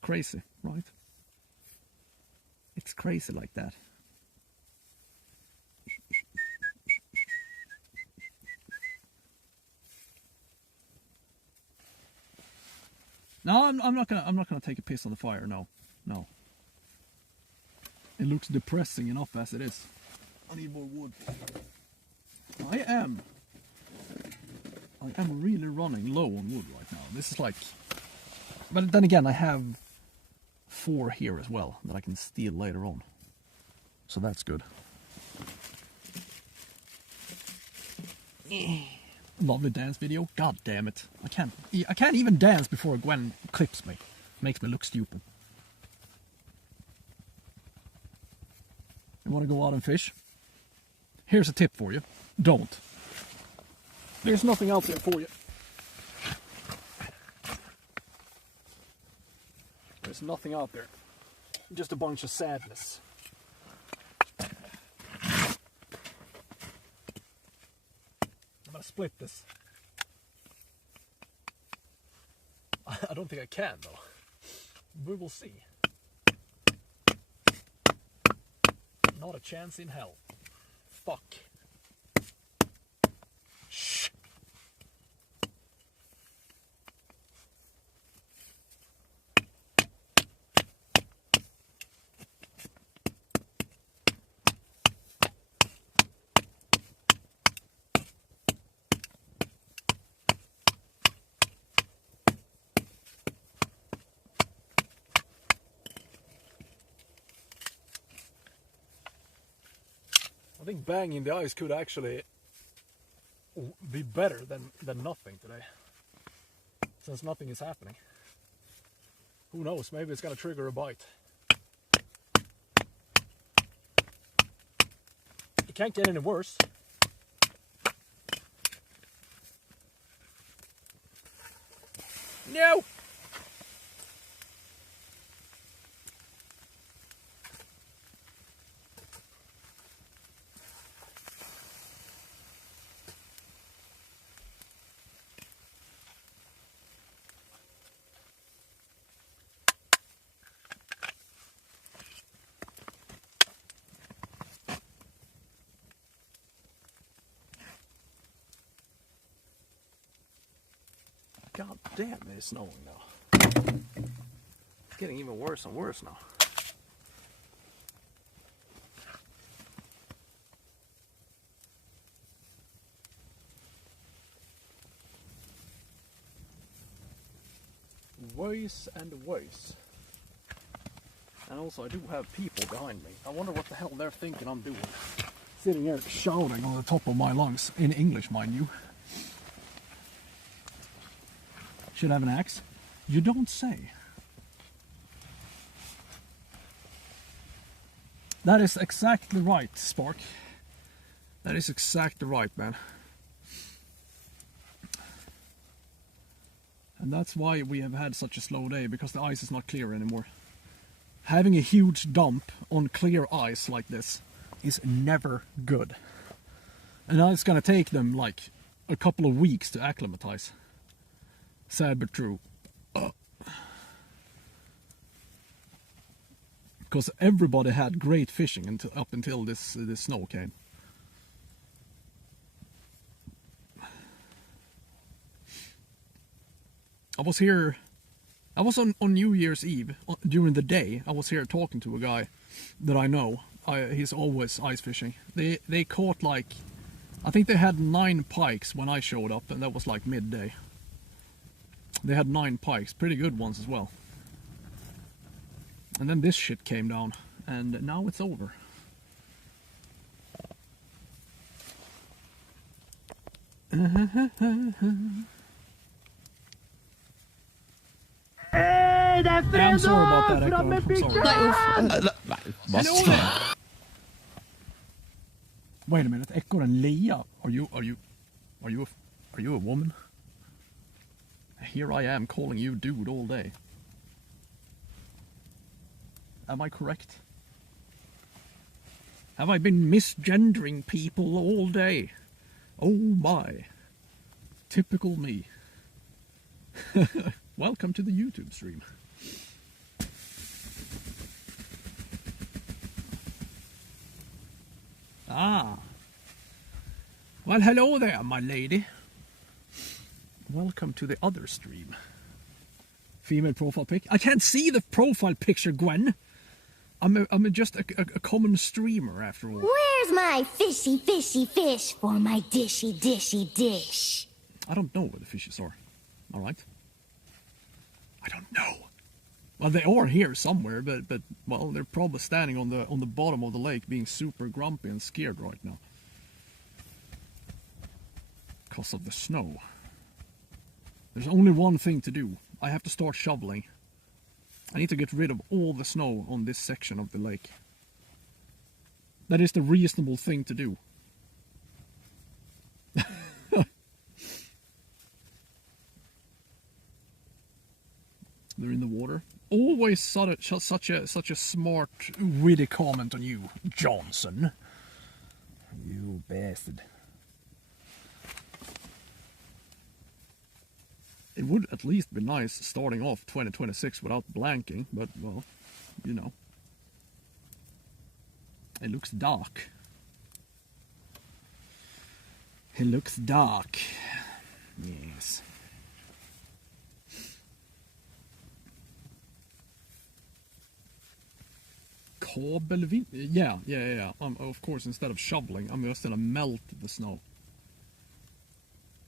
Crazy, right? It's crazy like that. No, I'm not gonna take a piss on the fire. No. It looks depressing enough as it is. I need more wood. I am really running low on wood right now. This is like, but then again, I have 4 here as well that I can steal later on, so that's good. Lovely dance video. God damn it! I can't even dance before Gwen clips me. Makes me look stupid. You want to go out and fish? Here's a tip for you. Don't. There's nothing out there for you. There's nothing out there. Just a bunch of sadness. I'm gonna split this. I don't think I can, though. We will see. Not a chance in hell. Fuck. Shh. I think banging the ice could actually be better than nothing today, since nothing is happening. Who knows, maybe it's gonna trigger a bite. It can't get any worse. No! God damn, it's snowing now. It's getting even worse and worse now. Worse and worse. And also I do have people behind me. I wonder what the hell they're thinking I'm doing. Sitting here shouting on the top of my lungs, in English mind you. Should I have an axe? You don't say. That is exactly right, Spark. That is exactly right, man. And that's why we have had such a slow day, because the ice is not clear anymore. Having a huge dump on clear ice like this is never good. And now it's gonna take them like a couple of weeks to acclimatize. Sad but true. Because everybody had great fishing up until this snow came. I was here. I was on New Year's Eve during the day. I was here talking to a guy that I know. He's always ice fishing. They caught like, I think they had 9 pikes when I showed up, and that was like midday. They had 9 pikes, pretty good ones as well. And then this shit came down, and now it's over. I'm sorry about that, Echo. I'm sorry. Wait a minute, ekorren Leia. Are you a woman? Here I am calling you dude all day. Am I correct? Have I been misgendering people all day? Oh my. Typical me. Welcome to the YouTube stream. Ah. Well, hello there, my lady. Welcome to the other stream. Female profile pic. I can't see the profile picture, Gwen. I'm just a common streamer after all. Where's my fishy, fishy fish for my dishy, dishy dish? I don't know where the fishes are. All right. I don't know. Well, they are here somewhere, but well, they're probably standing on the bottom of the lake, being super grumpy and scared right now. Because of the snow. There's only one thing to do. I have to start shoveling. I need to get rid of all the snow on this section of the lake. That is the reasonable thing to do. They're in the water. Always such a smart, witty comment on you, Johnson. You bastard. It would at least be nice starting off 2026 without blanking, but, well, you know. It looks dark. It looks dark. Yes. Kabelvind? Yeah. Of course, instead of shoveling, I'm just gonna melt the snow.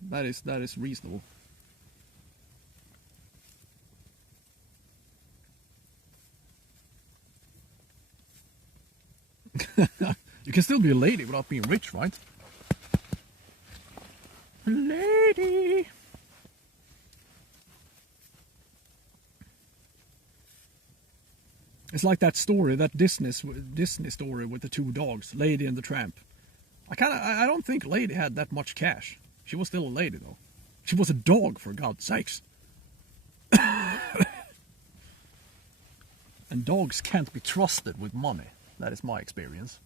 That is reasonable. You can still be a lady without being rich, right? Lady! It's like that story, that Disney story with the 2 dogs, Lady and the Tramp. I don't think Lady had that much cash. She was still a lady, though. She was a dog, for God's sakes. And dogs can't be trusted with money. That is my experience.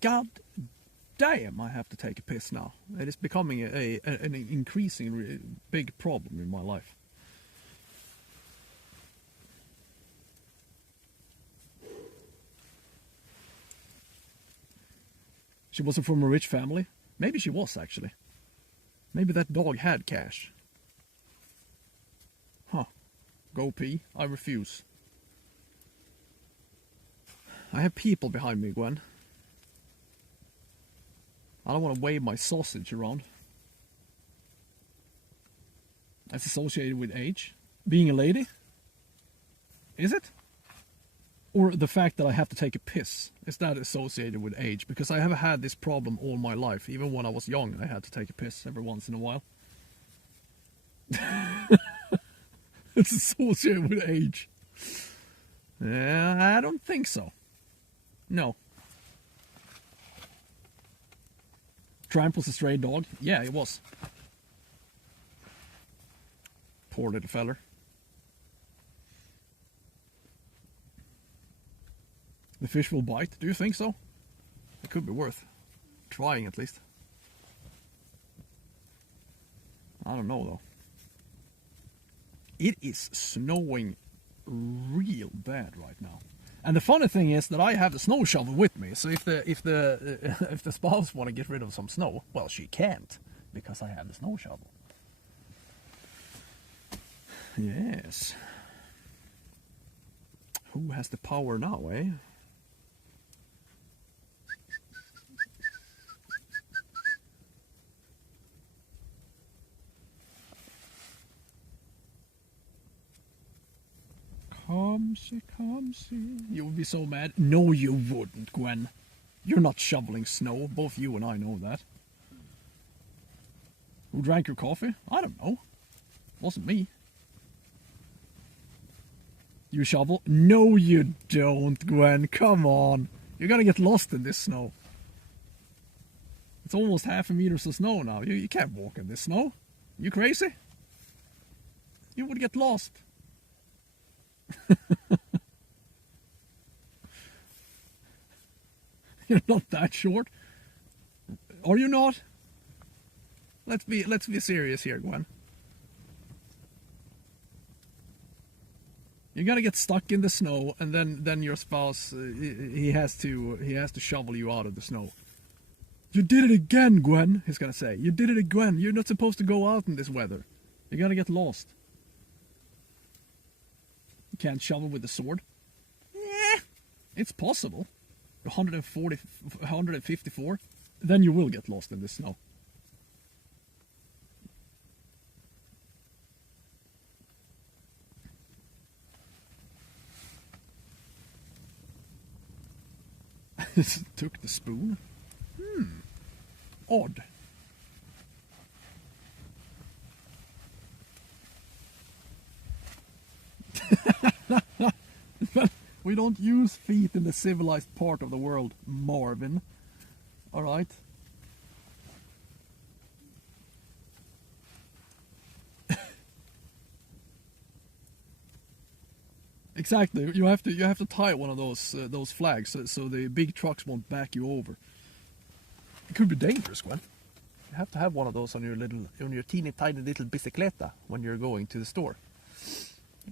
God damn, I have to take a piss now. It is becoming an increasingly big problem in my life. She wasn't from a rich family. Maybe she was, actually. Maybe that dog had cash. Huh. Go pee. I refuse. I have people behind me, Gwen. I don't want to wave my sausage around. That's associated with age. Being a lady? Is it? Or the fact that I have to take a piss. Is that associated with age? Because I have had this problem all my life. Even when I was young, I had to take a piss every once in a while. It's associated with age. Yeah, I don't think so. No. Tramp was a stray dog? Yeah, it was. Poor little feller. The fish will bite? Do you think so? It could be worth trying at least. I don't know though. It is snowing real bad right now. And the funny thing is that I have the snow shovel with me, so if the spouse want to get rid of some snow, well, she can't, because I have the snow shovel. Yes. Who has the power now, eh? Come see. You would be so mad. No, you wouldn't, Gwen. You're not shoveling snow. Both you and I know that. Who drank your coffee? I don't know. Wasn't me. You shovel? No, you don't, Gwen. Come on. You're gonna get lost in this snow. It's almost 1/2 meters of snow now. You can't walk in this snow. You crazy? You would get lost. You're not that short. Are you not? Let's be serious here, Gwen. You're gonna get stuck in the snow, and then your spouse he has to shovel you out of the snow. You did it again, Gwen. He's gonna say. You did it again. You're not supposed to go out in this weather. You're gonna get lost. You can't shovel with the sword. It's possible. 154. Then you will get lost in the snow. Took the spoon? Odd. We don't use feet in the civilized part of the world, Marvin. Alright? Exactly. You have to tie one of those flags so the big trucks won't back you over. It could be dangerous, Gwen. You have to have one of those on your teeny tiny little bicicleta when you're going to the store.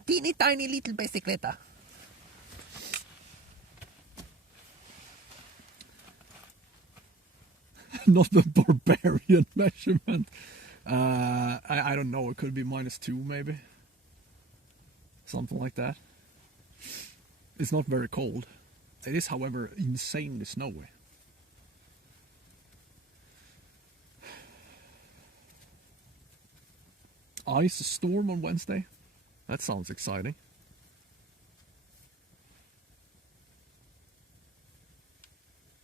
Teeny tiny little bicicleta. Not the barbarian measurement. I don't know. It could be -2 maybe. Something like that. It's not very cold. It is, however, insanely snowy. Ice storm on Wednesday? That sounds exciting.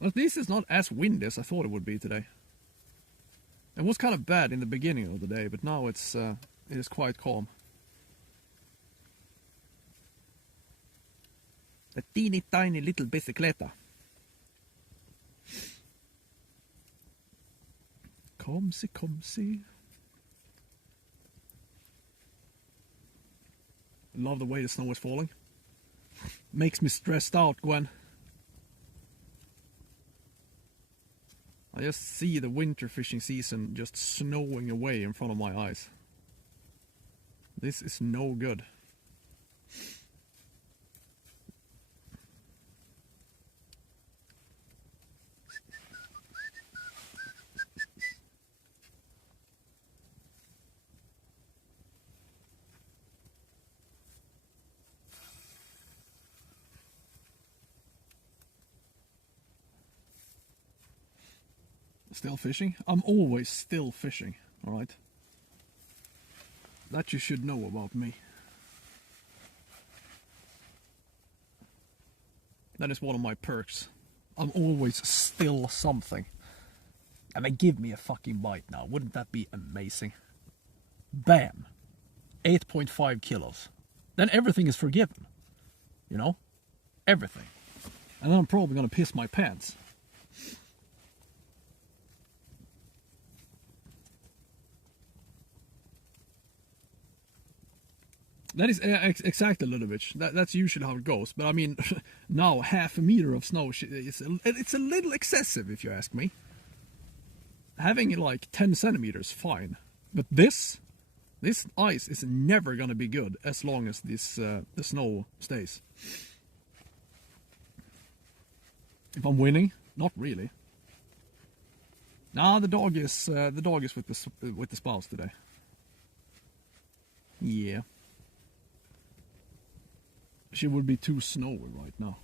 At least it's not as windy as I thought it would be today. It was kind of bad in the beginning of the day, but now it is quite calm. A teeny tiny little bicicleta. Come see. Love the way the snow is falling. Makes me stressed out, Gwen. I just see the winter fishing season just snowing away in front of my eyes. This is no good. Still fishing? I'm always still fishing, alright? That you should know about me. That is one of my perks. I'm always still something. I mean, give me a fucking bite now. Wouldn't that be amazing? Bam! 8.5 kilos. Then everything is forgiven. You know? Everything. And then I'm probably gonna piss my pants. That is exactly, Ludovich. That's usually how it goes. But I mean, now half a meter of snow, it's a little excessive if you ask me. Having like 10 centimeters, fine. But this ice is never gonna be good as long as this the snow stays. If I'm winning, not really. Nah, the dog is with the spouse today. Yeah. She would be too snowy right now.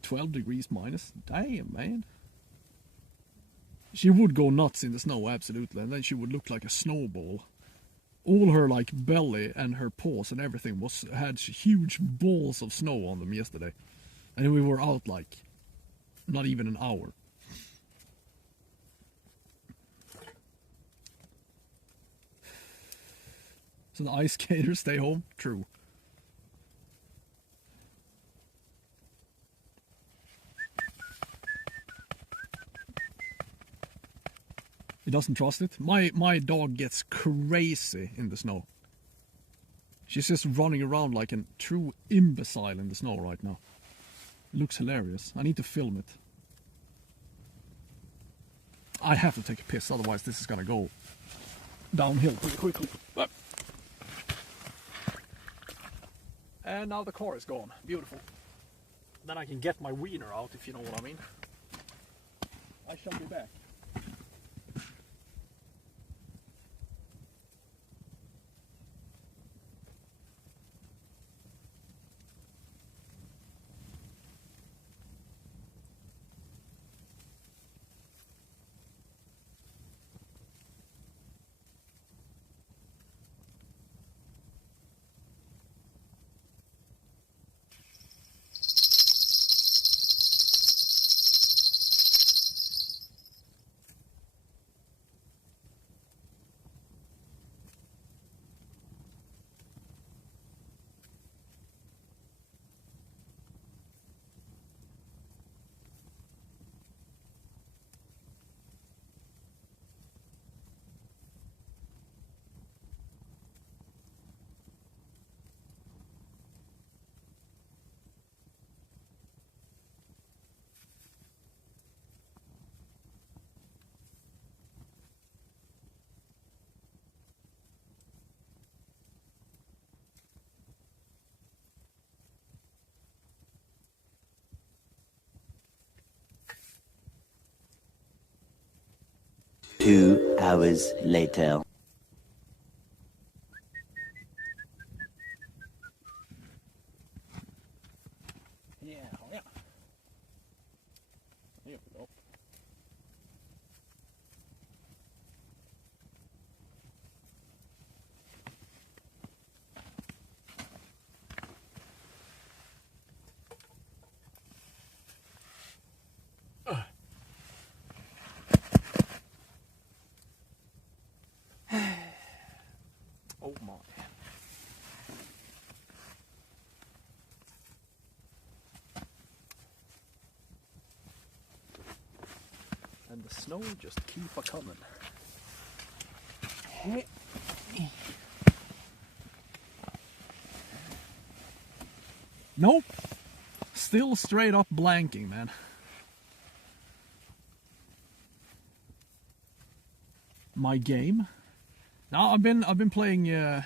12 degrees minus? Damn, man. She would go nuts in the snow, absolutely, and then she would look like a snowball. All her like belly and her paws and everything had huge balls of snow on them yesterday. And we were out like not even an hour. So the ice skaters stay home? True. He doesn't trust it. My dog gets crazy in the snow. She's just running around like a true imbecile in the snow right now. It looks hilarious. I need to film it. I have to take a piss, otherwise this is gonna go downhill pretty quickly. And now the car is gone. Beautiful. Then I can get my wiener out, if you know what I mean. I shall be back. Two hours later. Yeah. Here we go. Oh my. And the snow just keep a coming. Nope. Still straight up blanking, man. My game? Now I've been playing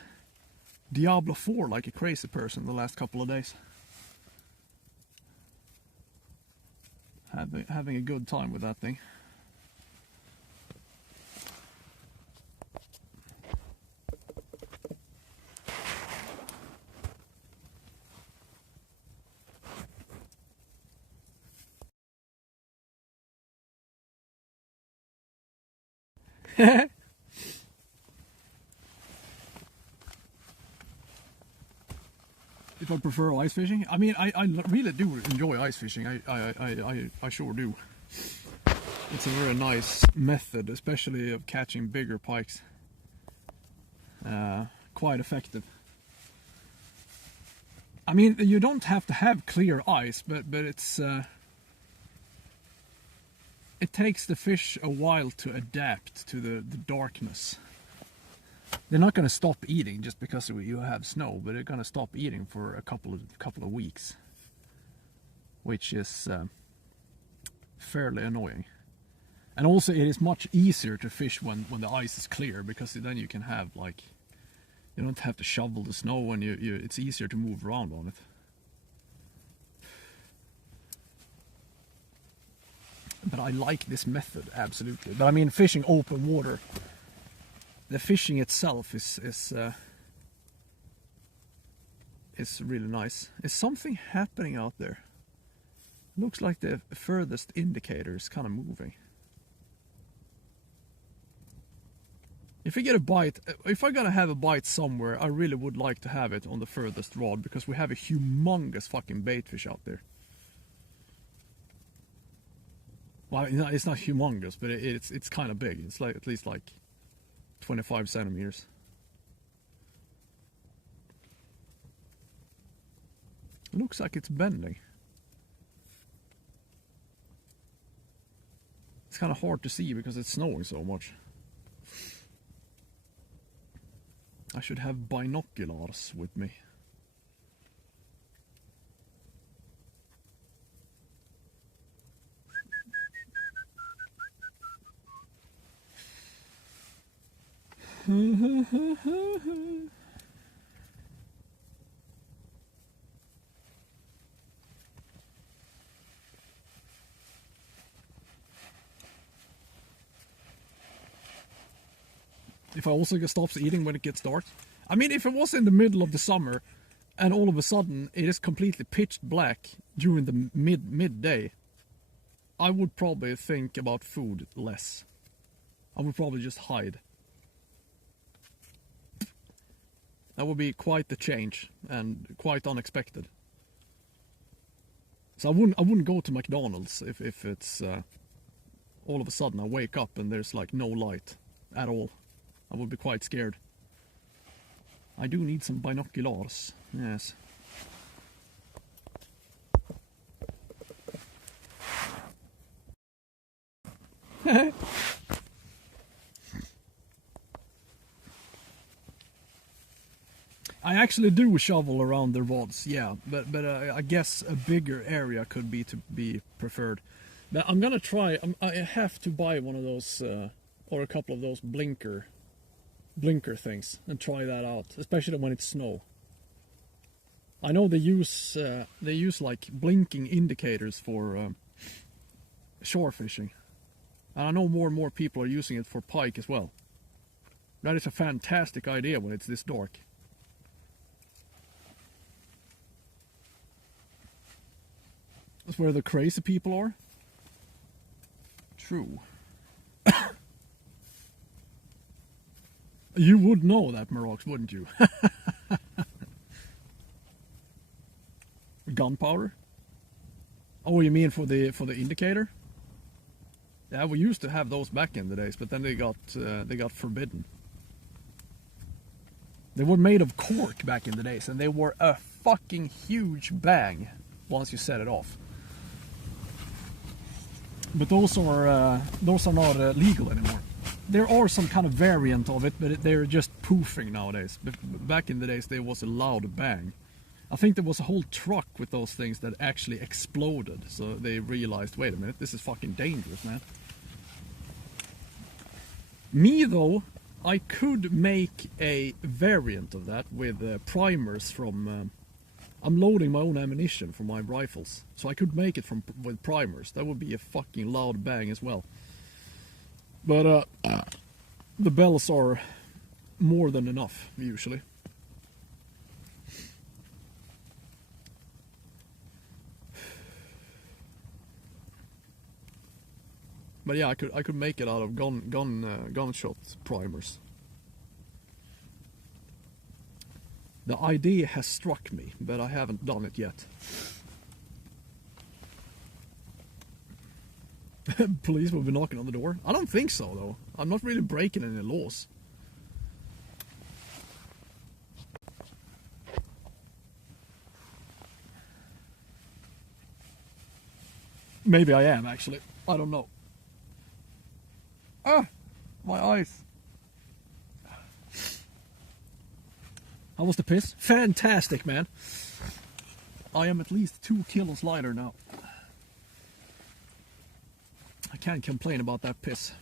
Diablo 4 like a crazy person the last couple of days. Having a good time with that thing. If I prefer ice fishing, I mean, I really do enjoy ice fishing. I sure do. It's a very nice method, especially of catching bigger pikes. Quite effective. I mean, you don't have to have clear ice, but it's it takes the fish a while to adapt to the darkness. They're not going to stop eating just because you have snow, but they're going to stop eating for a couple of weeks, which is fairly annoying. And also, it is much easier to fish when the ice is clear, because then you can have, like, you don't have to shovel the snow, and it's easier to move around on it. But I like this method, absolutely. But I mean, fishing open water, the fishing itself is really nice. Is something happening out there? Looks like the furthest indicator is kind of moving. If I get a bite, if I gotta have a bite somewhere, I really would like to have it on the furthest rod, because we have a humongous fucking baitfish out there. Well, it's not humongous, but it's kind of big. It's like at least like 25 centimeters. Looks like it's bending. It's kind of hard to see because it's snowing so much. I should have binoculars with me. If I also stops eating when it gets dark. I mean, if it was in the middle of the summer and all of a sudden it is completely pitch black during the midday, I would probably think about food less. I would probably just hide. That would be quite the change and quite unexpected. So I wouldn't go to McDonald's if it's all of a sudden I wake up and there's like no light at all. I would be quite scared. I do need some binoculars, yes. I actually do shovel around the rods, yeah, but I guess a bigger area could be preferred. But I'm gonna try. I have to buy one of those or a couple of those blinker things and try that out, especially when it's snow. I know they use like blinking indicators for shore fishing, and I know more and more people are using it for pike as well. That is a fantastic idea when it's this dark. That's where the crazy people are. True. You would know that, Marox, wouldn't you? Gunpowder? Oh, you mean for the indicator? Yeah, we used to have those back in the days, but then they got forbidden. They were made of cork back in the days, and they were a fucking huge bang once you set it off. But those are not legal anymore. There are some kind of variant of it, but they're just poofing nowadays. But back in the days, there was a loud bang. I think there was a whole truck with those things that actually exploded. So they realized, wait a minute, this is fucking dangerous, man. Me, though, I could make a variant of that with primers from... I'm loading my own ammunition for my rifles. So I could make it with primers. That would be a fucking loud bang as well. But the bells are more than enough, usually. But yeah, I could make it out of gunshot primers. The idea has struck me, but I haven't done it yet. Police will be knocking on the door. I don't think so, though. I'm not really breaking any laws. Maybe I am, actually. I don't know. Ah! My eyes. How was the piss? Fantastic, man. I am at least 2 kilos lighter now. I can't complain about that piss.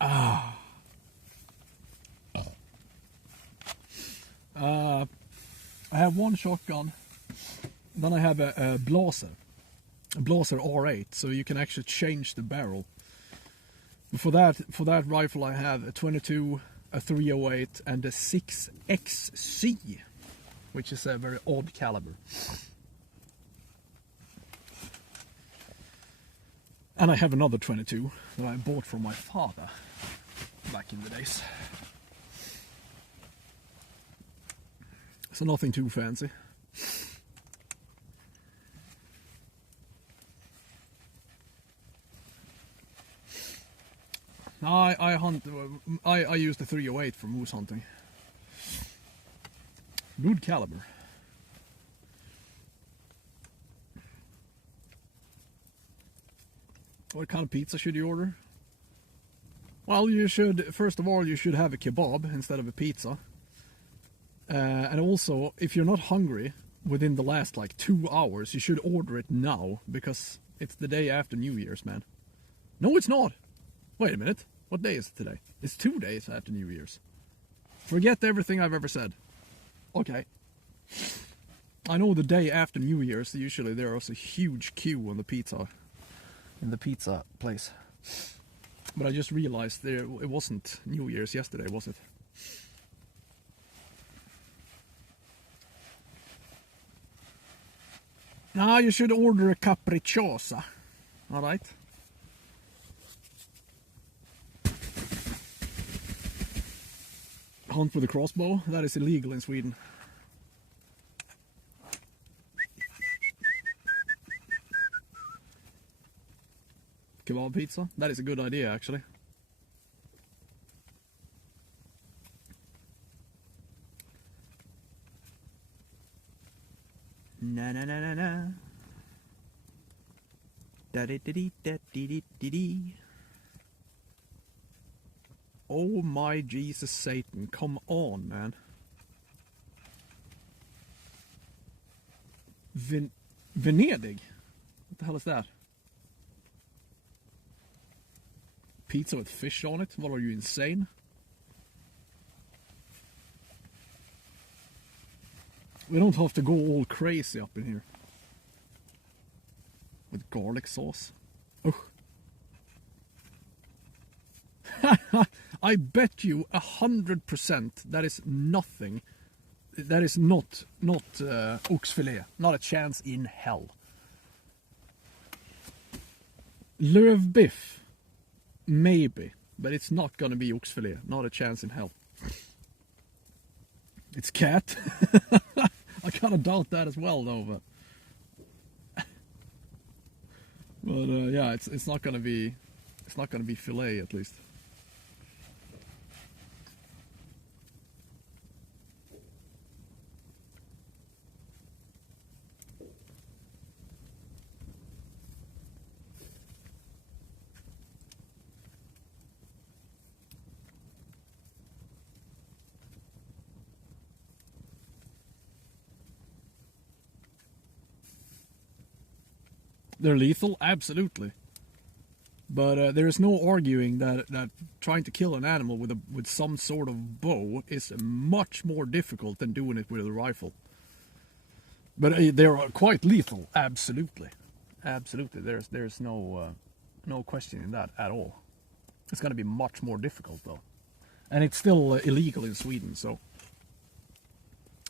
I have one shotgun. Then I have a Blaser R8, so you can actually change the barrel. For that rifle, I have a 22, a 308, and a 6XC, which is a very odd caliber. And I have another 22 that I bought from my father back in the days. So nothing too fancy. I hunt. I use the 308 for moose hunting. Good caliber. What kind of pizza should you order? Well, you should, first of all, you should have a kebab instead of a pizza. And also, if you're not hungry within the last like 2 hours, you should order it now, because it's the day after New Year's, man. No, it's not. Wait a minute. What day is it today? It's 2 days after New Year's. Forget everything I've ever said. Okay. I know the day after New Year's, usually there is a huge queue on the pizza, in the pizza place. But I just realized it wasn't New Year's yesterday, was it? Now you should order a capricciosa. Alright? Hunt with a crossbow? That is illegal in Sweden. Kebab pizza? That is a good idea, actually. Na na na na na. Da di di di da di di di di. Oh my Jesus Satan, come on, man. Venedig? What the hell is that? Pizza with fish on it? What, are you insane? We don't have to go all crazy up in here. With garlic sauce. Oh. I bet you 100% that is nothing. That is not oxfilé. Not a chance in hell. Lövbiff. Maybe. But it's not gonna be oxfilé. Not a chance in hell. It's cat. I kind of doubt that as well, though. But yeah, it's not gonna be fillet, at least. They're lethal, absolutely. But there is no arguing that trying to kill an animal with some sort of bow is much more difficult than doing it with a rifle. But they're quite lethal, absolutely, absolutely. There's no questioning that at all. It's going to be much more difficult though, and it's still illegal in Sweden. So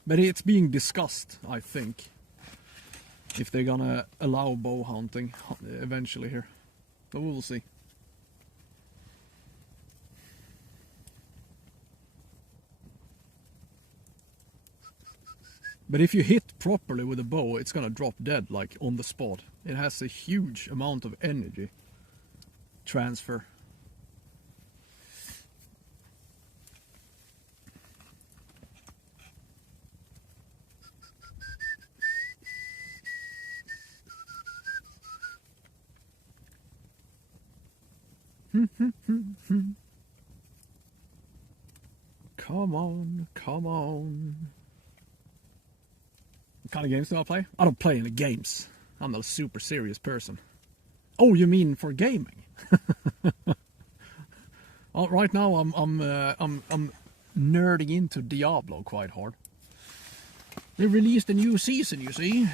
But it's being discussed, I think, if they're gonna allow bow hunting eventually here. But we will see. But if you hit properly with a bow, it's gonna drop dead, like on the spot. It has a huge amount of energy transfer. Come on, come on. What kind of games do I play? I don't play any games. I'm not a super serious person. Oh, you mean for gaming? Oh, right now I'm nerding into Diablo quite hard. They released a new season, you see.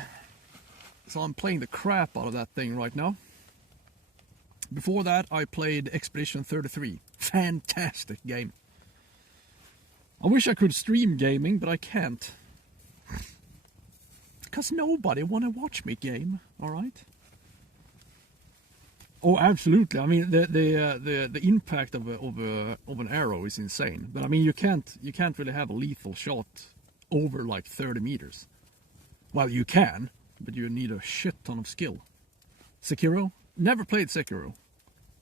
So I'm playing the crap out of that thing right now. Before that, I played Expedition 33. Fantastic game. I wish I could stream gaming, but I can't. Because nobody want to watch me game, alright? Oh, absolutely. I mean, the impact of an arrow is insane. But I mean, you can't really have a lethal shot over like 30 meters. Well, you can, but you need a shit ton of skill. Sekiro? Never played Sekiro.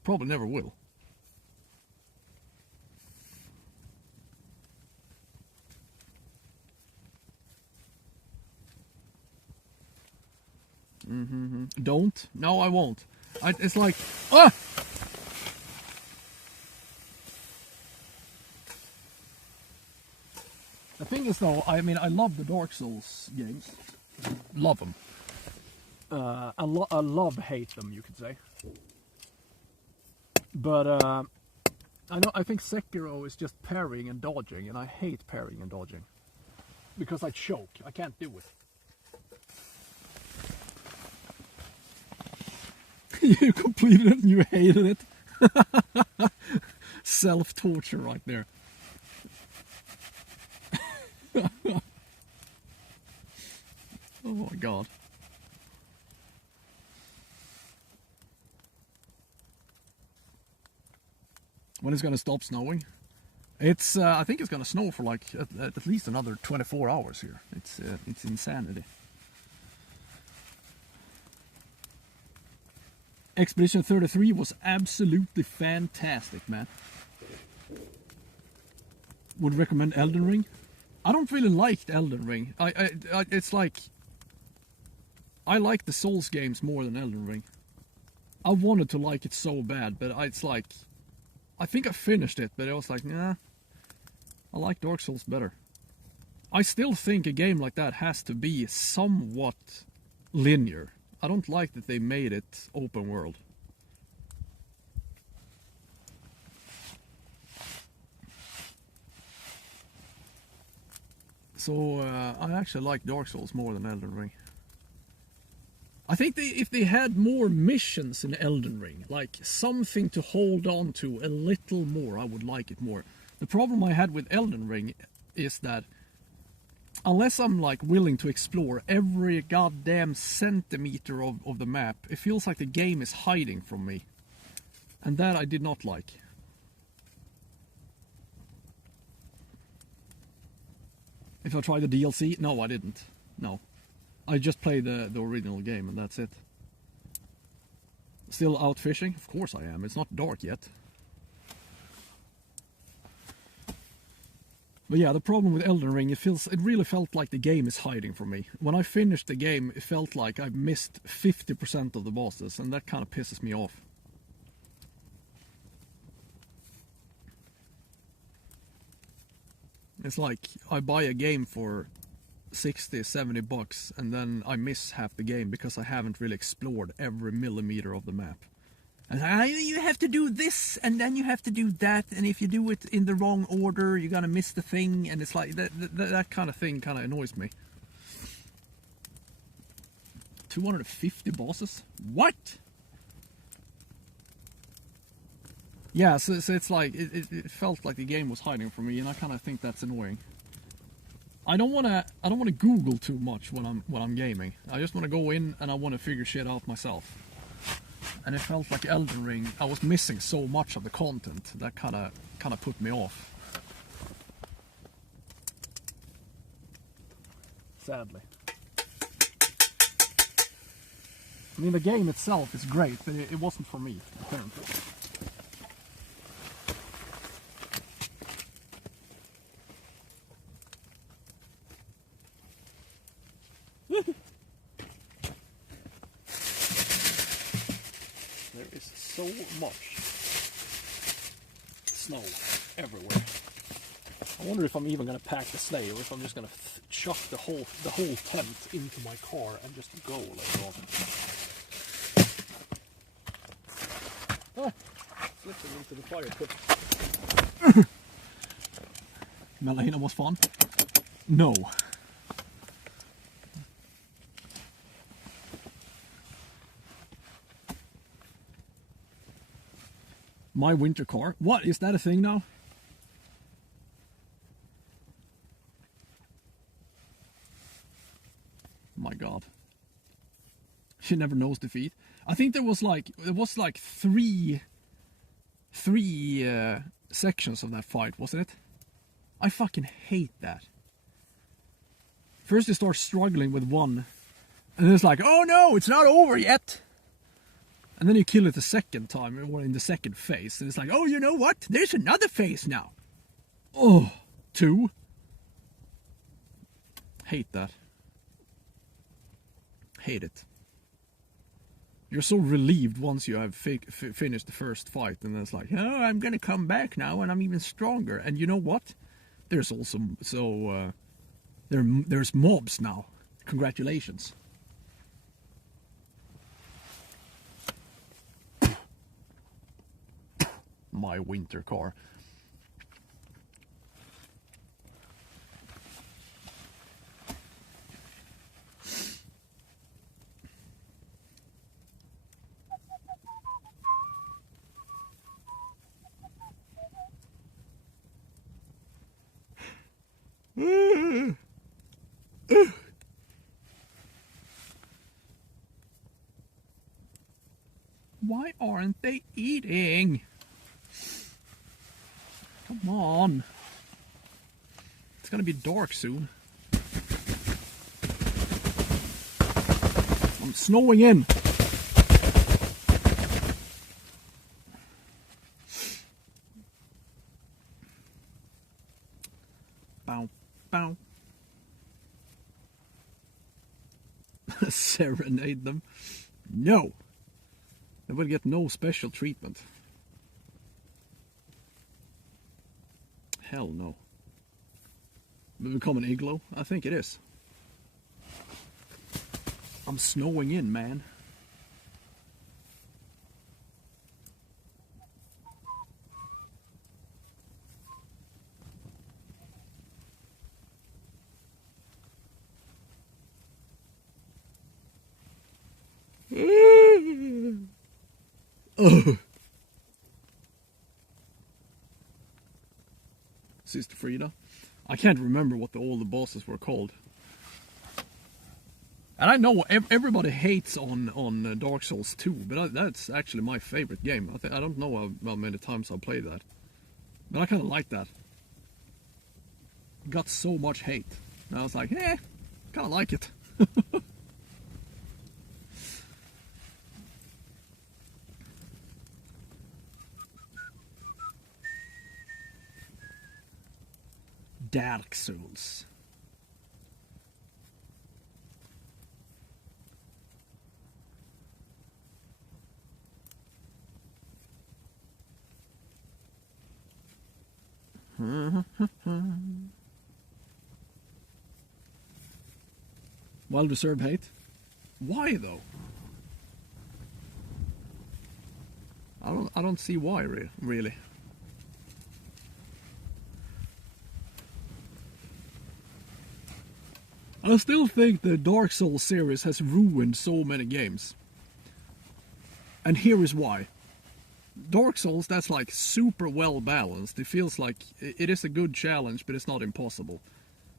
Probably never will. Don't? No, I won't. It's like... Ah! The thing is though, I mean, I love the Dark Souls games. Love them. I love-hate them, you could say. But I think Sekiro is just parrying and dodging, and I hate parrying and dodging. Because I choke. I can't do it. You completed it and you hated it. Self-torture right there. Oh my god. When it's gonna stop snowing? It's I think it's gonna snow for like at least another 24 hours here. It's insanity. Expedition 33 was absolutely fantastic, man. Would recommend Elden Ring. I don't really like Elden Ring. It's like I like the Souls games more than Elden Ring. I wanted to like it so bad, but it's like I think I finished it, but I was like, nah, I like Dark Souls better. I still think a game like that has to be somewhat linear. I don't like that they made it open world. So I actually like Dark Souls more than Elden Ring. I think if they had more missions in Elden Ring, like something to hold on to a little more, I would like it more. The problem I had with Elden Ring is that unless I'm like willing to explore every goddamn centimeter of the map, it feels like the game is hiding from me. And that I did not like. If I tried the DLC, no, I didn't. No. I just played the original game and that's it. Still out fishing? Of course I am. It's not dark yet. But yeah, the problem with Elden Ring, it really felt like the game is hiding from me. When I finished the game, it felt like I missed 50% of the bosses, and that kind of pisses me off. It's like I buy a game for 60, 70 bucks, and then I miss half the game because I haven't really explored every millimeter of the map. And you have to do this, and then you have to do that, and if you do it in the wrong order, you're gonna miss the thing, and it's like, that kind of thing kind of annoys me. 250 bosses? What? Yeah, so it's like, it felt like the game was hiding from me, and I kind of think that's annoying. I don't wanna Google too much when I'm gaming. I just wanna go in and I wanna figure shit out myself. And it felt like Elden Ring, I was missing so much of the content that kinda put me off. Sadly. I mean, the game itself is great, but it wasn't for me, apparently. There is so much snow everywhere. I wonder if I'm even gonna pack the sleigh, or if I'm just gonna chuck the whole tent into my car and just go later on. Ah, slipping into the fire pit. Melahina was fun? No. My winter car? What? Is that a thing now? My god. She never knows defeat. I think there was like three sections of that fight, wasn't it? I fucking hate that. First you start struggling with one, and then it's like, oh no, it's not over yet. And then you kill it the second time, or in the second phase, and it's like, oh, you know what? There's another phase now. Oh, 2. Hate that. Hate it. You're so relieved once you have finished the first fight, and then it's like, oh, I'm gonna come back now, and I'm even stronger. And you know what? There's also there's mobs now. Congratulations. My winter car. Why aren't they eating? Come on. It's gonna be dark soon. I'm snowing in. Bow, bow. Serenade them. No. They will get no special treatment. Hell no. Will it become an igloo? I think it is. I'm snowing in, man. Oh. Sister Frida. I can't remember what all the bosses were called. And I know everybody hates on Dark Souls 2, but that's actually my favorite game. I don't know how many times I've played that. But I kind of like that. Got so much hate. And I was like, kind of like it. Dark Souls. Well-deserved hate. Why though? I don't see why really. I still think the Dark Souls series has ruined so many games. And here is why. Dark Souls, that's like super well balanced. It feels like it is a good challenge, but it's not impossible.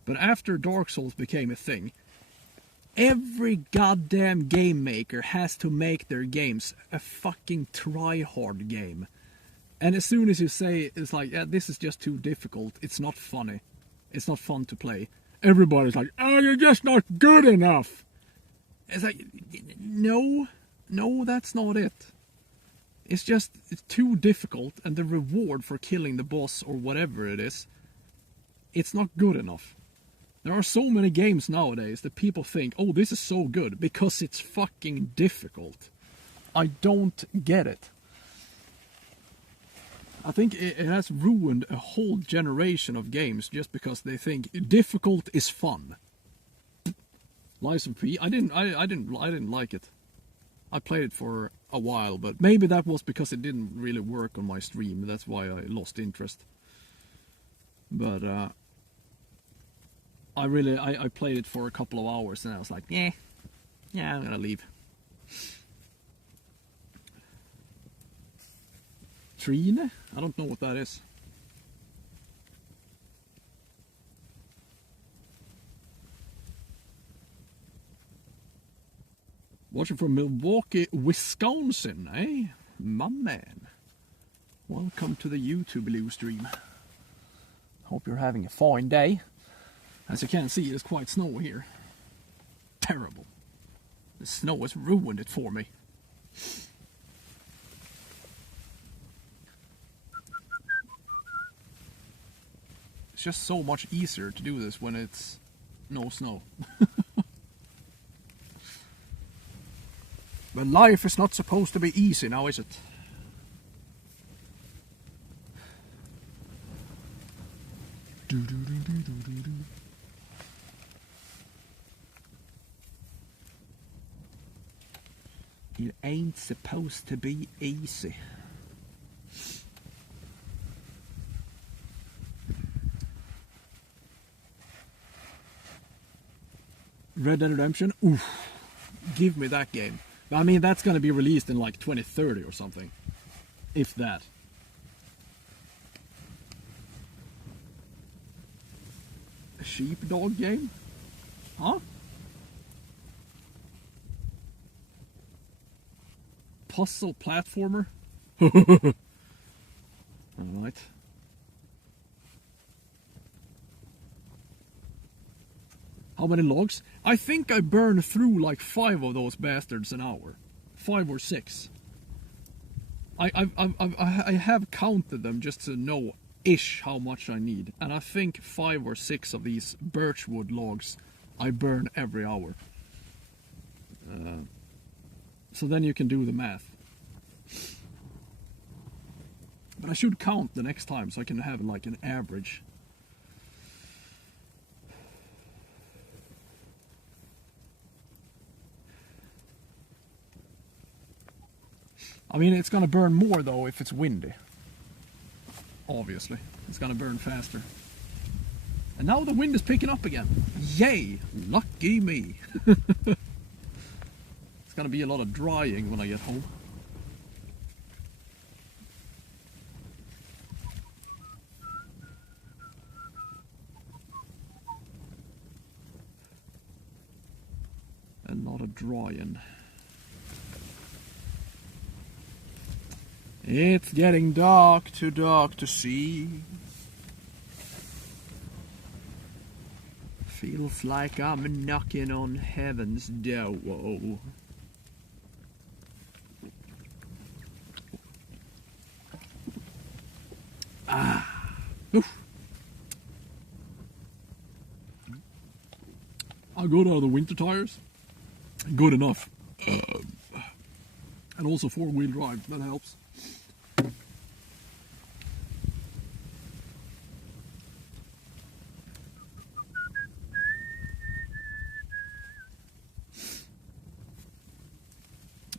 But after Dark Souls became a thing, every goddamn game maker has to make their games a fucking try-hard game. And as soon as you say, it's like, yeah, this is just too difficult, it's not funny, it's not fun to play, everybody's like, oh, you're just not good enough. It's like, no, that's not it. It's just too difficult, and the reward for killing the boss or whatever it is, it's not good enough. There are so many games nowadays that people think, oh, this is so good because it's fucking difficult. I don't get it. I think it has ruined a whole generation of games just because they think difficult is fun. Lies of P. I didn't like it. I played it for a while, but maybe that was because it didn't really work on my stream. That's why I lost interest. But I played it for a couple of hours and I was like, yeah, I'm gonna leave. Trine? I don't know what that is. Watching from Milwaukee, Wisconsin, eh? My man. Welcome to the YouTube Blue stream. Hope you're having a fine day. As you can see, it's quite snowy here. Terrible. The snow has ruined it for me. It's just so much easier to do this when it's no snow. But life is not supposed to be easy now, is it? It ain't supposed to be easy. Red Dead Redemption? Oof. Give me that game. I mean, that's gonna be released in like 2030 or something. If that. A sheepdog game? Huh? Puzzle platformer? Alright. How many logs? I think I burned through like 5 of those bastards an hour. 5 or 6. I have counted them just to know ish how much I need. And I think 5 or 6 of these birchwood logs I burn every hour. So then you can do the math. But I should count the next time so I can have like an average. I mean, it's gonna burn more though if it's windy. Obviously. It's gonna burn faster. And now the wind is picking up again. Yay! Lucky me! It's gonna be a lot of drying when I get home. A lot of drying. It's getting dark to see. Feels like I'm knocking on heaven's door. Oof. I got out of the winter tires. Good enough. And also 4-wheel drive, that helps.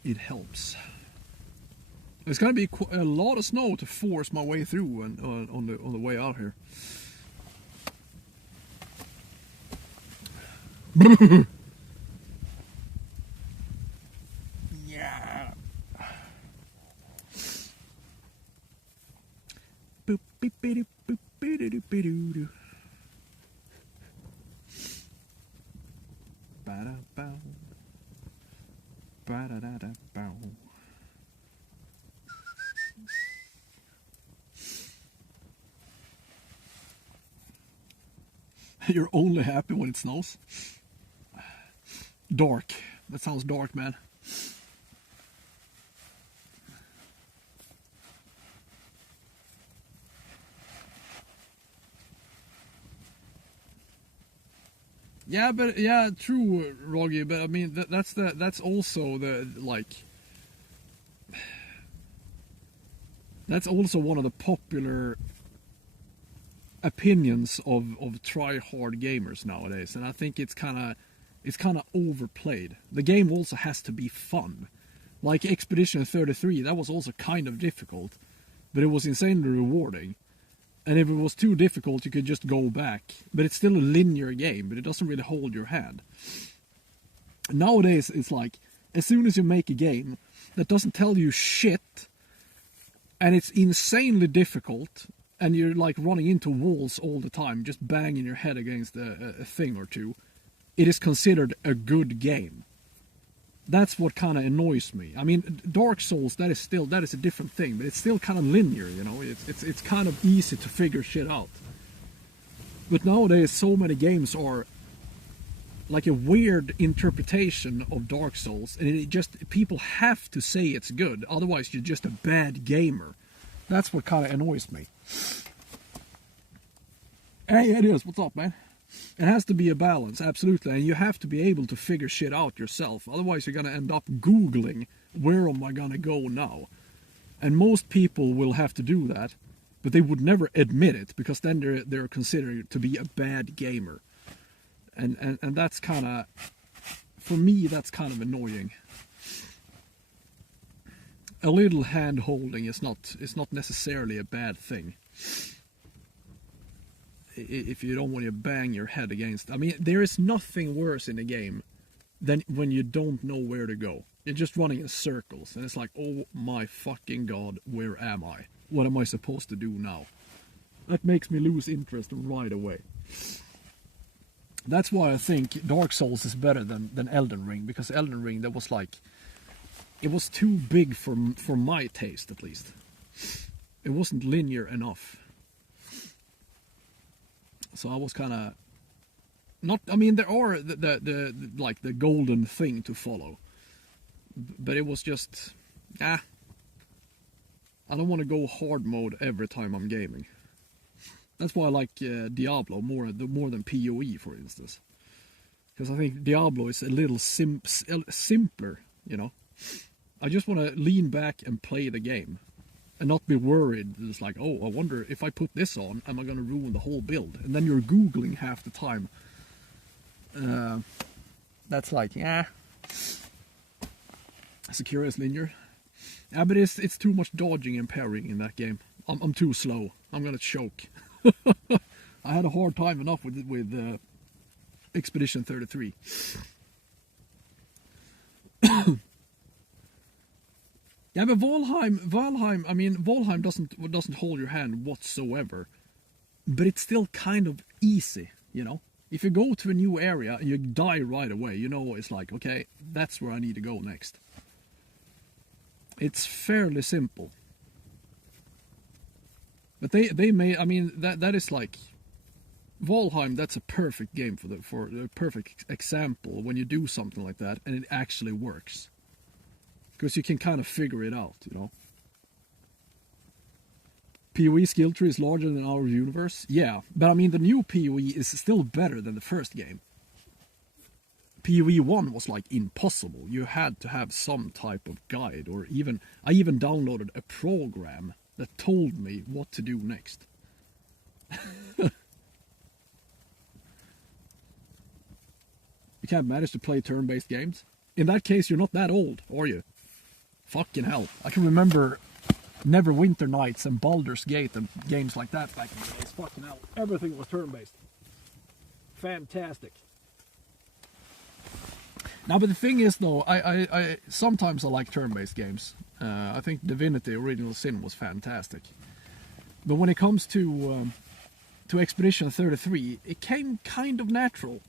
It helps. It's gonna be a lot of snow to force my way through and on the way out here. Yeah. Boop, beep, beep, boop, beep, doop, beep, doo. Ba-da-da-da-bow. Ba-da-da-da-bow. You're only happy when it snows? Dark. That sounds dark, man. Yeah, but yeah, true, Roggy. But I mean, that's also the like. That's also one of the popular opinions of try-hard gamers nowadays, and I think it's kind of overplayed. The game also has to be fun. Like Expedition 33, that was also kind of difficult, but it was insanely rewarding. And if it was too difficult, you could just go back. But it's still a linear game, but it doesn't really hold your hand. Nowadays, it's like, as soon as you make a game that doesn't tell you shit, and it's insanely difficult, and you're like running into walls all the time, just banging your head against a thing or two, it is considered a good game. That's what kind of annoys me. I mean, Dark Souls, that is a different thing, but it's still kind of linear, you know. It's kind of easy to figure shit out. But nowadays, so many games are like a weird interpretation of Dark Souls, and it just, people have to say it's good, otherwise you're just a bad gamer. That's what kind of annoys me. Hey, it is. What's up, man? It has to be a balance, absolutely, and you have to be able to figure shit out yourself. Otherwise, you're gonna end up Googling, where am I gonna go now? And most people will have to do that, but they would never admit it, because then they're considered to be a bad gamer. And that's kind of, for me, that's kind of annoying. A little hand holding is not necessarily a bad thing. If you don't want to bang your head against, I mean, there is nothing worse in a game than when you don't know where to go. You're just running in circles, and it's like, oh my fucking god, where am I? What am I supposed to do now? That makes me lose interest right away. That's why I think Dark Souls is better than Elden Ring, because Elden Ring, that was like, it was too big for my taste, at least. It wasn't linear enough. So I was kind of not. I mean, there are the like the golden thing to follow, but it was just I don't want to go hard mode every time I'm gaming. That's why I like Diablo more than PoE, for instance, because I think Diablo is a little simpler. You know, I just want to lean back and play the game. And not be worried. It's like, oh, I wonder if I put this on, am I going to ruin the whole build? And then you're Googling half the time. That's like, It's a curious linear. Yeah, but it's too much dodging and parrying in that game. I'm too slow. I'm going to choke. I had a hard time enough with Expedition 33. Yeah, but Valheim, I mean, Valheim doesn't hold your hand whatsoever, but it's still kind of easy, you know? If you go to a new area and you die right away, you know, it's like, okay, that's where I need to go next. It's fairly simple. But they may, I mean, that is like, Valheim, that's a perfect game for a perfect example when you do something like that and it actually works. Because you can kind of figure it out, you know. PoE skill tree is larger than our universe. Yeah, but I mean the new PoE is still better than the first game. PoE 1 was like impossible. You had to have some type of guide, or I even downloaded a program that told me what to do next. You can't manage to play turn-based games? In that case, you're not that old, are you? Fucking hell. I can remember Neverwinter Nights and Baldur's Gate and games like that back in the days. Fucking hell. Everything was turn-based. Fantastic. Now, but the thing is, though, I sometimes I like turn-based games. I think Divinity Original Sin was fantastic. But when it comes to Expedition 33, it came kind of natural.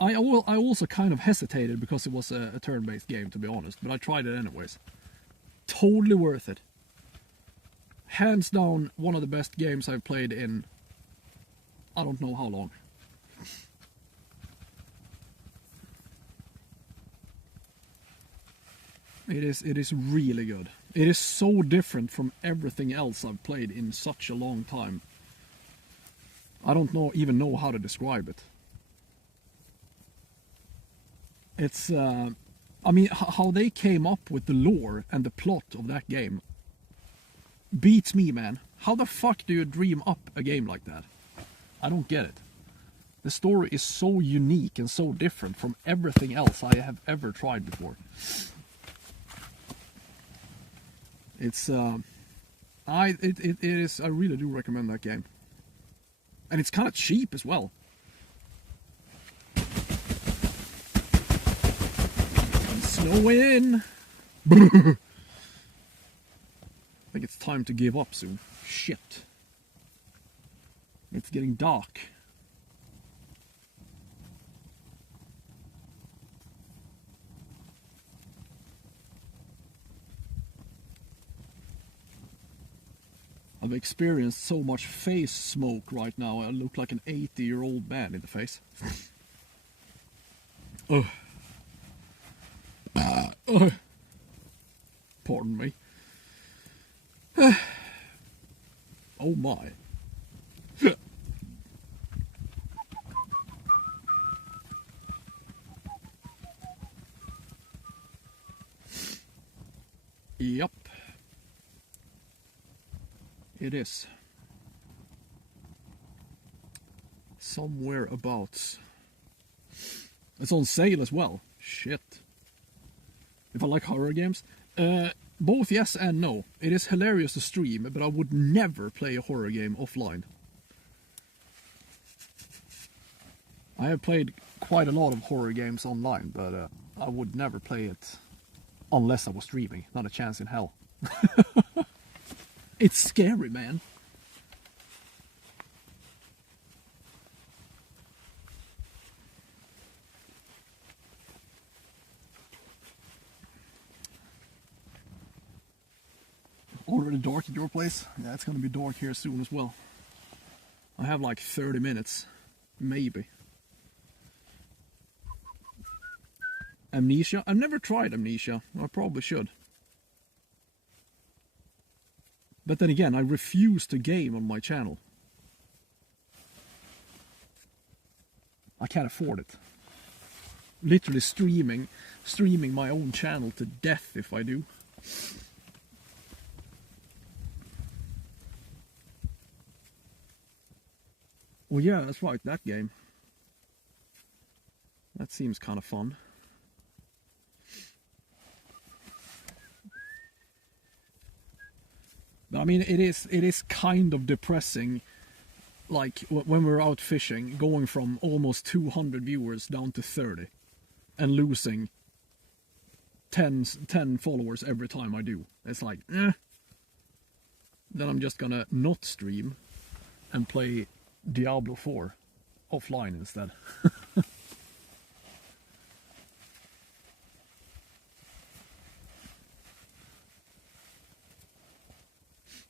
I also kind of hesitated because it was a turn-based game, to be honest, but I tried it anyways. Totally worth it. Hands down, one of the best games I've played in I don't know how long. It is really good. It is so different from everything else I've played in such a long time. I don't even know how to describe it. It's, I mean, how they came up with the lore and the plot of that game beats me, man. How the fuck do you dream up a game like that? I don't get it. The story is so unique and so different from everything else I have ever tried before. It's, I really do recommend that game. And it's kind of cheap as well. Snowing! I think it's time to give up soon. Shit. It's getting dark. I've experienced so much face smoke right now. I look like an 80-year-old man in the face. Pardon me. Oh my. Yep. It is. Somewhere abouts. It's on sale as well. Shit. If I like horror games. Both yes and no. It is hilarious to stream, but I would never play a horror game offline. I have played quite a lot of horror games online, but I would never play it unless I was streaming. Not a chance in hell. It's scary, man. Already dark at your place? Yeah, it's gonna be dark here soon as well. I have like 30 minutes. Maybe. Amnesia? I've never tried Amnesia. I probably should. But then again, I refuse to game on my channel. I can't afford it. Literally streaming my own channel to death if I do. Well, yeah, that's right, that game. That seems kind of fun. But I mean, it is kind of depressing, like when we're out fishing, going from almost 200 viewers down to 30 and losing 10 followers every time I do. It's like, Then I'm just gonna not stream and play Diablo 4 offline instead.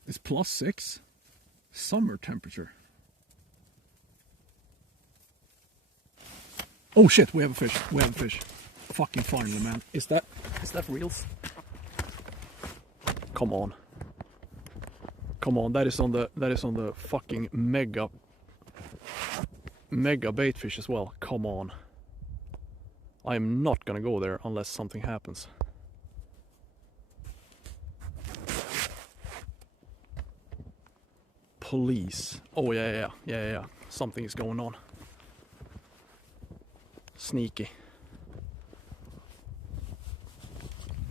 It's +6. Summer temperature. Oh shit, we have a fish. We have a fish. Fucking finally, man. Is that reels? Come on. Come on, that is on the fucking mega bait fish as well. Come on. I am not gonna go there unless something happens. Police. Oh yeah. Something is going on. Sneaky.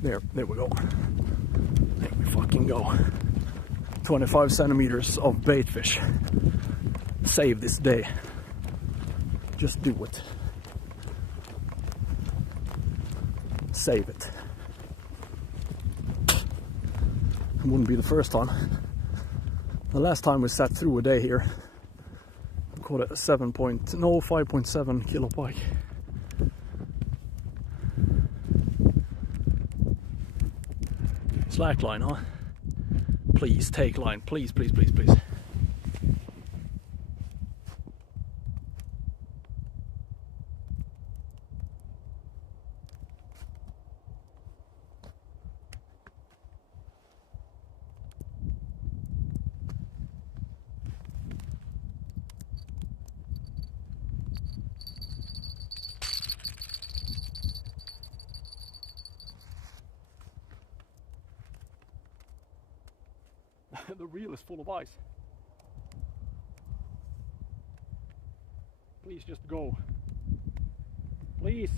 There we go. There we fucking go. 25 centimeters of bait fish. Save this day. Just do it. Save it. It wouldn't be the first time. The last time we sat through a day here, I caught a 5.7 kilo pike. Slack line, huh? Please take line, please, please, please, please. The reel is full of ice. Please just go. Please.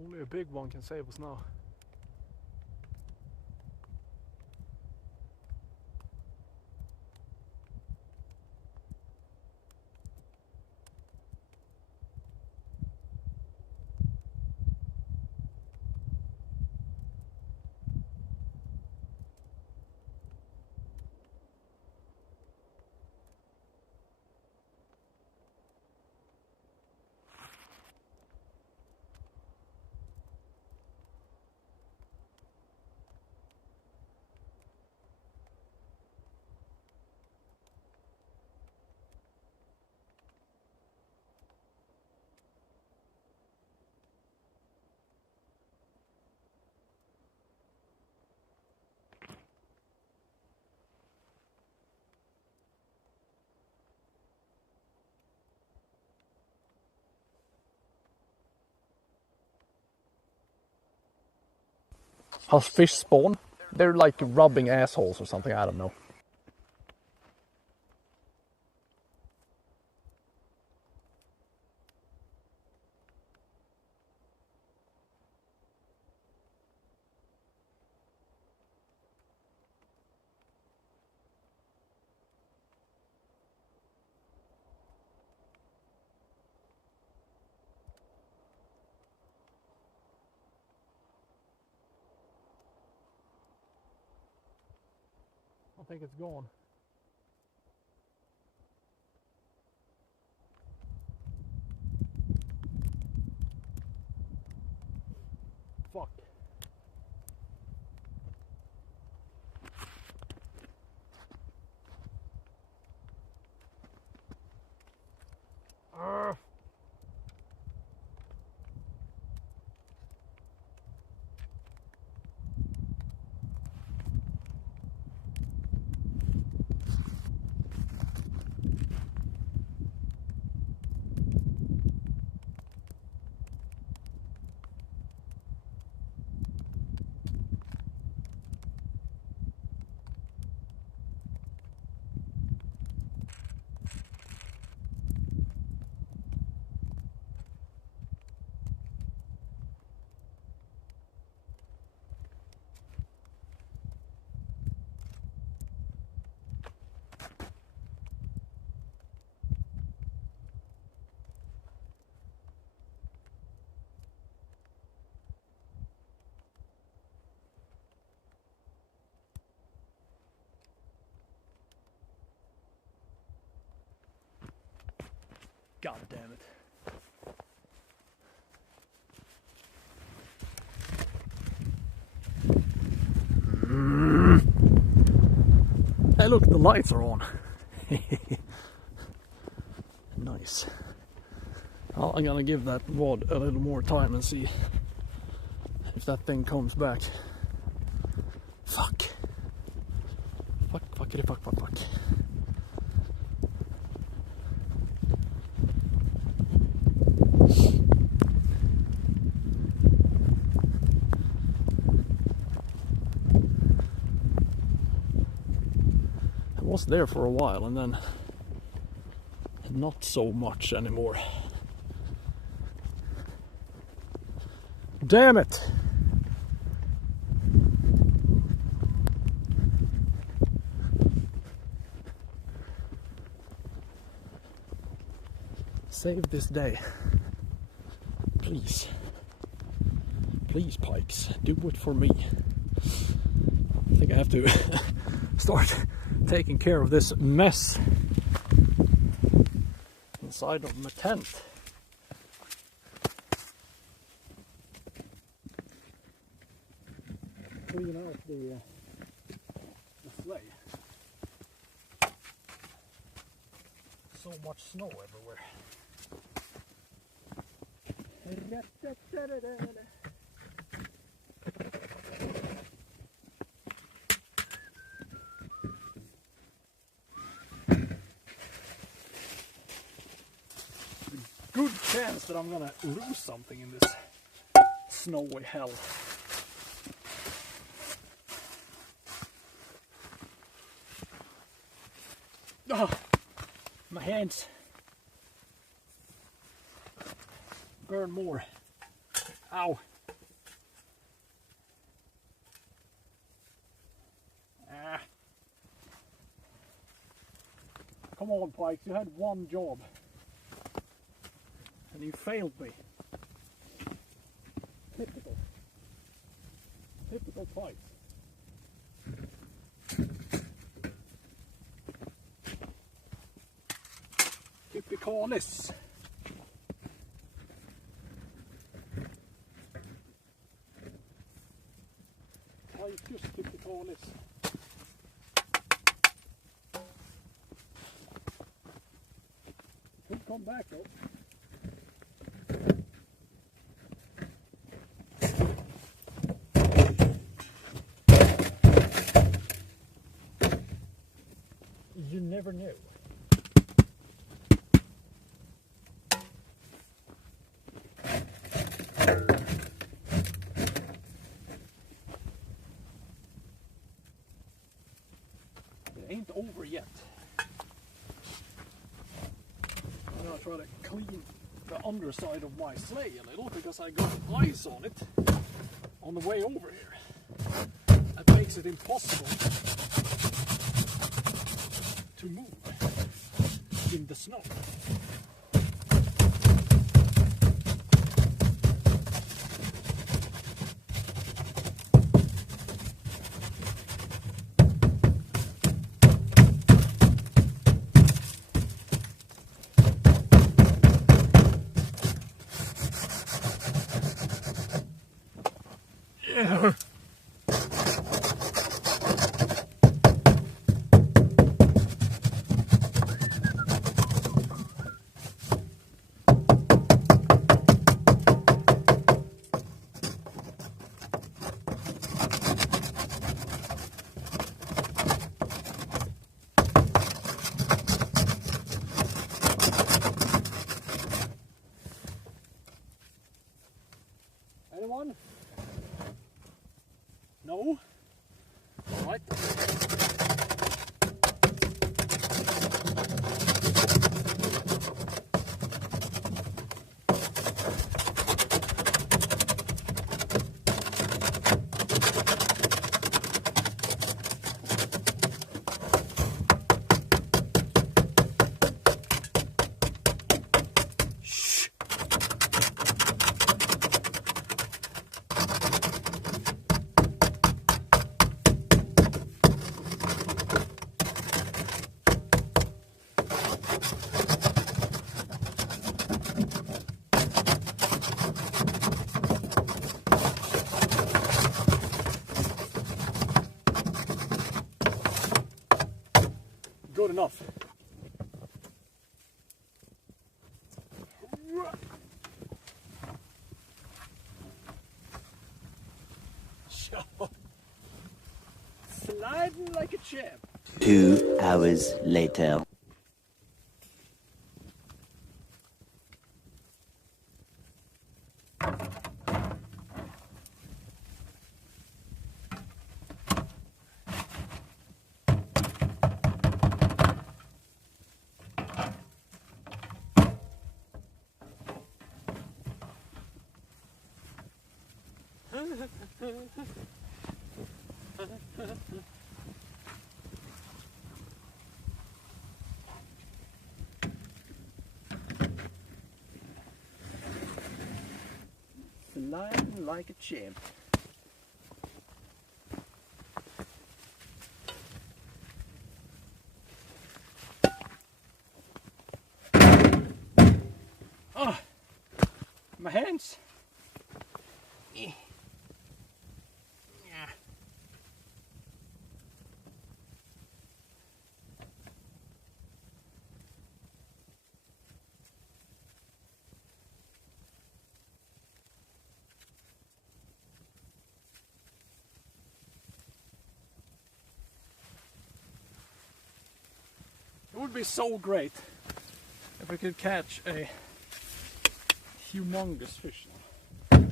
Only a big one can save us now. How fish spawn? They're like rubbing assholes or something, I don't know. I think it's gone. Fuck. God damn it. Hey look, the lights are on. Nice. Well, I'm gonna give that rod a little more time and see if that thing comes back. Fuck. Fuck. Was there for a while and then not so much anymore. Damn it! Save this day. Please. Please, Pikes, do it for me. I think I have to start taking care of this mess inside of my tent. Clean out the sleigh. So much snow everywhere. Good chance that I'm gonna lose something in this snowy hell. Oh, my hands burn more. Ow. Ah. Come on, Pikes, you had one job. And you failed me. Typical. Typical Pikes. Typicalis. Just typicalis. Could come back though. You never knew. It ain't over yet. I'm gonna try to clean the underside of my sleigh a little because I got ice on it on the way over here. That makes it impossible to move in the snow. Yeah. Anyone? No? All right. Good enough. Sliding like a champ. 2 hours later. lying like a champ. Oh, my hands. Yeah. It would be so great if we could catch a humongous fish now.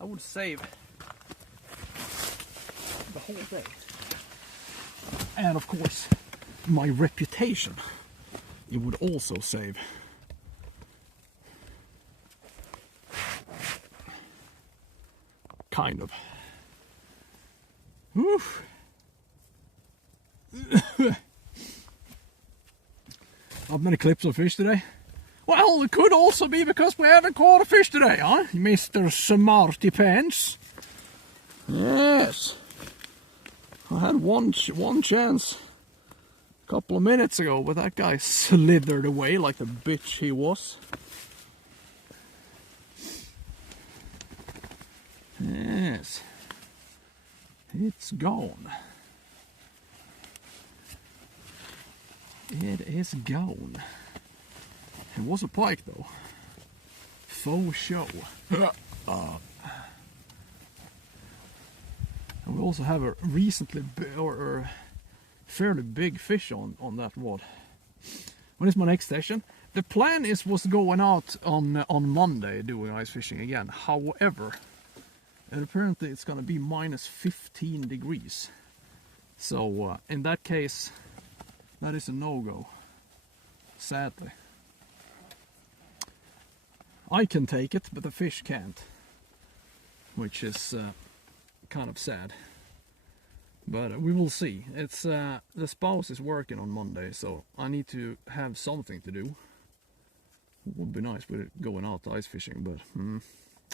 I would save the whole day. And of course, my reputation. It would also save. Kind of. Oof. Not many clips of fish today. Well, it could also be because we haven't caught a fish today, huh? Mr. Smarty Pants. Yes. I had one chance a couple of minutes ago, but that guy slithered away like the bitch he was. Yes. It's gone. It is gone. It was a pike though. Faux show. And we also have a recently or fairly big fish on that rod. When is my next session? The plan was going out on Monday doing ice fishing again. However, and apparently it's gonna be minus 15 degrees. So in that case, that is a no-go. Sadly. I can take it, but the fish can't. Which is kind of sad. But we will see. It's the spouse is working on Monday, so I need to have something to do. It would be nice with going out ice fishing, but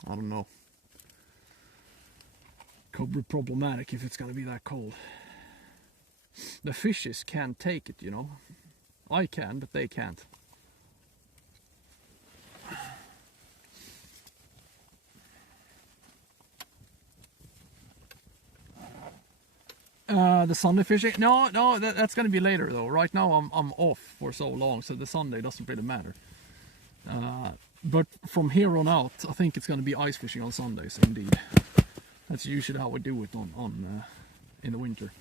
I don't know. Could be problematic if it's gonna be that cold. The fishes can't take it, you know. I can, but they can't. The Sunday fishing? No, that's gonna be later though. Right now I'm off for so long, so the Sunday doesn't really matter. But from here on out, I think it's gonna be ice fishing on Sundays, indeed. That's usually how we do it in the winter.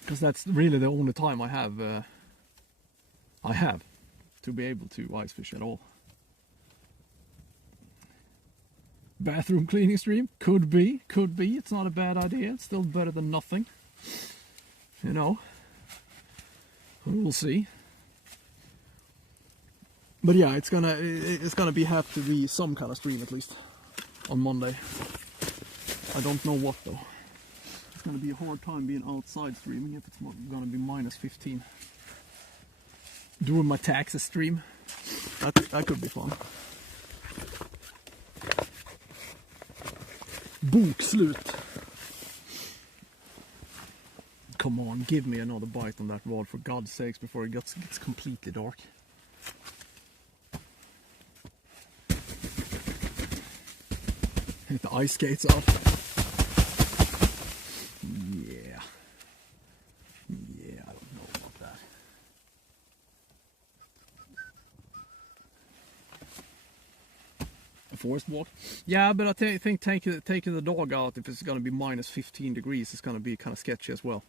Because that's really the only time I have to be able to ice fish at all. Bathroom cleaning stream? Could be. It's not a bad idea. It's still better than nothing. You know. We'll see. But yeah, it's gonna have to be some kind of stream at least on Monday. I don't know what though. It's gonna be a hard time being outside streaming if it's gonna be minus 15. Doing my taxes stream. That could be fun. Bokslut. Come on, give me another bite on that rod for God's sakes before it gets completely dark. Hit the ice skates off. Yeah. Yeah, I don't know about that. A forest walk? Yeah, but I think taking the dog out if it's going to be minus 15 degrees is going to be kind of sketchy as well.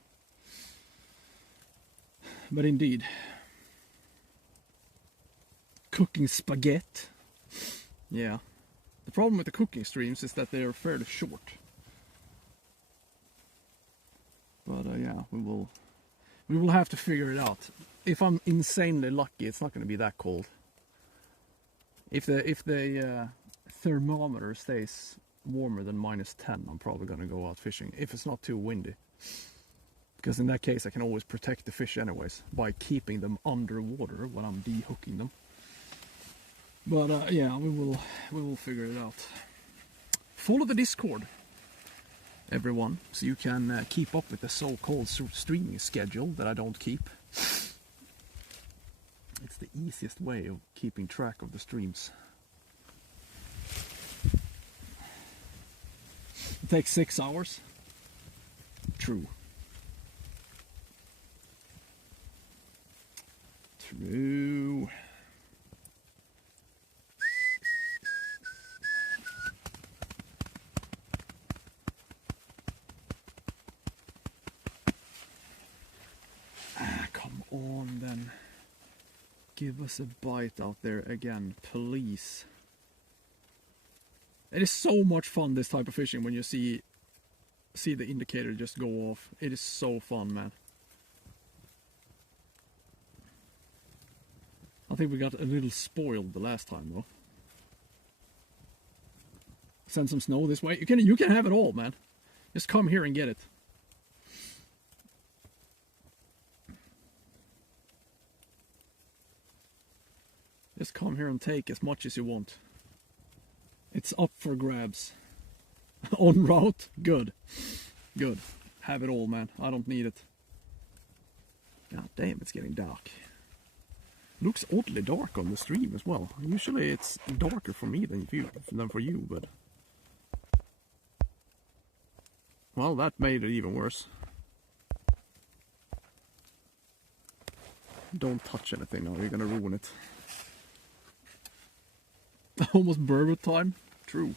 But indeed. Cooking spaghetti. Yeah. The problem with the cooking streams is that they are fairly short. But yeah, we will have to figure it out. If I'm insanely lucky, it's not going to be that cold. If the thermometer stays warmer than minus 10, I'm probably going to go out fishing. If it's not too windy. Because in that case, I can always protect the fish anyways by keeping them underwater when I'm dehooking them. But yeah, we will figure it out. Follow the Discord, everyone, so you can keep up with the so-called streaming schedule that I don't keep. It's the easiest way of keeping track of the streams. It takes 6 hours. True. True. Come on then. Give us a bite out there again, please. It is so much fun, this type of fishing, when you see the indicator just go off. It is so fun, man. I think we got a little spoiled the last time though. Send some snow this way. You can have it all, man. Just come here and get it. Just come here and take as much as you want. It's up for grabs. En route? Good. Good. Have it all, man. I don't need it. God damn, it's getting dark. Looks oddly dark on the stream as well. Usually it's darker for me than for you, but... Well, that made it even worse. Don't touch anything now, you're gonna ruin it. Almost burbot time? True.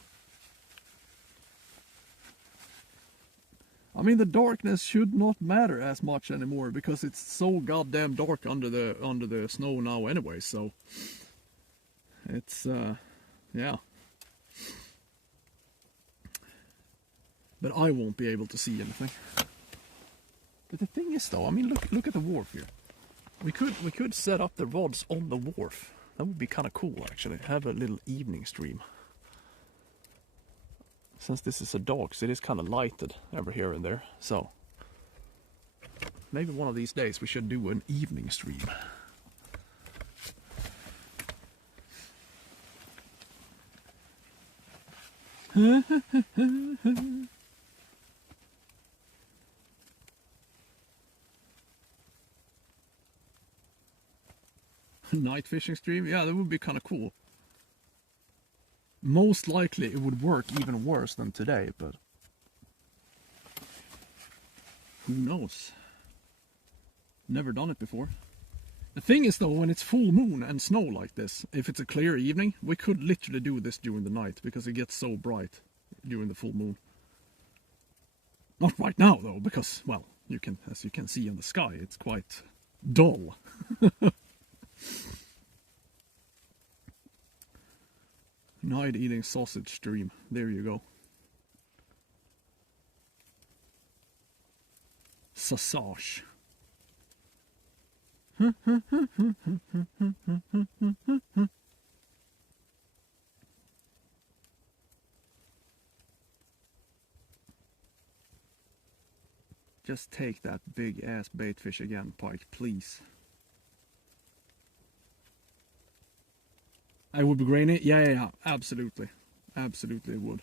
I mean, the darkness should not matter as much anymore because it's so goddamn dark under the snow now anyway, so it's yeah. But I won't be able to see anything. But the thing is though, I mean, look at the wharf here. We could set up the rods on the wharf. That would be kind of cool, actually. Have a little evening stream. Since this is a docks, it is kind of lighted every here and there. So maybe one of these days we should do an evening stream. Night fishing stream? Yeah, that would be kind of cool. Most likely it would work even worse than today, but who knows? Never done it before. The thing is though, when it's full moon and snow like this, if it's a clear evening, we could literally do this during the night because it gets so bright during the full moon. Not right now though, because, well, as you can see in the sky, it's quite dull. Night eating sausage stream. There you go. Sausage. Just take that big ass bait fish again, Pike, please. I would be grainy? Yeah, absolutely. Absolutely it would.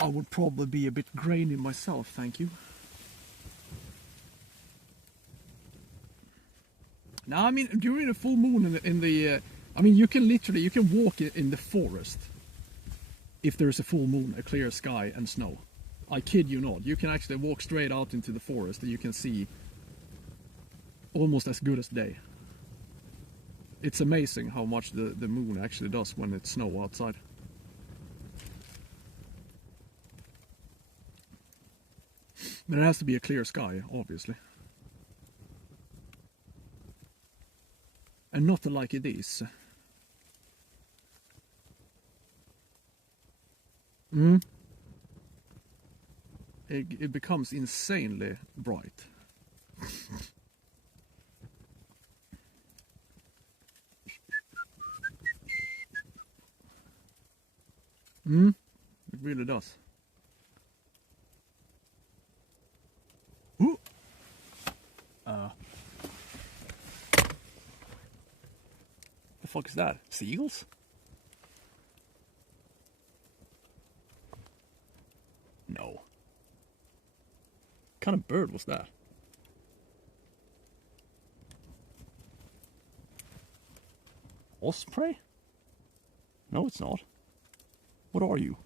I would probably be a bit grainy myself, thank you. Now, I mean, during the full moon I mean, you can walk in the forest. If there's a full moon, a clear sky and snow. I kid you not. You can actually walk straight out into the forest and you can see almost as good as day. It's amazing how much the moon actually does when it's snow outside. But it has to be a clear sky, obviously. And not like it is. It becomes insanely bright. It really does. fuck is that? Seagulls? No. What kind of bird was that? Osprey? No, it's not. What are you?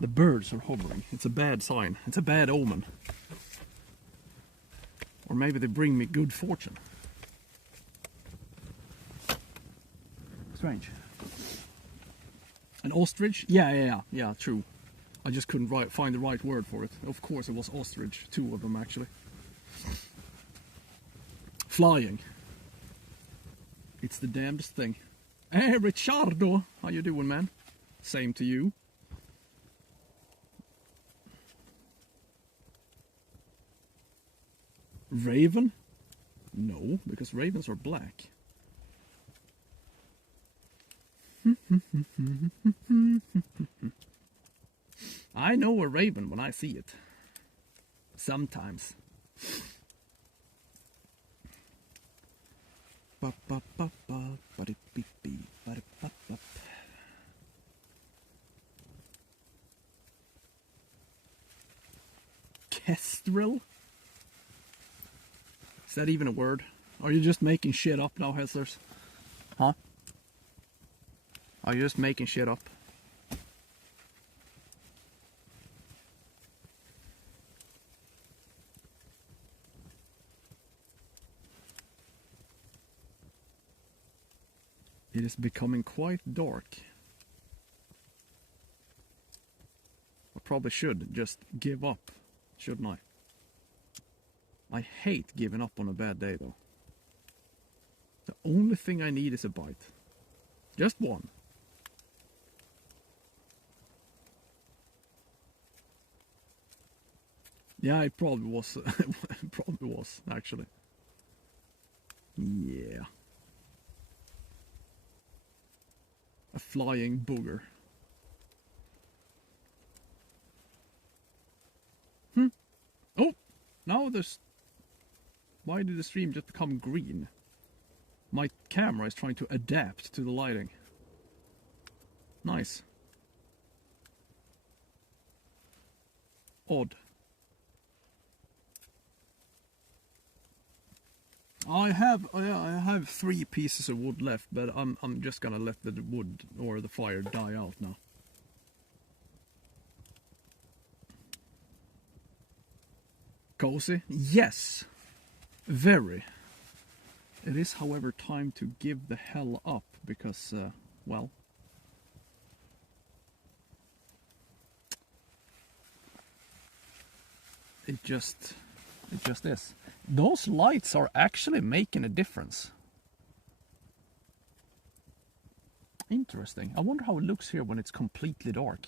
The birds are hovering. It's a bad sign. It's a bad omen. Or maybe they bring me good fortune. Strange. An ostrich? Yeah, true. I just couldn't find the right word for it. Of course it was ostrich. 2 of them actually. Flying. It's the damnedest thing. Hey, Ricciardo! How you doing, man? Same to you. Raven? No, because ravens are black. I know a raven when I see it. Sometimes. Kestrel? Is that even a word? Are you just making shit up now, Hesslers? Huh? Are you just making shit up? It is becoming quite dark. I probably should just give up, shouldn't I? I hate giving up on a bad day though. The only thing I need is a bite. Just one. Yeah, it probably was. It probably was, actually. Yeah. A flying booger. Oh! Now there's... Why did the stream just become green? My camera is trying to adapt to the lighting. Nice. Odd. I have 3 pieces of wood left, but I'm just gonna let the wood or the fire die out now. Cozy? Yes. Very. It is, however, time to give the hell up because, well... It just is. Those lights are actually making a difference. Interesting. I wonder how it looks here when it's completely dark.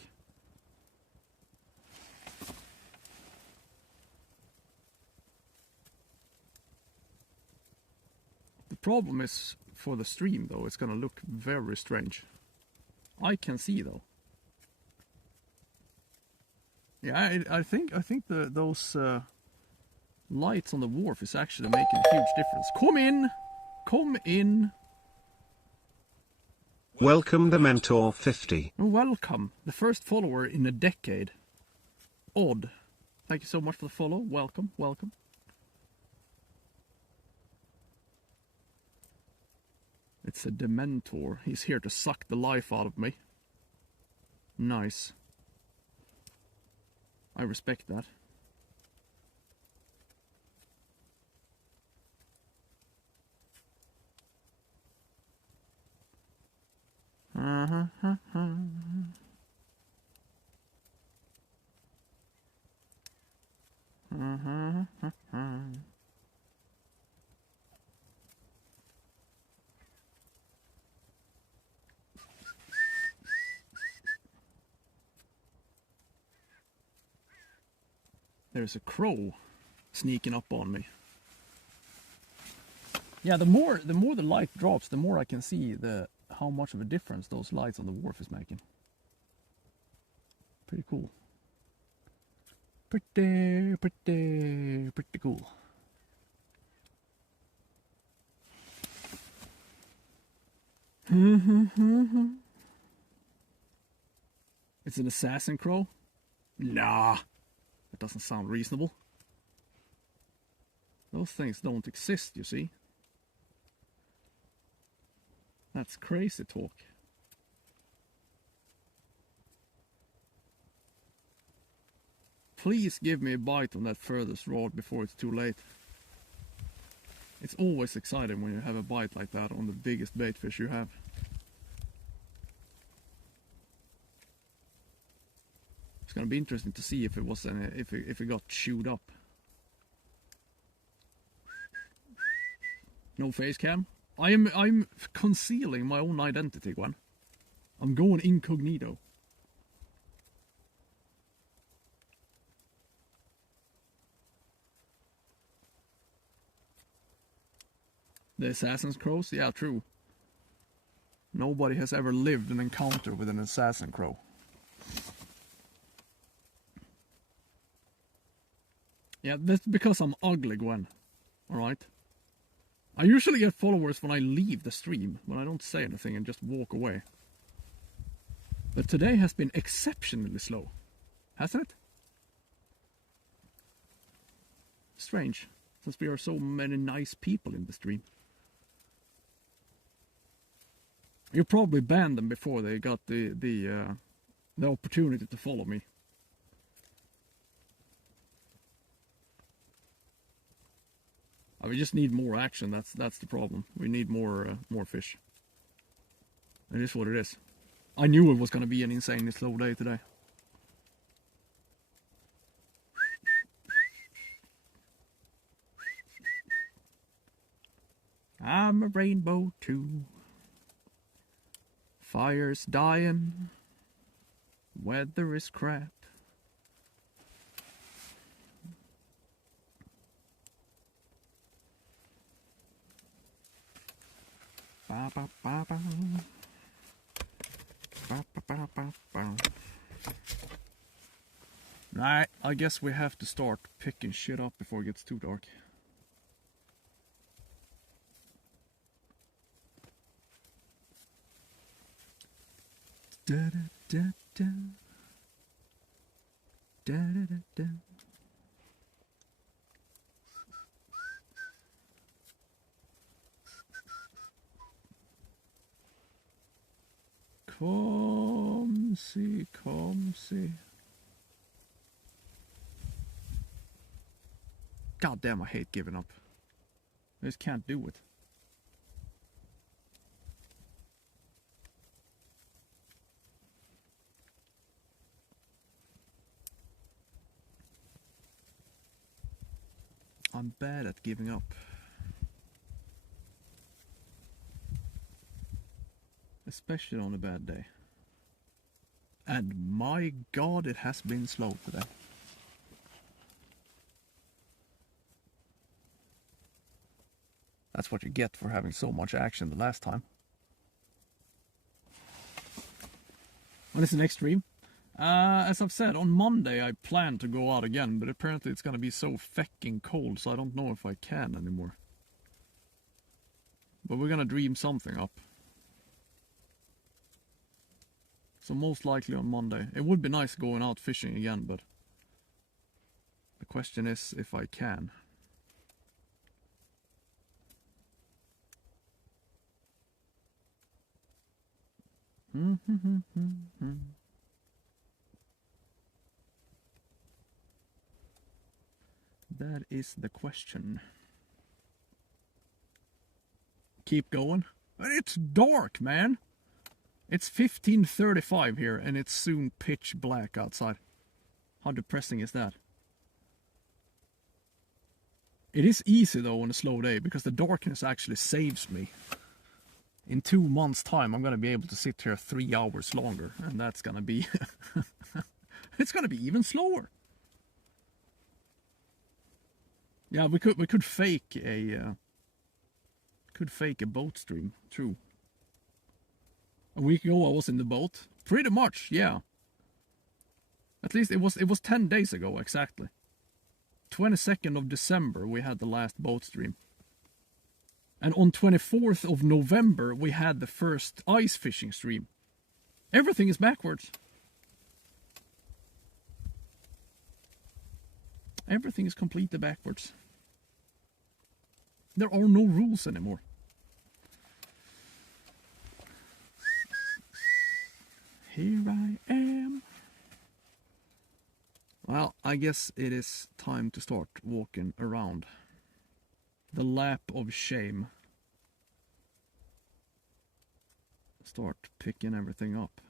The problem is, for the stream though, it's gonna look very strange. I can see though. Yeah, I think those lights on the wharf is actually making a huge difference. Come in! Come in! Welcome the Mentor 50. Welcome. The first follower in a decade. Odd. Thank you so much for the follow. Welcome, welcome. It's a Dementor. He's here to suck the life out of me. Nice. I respect that. There's a crow sneaking up on me. Yeah, the more the light drops, the more I can see how much of a difference those lights on the wharf is making. Pretty cool. Pretty cool. It's an assassin crow? Nah, that doesn't sound reasonable. Those things don't exist, you see. That's crazy talk. Please give me a bite on that furthest rod before it's too late. It's always exciting when you have a bite like that on the biggest bait fish you have. It's gonna be interesting to see if it was if it got chewed up. No face cam. I'm concealing my own identity, Gwen. I'm going incognito. The assassin's crows? Yeah, true. Nobody has ever lived an encounter with an assassin crow. Yeah, that's because I'm ugly, Gwen. Alright? I usually get followers when I leave the stream, when I don't say anything and just walk away. But today has been exceptionally slow. Hasn't it? Strange, since we are so many nice people in the stream. You probably banned them before they got the opportunity to follow me. We just need more action. That's the problem. We need more fish. It is what it is. I knew it was going to be an insanely slow day today. I'm a rainbow too. Fire's dying. Weather is crap. Ba, ba, ba, ba. Ba, ba, ba, ba, ba. Right, I guess we have to start picking shit up before it gets too dark. Da da da da. Da da da da. Come see, come see. God damn, I hate giving up. I just can't do it. I'm bad at giving up. Especially on a bad day. And my God, it has been slow today. That's what you get for having so much action the last time. When is the next stream? As I've said, on Monday I plan to go out again, but apparently it's gonna be so fecking cold, so I don't know if I can anymore. But we're gonna dream something up. So most likely on Monday. It would be nice going out fishing again, but the question is if I can. That is the question. Keep going. But it's dark, man. It's 15:35 here and it's soon pitch black outside. How depressing is that? It is easy though on a slow day because the darkness actually saves me. In 2 months' time I'm gonna be able to sit here 3 hours longer, and that's gonna be it's gonna be even slower. Yeah, we could fake a boat stream. True. A week ago I was in the boat. Pretty much, yeah. At least it was 10 days ago exactly. 22nd of December we had the last boat stream. And on 24th of November, we had the first ice fishing stream. Everything is backwards. Everything is completely backwards. There are no rules anymore. Here I am. Well, I guess it is time to start walking around. The lap of shame. Start picking everything up.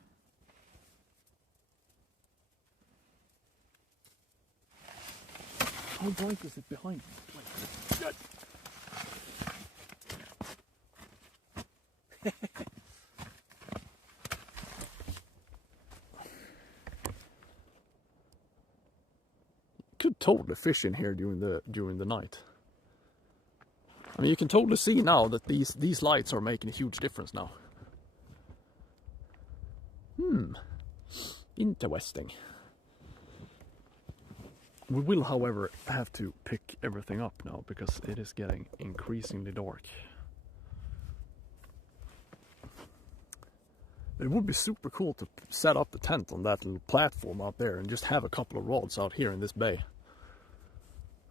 How bright is it behind me? Could totally fish in here during the night. I mean, you can totally see now that these lights are making a huge difference now. Interesting. We will, however, have to pick everything up now because it is getting increasingly dark. It would be super cool to set up the tent on that little platform out there and just have a couple of rods out here in this bay.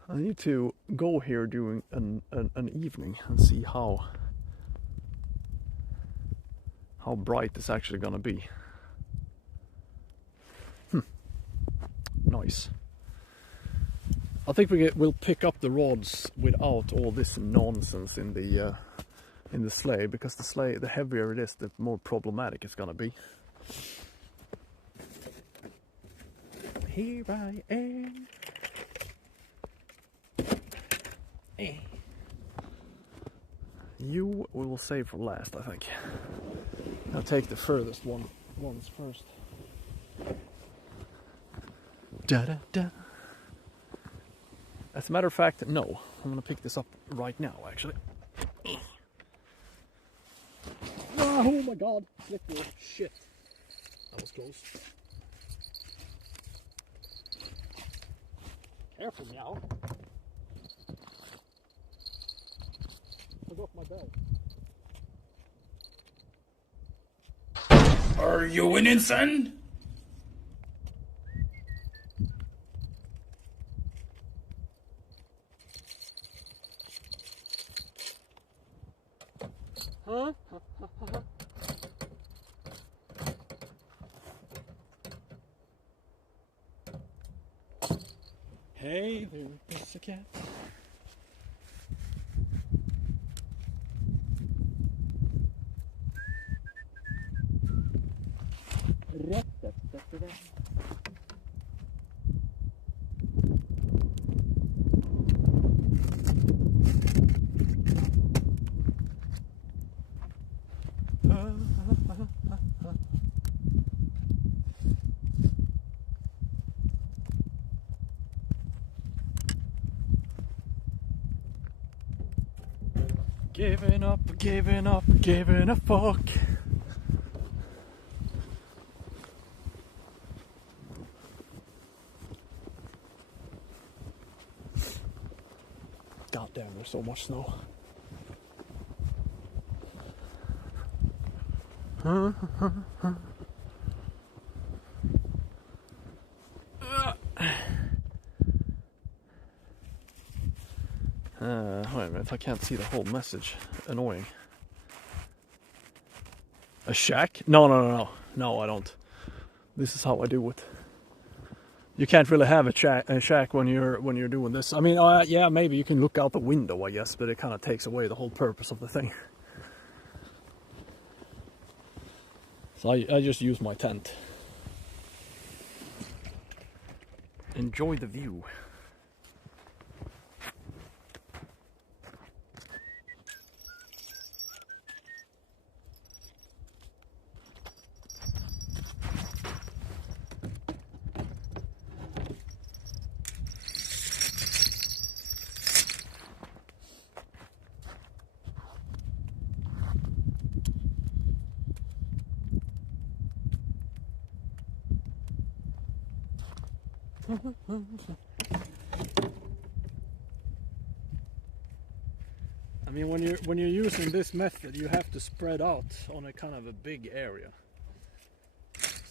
I need to go here during an evening and see how bright it's actually gonna be. Nice. I think we'll pick up the rods without all this nonsense in the sleigh, because the heavier it is, the more problematic it's gonna be. Here I am. Hey. You we will save for last, I think. I'll take the furthest ones first. Da da da. As a matter of fact, no. I'm gonna pick this up right now, actually. Oh my god! Slippery shit. That was close. Careful now. I got my bag. Are you winning, son? Huh? Hey there, pussycat. Giving a fuck. God damn, there's so much snow. Wait a minute, I can't see the whole message. Annoying. A shack? No, I don't. This is how I do it. You can't really have a shack when you're doing this. I mean, yeah, maybe you can look out the window, I guess, but it kind of takes away the whole purpose of the thing. So I just use my tent. Enjoy the view. I mean, when you're using this method, you have to spread out on a kind of a big area.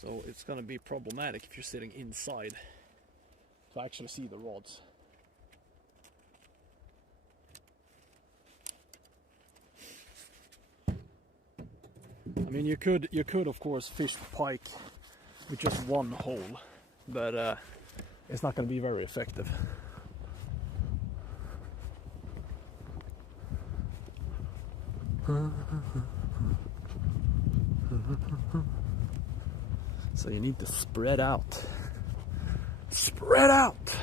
So it's going to be problematic if you're sitting inside to actually see the rods. I mean, you could of course fish pike with just one hole, but it's not going to be very effective. So you need to spread out. Spread out!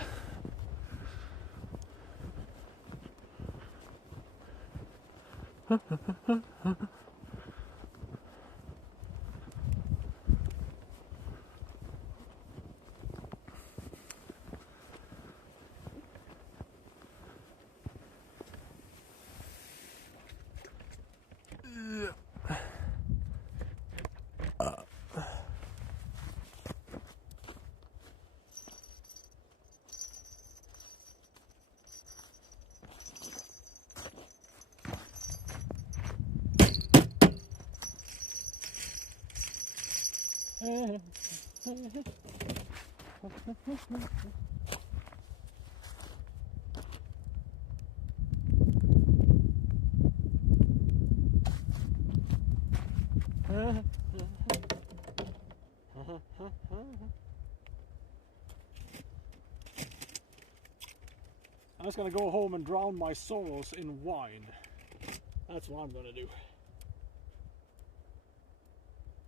I'm just gonna go home and drown my sorrows in wine. That's what I'm gonna do.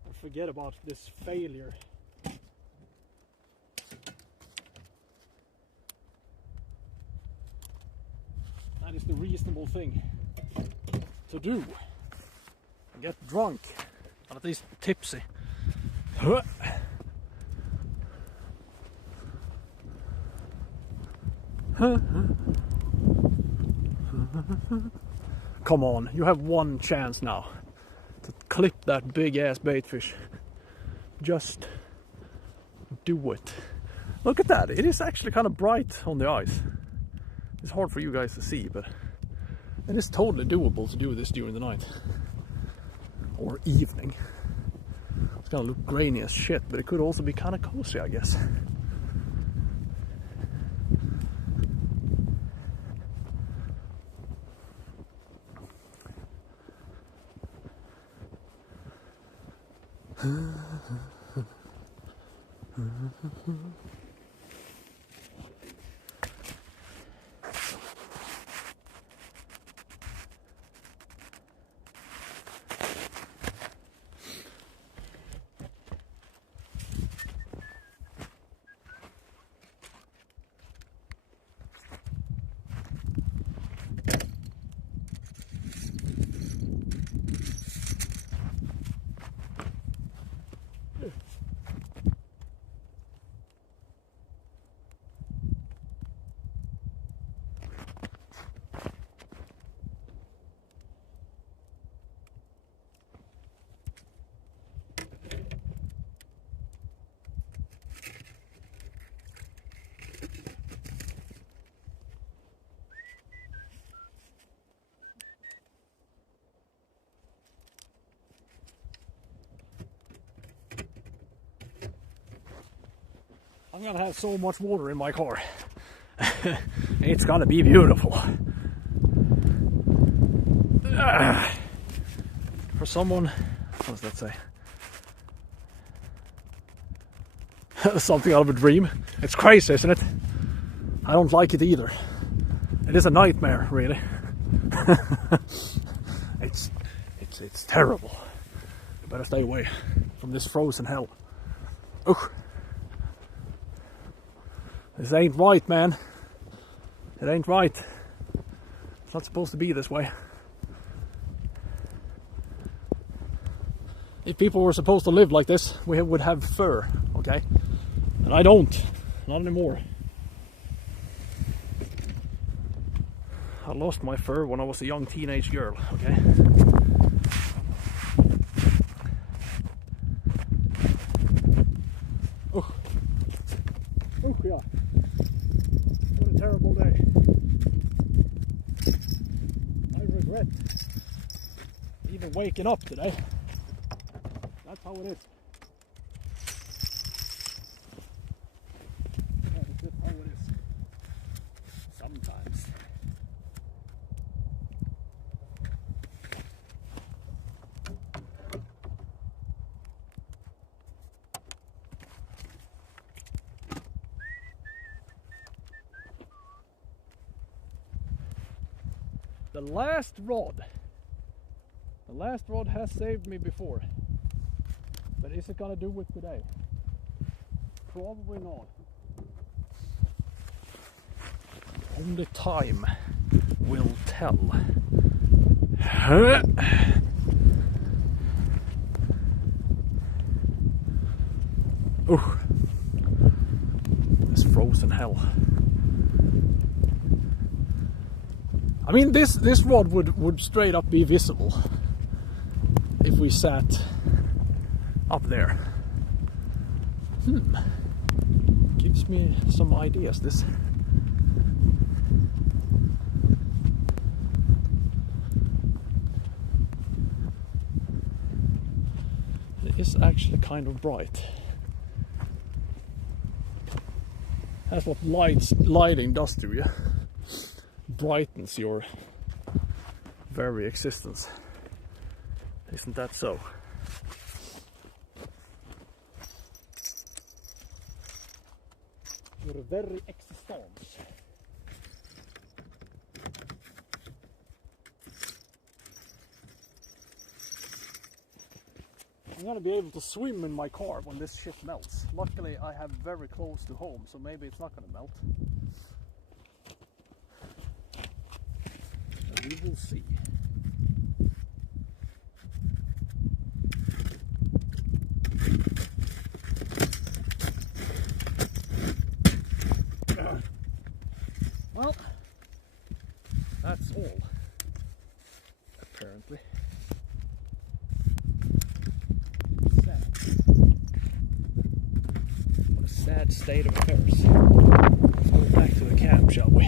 And forget about this failure. That is the reasonable thing to do. Get drunk, or at least tipsy. Come on, you have one chance now to clip that big ass baitfish. Just do it. Look at that, it is actually kind of bright on the ice. It's hard for you guys to see, but it is totally doable to do this during the night or evening. It's gonna look grainy as shit, but it could also be kind of cozy, I guess. I'm gonna have so much water in my car. It's gonna be beautiful. For someone, what does that say? Something out of a dream. It's crazy, isn't it? I don't like it either. It is a nightmare, really. It's terrible. You better stay away from this frozen hell. Oh. This ain't right, man. It ain't right. It's not supposed to be this way. If people were supposed to live like this, we would have fur, okay? And I don't. Not anymore. I lost my fur when I was a young teenage girl, okay? Oh. Oh, yeah. What a terrible day. I regret Even waking up today. That's how it is. That is just how it is. Sometimes. The last rod. The last rod has saved me before. But is it gonna do it today? Probably not. Only time will tell. Oh, this frozen hell. I mean, this rod would straight up be visible if we sat up there. Gives me some ideas, this. It is actually kind of bright. That's what lighting does to you. Brightens your very existence. Isn't that so? Your very existence. I'm gonna be able to swim in my car when this shit melts. Luckily I have very close to home, so maybe it's not gonna melt. We will see. Well, that's all, apparently. Sad. What a sad state of affairs. Let's go back to the camp, shall we?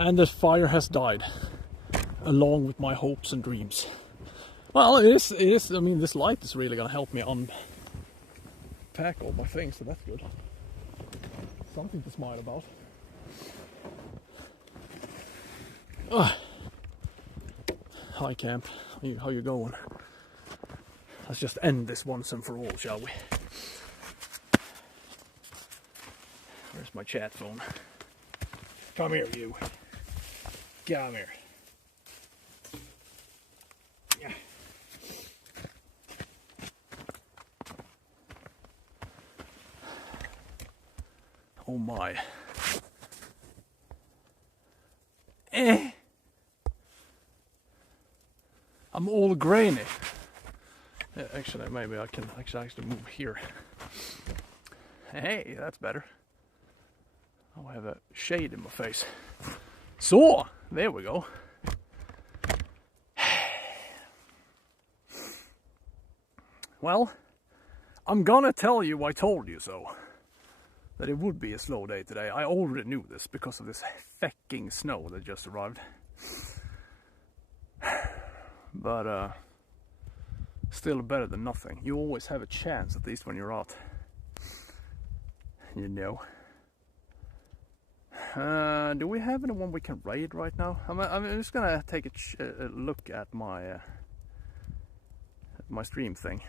And the fire has died, along with my hopes and dreams. Well, it is, I mean, this light is really gonna help me unpack all my things, so that's good. Something to smile about. Hi camp, how you going? Let's just end this once and for all, shall we? Where's my chat phone? Come here, you. Come here. Yeah. Oh my. I'm all grainy. Yeah, actually, maybe I can actually move here. Hey, that's better. I have a shade in my face. So, there we go. Well, I'm gonna tell you I told you so. That it would be a slow day today. I already knew this because of this fecking snow that just arrived. But, still better than nothing. You always have a chance, at least when you're out. You know. Do we have anyone we can raid right now? I'm just gonna take a look at my stream thing.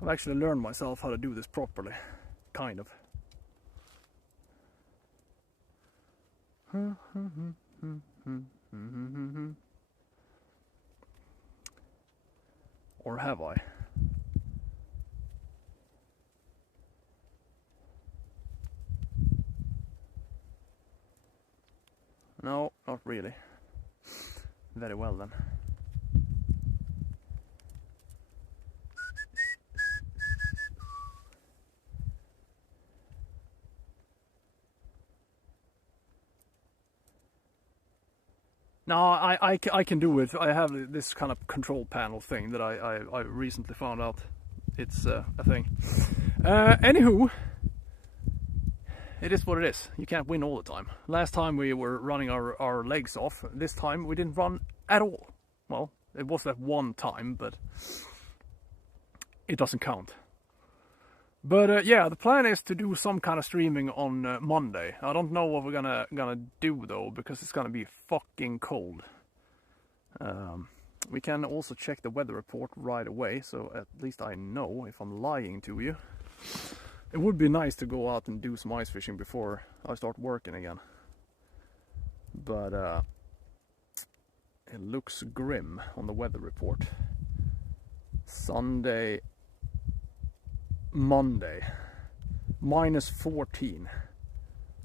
I've actually learned myself how to do this properly, kind of. Or have I? No, not really. Very well then. No, I can do it. I have this kind of control panel thing that I recently found out. It's a thing. Anywho, it is what it is. You can't win all the time. Last time we were running our legs off. This time we didn't run at all. Well, it was that one time, but it doesn't count. But yeah, the plan is to do some kind of streaming on Monday. I don't know what we're gonna do though, because it's gonna be fucking cold. We can also check the weather report right away, so at least I know if I'm lying to you. It would be nice to go out and do some ice fishing before I start working again. But it looks grim on the weather report. Sunday, Monday, -14.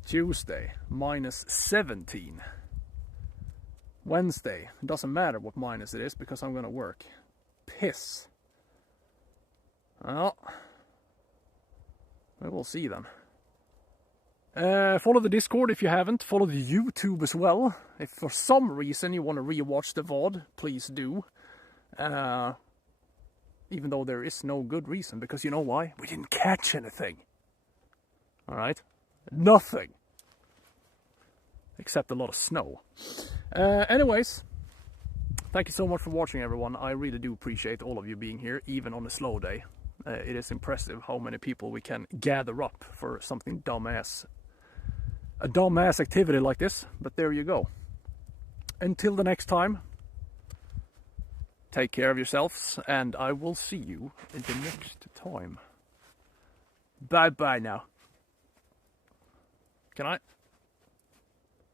Tuesday, -17. Wednesday, it doesn't matter what minus it is because I'm gonna work. Piss. Well, we will see then. Follow the Discord if you haven't. Follow the YouTube as well. If for some reason you want to rewatch the VOD, please do. Even though there is no good reason, because you know why? We didn't catch anything. Alright? Nothing. Except a lot of snow. Anyways, thank you so much for watching, everyone. I really do appreciate all of you being here, even on a slow day. It is impressive how many people we can gather up for something dumbass. A dumbass activity like this, but there you go. Until the next time, take care of yourselves, and I will see you in the next time. Bye-bye now. Can I?